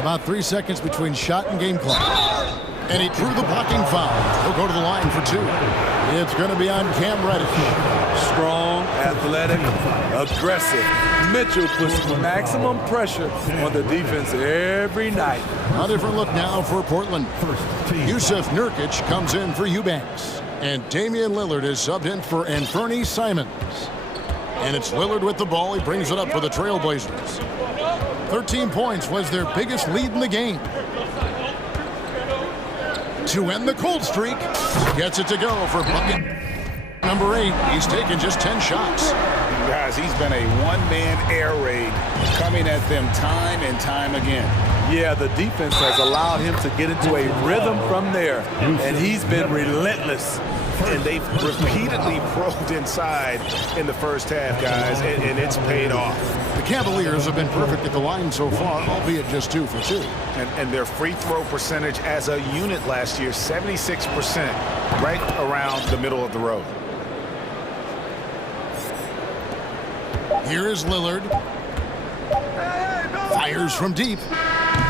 About 3 seconds between shot and game clock. And he drew the blocking foul. He'll go to the line for 2. It's going to be on Cam Reddish. Strong, athletic, aggressive. Mitchell puts maximum pressure on the defense every night. A different look now for Portland. Yusuf Nurkic comes in for Eubanks. And Damian Lillard is subbed in for Anthony Simons. And it's Lillard with the ball. He brings it up for the Trailblazers. 13 points was their biggest lead in the game. To end the cold streak, gets it to go for bucket number 8. He's taken just 10 shots. Guys, he's been a one-man air raid coming at them time and time again. Yeah, the defense has allowed him to get into a rhythm from there, and he's been relentless. And they've repeatedly probed inside in the first half, guys, and it's paid off. The Cavaliers have been perfect at the line so far, albeit just 2 for 2. And their free throw percentage as a unit last year, 76%, right around the middle of the road. Here is Lillard. Fires from deep.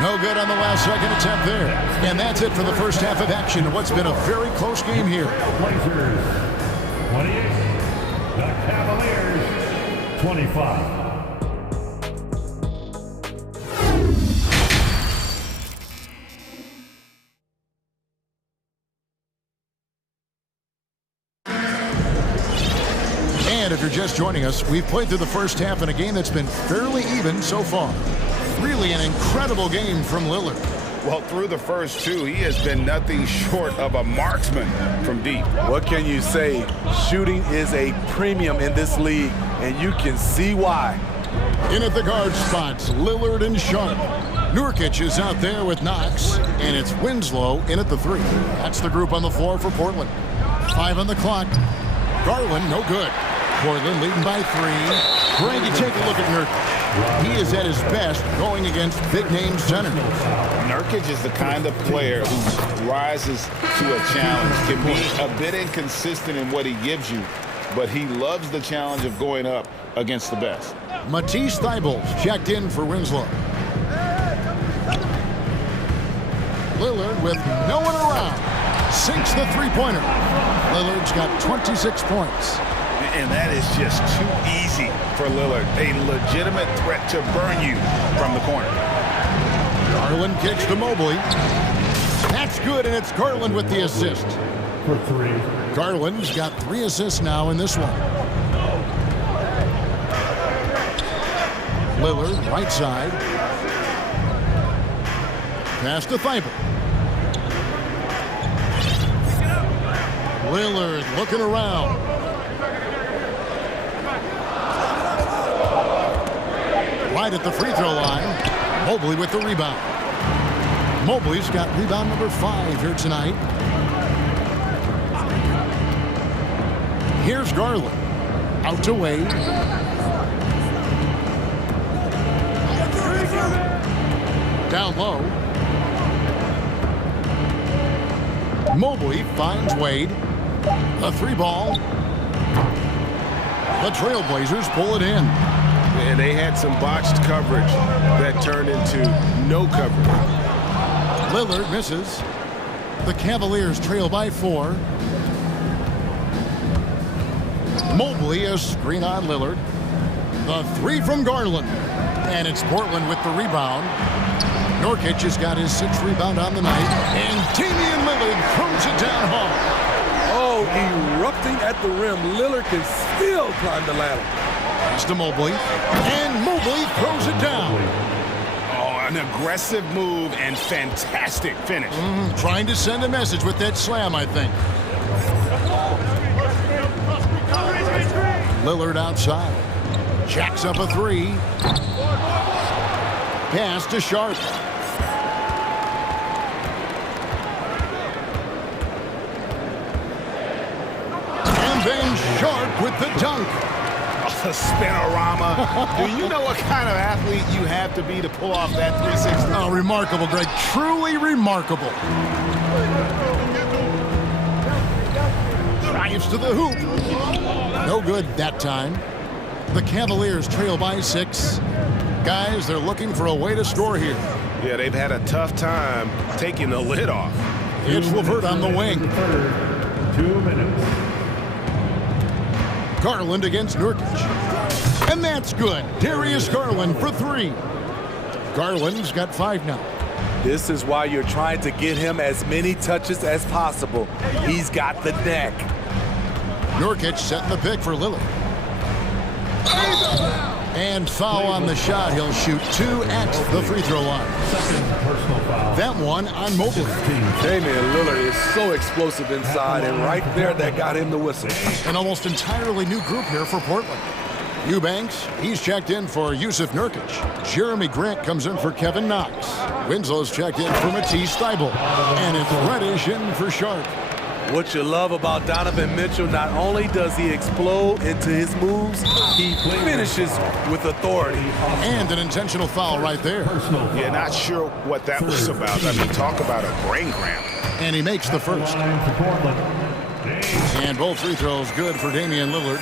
No good on the last second attempt there. And that's it for the first half of action. What's been a very close game here. Blazers 28, the Cavaliers 25. And if you're just joining us, we've played through the first half in a game that's been fairly even so far. Really an incredible game from Lillard. Well, through the first 2, he has been nothing short of a marksman from deep. What can you say? Shooting is a premium in this league, and you can see why. In at the guard spots, Lillard and Sharp. Nurkic is out there with Knox, and it's Winslow in at the 3. That's the group on the floor for Portland. 5 on the clock. Garland, no good. Portland leading by 3. Greg, you take a look at Nurkic. He is at his best going against big-name centers. Nurkic is the kind of player who rises to a challenge, can be a bit inconsistent in what he gives you, but he loves the challenge of going up against the best. Matisse Thybulle's checked in for Winslow. Lillard with no one around. Sinks the three-pointer. Lillard's got 26 points. And that is just too easy for Lillard. A legitimate threat to burn you from the corner. Garland kicks to Mobley. That's good, and it's Garland with the assist. For 3. Garland's got 3 assists now in this one. Lillard, right side. Pass to Thibault. Lillard looking around. Right at the free throw line. Mobley with the rebound. Mobley's got rebound number 5 here tonight. Here's Garland. Out to Wade. Down low. Mobley finds Wade. A 3-ball. The Trailblazers pull it in. And they had some botched coverage that turned into no coverage. Lillard misses. The Cavaliers trail by 4. Mobley a screen on Lillard. The 3 from Garland. And it's Portland with the rebound. Nurkic has got his 6th rebound on the night, and Damian Lillard throws it down hard. Oh, erupting at the rim. Lillard can still climb the ladder. Pass to Mobley, and Mobley throws it down. An aggressive move and fantastic finish. Trying to send a message with that slam, I think. Lillard outside. Jacks up a 3. Pass to Sharp. And then Sharp with the dunk. The spinorama. Do you know what kind of athlete you have to be to pull off that 360? Oh, remarkable, Greg. Truly remarkable. Drives to the hoop. No good that time. The Cavaliers trail by 6. Guys, they're looking for a way to score here. Yeah, they've had a tough time taking the lid off. It's LeVert on the wing. 2 minutes. Garland against Nurkic. And that's good. Darius Garland for 3. Garland's got 5 now. This is why you're trying to get him as many touches as possible. He's got the neck. Nurkic setting the pick for Lillard. And foul on the shot. He'll shoot 2 at the free throw line. Second personal foul. That one on Mobley. Damian Lillard is so explosive inside, and right there, that got him the whistle. An almost entirely new group here for Portland. Eubanks, he's checked in for Yusuf Nurkic. Jeremy Grant comes in for Kevin Knox. Winslow's checked in for Matisse Thybulle. And it's Reddish in for Sharp. What you love about Donovan Mitchell, not only does he explode into his moves, he finishes with authority. And an intentional foul right there. Yeah, not sure what that was about. I mean, talk about a brain cramp. And he makes the first. And both free throws good for Damian Lillard.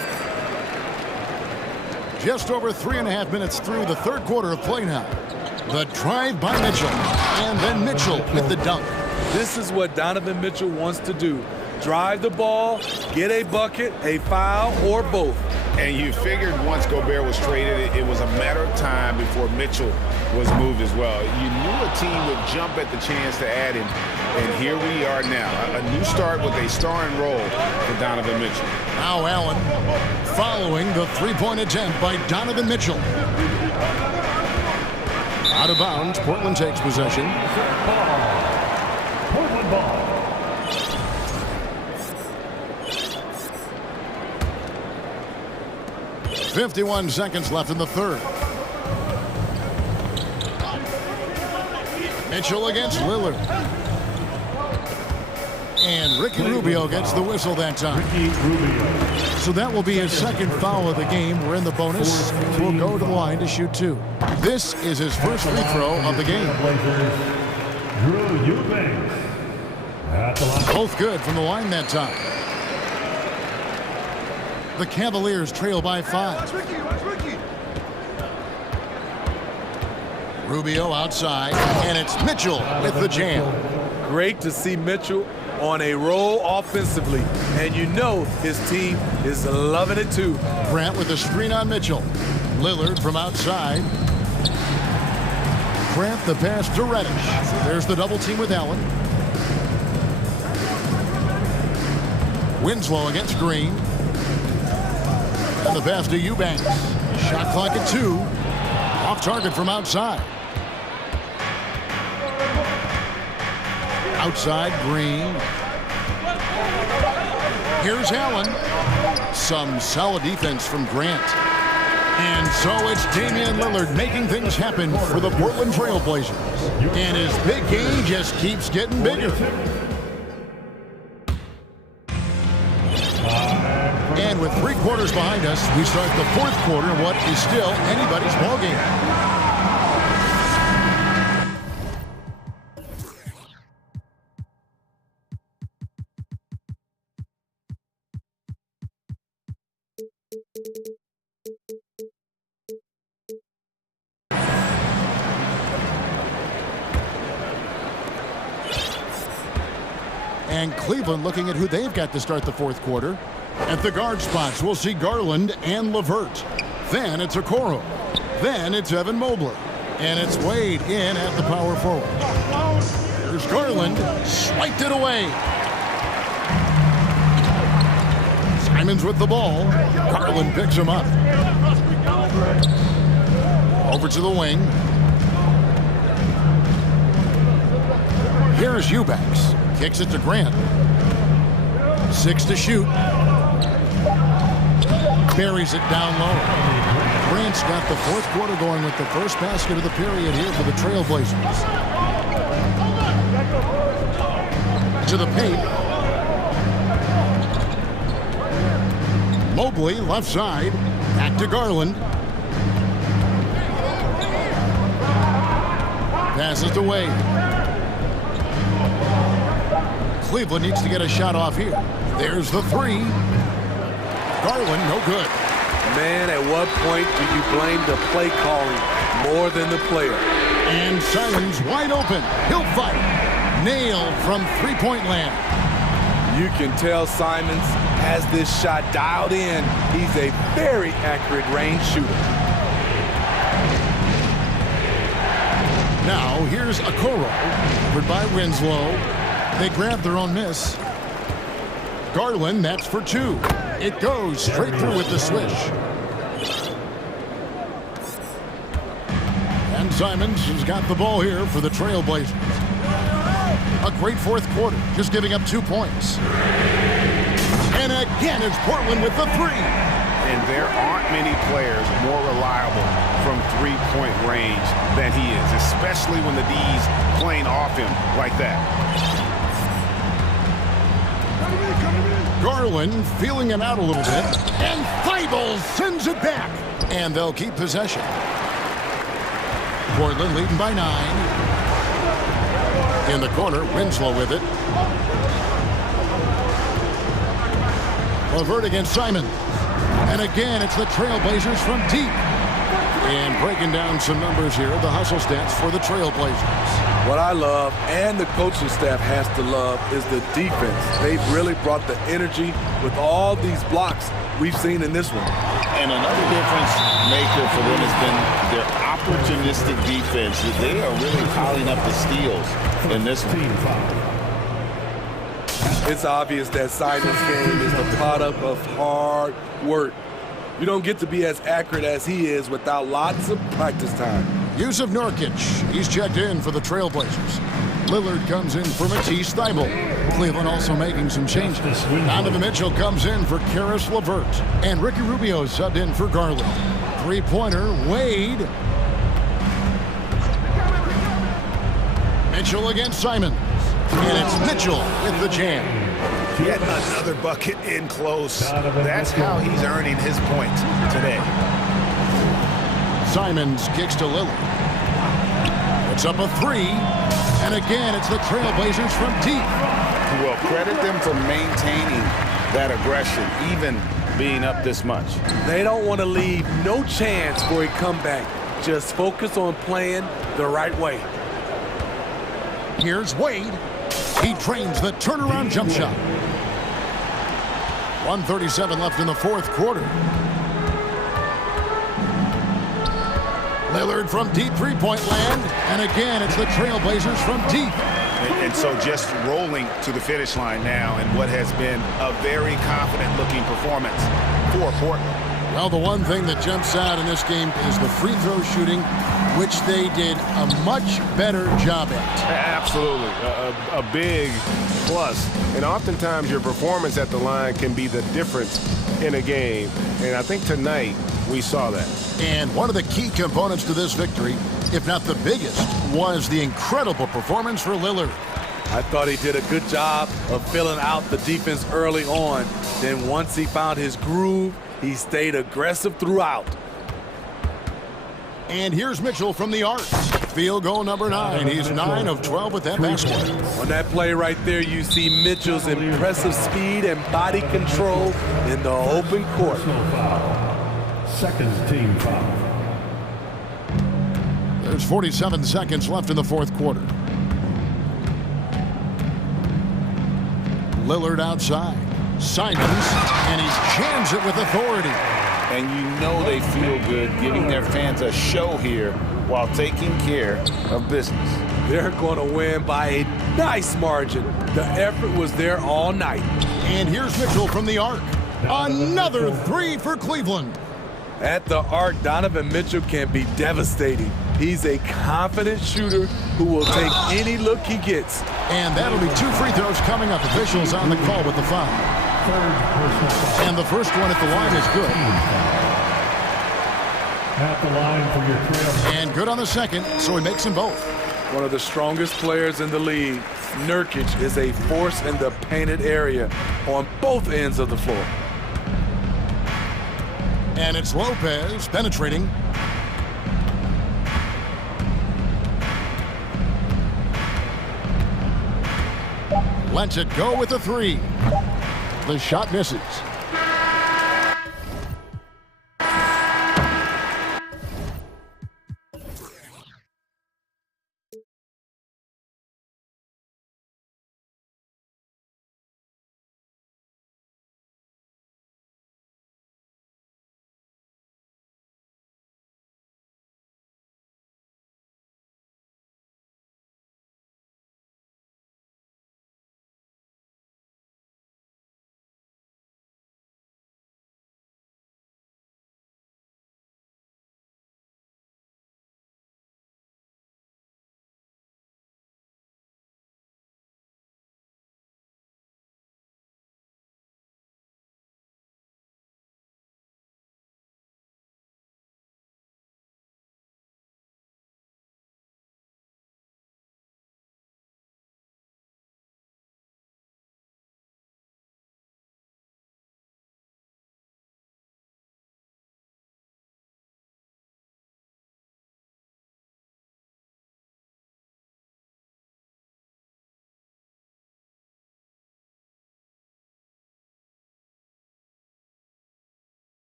Just over 3.5 minutes through the third quarter of play now. The drive by Mitchell. And then Mitchell with the dunk. This is what Donovan Mitchell wants to do. Drive the ball, get a bucket, a foul, or both. And you figured once Gobert was traded, it was a matter of time before Mitchell was moved as well. You knew a team would jump at the chance to add him, and here we are now. A new start with a starring role for Donovan Mitchell. Now Allen following the three-point attempt by Donovan Mitchell. Out of bounds, Portland takes possession. Portland ball. 51 seconds left in the third. Mitchell against Lillard. And Ricky Rubio gets the whistle that time. So that will be his second foul of the game. We're in the bonus. We'll go to the line to shoot 2. This is his first free throw of the game. Both good from the line that time. The Cavaliers trail by 5. Rubio outside, and it's Mitchell with the jam. Great to see Mitchell on a roll offensively, and you know his team is loving it too. Grant with a screen on Mitchell. Lillard from outside. Grant the pass to Reddish. There's the double team with Allen. Winslow against Green. And the pass to Eubanks. Shot clock at 2. Off target from outside. Outside, Green. Here's Allen. Some solid defense from Grant. And so it's Damian Lillard making things happen for the Portland Trail Blazers. And his big game just keeps getting bigger. And with 3 quarters behind us, we start the fourth quarter in what is still anybody's ballgame. And Cleveland looking at who they've got to start the fourth quarter. At the guard spots, we'll see Garland and LeVert. Then it's Okoro. Then it's Evan Mobley. And it's Wade in at the power forward. Here's Garland. Swiped it away. Simons with the ball. Garland picks him up. Over to the wing. Here's Eubanks. Kicks it to Grant. 6 to shoot. Buries it down low. Grant's got the fourth quarter going with the first basket of the period here for the Trailblazers. To the paint. Mobley, left side. Back to Garland. Passes to Wade. Cleveland needs to get a shot off here. There's the three. Garland, no good. Man, at what point do you blame the play calling more than the player? And Simons wide open. He'll fight. Nailed from three-point land. You can tell Simons has this shot dialed in. He's a very accurate range shooter. Now, here's Okoro, covered by Winslow. They grab their own miss. Garland, that's for 2. It goes straight through with the swish. And Simons has got the ball here for the Trailblazers. A great fourth quarter, just giving up 2 points. And again, it's Portland with the 3. And there aren't many players more reliable from three-point range than he is, especially when the D's playing off him like that. Garland feeling him out a little bit. And Thibault sends it back. And they'll keep possession. Portland leading by 9. In the corner, Winslow with it. LeVert against Simon. And again, it's the Trailblazers from deep. And breaking down some numbers here, the hustle stats for the Trailblazers. What I love, and the coaching staff has to love, is the defense. They've really brought the energy with all these blocks we've seen in this one. And another difference maker for them has been their opportunistic defense. They are really piling up the steals in this one. It's obvious that Simon's game is the product of hard work. You don't get to be as accurate as he is without lots of practice time. Yusuf Nurkic, he's checked in for the Trailblazers. Lillard comes in for Matisse Thybulle. Cleveland also making some changes. Donovan Mitchell comes in for Karis LeVert. And Ricky Rubio subbed in for Garland. Three-pointer, Wade. Mitchell against Simon. And it's Mitchell with the jam. Yet another bucket in close. That's how he's earning his points today. Simons kicks to Lillard. It's up a 3. And again, it's the Trailblazers from deep. Well, credit them for maintaining that aggression, even being up this much. They don't want to leave no chance for a comeback. Just focus on playing the right way. Here's Wade. He drains the turnaround jump shot. 1:37 left in the fourth quarter. Lillard from deep three-point land. And again, it's the Trailblazers from deep. And so just rolling to the finish line now in what has been a very confident-looking performance for Portland. Well, the one thing that jumps out in this game is the free throw shooting, which they did a much better job at. Absolutely. A big plus. And oftentimes your performance at the line can be the difference in a game. And I think tonight we saw that. And one of the key components to this victory, if not the biggest, was the incredible performance for Lillard. I thought he did a good job of filling out the defense early on. Then once he found his groove, he stayed aggressive throughout. And here's Mitchell from the arc. Field goal number 9. He's 9 of 12 with that basket. On that play right there, you see Mitchell's impressive speed and body control in the open court. Second team foul. There's 47 seconds left in the fourth quarter. Lillard outside. Simons, and he jams it with authority. And you know they feel good giving their fans a show here while taking care of business. They're going to win by a nice margin. The effort was there all night. And here's Mitchell from the arc. Another three for Cleveland. At the arc, Donovan Mitchell can be devastating. He's a confident shooter who will take any look he gets. And that'll be 2 free throws coming up. Officials on the call with the foul. And the first one at the line is good. At the line for your trail. And good on the second, so he makes them both. One of the strongest players in the league, Nurkic is a force in the painted area on both ends of the floor. And it's Lopez penetrating. Lets it go with a three. The shot misses.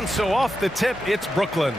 And so off the tip, it's Brooklyn.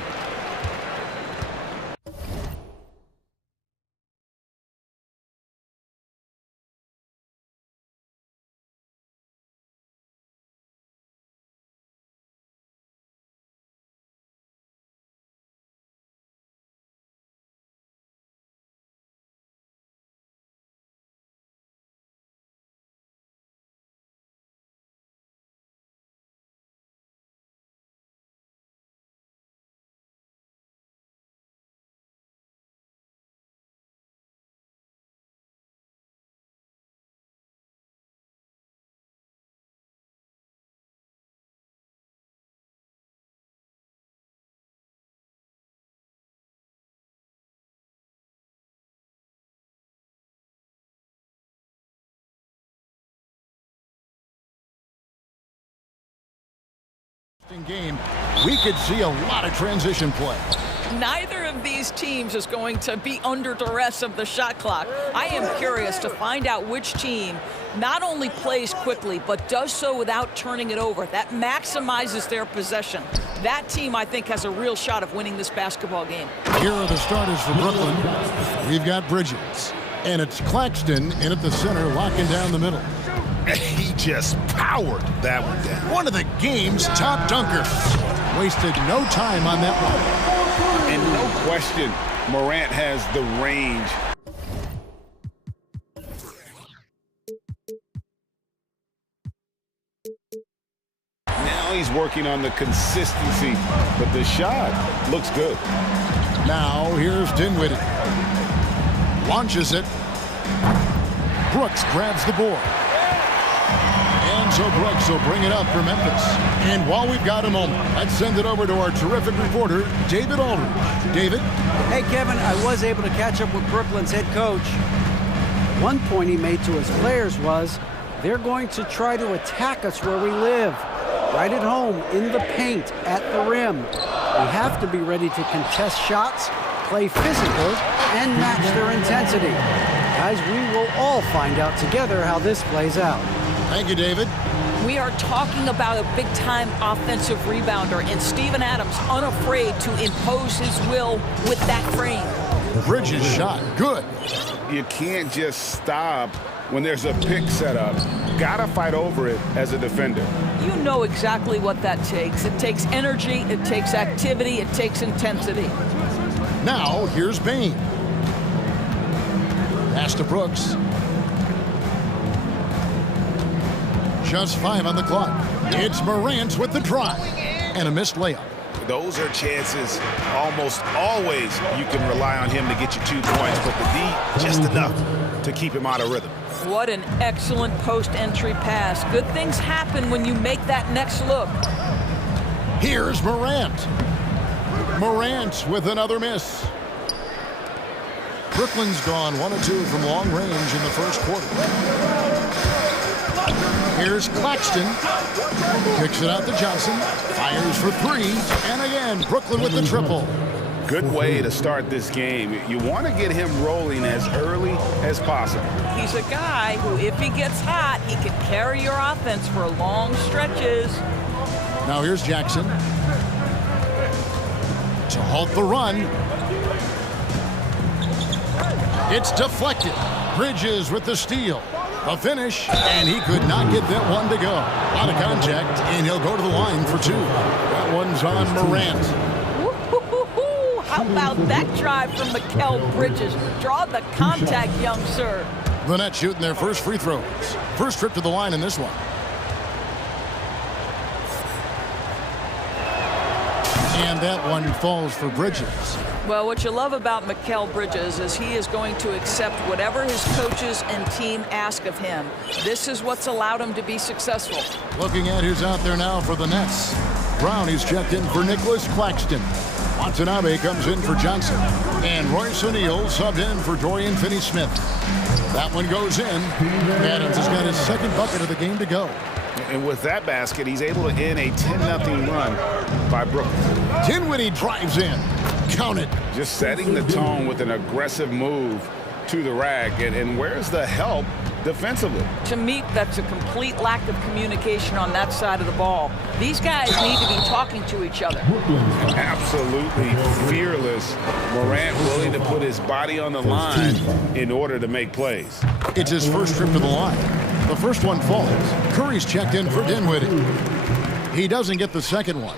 Game, we could see a lot of transition play. Neither of these teams is going to be under duress of the shot clock. I am curious to find out which team not only plays quickly, but does so without turning it over. That maximizes their possession. That team, I think, has a real shot of winning this basketball game. Here are the starters for Brooklyn. We've got Bridges, and it's Claxton in at the center, locking down the middle. He just powered that one down. One of the game's top dunkers. Wasted no time on that one. And no question, Morant has the range. Now he's working on the consistency, but the shot looks good. Now here's Dinwiddie. Launches it. Brooks grabs the board. And so Brooks will bring it up for Memphis. And while we've got a moment, let's send it over to our terrific reporter, David Aldridge. David? Hey, Kevin, I was able to catch up with Brooklyn's head coach. One point he made to his players was, they're going to try to attack us where we live. Right at home, in the paint, at the rim. We have to be ready to contest shots, play physical, and match their intensity. Guys, we will all find out together how this plays out. Thank you, David. We are talking about a big-time offensive rebounder, and Steven Adams unafraid to impose his will with that frame. Bridges shot, good. You can't just stop when there's a pick set up. Gotta fight over it as a defender. You know exactly what that takes. It takes energy, it takes activity, it takes intensity. Now, here's Bain. Pass to Brooks. Just 5 on the clock. It's Morant with the drive and a missed layup. Those are chances almost always you can rely on him to get you 2 points, but the D just enough to keep him out of rhythm. What an excellent post-entry pass. Good things happen when you make that next look. Here's Morant. Morant with another miss. Brooklyn's gone 1 of 2 from long range in the first quarter. Here's Claxton. Kicks it out to Johnson. Fires for 3. And again, Brooklyn with the triple. Good way to start this game. You want to get him rolling as early as possible. He's a guy who, if he gets hot, he can carry your offense for long stretches. Now here's Jackson. To halt the run. It's deflected. Bridges with the steal. The finish, and he could not get that one to go. Out of contact, and he'll go to the line for 2. That one's on Morant. How about that drive from Mikal Bridges? Draw the contact, young sir. The Nets shooting their first free throws. First trip to the line in this one. And that one falls for Bridges. Well, what you love about Mikal Bridges is he is going to accept whatever his coaches and team ask of him. This is what's allowed him to be successful. Looking at who's out there now for the Nets. Brown, he's checked in for Nicholas Claxton. Watanabe comes in for Johnson. And Royce O'Neal subbed in for Dorian Finney-Smith. That one goes in. Adams has got his second bucket of the game to go. And with that basket, he's able to end a 10-0 run by Brooklyn. Dinwiddie drives in. Count it. Just setting the tone with an aggressive move to the rack. And where's the help defensively. To me, that's a complete lack of communication on that side of the ball. These guys need to be talking to each other. Absolutely fearless. Morant willing to put his body on the line in order to make plays. It's his first trip to the line. The first one falls. Curry's checked in for Dinwiddie. He doesn't get the second one.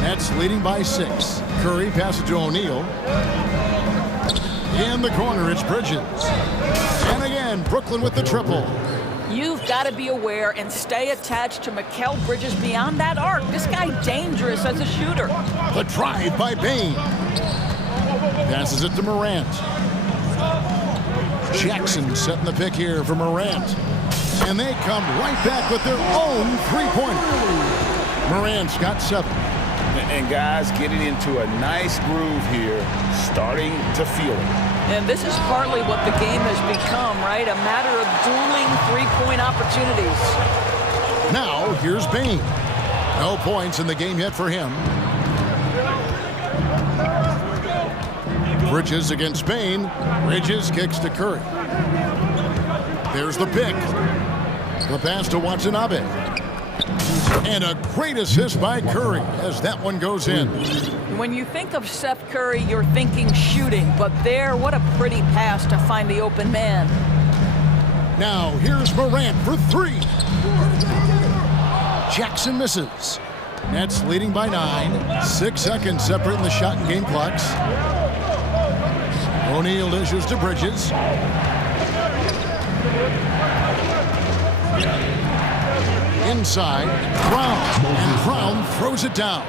Nets leading by 6. Curry passes to O'Neal. In the corner, it's Bridges. And again, Brooklyn with the triple. You've got to be aware and stay attached to Mikal Bridges beyond that arc. This guy dangerous as a shooter. The drive by Bane. Passes it to Morant. Jackson setting the pick here for Morant. And they come right back with their own three-pointer. Morant's got 7. And guys getting into a nice groove here, starting to feel it. And this is partly what the game has become, right? A matter of dueling three-point opportunities. Now, here's Bane. No points in the game yet for him. Bridges against Bane. Bridges kicks to Curry. There's the pick. The pass to Watanabe. And a great assist by Curry as that one goes in. When you think of Seth Curry, you're thinking shooting. But there, what a pretty pass to find the open man. Now, here's Morant for 3. Jackson misses. Nets leading by 9. 6 seconds separating the shot and game clocks. O'Neal issues to Bridges. Inside, Brown, and Brown throws it down.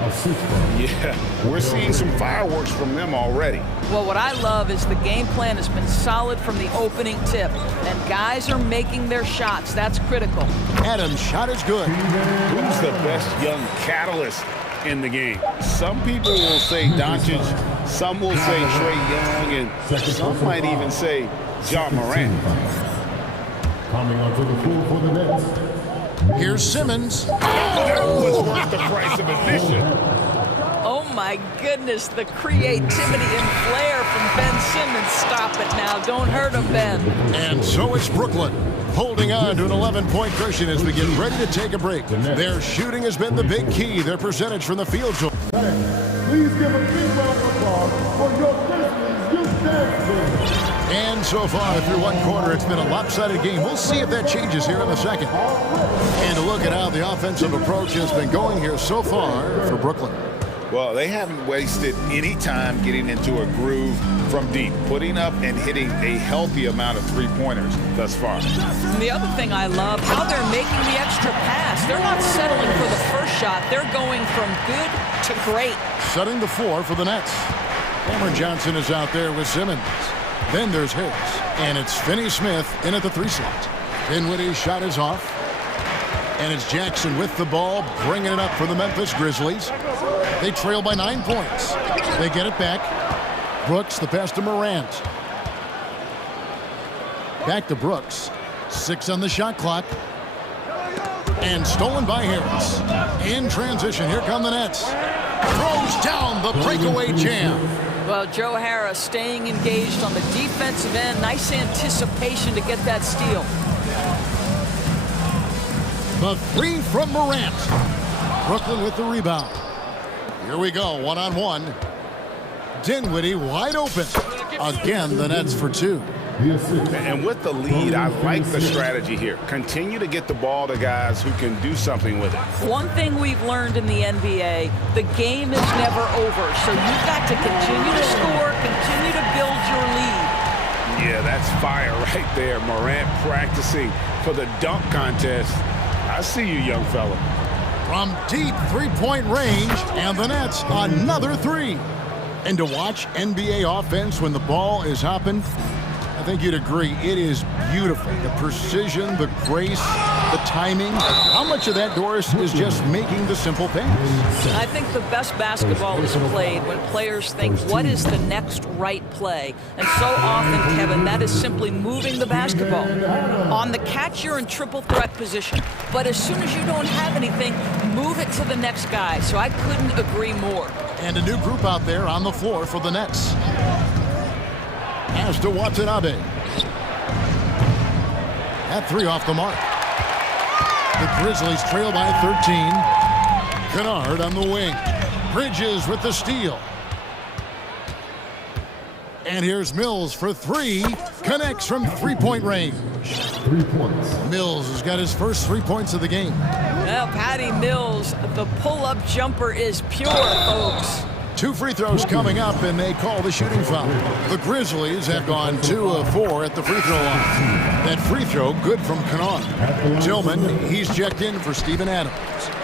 Yeah, we're seeing some fireworks from them already. Well, what I love is the game plan has been solid from the opening tip, and guys are making their shots. That's critical. Adams' shot is good. Who's the best young catalyst in the game? Some people will say Doncic, some will say Trae Young, and some might even say John Morant. Coming onto the floor for the Nets. Here's Simmons. That was worth the price of admission. Oh my goodness, the creativity and flair from Ben Simmons. Stop it now, don't hurt him, Ben. And so it's Brooklyn, holding on to an 11-point cushion as we get ready to take a break. Their shooting has been the big key, their percentage from the field zone. Please give a big round of applause for your Grizzlies Youth Dance Team. And so far through one quarter, it's been a lopsided game. We'll see if that changes here in the second. And a look at how the offensive approach has been going here so far for Brooklyn. Well, they haven't wasted any time getting into a groove from deep, putting up and hitting a healthy amount of three-pointers thus far. And the other thing I love, how they're making the extra pass. They're not settling for the first shot. They're going from good to great. Setting the floor for the Nets. Cameron Johnson is out there with Simmons. Then there's his. And it's Finney-Smith in at the 3 slot. Dinwiddie's shot is off. And it's Jackson with the ball, bringing it up for the Memphis Grizzlies. They trail by 9 points. They get it back. Brooks, the pass to Morant. Back to Brooks. 6 on the shot clock. And stolen by Harris. In transition, here come the Nets. Throws down the breakaway jam. Well, Joe Harris staying engaged on the defensive end. Nice anticipation to get that steal. The 3 from Morant. Brooklyn with the rebound. Here we go, one-on-one. Dinwiddie wide open. Again, the Nets for 2. And with the lead, I like the strategy here. Continue to get the ball to guys who can do something with it. One thing we've learned in the NBA, the game is never over. So you've got to continue to score, continue to build your lead. Yeah, that's fire right there. Morant practicing for the dunk contest. I see you, young fella. From deep three-point range, and the Nets another 3. And to watch NBA offense when the ball is hopping, I think you'd agree, it is beautiful. The precision, the grace, the timing. How much of that, Doris, is just making the simple pass? I think the best basketball is played when players think, what is the next right play? And so often, Kevin, that is simply moving the basketball. On the catch, you're in triple threat position. But as soon as you don't have anything, move it to the next guy. So I couldn't agree more. And a new group out there on the floor for the Nets. Pass to Watanabe. That three off the mark. The Grizzlies trail by 13. Kennard on the wing. Bridges with the steal. And here's Mills for three. Connects from three-point range. 3 points. Mills has got his first 3 points of the game. Well, Patty Mills, the pull-up jumper is pure, folks. 2 free throws coming up, and they call the shooting foul. The Grizzlies have gone 2 of 4 at the free throw line. That free throw good from Kennard. Tillman, he's checked in for Steven Adams.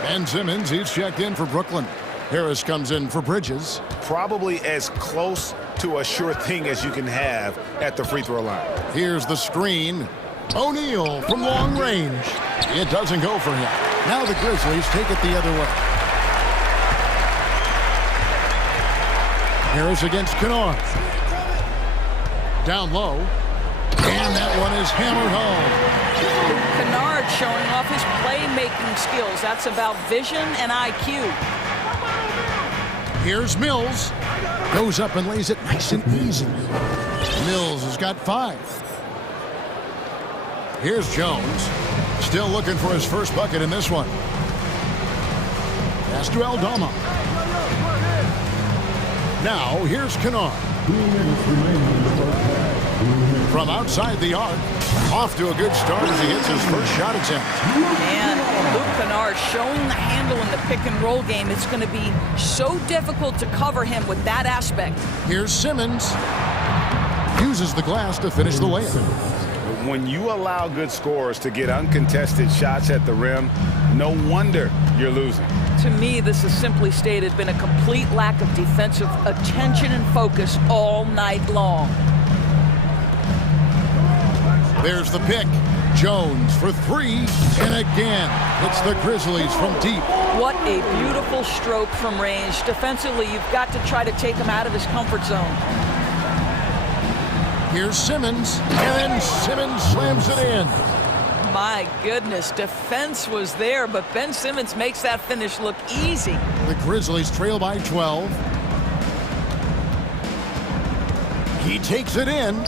Ben Simmons, he's checked in for Brooklyn. Harris comes in for Bridges. Probably as close to a sure thing as you can have at the free throw line. Here's the screen. O'Neal from long range. It doesn't go for him. Now the Grizzlies take it the other way. Harris against Kennard. Down low. And that one is hammered home. Kennard showing off his playmaking skills. That's about vision and IQ. Here's Mills. Goes up and lays it nice and easy. Mills has got 5. Here's Jones. Still looking for his first bucket in this one. Pass to Aldama. Now, here's Kennard. From outside the arc. Off to a good start as he hits his first shot attempt. Man, Luke Kennard showing the handle in the pick-and-roll game. It's going to be so difficult to cover him with that aspect. Here's Simmons. Uses the glass to finish the layup. When you allow good scorers to get uncontested shots at the rim, no wonder you're losing. To me, this is simply stated been a complete lack of defensive attention and focus all night long. There's the pick. Jones for 3. And again, it's the Grizzlies from deep. What a beautiful stroke from range. Defensively, you've got to try to take him out of his comfort zone. Here's Simmons, and then Simmons slams it in. My goodness, defense was there, but Ben Simmons makes that finish look easy. The Grizzlies trail by 12. He takes it in.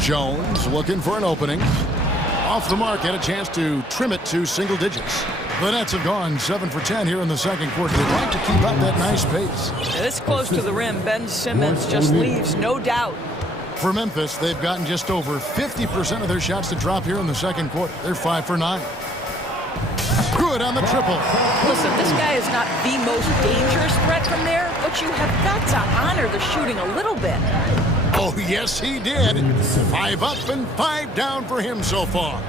Jones looking for an opening. Off the mark, had a chance to trim it to single digits. The Nets have gone 7 for 10 here in the second quarter. They'd like to keep up that nice pace. This close to the rim, Ben Simmons just leaves no doubt. For Memphis, they've gotten just over 50% of their shots to drop here in the second quarter. They're 5 for 9. Good on the triple. Listen, this guy is not the most dangerous threat from there, but you have got to honor the shooting a little bit. Oh, yes, he did. 5 up and 5 down for him so far.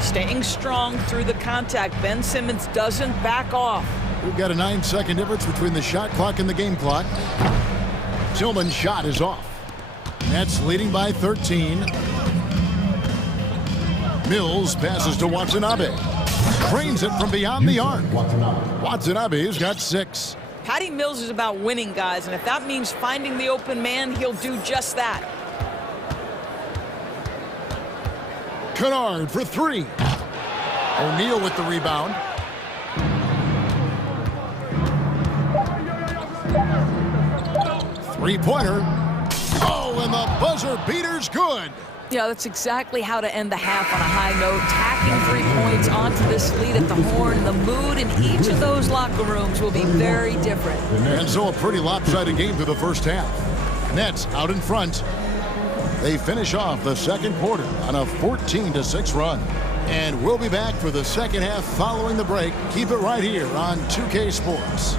Staying strong through the contact. Ben Simmons doesn't back off. We've got a 9-second difference between the shot clock and the game clock. Tillman's shot is off. Nets leading by 13. Mills passes to Watanabe. Cranes it from beyond the arc. Watanabe's got 6. Patty Mills is about winning, guys, and if that means finding the open man, he'll do just that. Kennard for 3. O'Neal with the rebound. Three-pointer. Oh, and the buzzer beater's good. Yeah, that's exactly how to end the half on a high note. Tacking 3 points onto this lead at the horn. The mood in each of those locker rooms will be very different. And so a pretty lopsided game through the first half. Nets out in front. They finish off the second quarter on a 14-6 run. And we'll be back for the second half following the break. Keep it right here on 2K Sports.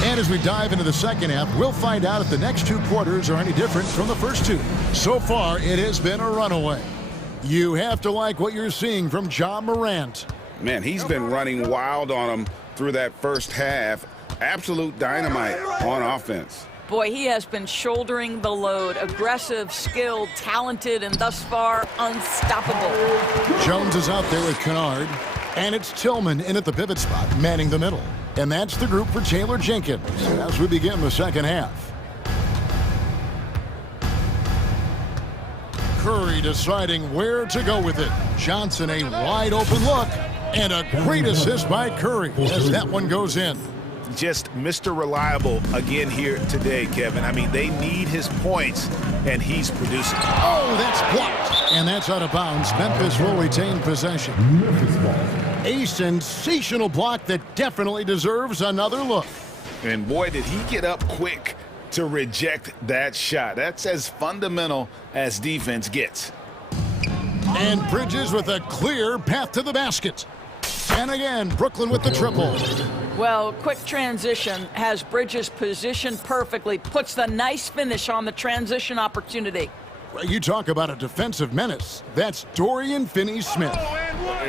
And as we dive into the second half, we'll find out if the next 2 quarters are any different from the first 2. So far, it has been a runaway. You have to like what you're seeing from Ja Morant. Man, he's been running wild on him through that first half. Absolute dynamite on offense. Boy, he has been shouldering the load. Aggressive, skilled, talented, and thus far, unstoppable. Jones is out there with Kennard. And it's Tillman in at the pivot spot, manning the middle. And that's the group for Taylor Jenkins as we begin the second half. Curry deciding where to go with it. Johnson a wide open look. And a great assist by Curry as that one goes in. Just Mr. Reliable again here today, Kevin. I mean, they need his points, and he's producing. Oh, that's blocked. And that's out of bounds. Memphis will retain possession. A sensational block that definitely deserves another look. And boy, did he get up quick to reject that shot. That's as fundamental as defense gets. And Bridges with a clear path to the basket. And again, Brooklyn with the triple. Well, quick transition has Bridges positioned perfectly, puts the nice finish on the transition opportunity. You talk about a defensive menace. That's Dorian Finney-Smith.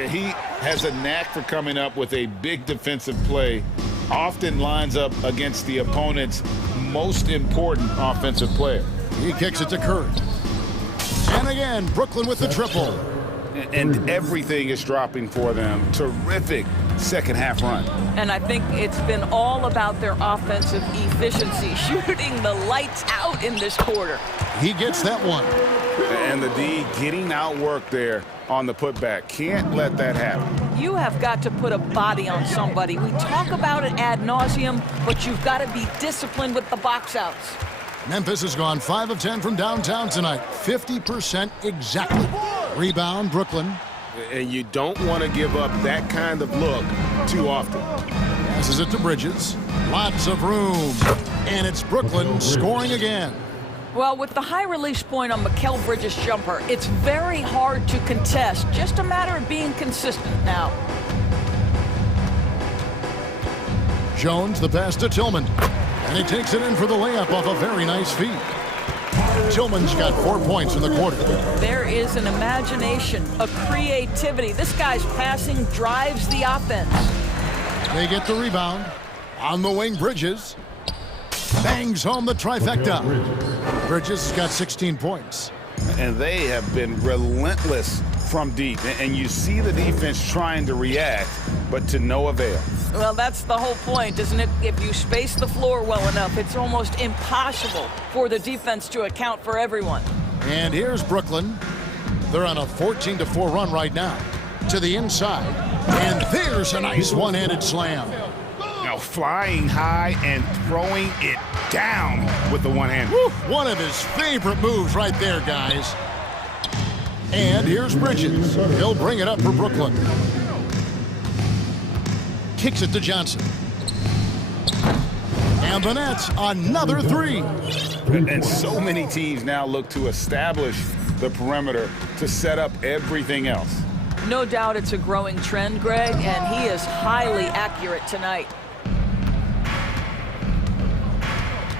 He has a knack for coming up with a big defensive play, often lines up against the opponent's most important offensive player. He kicks it to Curry. And again, Brooklyn with the triple. And everything is dropping for them. Terrific second half run. And I think it's been all about their offensive efficiency, shooting the lights out in this quarter. He gets that one. And the D getting outworked there on the putback. Can't let that happen. You have got to put a body on somebody. We talk about it ad nauseum, but you've got to be disciplined with the box outs. Memphis has gone 5 of 10 from downtown tonight. 50% exactly. Rebound, Brooklyn. And you don't want to give up that kind of look too often. Passes it to Bridges. Lots of room. And it's Brooklyn scoring again. Well, with the high release point on Mikal Bridges' jumper, it's very hard to contest. Just a matter of being consistent now. Jones, the pass to Tillman. And he takes it in for the layup off a very nice feed. Tillman's got 4 points in the quarter. There is an imagination, a creativity. This guy's passing drives the offense. They get the rebound. On the wing, Bridges. Bangs home the trifecta. Bridges has got 16 points. And they have been relentless from deep. And you see the defense trying to react, but to no avail. Well, that's the whole point, isn't it? If you space the floor well enough, it's almost impossible for the defense to account for everyone. And here's Brooklyn. They're on a 14-4 run right now. To the inside. And there's a nice one-handed slam. Now flying high and throwing it down with the one hand. Woo, one of his favorite moves right there, guys. And here's Bridges. He'll bring it up for Brooklyn. Kicks it to Johnson. And the Nets, another three. And so many teams now look to establish the perimeter to set up everything else. No doubt it's a growing trend, Greg, and he is highly accurate tonight.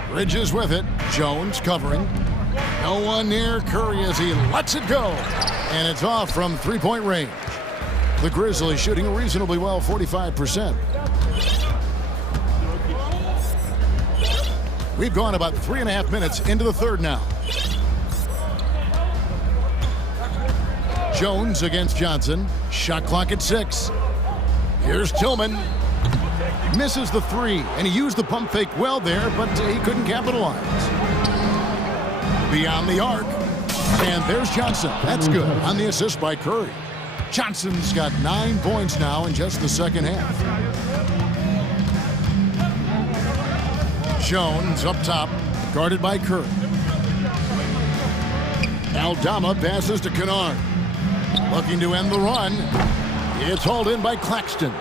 Bridges with it. Jones covering. No one near Curry as he lets it go. And it's off from three-point range. The Grizzlies shooting reasonably well, 45%. We've gone about 3.5 minutes into the third now. Jones against Johnson. Shot clock at 6. Here's Tillman. Misses the three, and he used the pump fake well there, but he couldn't capitalize. Beyond the arc. And there's Johnson. That's good on the assist by Curry. Johnson's got 9 points now in just the second half. Jones up top, guarded by Curry. Aldama passes to Kennard. Looking to end the run. It's hauled in by Claxton.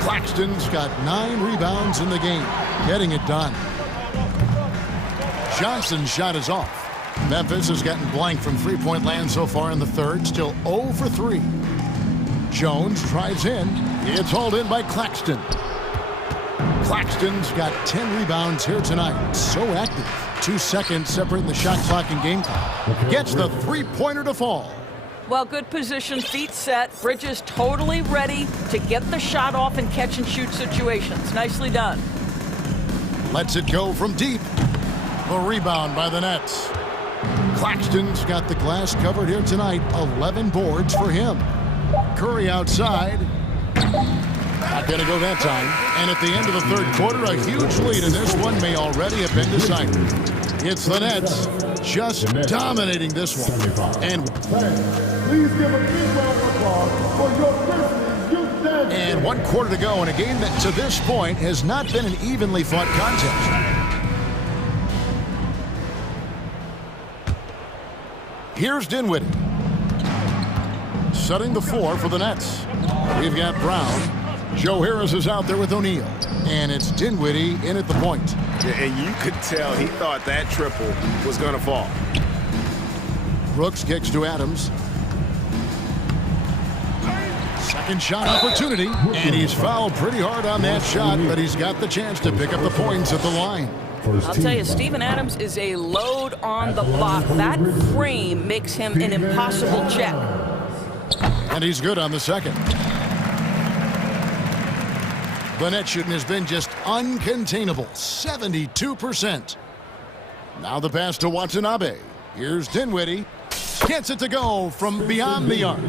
Claxton's got 9 rebounds in the game, getting it done. Johnson's shot is off. Memphis has gotten blank from three-point land so far in the third, still 0 for 3. Jones drives in. It's hauled in by Claxton. Claxton's got 10 rebounds here tonight. So active. 2 seconds separating the shot clock and game clock. Gets the three-pointer to fall. Well, good position, feet set. Bridges totally ready to get the shot off in catch-and-shoot situations. Nicely done. Lets it go from deep. The rebound by the Nets. Claxton's got the glass covered here tonight. 11 boards for him. Curry outside. Not going to go that time. And at the end of the third quarter, a huge lead, and this one may already have been decided. It's the Nets just dominating this one. And Please give a big round of applause for your Christmas Youth Dance. And 1 quarter to go in a game that to this point has not been an evenly fought contest. Here's Dinwiddie. Setting the floor for the Nets. We've got Brown. Joe Harris is out there with O'Neal. And it's Dinwiddie in at the point. And you could tell he thought that triple was going to fall. Brooks kicks to Adams. Second shot opportunity. And he's fouled pretty hard on that shot, but he's got the chance to pick up the points at the line. I'll tell you, Steven Adams is a load on the block. That frame makes him an impossible check. And he's good on the second. The net shooting has been just uncontainable, 72%. Now the pass to Watanabe. Here's Dinwiddie. Gets it to go from beyond the arc.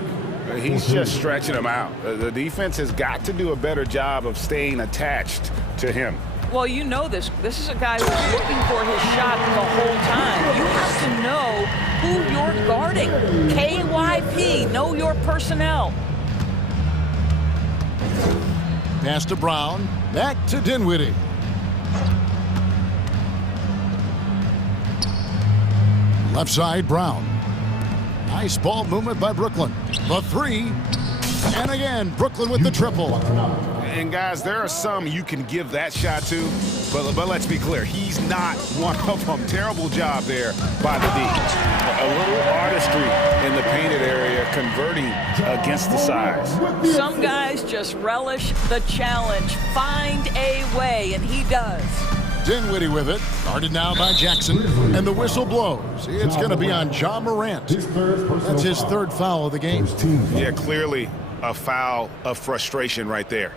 He's just stretching him out. The defense has got to do a better job of staying attached to him. Well, you know this. This is a guy who's looking for his shot the whole time. You have to know who you're guarding. KYP, know your personnel. Pass to Brown. Back to Dinwiddie. Left side, Brown. Nice ball movement by Brooklyn. The three. And again, Brooklyn with the triple. And guys, there are some you can give that shot to, but let's be clear, he's not one of them. Terrible job there by the D. A little artistry in the painted area, converting against the size. Some guys just relish the challenge. Find a way, and he does. Dinwiddie with it, guarded now by Jackson, and the whistle blows. It's going to be on Ja Morant. That's his third foul of the game. Yeah, clearly a foul of frustration right there.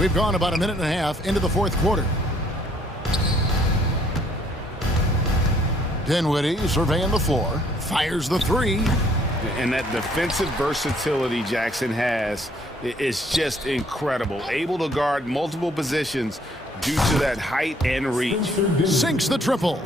We've gone about a minute and a half into the fourth quarter. Dinwiddie surveying the floor, fires the three. And that defensive versatility Jackson has is just incredible. Able to guard multiple positions due to that height and reach. Sinks the triple.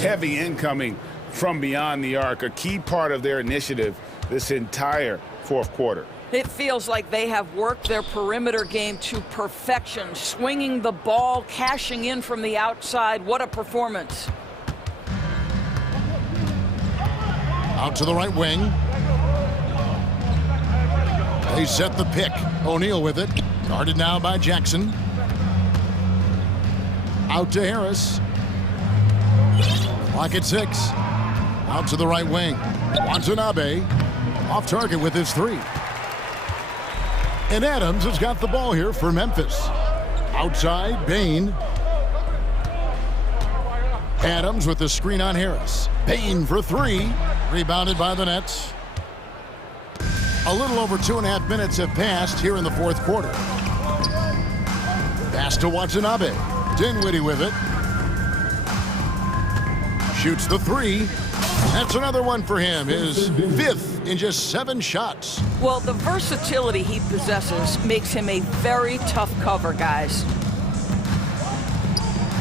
Heavy incoming from beyond the arc, a key part of their initiative this entire fourth quarter. It feels like they have worked their perimeter game to perfection, swinging the ball, cashing in from the outside. What a performance. Out to the right wing. They set the pick. O'Neal with it. Guarded now by Jackson. Out to Harris. Clock at 6. Out to the right wing. Watanabe off target with his three. And Adams has got the ball here for Memphis. Outside, Bain. Adams with the screen on Harris. Bain for three. Rebounded by the Nets. A little over 2.5 minutes have passed here in the fourth quarter. Pass to Watanabe. Dinwiddie with it. Shoots the three. That's another one for him. His fifth in just 7 shots. Well, the versatility he possesses makes him a very tough cover, guys.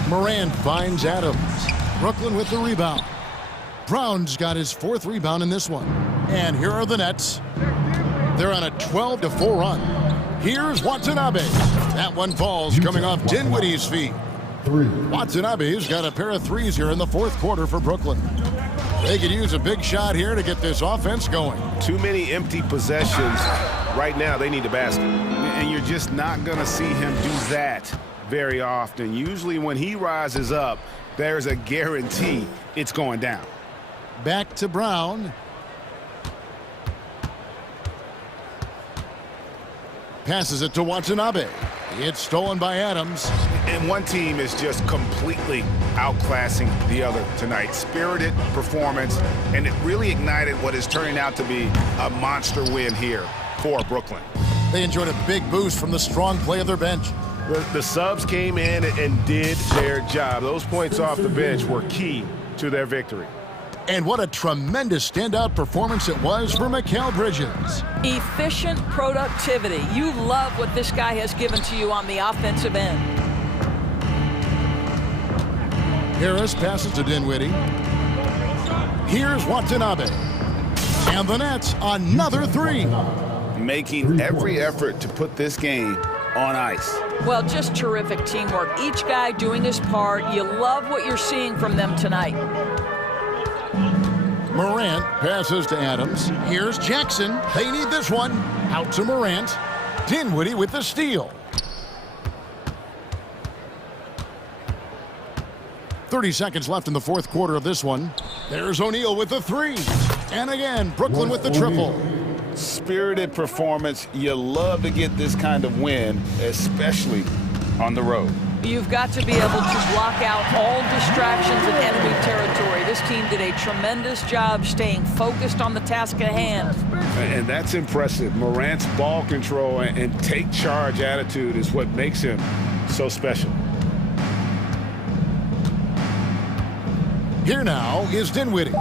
Morant finds Adams. Brooklyn with the rebound. Brown's got his 4th rebound in this one. And here are the Nets. They're on a 12-4 run. Here's Watanabe. That one falls coming off Dinwiddie's feet. Watanabe's got a pair of threes here in the fourth quarter for Brooklyn. They could use a big shot here to get this offense going. Too many empty possessions. Right now, they need a basket. And you're just not going to see him do that very often. Usually when he rises up, there's a guarantee it's going down. Back to Brown. Passes it to Watanabe. It's stolen by Adams. And one team is just completely outclassing the other tonight. Spirited performance, and it really ignited what is turning out to be a monster win here for Brooklyn. They enjoyed a big boost from the strong play of their bench. The subs came in and did their job. Those points off the bench were key to their victory. And what a tremendous standout performance it was for Mikal Bridges. Efficient productivity. You love what this guy has given to you on the offensive end. Harris passes to Dinwiddie. Here's Watanabe. And the Nets, another three. Making every effort to put this game on ice. Well, just terrific teamwork. Each guy doing his part. You love what you're seeing from them tonight. Morant passes to Adams. Here's Jackson. They need this one. Out to Morant. Dinwiddie with the steal. 30 seconds left in the fourth quarter of this one. There's O'Neal with the three. And again, Brooklyn with the triple. Spirited performance. You love to get this kind of win, especially on the road. You've got to be able to block out all distractions in enemy territory. This team did a tremendous job staying focused on the task at hand. And that's impressive. Morant's ball control and take charge attitude is what makes him so special. Here now is Dinwiddie.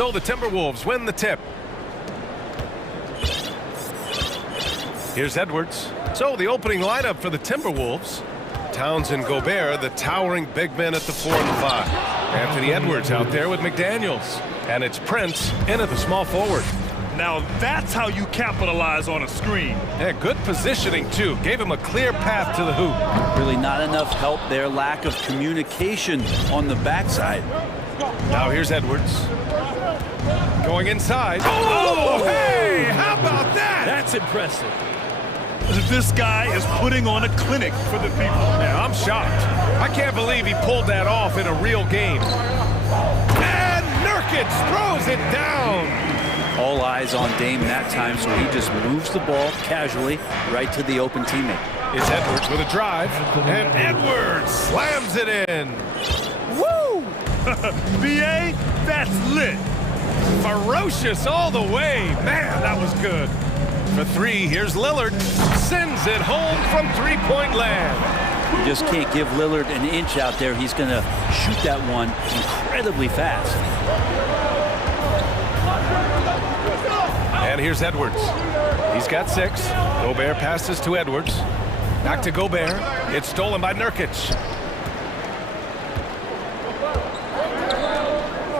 So the Timberwolves win the tip. Here's Edwards. So the opening lineup for the Timberwolves. Towns and Gobert, the towering big men at the 4 and 5. Anthony Edwards out there with McDaniels. And it's Prince in at the small forward. Now that's how you capitalize on a screen. Yeah, good positioning, too. Gave him a clear path to the hoop. Really not enough help there. Lack of communication on the backside. Now here's Edwards. Going inside. Oh, hey! How about that? That's impressive. This guy is putting on a clinic for the people. Yeah, I'm shocked. I can't believe he pulled that off in a real game. And Nurkic throws it down. All eyes on Dame that time, so he just moves the ball casually right to the open teammate. It's Edwards with a drive, and Edwards slams it in. Woo! BA, that's lit. Ferocious all the way. Man, that was good. For 3, here's Lillard. Sends it home from three-point land. You just can't give Lillard an inch out there. He's going to shoot that one incredibly fast. And here's Edwards. He's got 6. Gobert passes to Edwards. Back to Gobert. It's stolen by Nurkic.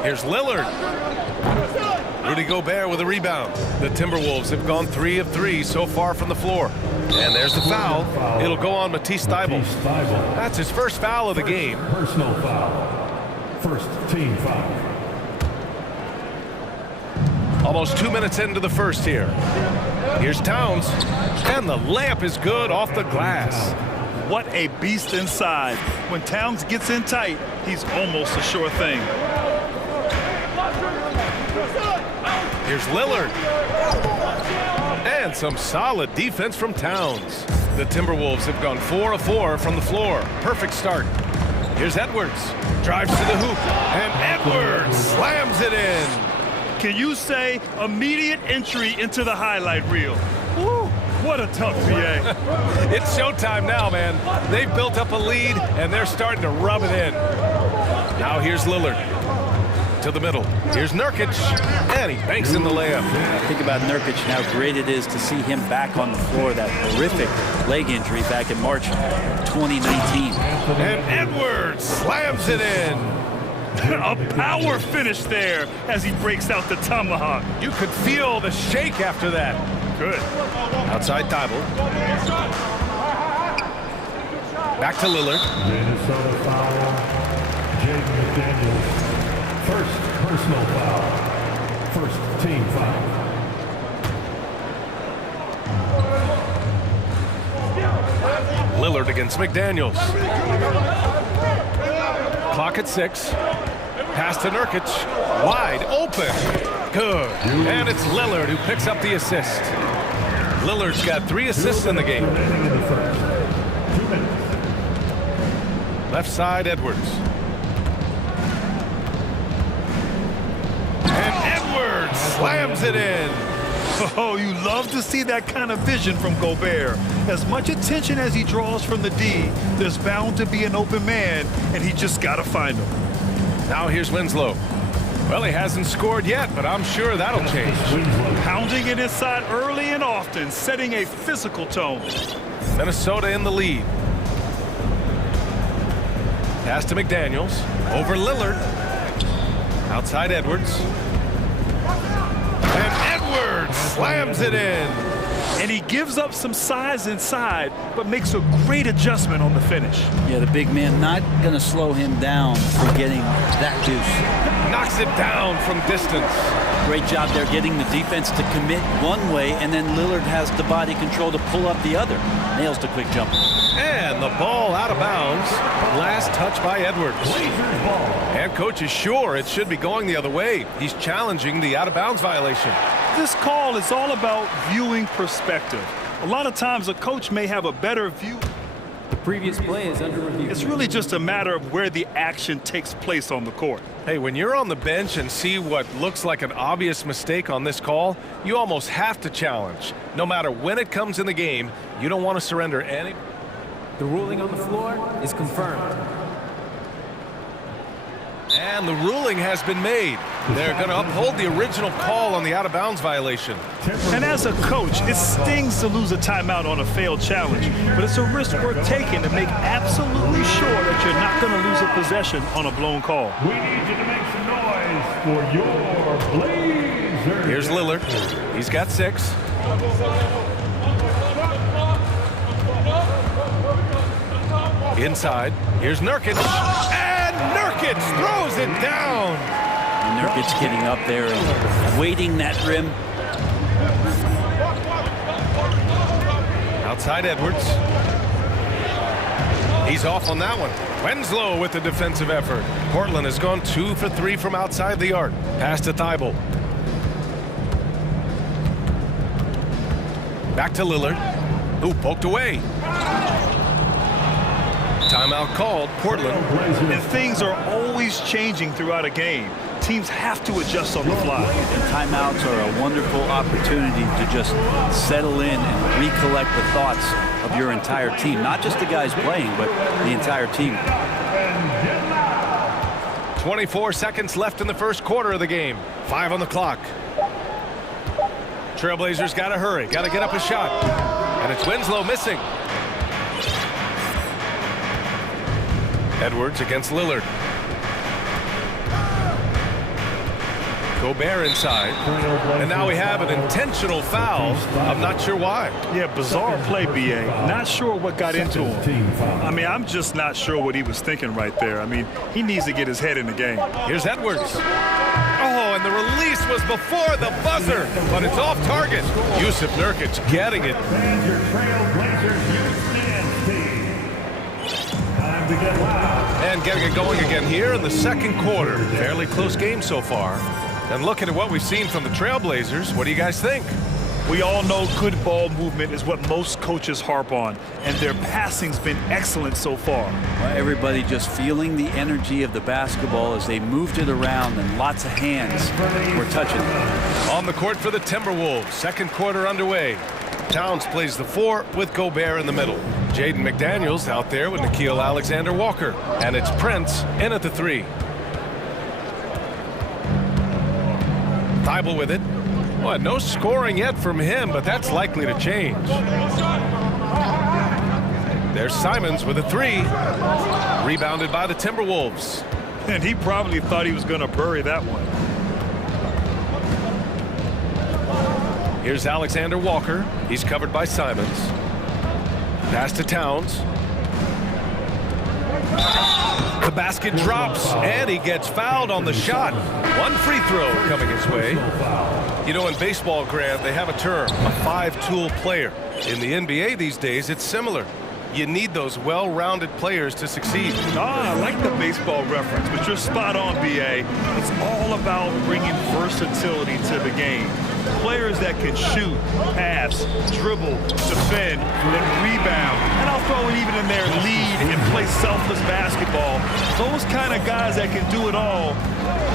Here's Lillard. Rudy Gobert with a rebound. The Timberwolves have gone 3 of 3 so far from the floor. And there's the foul. It'll go on Matisse Thybulle. That's his first foul of the game. Personal foul. First team foul. Almost 2 minutes into the first here. Here's Towns. And the layup is good off the glass. What a beast inside. When Towns gets in tight, he's almost a sure thing. Here's Lillard. And some solid defense from Towns. The Timberwolves have gone 4 of 4 from the floor. Perfect start. Here's Edwards. Drives to the hoop. And Edwards slams it in. Can you say immediate entry into the highlight reel? Woo, what a tough PA. It's showtime now, man. They've built up a lead, and they're starting to rub it in. Now here's Lillard. To the middle. Here's Nurkic, and he banks in the layup. Think about Nurkic and how great it is to see him back on the floor. That horrific leg injury back in March 2019. And Edwards slams it in. A power finish there as he breaks out the tomahawk. You could feel the shake after that. Good. Outside Thybulle. Back to Lillard. Minnesota foul. Jake McDaniels. First personal foul. First team foul. Lillard against McDaniels. Clock at 6. Pass to Nurkic. Wide open. Good. And it's Lillard who picks up the assist. Lillard's got 3 assists in the game. Left side, Edwards. Slams it in. Oh, you love to see that kind of vision from Gobert. As much attention as he draws from the D, there's bound to be an open man, and he just got to find him. Now here's Winslow. Well, he hasn't scored yet, but I'm sure that'll change. Pounding it inside early and often, setting a physical tone. Minnesota in the lead. Pass to McDaniels. Over Lillard. Outside Edwards. And Edwards slams it in. And he gives up some size inside, but makes a great adjustment on the finish. Yeah, the big man not going to slow him down for getting that deuce. Knocks it down from distance. Great job there getting the defense to commit one way, and then Lillard has the body control to pull up the other. Nails the quick jumper. And the ball out of bounds. Last touch by Edwards. And coach is sure it should be going the other way. He's challenging the out-of-bounds violation. This call is all about viewing perspective. A lot of times a coach may have a better view. The previous play is under review. It's really just a matter of where the action takes place on the court. Hey, when you're on the bench and see what looks like an obvious mistake on this call, you almost have to challenge. No matter when it comes in the game, you don't want to surrender any. The ruling on the floor is confirmed. And the ruling has been made. They're going to uphold the original call on the out-of-bounds violation. And as a coach, it stings to lose a timeout on a failed challenge, but it's a risk worth taking to make absolutely sure that you're not going to lose a possession on a blown call. We need you to make some noise for your Blazers. Here's Lillard. He's got 6. Inside, here's Nurkic, and Nurkic throws it down. And Nurkic getting up there and waiting that rim. Outside Edwards. He's off on that one. Winslow with the defensive effort. Portland has gone 2 for 3 from outside the arc. Pass to Thibault. Back to Lillard, who poked away. Timeout called, Portland. And things are always changing throughout a game. Teams have to adjust on the fly. And timeouts are a wonderful opportunity to just settle in and recollect the thoughts of your entire team. Not just the guys playing, but the entire team. 24 seconds left in the first quarter of the game. 5 on the clock. Trailblazers got to hurry, got to get up a shot. And it's Winslow missing. Edwards against Lillard. Gobert inside. And now we have an intentional foul. I'm not sure why. Yeah, bizarre play, B.A. Not sure what got into him. I mean, I'm just not sure what he was thinking right there. I mean, he needs to get his head in the game. Here's Edwards. Oh, and the release was before the buzzer, but it's off target. Yusuf Nurkic getting it. And getting it going again here in the second quarter. Fairly close game so far. And looking at what we've seen from the Trailblazers, what do you guys think? We all know good ball movement is what most coaches harp on, and their passing's been excellent so far. Well, everybody just feeling the energy of the basketball as they moved it around, and lots of hands were touching it. On the court for the Timberwolves, second quarter underway. Towns plays the 4 with Gobert in the middle. Jaden McDaniels out there with Nickeil Alexander-Walker. And it's Prince in at the 3. Thibault with it. Well, no scoring yet from him, but that's likely to change. There's Simons with a 3. Rebounded by the Timberwolves. And he probably thought he was going to bury that one. Here's Alexander Walker. He's covered by Simons. Pass to Towns. The basket drops, and he gets fouled on the shot. One free throw coming his way. You know, in baseball, Grant, they have a term, a 5-tool player. In the NBA these days, it's similar. You need those well-rounded players to succeed. I like the baseball reference, but you're spot on, B.A. It's all about bringing versatility to the game. Players that can shoot, pass, dribble, defend, and rebound. And I'll throw it even in there, lead and play selfless basketball. Those kind of guys that can do it all,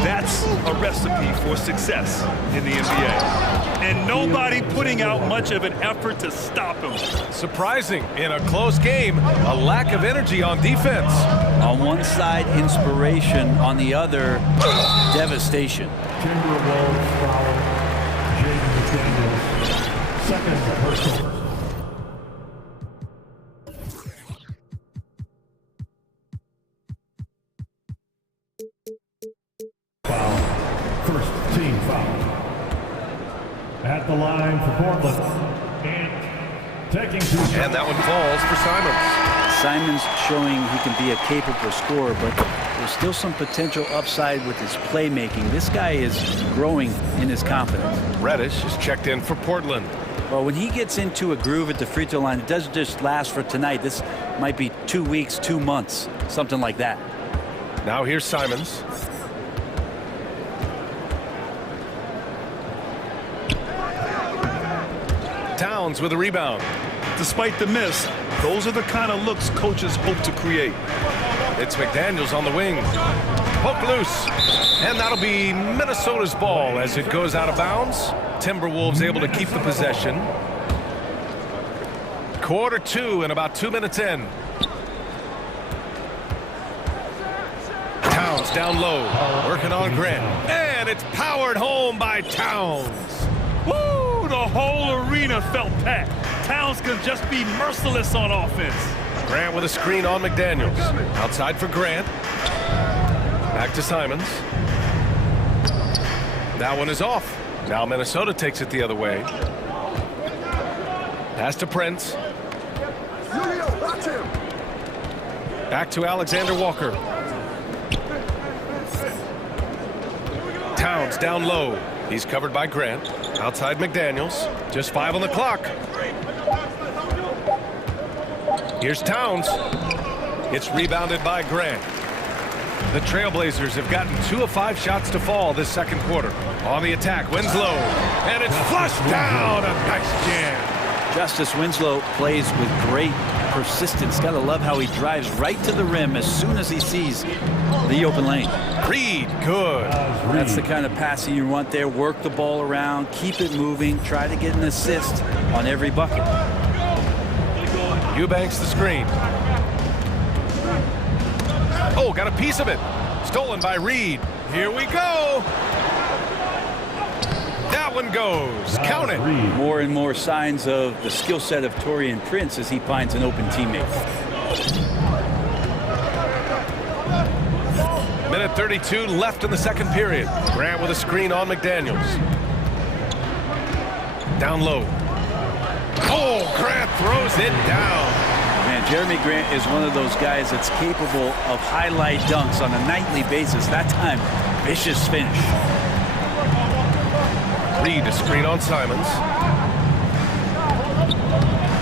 that's a recipe for success in the NBA. And nobody putting out much of an effort to stop him. Surprising in a close game, a lack of energy on defense. On one side, inspiration. On the other, devastation. Timberwolves foul. Jaden McDaniels, second personal. Foul. First team foul. At the line for Portland. And taking two. And that one falls for Simons. Simons showing he can be a capable scorer, but there's still some potential upside with his playmaking. This guy is growing in his confidence. Reddish is checked in for Portland. Well, when he gets into a groove at the free throw line, it doesn't just last for tonight. This might be 2 weeks, 2 months, something like that. Now here's Simons. Towns with a rebound. Despite the miss, those are the kind of looks coaches hope to create. It's McDaniels on the wing. Poke loose. And that'll be Minnesota's ball as it goes out of bounds. Timberwolves able to keep the possession. Quarter 2 and about 2 minutes in. Towns down low, working on Grant. And and it's powered home by Towns. Woo! The whole arena felt packed. Towns can just be merciless on offense. Grant with a screen on McDaniels. Outside for Grant. Back to Simons. That one is off. Now Minnesota takes it the other way. Pass to Prince. Back to Alexander Walker. Towns down low. He's covered by Grant. Outside McDaniels. Just 5 on the clock. Here's Towns. It's rebounded by Grant. The Trailblazers have gotten 2 of 5 shots to fall this second quarter. On the attack, Winslow. And it's flushed down. A nice jam. Justice Winslow plays with great persistence. Gotta love how he drives right to the rim as soon as he sees the open lane. Reed, good. That's the kind of passing you want there. Work the ball around, keep it moving, try to get an assist on every bucket. Eubanks the screen. Oh, got a piece of it. Stolen by Reed. Here we go. That one goes. Count it. More and more signs of the skill set of Taurean Prince as he finds an open teammate. Minute 32 left in the second period. Grant with a screen on McDaniels. Down low. Oh, Grant throws it down. Man, Jeremy Grant is one of those guys that's capable of highlight dunks on a nightly basis. That time, vicious finish. Reed, a screen on Simons.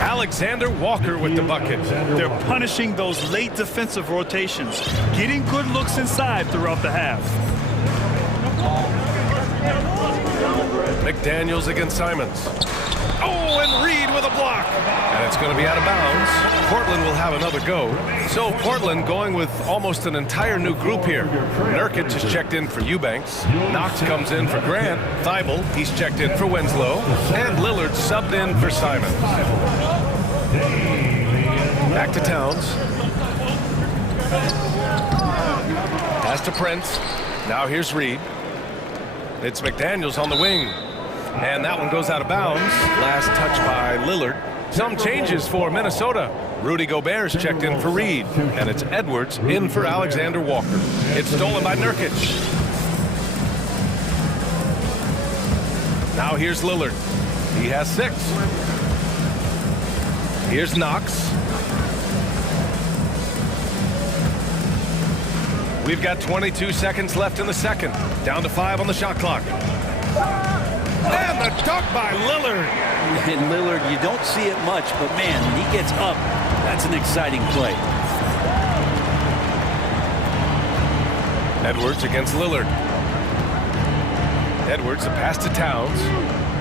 Alexander Walker with the bucket. They're punishing those late defensive rotations, getting good looks inside throughout the half. McDaniels against Simons. Oh, and Reed with a block. And it's going to be out of bounds. Portland will have another go. So Portland going with almost an entire new group here. Nurkic is checked in for Eubanks. Knox comes in for Grant. Thibault, he's checked in for Winslow. And Lillard subbed in for Simons. Back to Towns. Pass to Prince. Now here's Reed. It's McDaniels on the wing. And that one goes out of bounds. Last touch by Lillard. Some changes for Minnesota. Rudy Gobert's checked in for Reed. And it's Edwards in for Alexander Walker. It's stolen by Nurkic. Now here's Lillard. He has 6. Here's Knox. We've got 22 seconds left in the second. Down to 5 on the shot clock. And the dunk by Lillard. And Lillard, you don't see it much, but man, when he gets up, that's an exciting play. Edwards against Lillard. Edwards, a pass to Towns.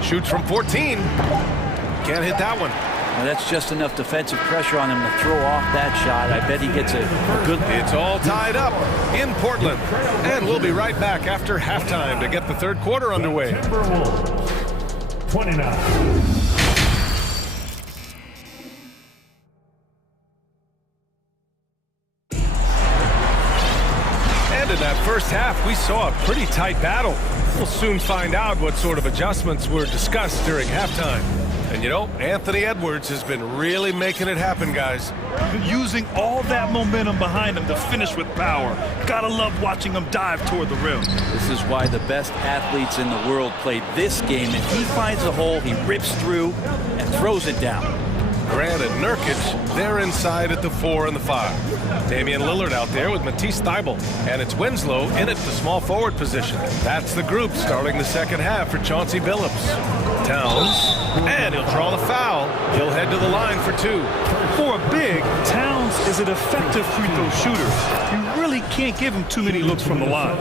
Shoots from 14. Can't hit that one. Now that's just enough defensive pressure on him to throw off that shot. I bet he gets a good... It's all tied up in Portland. And we'll be right back after halftime to get the third quarter underway. 29. And in that first half, we saw a pretty tight battle. We'll soon find out what sort of adjustments were discussed during halftime. And you know, Anthony Edwards has been really making it happen, guys. Using all that momentum behind him to finish with power. Gotta love watching him dive toward the rim. This is why the best athletes in the world play this game. If he finds a hole, he rips through and throws it down. Grant and Nurkic, they're inside at the 4 and the 5. Damian Lillard out there with Matisse Thibault. And it's Winslow in at the small forward position. That's the group starting the second half for Chauncey Billups. Towns, and he'll draw the foul. He'll head to the line for 2. For a big, Towns is an effective free throw shooter. You really can't give him too many looks from the line.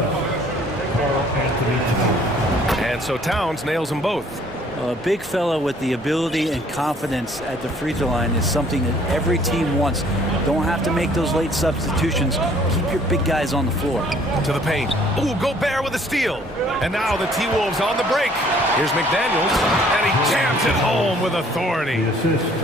And so Towns nails them both. A big fella with the ability and confidence at the free throw line is something that every team wants. Don't have to make those late substitutions. Keep your big guys on the floor. To the paint. Ooh, Gobert with a steal. And now the T-Wolves on the break. Here's McDaniels, and he jams it home with authority.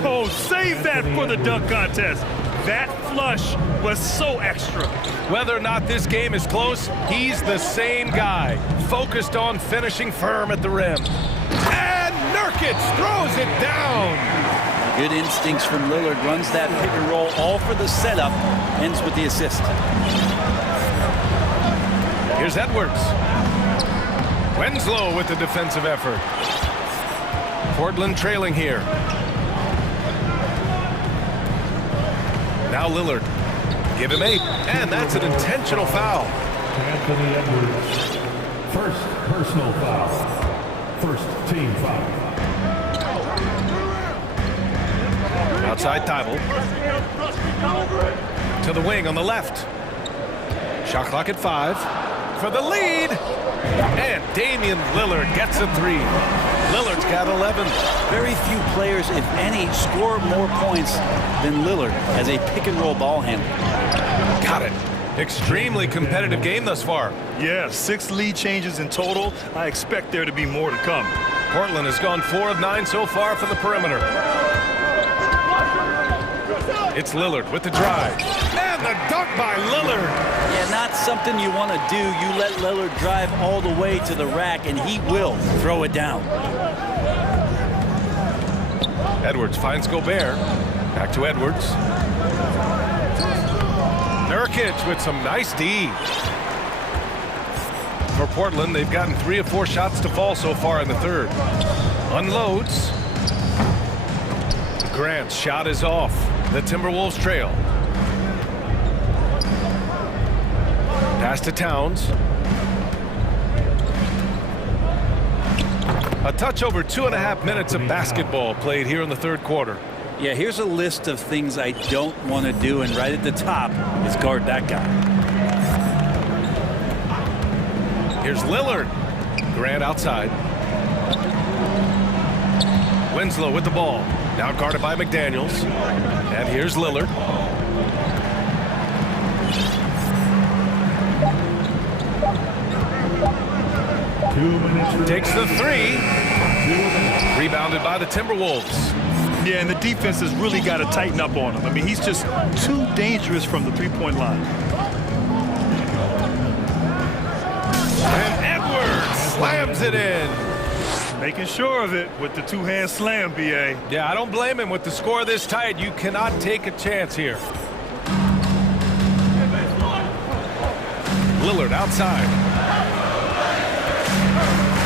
Oh, save that for the dunk contest. That flush was so extra. Whether or not this game is close, he's the same guy, focused on finishing firm at the rim. And Nurkic throws it down. Good instincts from Lillard, runs that pick and roll, all for the setup, ends with the assist. Here's Edwards. Winslow with the defensive effort. Portland trailing here. Now Lillard. Give him 8. And that's an intentional foul. Anthony Edwards. First personal foul. First team foul. Outside Thibault. To the wing on the left. Shot clock at 5. For the lead. And Damian Lillard gets a 3. Lillard's got 11. Very few players, if any, score more points than Lillard as a pick-and-roll ball handler. Got it. Extremely competitive game thus far. Yeah, 6 lead changes in total. I expect there to be more to come. Portland has gone 4 of 9 so far from the perimeter. It's Lillard with the drive. And the dunk by Lillard. Yeah, not something you want to do. You let Lillard drive all the way to the rack, and he will throw it down. Edwards finds Gobert. Back to Edwards. Nurkic with some nice D. For Portland, they've gotten 3 of 4 shots to fall so far in the third. Unloads. Grant's shot is off. The Timberwolves trail. Pass to Towns. A touch over 2.5 minutes of basketball played here in the third quarter. Yeah, here's a list of things I don't want to do, and right at the top is guard that guy. Here's Lillard. Grant outside. Winslow with the ball. Now guarded by McDaniels. And here's Lillard. Takes the 3. Rebounded by the Timberwolves. Yeah, and the defense has really got to tighten up on him. I mean, he's just too dangerous from the three-point line. And Edwards slams it in. Making sure of it with the two-hand slam, B.A. Yeah, I don't blame him. With the score this tight, you cannot take a chance here. Lillard outside.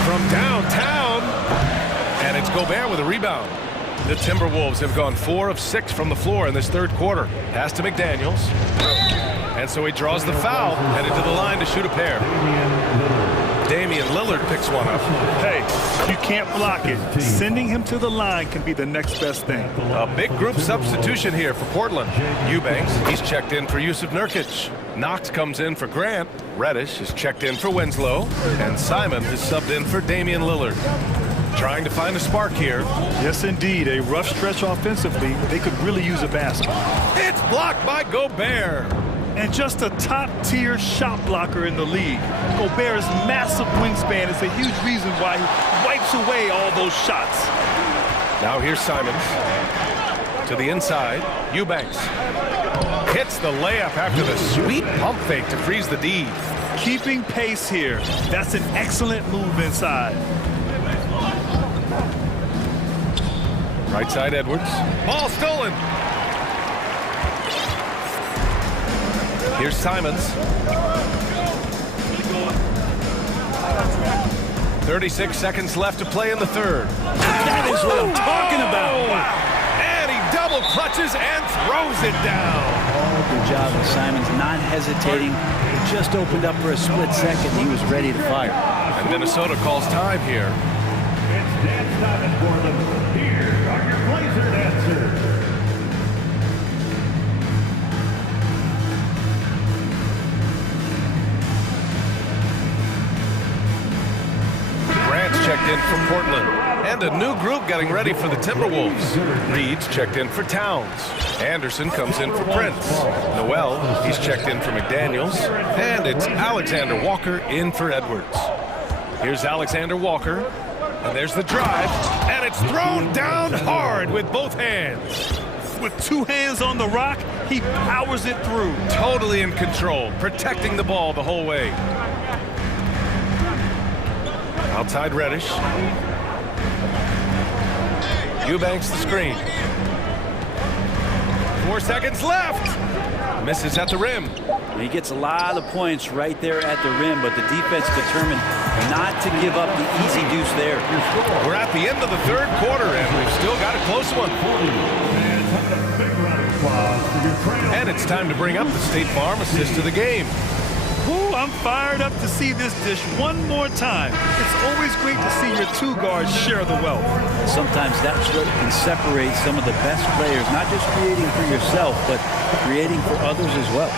From downtown. And it's Gobert with a rebound. The Timberwolves have gone 4 of 6 from the floor in this third quarter. Pass to McDaniels. And so he draws the foul, headed to the line to shoot a pair. Damian Lillard picks one up. Hey, you can't block it. Sending him to the line can be the next best thing. A big group substitution here for Portland. Eubanks, he's checked in for Yusuf Nurkic. Knox comes in for Grant. Reddish is checked in for Winslow. And Simon is subbed in for Damian Lillard. Trying to find a spark here. Yes, indeed. A rough stretch offensively. They could really use a basket. It's blocked by Gobert. And just a top-tier shot blocker in the league. Gobert's massive wingspan is a huge reason why he wipes away all those shots. Now here's Simons. To the inside. Eubanks. Hits the layup after the sweet pump fake to freeze the D. Keeping pace here. That's an excellent move inside. Right side Edwards. Ball stolen. Here's Simons. 36 seconds left to play in the third. That is what I'm talking about. Wow. And he double clutches and throws it down. Good job with Simons not hesitating. He just opened up for a split second. He was ready to fire. And Minnesota calls time here. It's dance time in Portland. Here are your Blazer dancers. Grant's checked in for Portland. And a new group getting ready for the Timberwolves. Reed's checked in for Towns. Anderson comes in for Prince. Noel, he's checked in for McDaniels. And it's Alexander Walker in for Edwards. Here's Alexander Walker. And there's the drive. And it's thrown down hard with both hands. With 2 hands on the rock, He powers it through. Totally in control, protecting the ball the whole way. Outside Reddish. Eubanks the screen. 4 seconds left. Misses at the rim. He gets a lot of points right there at the rim, but the defense determined not to give up the easy deuce there. We're at the end of the third quarter, and we've still got a close one. And it's time to bring up the State Farm assist of the game. Ooh, I'm fired up to see this dish one more time. It's always great to see your two guards share the wealth. Sometimes that's what can separate some of the best players, not just creating for yourself, but creating for others as well.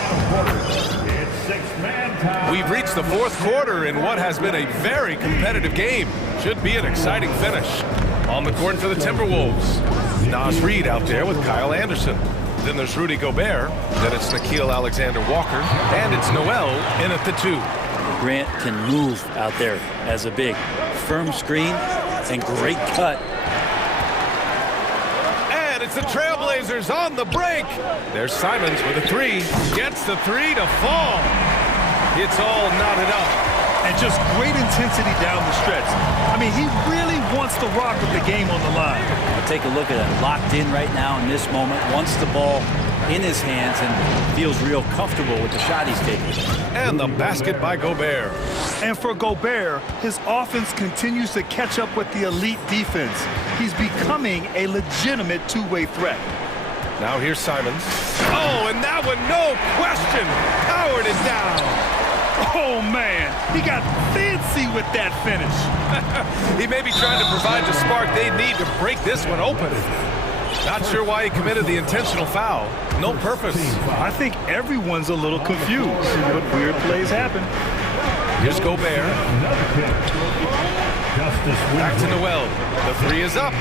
We've reached the fourth quarter in what has been a very competitive game. Should be an exciting finish. On the court for the Timberwolves, Nas Reed out there with Kyle Anderson. Then there's Rudy Gobert. Then it's Nickeil Alexander-Walker. And it's Noel in at the 2. Grant can move out there as a big. Firm screen and great cut. And it's the Trailblazers on the break. There's Simons with a 3. Gets the 3 to fall. It's all knotted up. And just great intensity down the stretch. I mean, he really wants the rock of the game on the line. I'll take a look at it. Locked in right now in this moment. Wants the ball in his hands and feels real comfortable with the shot he's taking. And the basket by Gobert. And for Gobert, his offense continues to catch up with the elite defense. He's becoming a legitimate two-way threat. Now here's Simons. Oh, and that one, no question, powered it down. Oh, man, he got fancy with that finish. He may be trying to provide the spark they need to break this one open. Not sure why he committed the intentional foul. No purpose. I think everyone's a little confused, but weird plays happen. Here's Gobert. Back to Noel. The 3 is up.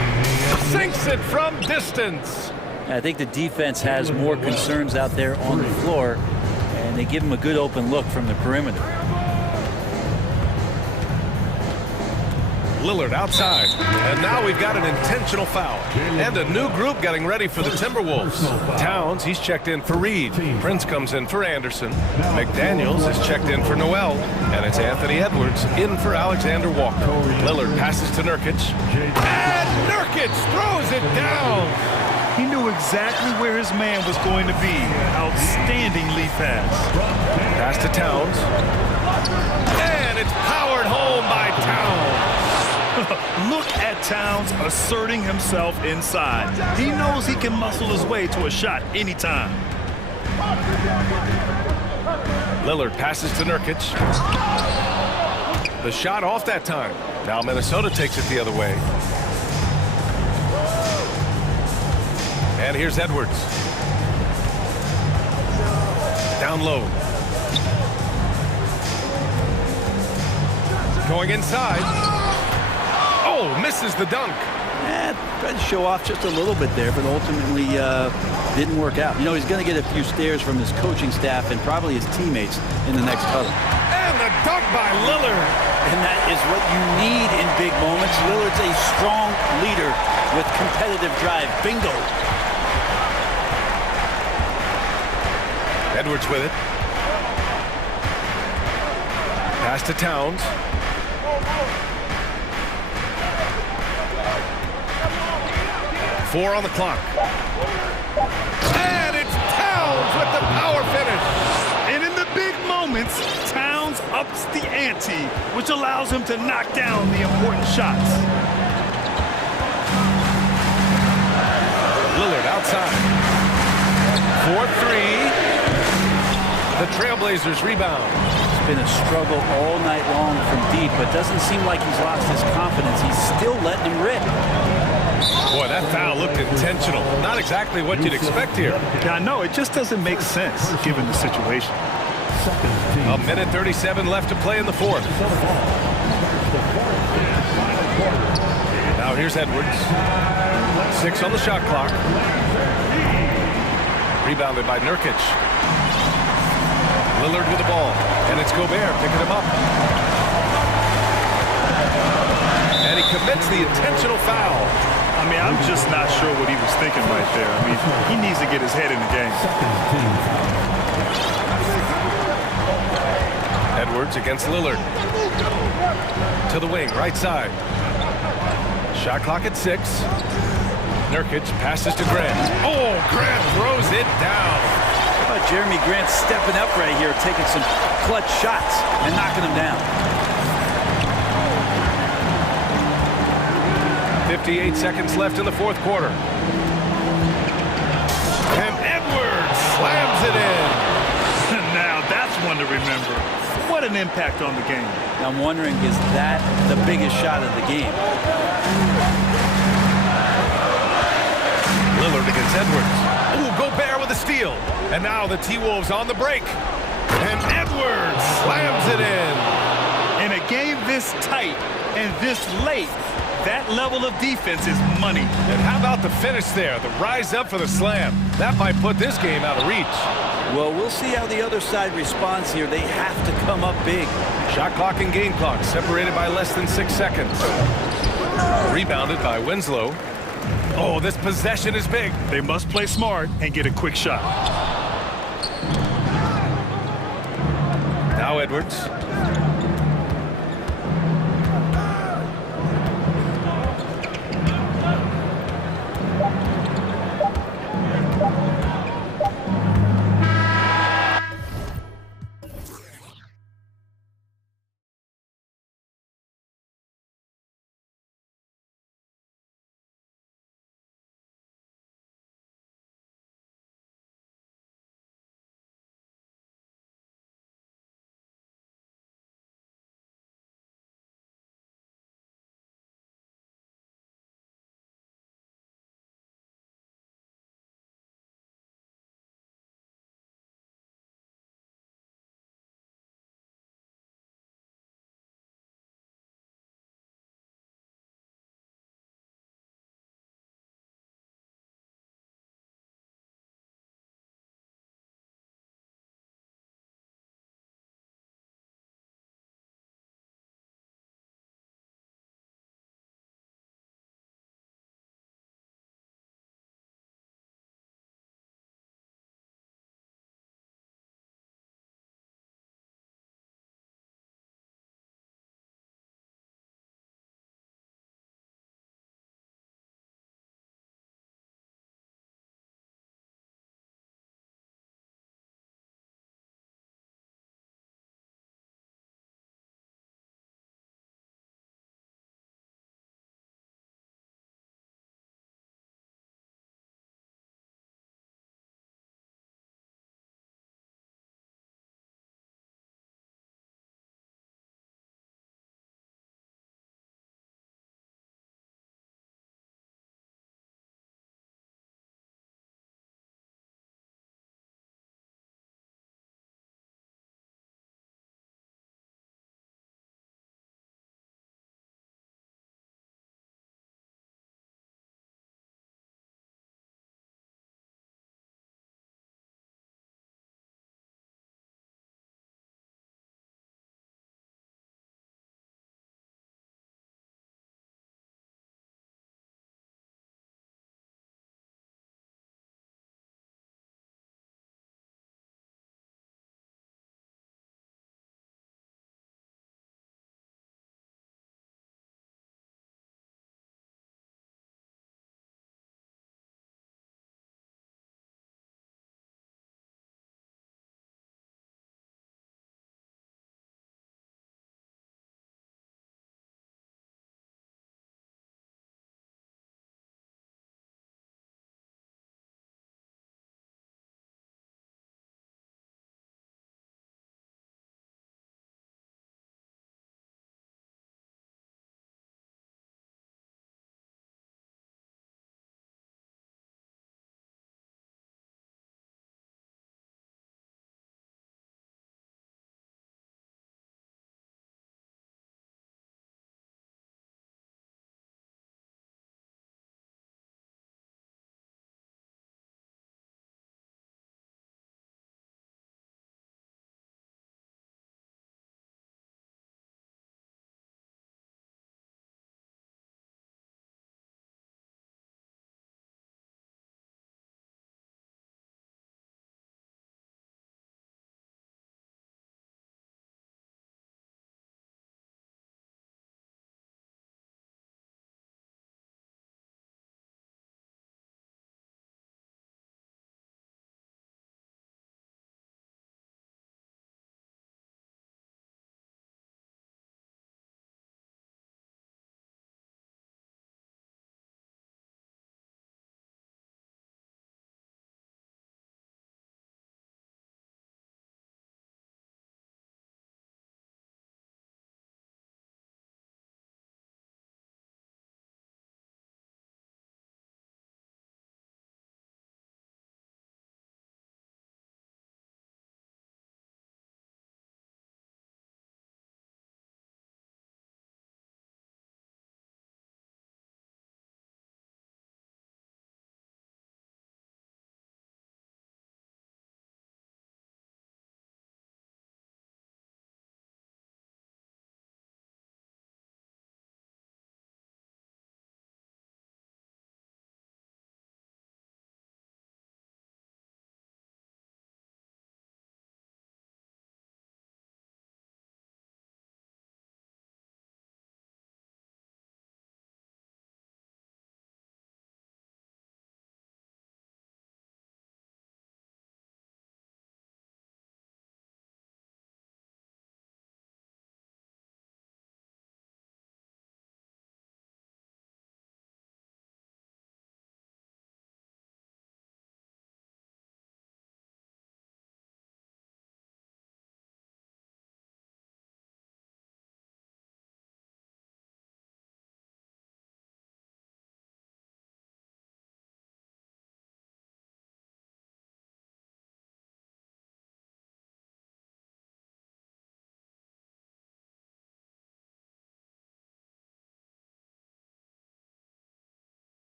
Sinks it from distance. I think the defense has more concerns out there on the floor, and they give him a good open look from the perimeter. Lillard outside. And now we've got an intentional foul. And a new group getting ready for the Timberwolves. Towns, he's checked in for Reed. Prince comes in for Anderson. McDaniels is checked in for Noel. And it's Anthony Edwards in for Alexander Walker. Lillard passes to Nurkic. And Nurkic throws it down. He knew exactly where his man was going to be. Outstanding lead pass. Pass to Towns. And it's powered home by Towns. Look at Towns asserting himself inside. He knows he can muscle his way to a shot anytime. Lillard passes to Nurkic. The shot off that time. Now Minnesota takes it the other way. And here's Edwards. Down low. Going inside. Oh, misses the dunk. Tried to show off just a little bit there, but ultimately didn't work out. You know, he's going to get a few stares from his coaching staff and probably his teammates in the next huddle. And the dunk by Lillard. And that is what you need in big moments. Lillard's a strong leader with competitive drive. Bingo. Edwards with it. Pass to Towns. Four on the clock. And it's Towns with the power finish. And in the big moments, Towns ups the ante, which allows him to knock down the important shots. Lillard outside. 4-3. The Trailblazers rebound. It's been a struggle all night long from deep, but doesn't seem like he's lost his confidence. He's still letting him rip. Boy, that foul looked intentional. Not exactly what you'd expect here. Yeah, I know. It just doesn't make sense given the situation. A minute 37 left to play in the fourth. Now here's Edwards. 6 on the shot clock. Rebounded by Nurkic. Lillard with the ball. And it's Gobert picking him up. And he commits the intentional foul. I mean, I'm just not sure what he was thinking right there. I mean, he needs to get his head in the game. Edwards against Lillard. To the wing, right side. Shot clock at 6. Nurkic passes to Grant. Oh, Grant throws it down. How about Jeremy Grant stepping up right here, taking some clutch shots and knocking them down. 58 seconds left in the fourth quarter. And Edwards slams it in. Now that's one to remember. What an impact on the game. I'm wondering, is that the biggest shot of the game? Lillard against Edwards. Ooh, Gobert with a steal. And now the T-Wolves on the break. And Edwards slams it in. In a game this tight and this late, that level of defense is money. And how about the finish there? The rise up for the slam. That might put this game out of reach. Well, we'll see how the other side responds here. They have to come up big. Shot clock and game clock separated by less than 6 seconds. Rebounded by Winslow. Oh, this possession is big. They must play smart and get a quick shot. Now Edwards.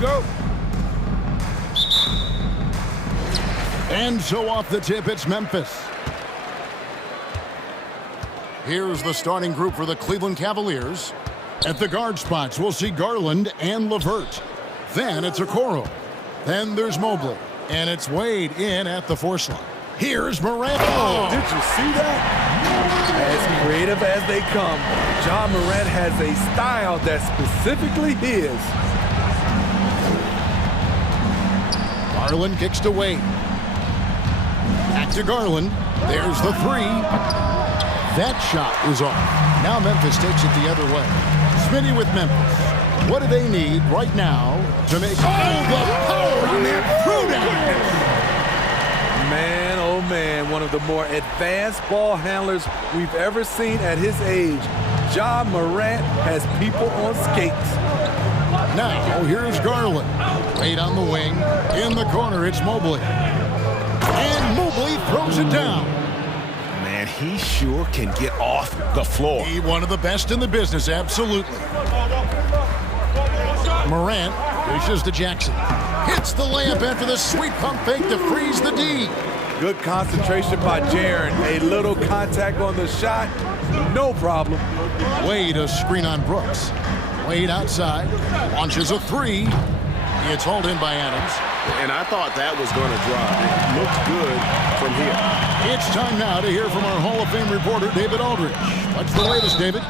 go. And so off the tip, it's Memphis. Here's the starting group for the Cleveland Cavaliers. At the guard spots, we'll see Garland and LeVert. Then it's Okoro. Then there's Mobley. And it's Wade in at the 4 slot. Here's Morant. Oh, did you see that? As creative as they come, John Morant has a style that's specifically his. Garland kicks to Wade. Back to Garland. There's the 3. That shot is off. Now Memphis takes it the other way. Smitty with Memphis. What do they need right now to make... Oh, the power on that throw-down! Man, oh man, one of the more advanced ball handlers we've ever seen at his age. John Morant has people on skates. Now, here's Garland. Wade on the wing. In the corner, it's Mobley. And Mobley throws it down. Man, he sure can get off the floor. He one of the best in the business, absolutely. Morant dishes to Jackson. Hits the layup after the sweet pump fake to freeze the D. Good concentration by Jaren. A little contact on the shot, no problem. Wade a screen on Brooks. Wade outside, launches a 3. It's hauled in by Adams. And I thought that was going to drop. It looked good from here. It's time now to hear from our Hall of Fame reporter, David Aldridge. What's the latest, David?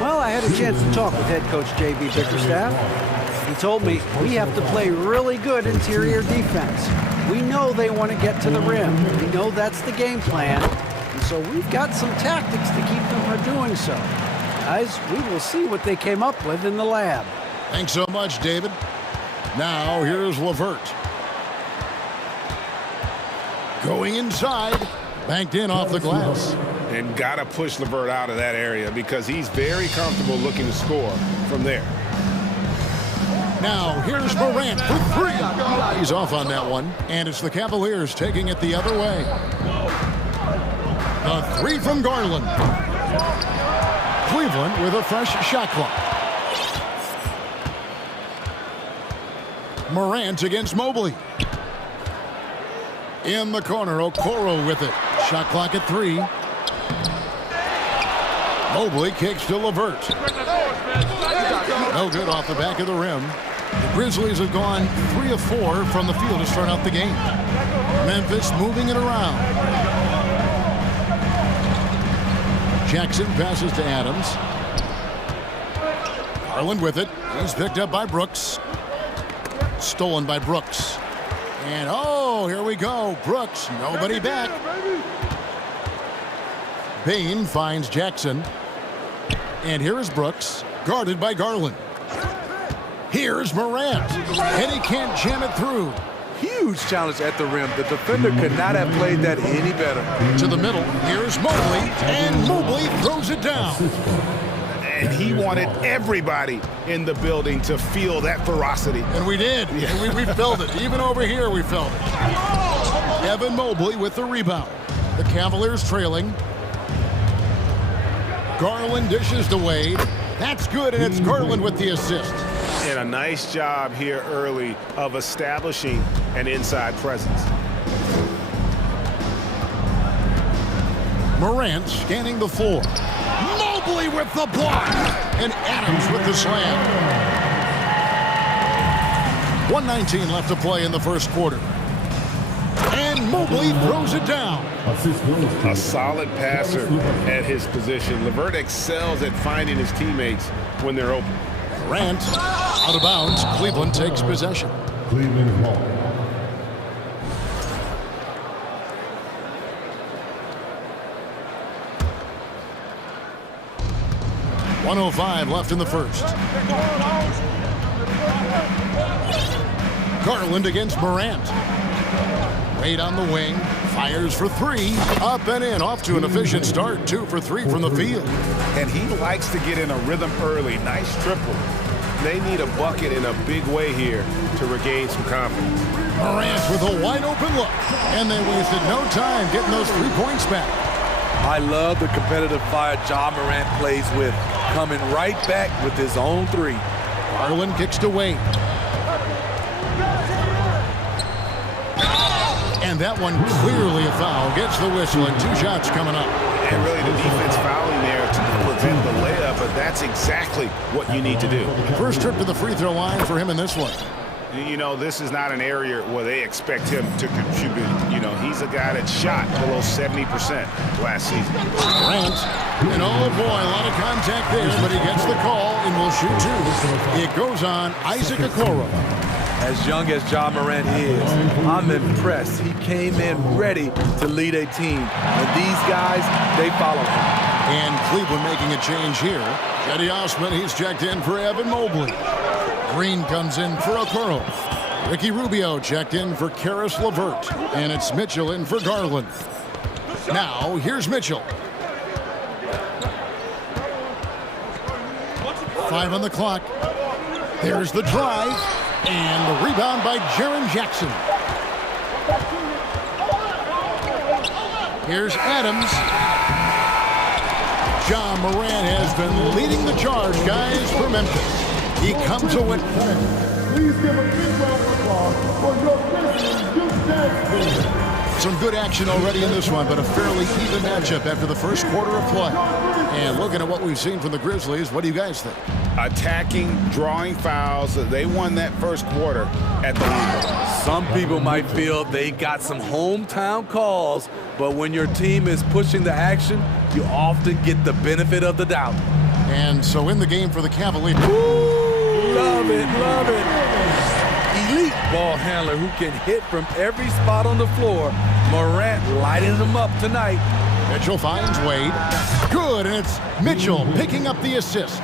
Well, I had a chance to talk with head coach J.B. Bickerstaff. He told me we have to play really good interior defense. We know they want to get to the rim. We know that's the game plan. And so we've got some tactics to keep them from doing so. Guys, we will see what they came up with in the lab. Thanks so much, David. Now, here's LeVert. Going inside. Banked in off the glass. And got to push LeVert out of that area because he's very comfortable looking to score from there. Now, here's Morant for 3. He's off on that one. And it's the Cavaliers taking it the other way. The 3 from Garland. Cleveland with a fresh shot clock. Morant against Mobley. In the corner, Okoro with it. Shot clock at 3. Mobley kicks to LeVert. No good off the back of the rim. The Grizzlies have gone 3 of 4 from the field to start out the game. Memphis moving it around. Jackson passes to Adams. Garland with it. He's picked up by Brooks. Stolen by Brooks. And oh, here we go. Brooks, nobody back. Bain finds Jackson. And here is Brooks, guarded by Garland. Here's Morant, and he can't jam it through. Huge challenge at the rim. The defender could not have played that any better. To the middle, here's Mobley, and Mobley throws it down. And he wanted everybody in the building to feel that ferocity. And we did. Yeah. We felt it. Even over here, we felt it. Evan Mobley with the rebound. The Cavaliers trailing. Garland dishes to Wade. That's good, and it's Garland with the assist. And a nice job here early of establishing an inside presence. Morant scanning the floor. Mobley with the block. And Adams with the slam. 1:19 left to play in the first quarter. And Mobley throws it down. A solid passer at his position. LeVert excels at finding his teammates when they're open. Morant out of bounds. Cleveland takes possession. Cleveland ball. .105 left in the first. Garland against Morant. Wade on the wing. Fires for 3. Up and in. Off to an efficient start. 2 for 3 from the field. And he likes to get in a rhythm early. Nice triple. They need a bucket in a big way here to regain some confidence. Morant with a wide open look. And they wasted no time getting those 3 points back. I love the competitive fire John Morant plays with. Coming right back with his own 3. Garland kicks to Wade. And that one clearly a foul. Gets the whistle and 2 shots coming up. And really the defense fouling there to prevent the layup, but that's exactly what you need to do. First trip to the free throw line for him in this one. You know, this is not an area where they expect him to contribute. You know, he's a guy that shot below 70% last season. Grant, and oh boy, a lot of contact there, but he gets the call and will shoot 2. It goes on Isaac Okoro. As young as Ja Morant is, I'm impressed. He came in ready to lead a team. And these guys, they follow him. And Cleveland making a change here. Cedi Osman, he's checked in for Evan Mobley. Green comes in for Okoro. Ricky Rubio checked in for Karis LeVert. And it's Mitchell in for Garland. Now, here's Mitchell. 5 on the clock. There's the drive. And the rebound by Jaren Jackson. Here's Adams. Ja Morant has been leading the charge, guys, for Memphis. He comes away. Please give a big round of applause for your Grizzlies. Some good action already in this one, but a fairly even matchup after the first quarter of play. And looking at what we've seen from the Grizzlies, what do you guys think? Attacking, drawing fouls. They won that first quarter at the line. Some people might feel they got some hometown calls, but when your team is pushing the action, you often get the benefit of the doubt. And so in the game for the Cavaliers. Ooh, love it, love it. Elite ball handler who can hit from every spot on the floor. Morant lighting them up tonight. Mitchell finds Wade. Good, and it's Mitchell picking up the assist.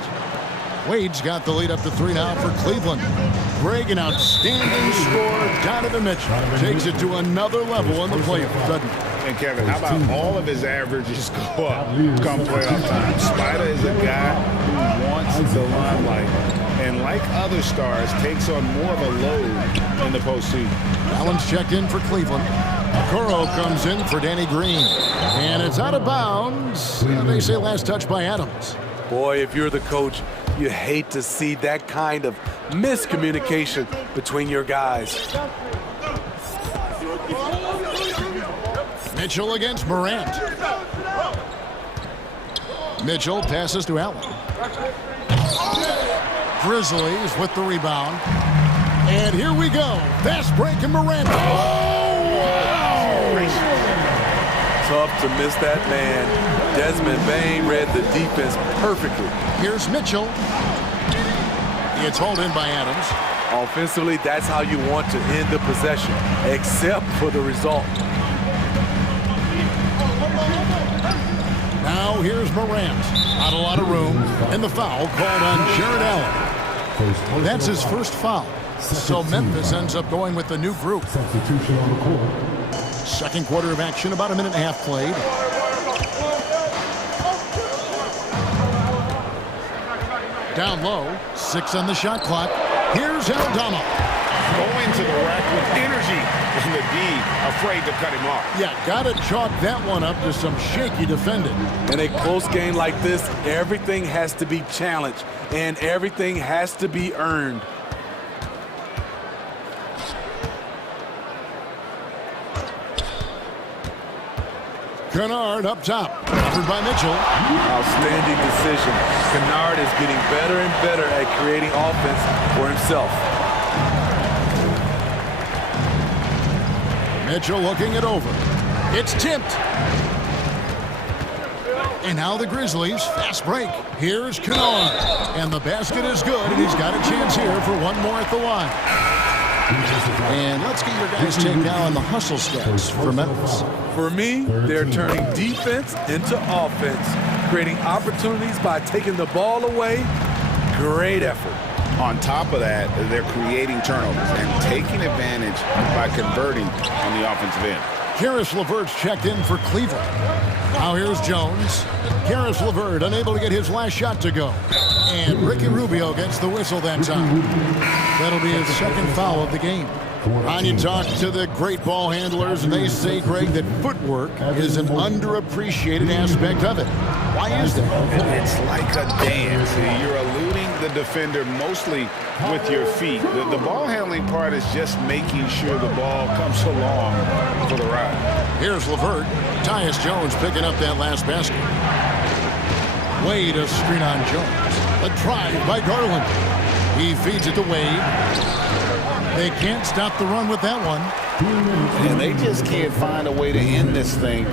Wade's got the lead up to 3 now for Cleveland. Greg, an outstanding scorer. Donovan Mitchell takes it to another level in the playoffs, doesn't he? And Kevin, how about all of his averages go up come playoff time? Spider is a guy who wants the limelight, and like other stars, takes on more of a load in the postseason. Allen's checked in for Cleveland. Okoro comes in for Danny Green. And it's out of bounds. They say last touch by Adams. Boy, if you're the coach, you hate to see that kind of miscommunication between your guys. Mitchell against Morant. Mitchell passes to Allen. Grizzlies with the rebound. And here we go. Fast break and Morant. Tough to miss that man. Desmond Bain read the defense perfectly. Here's Mitchell. It's hauled in by Adams. Offensively, that's how you want to end the possession, except for the result. Now here's Morant. Not a lot of room. And the foul called on Jared Allen. That's his first foul. So Memphis ends up going with the new group. Substitution on the court. Second quarter of action, about a minute and a half played. Down low, 6 on the shot clock. Here's Aldama. Going to the rack with energy, and the D afraid to cut him off. Yeah, gotta chalk that one up to some shaky defending. In a close game like this, everything has to be challenged, and everything has to be earned. Kennard up top, covered by Mitchell. Outstanding decision. Kennard is getting better and better at creating offense for himself. Mitchell looking it over. It's tipped. And now the Grizzlies, fast break. Here's Kennard. And the basket is good, and he's got a chance here for one more at the line. And let's get your guys' take now on the hustle stats for Memphis. For me, they're turning defense into offense, creating opportunities by taking the ball away. Great effort. On top of that, they're creating turnovers and taking advantage by converting on the offensive end. Karis LeVert's checked in for Cleveland. Now here's Jones. Karis LeVert unable to get his last shot to go. And Ricky Rubio gets the whistle that time. That'll be his second foul of the game. And you talk to the great ball handlers, and they say, Greg, that footwork is an underappreciated aspect of it. Why is that? It's like a dance. You're eluding the defender mostly with your feet. The ball handling part is just making sure the ball comes along for the ride. Here's LeVert. Tyus Jones picking up that last basket. Wade a screen on Jones. A drive by Garland. He feeds it to Wade. They can't stop the run with that one. And they just can't find a way to end this thing.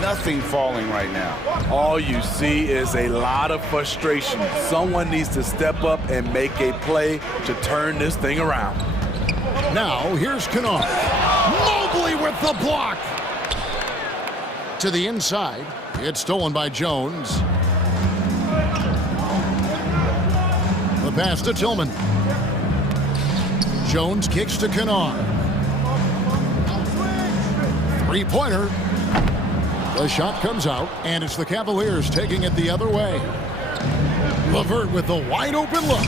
Nothing falling right now. All you see is a lot of frustration. Someone needs to step up and make a play to turn this thing around. Now, here's Kennard. Mobley with the block. To the inside. It's stolen by Jones. The pass to Tillman. Jones kicks to Kennard. Three-pointer. The shot comes out, and it's the Cavaliers taking it the other way. LeVert with the wide-open look.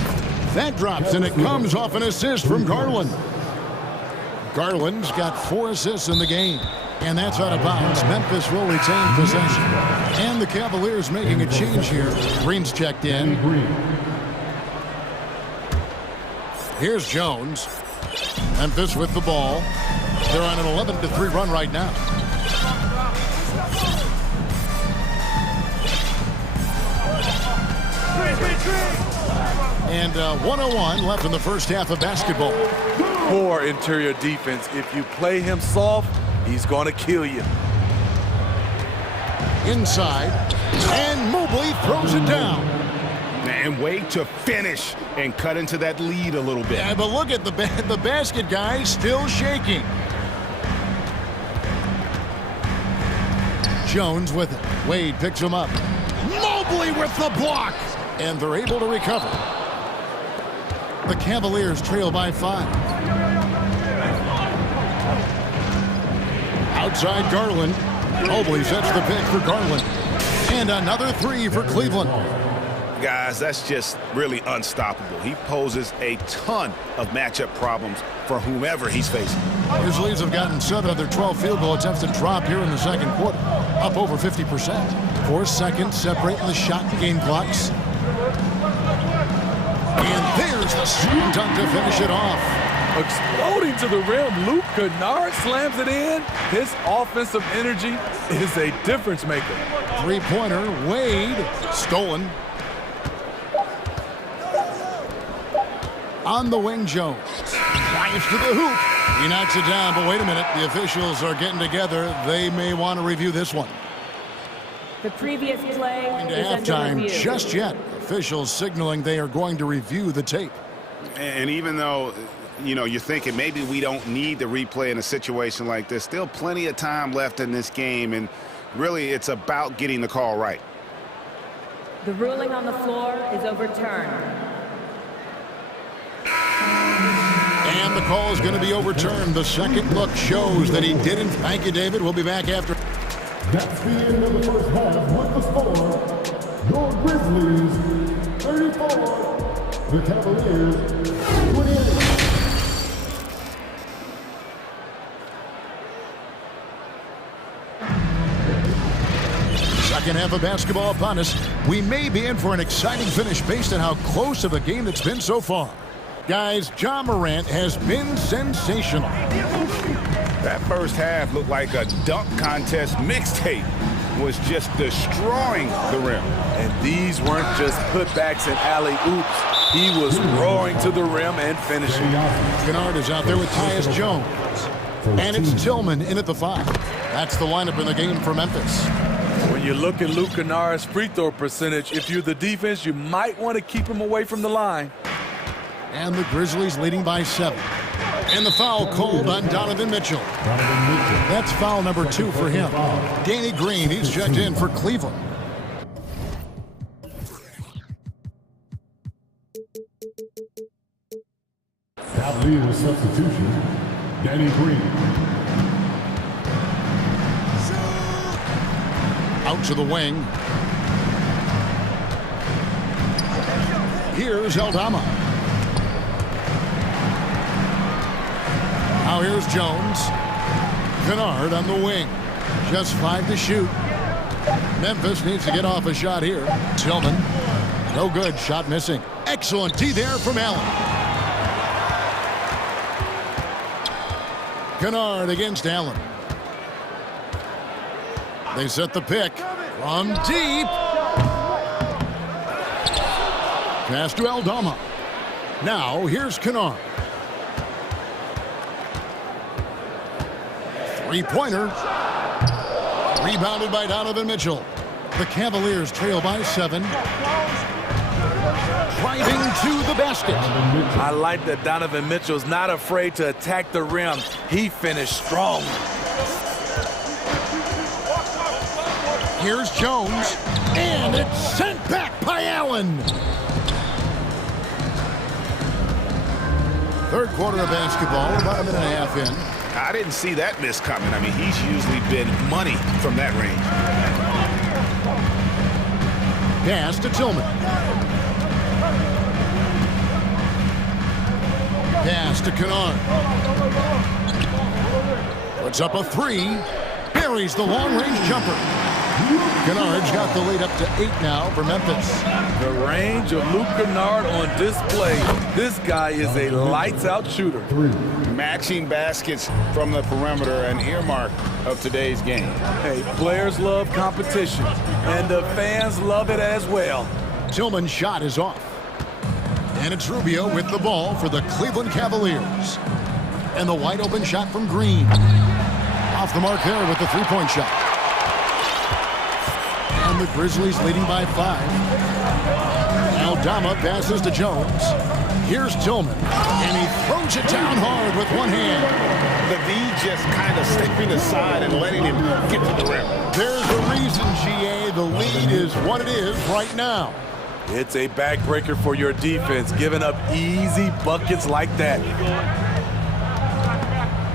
That drops, and it comes off an assist from Garland. Garland's got 4 assists in the game, and that's out of bounds. Memphis will retain possession. And the Cavaliers making a change here. Green's checked in. Here's Jones. Memphis with the ball. They're on an 11-3 run right now. And 1:01 left in the first half of basketball. Poor interior defense. If you play him soft, he's going to kill you. Inside, and Mobley throws it down. And wait to finish and cut into that lead a little bit. Yeah, but look at the basket guy still shaking. Jones with it. Wade picks him up. Mobley with the block. And they're able to recover. The Cavaliers trail by 5. Outside Garland. Mobley sets the pick for Garland. And another 3 for Cleveland. Guys, that's just really unstoppable. He poses a ton of matchup problems for whomever he's facing. Grizzlies have gotten 7 of their 12 field goal attempts to drop here in the second quarter, up over 50%. 4 seconds separating the shot game clocks. And there's the slam dunk to finish it off. Exploding to the rim, Luke Kennard slams it in. His offensive energy is a difference maker. Three-pointer, Wade, stolen. On the wing, Jones. Drives to the hoop. He knocks it down, but wait a minute. The officials are getting together. They may want to review this one. The previous play Into is under halftime review. just yet. Officials signaling they are going to review the tape. And even though, you know, you're thinking maybe we don't need the replay in a situation like this, still plenty of time left in this game, and really it's about getting the call right. The ruling on the floor is overturned. And the call is going to be overturned. The second look shows that he didn't. Thank you, David. We'll be back after. That's the end of the first half with the score. Your Grizzlies 34, the Cavaliers 28. Second half of basketball upon us. We may be in for an exciting finish based on how close of a game it's been so far. Guys, Ja Morant has been sensational. That first half looked like a dunk contest mixtape. Was just destroying the rim. And these weren't just putbacks and alley-oops. He was roaring to the rim and finishing. Kennard is out there with Tyus Jones. And it's Tillman in at the 5. That's the lineup in the game for Memphis. When you look at Luke Kennard's free throw percentage, if you're the defense, you might want to keep him away from the line. And the Grizzlies leading by 7. And the foul called on Donovan Mitchell. That's foul number 2 for him. Danny Green, he's checked in for Cleveland. Cavaliers substitution, Danny Green. Out to the wing. Here's Aldama. Now here's Jones. Kennard on the wing. Just 5 to shoot. Memphis needs to get off a shot here. Tillman. No good. Shot missing. Excellent D there from Allen. Kennard against Allen. They set the pick from deep. Pass to Aldama. Now here's Kennard. Three-pointer. Rebounded by Donovan Mitchell. The Cavaliers trail by 7. Driving to the basket. I like that Donovan Mitchell's not afraid to attack the rim. He finished strong. Here's Jones. And it's sent back by Allen. Third quarter of basketball, about a minute and a half in. I didn't see that miss coming. I mean, he's usually been money from that range. Pass to Tillman. Pass to Kennard. Puts up a 3. Buries the long-range jumper. Kennard's got the lead up to 8 now for Memphis. The range of Luke Kennard on display. This guy is a lights-out shooter. Matching baskets from the perimeter, an earmark of today's game. Hey, players love competition, and the fans love it as well. Tillman's shot is off. And it's Rubio with the ball for the Cleveland Cavaliers. And the wide-open shot from Green. Off the mark there with the three-point shot. And the Grizzlies leading by 5. Aldama passes to Jones. Here's Tillman, and he throws it down hard with one hand. The V just kind of stepping aside and letting him get to the rim. There's a reason, GA. The lead is what it is right now. It's a backbreaker for your defense, giving up easy buckets like that.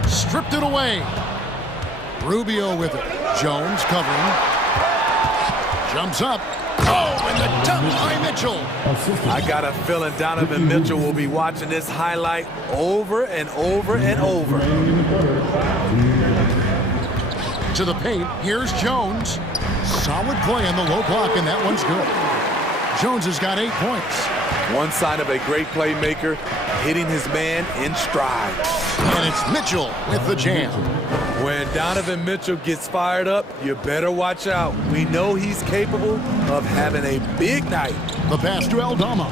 Stripped it away. Rubio with it. Jones covering. Jumps up. Oh, and the dunk by Mitchell. I got a feeling Donovan Mitchell will be watching this highlight over and over and over. To the paint, here's Jones. Solid play on the low block, and that one's good. Jones has got 8 points. One sign of a great playmaker, hitting his man in stride. And it's Mitchell with the jam. When Donovan Mitchell gets fired up, you better watch out. We know he's capable of having a big night. The pass to Aldama.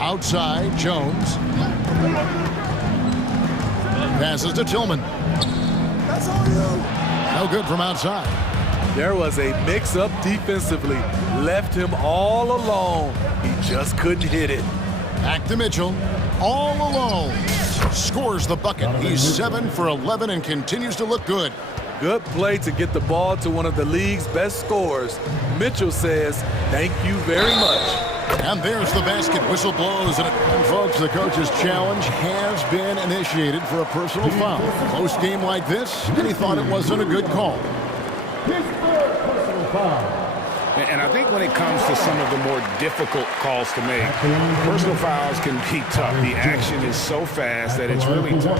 Outside, Jones. Passes to Tillman. No good from outside. There was a mix-up defensively. Left him all alone. He just couldn't hit it. Back to Mitchell. All alone. Scores the bucket. He's 7 for 11 and continues to look good. Good play to get the ball to one of the league's best scorers. Mitchell says, thank you very much. And there's the basket. Whistle blows. And folks, the coach's challenge has been initiated for a personal foul. Close game like this, and he thought it wasn't a good call. And I think when it comes to some of the more difficult calls to make, personal fouls can be tough. The action is so fast that it's really tough.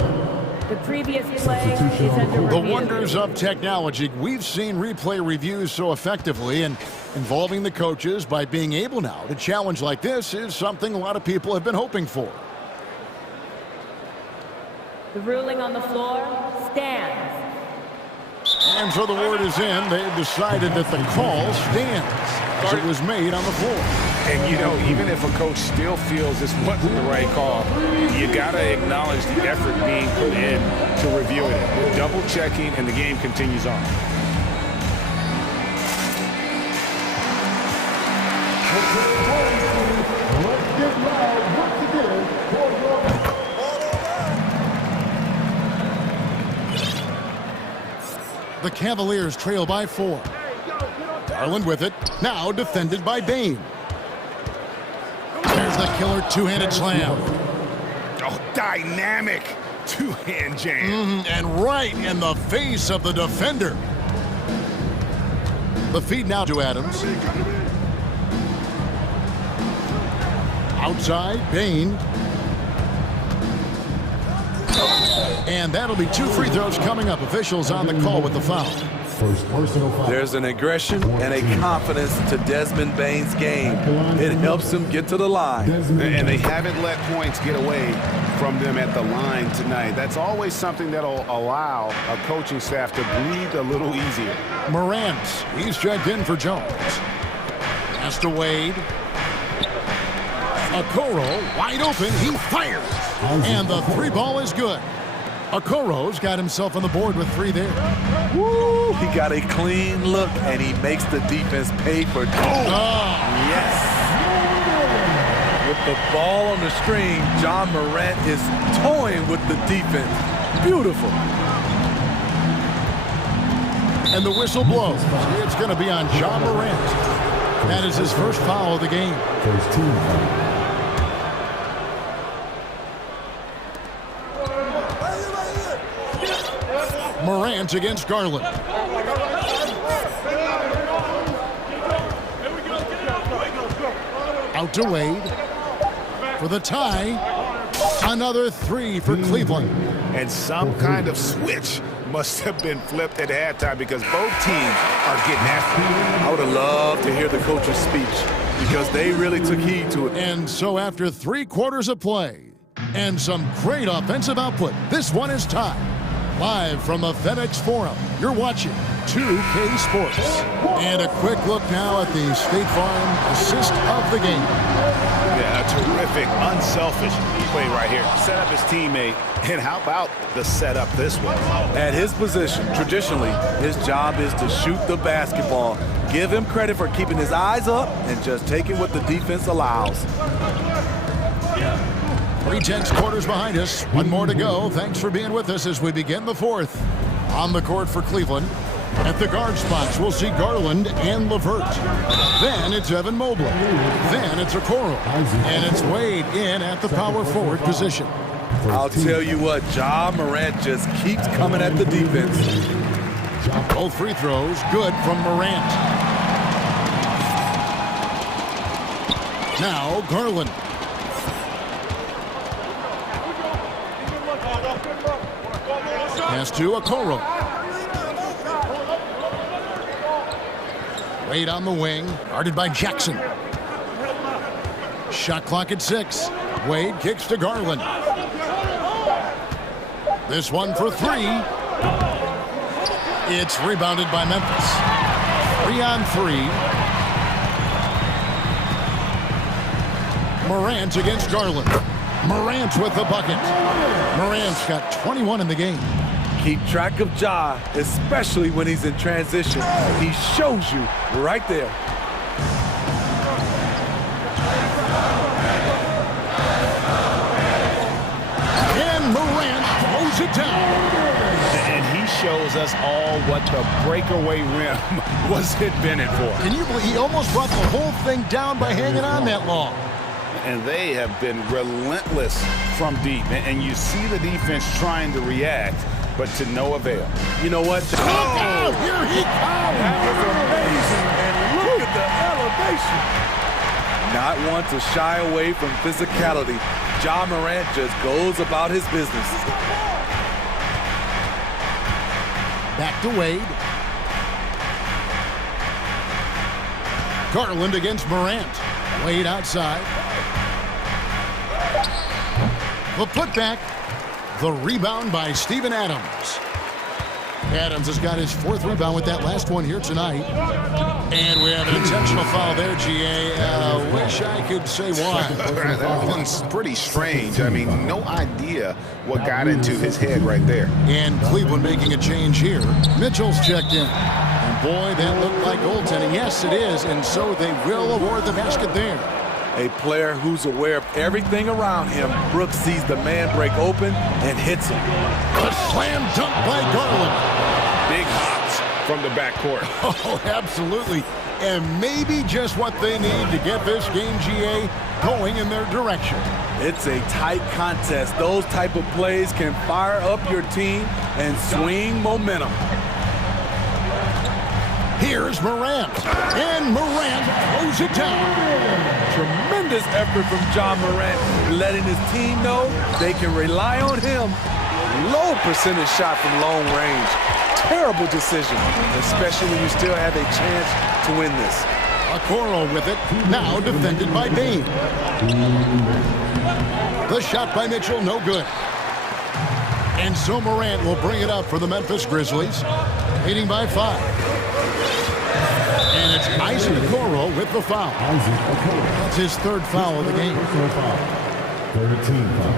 The previous play is under The review. wonders of technology. We've seen replay reviews so effectively, and involving the coaches by being able now to challenge like this is something a lot of people have been hoping for. The ruling on the floor stands. And so the word is in. They've decided that the call stands as it was made on the floor. And, you know, even if a coach still feels this wasn't the right call, you got to acknowledge the effort being put in to reviewing it. We're double-checking, and the game continues on. Let's get loud once again for The Cavaliers trail by 4. Garland with it. Now defended by Bane. There's the killer two-handed slam. Oh, dynamic two-hand jam. And right in the face of the defender. The feed now to Adams. Outside, Bane. And that'll be 2 free throws coming up. Officials on the call with the foul. First personal foul. There's an aggression and a confidence to Desmond Bane's game. It helps him get to the line. And they haven't let points get away from them at the line tonight. That's always something that'll allow a coaching staff to breathe a little easier. Morant, he's checked in for Jones. Pass to Wade. Okoro, wide open, he fires. And the 3 ball is good. Okoro's got himself on the board with 3 there. Woo! He got a clean look, and he makes the defense pay for it. Oh, yes! With the ball on the string, John Morant is toying with the defense. Beautiful. And the whistle blows. It's going to be on John Morant. That is his first foul of the game. First team foul. Morant against Garland. Out to Wade for the tie. Another 3 for Cleveland. And some kind of switch must have been flipped at halftime because both teams are getting after it. I would have loved to hear the coach's speech because they really took heed to it. And so after 3 quarters of play and some great offensive output, this one is tied. Live from the FedEx Forum, you're watching 2K Sports. And a quick look now at the State Farm assist of the game. Yeah, a terrific, unselfish play right here. Set up his teammate. And how about the setup this way? At his position, traditionally, his job is to shoot the basketball. Give him credit for keeping his eyes up and just taking what the defense allows. 3 tenths quarters behind us. 1 more to go. Thanks for being with us as we begin the 4th. On the court for Cleveland. At the guard spots, we'll see Garland and LeVert. Then it's Evan Mobley. Then it's Okoro. And it's Wade in at the power forward position. I'll tell you what, Ja Morant just keeps coming at the defense. Both free throws good from Morant. Now Garland. Pass to Okoro. Wade on the wing, guarded by Jackson. Shot clock at 6. Wade kicks to Garland. This one for 3. It's rebounded by Memphis. 3 on 3. Morant against Garland. Morant with the bucket. Morant's got 21 in the game. Keep track of Ja, especially when he's in transition. He shows you right there. And Morant throws it down. And he shows us all what the breakaway rim was invented for. Can you believe he almost brought the whole thing down by hanging on that long? And they have been relentless from deep. And you see the defense trying to react, but to no avail. You know what? Look out! Here he comes! That was amazing, and look at the elevation. Not one to shy away from physicality. Ja Morant just goes about his business. Back to Wade. Garland against Morant. Wade outside. The putback. The rebound by Steven Adams. Adams has got his 4th rebound with that last one here tonight. And we have an intentional foul there, GA. Wish I could say why. That one's pretty strange. I mean, no idea what got into his head right there. And Cleveland making a change here. Mitchell's checked in. And boy, that looked like goaltending. Yes, it is. And so they will award the basket there. A player who's aware of everything around him. Brooks sees the man break open and hits him. A slam dunk by Garland. Big hops from the backcourt. Oh, absolutely. And maybe just what they need to get this game, GA, going in their direction. It's a tight contest. Those type of plays can fire up your team and swing momentum. Here's Morant. And Morant throws it down. Tremendous effort from Ja Morant, letting his team know they can rely on him low percentage shot from long range. Terrible decision, especially when you still have a chance to win this. Okoro with it, now defended by Bain. The shot by Mitchell, no good. And so Morant will bring it up for the Memphis Grizzlies, leading by 5. And it's Isaac Okoro with the foul. That's his 3rd foul of the game. 13 foul.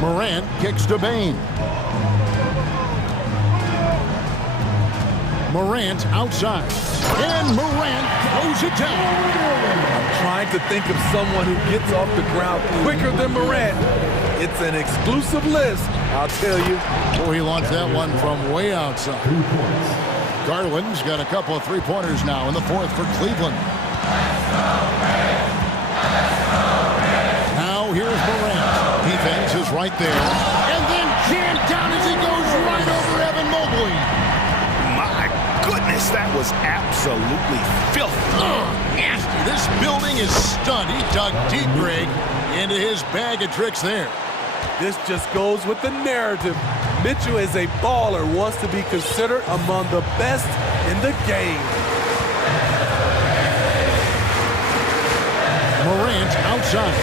Morant kicks to Bain. Morant outside. And Morant throws it down. I'm trying to think of someone who gets off the ground quicker than Morant. It's an exclusive list, I'll tell you. Oh, he launched that one from way outside. Garland's got a couple of three-pointers now in the 4th for Cleveland. Now here's Morant. Defense is right there. And then jammed down as he goes right over Evan Mobley. My goodness, that was absolutely filthy. Nasty. This building is stunned. He dug deep, Greg, into his bag of tricks there. This just goes with the narrative. Mitchell is a baller, wants to be considered among the best in the game. Morant outside.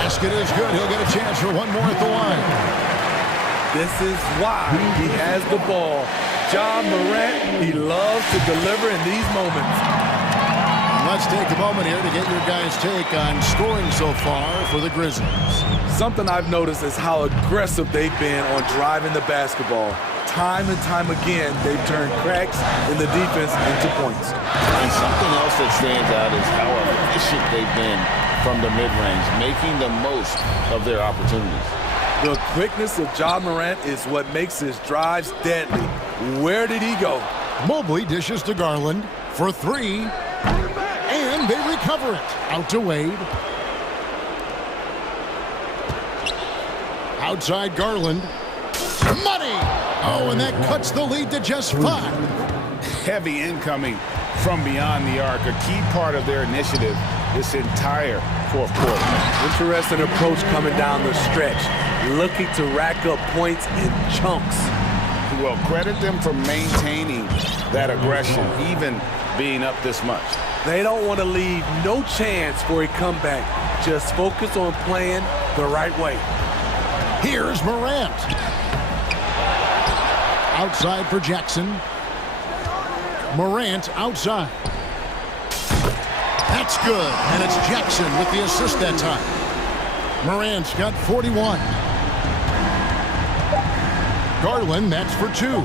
Basket is good. He'll get a chance for one more at the line. This is why he has the ball. Ja Morant, he loves to deliver in these moments. Let's take a moment here to get your guys' take on scoring so far for the Grizzlies. Something I've noticed is how aggressive they've been on driving the basketball. Time and time again, they've turned cracks in the defense into points. And something else that stands out is how efficient they've been from the mid-range, making the most of their opportunities. The quickness of Ja Morant is what makes his drives deadly. Where did he go? Mobley dishes to Garland for 3. And they recover it. Out to Wade. Outside Garland. Money! Oh, and that cuts the lead to just 5. Heavy incoming from beyond the arc, a key part of their initiative this entire 4th quarter. Interesting approach coming down the stretch, looking to rack up points in chunks. Well, credit them for maintaining that aggression, even being up this much. They don't want to leave no chance for a comeback. Just focus on playing the right way. Here's Morant. Outside for Jackson. Morant outside. That's good. And it's Jackson with the assist that time. Morant's got 41. Garland, that's for 2.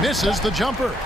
Misses the jumper.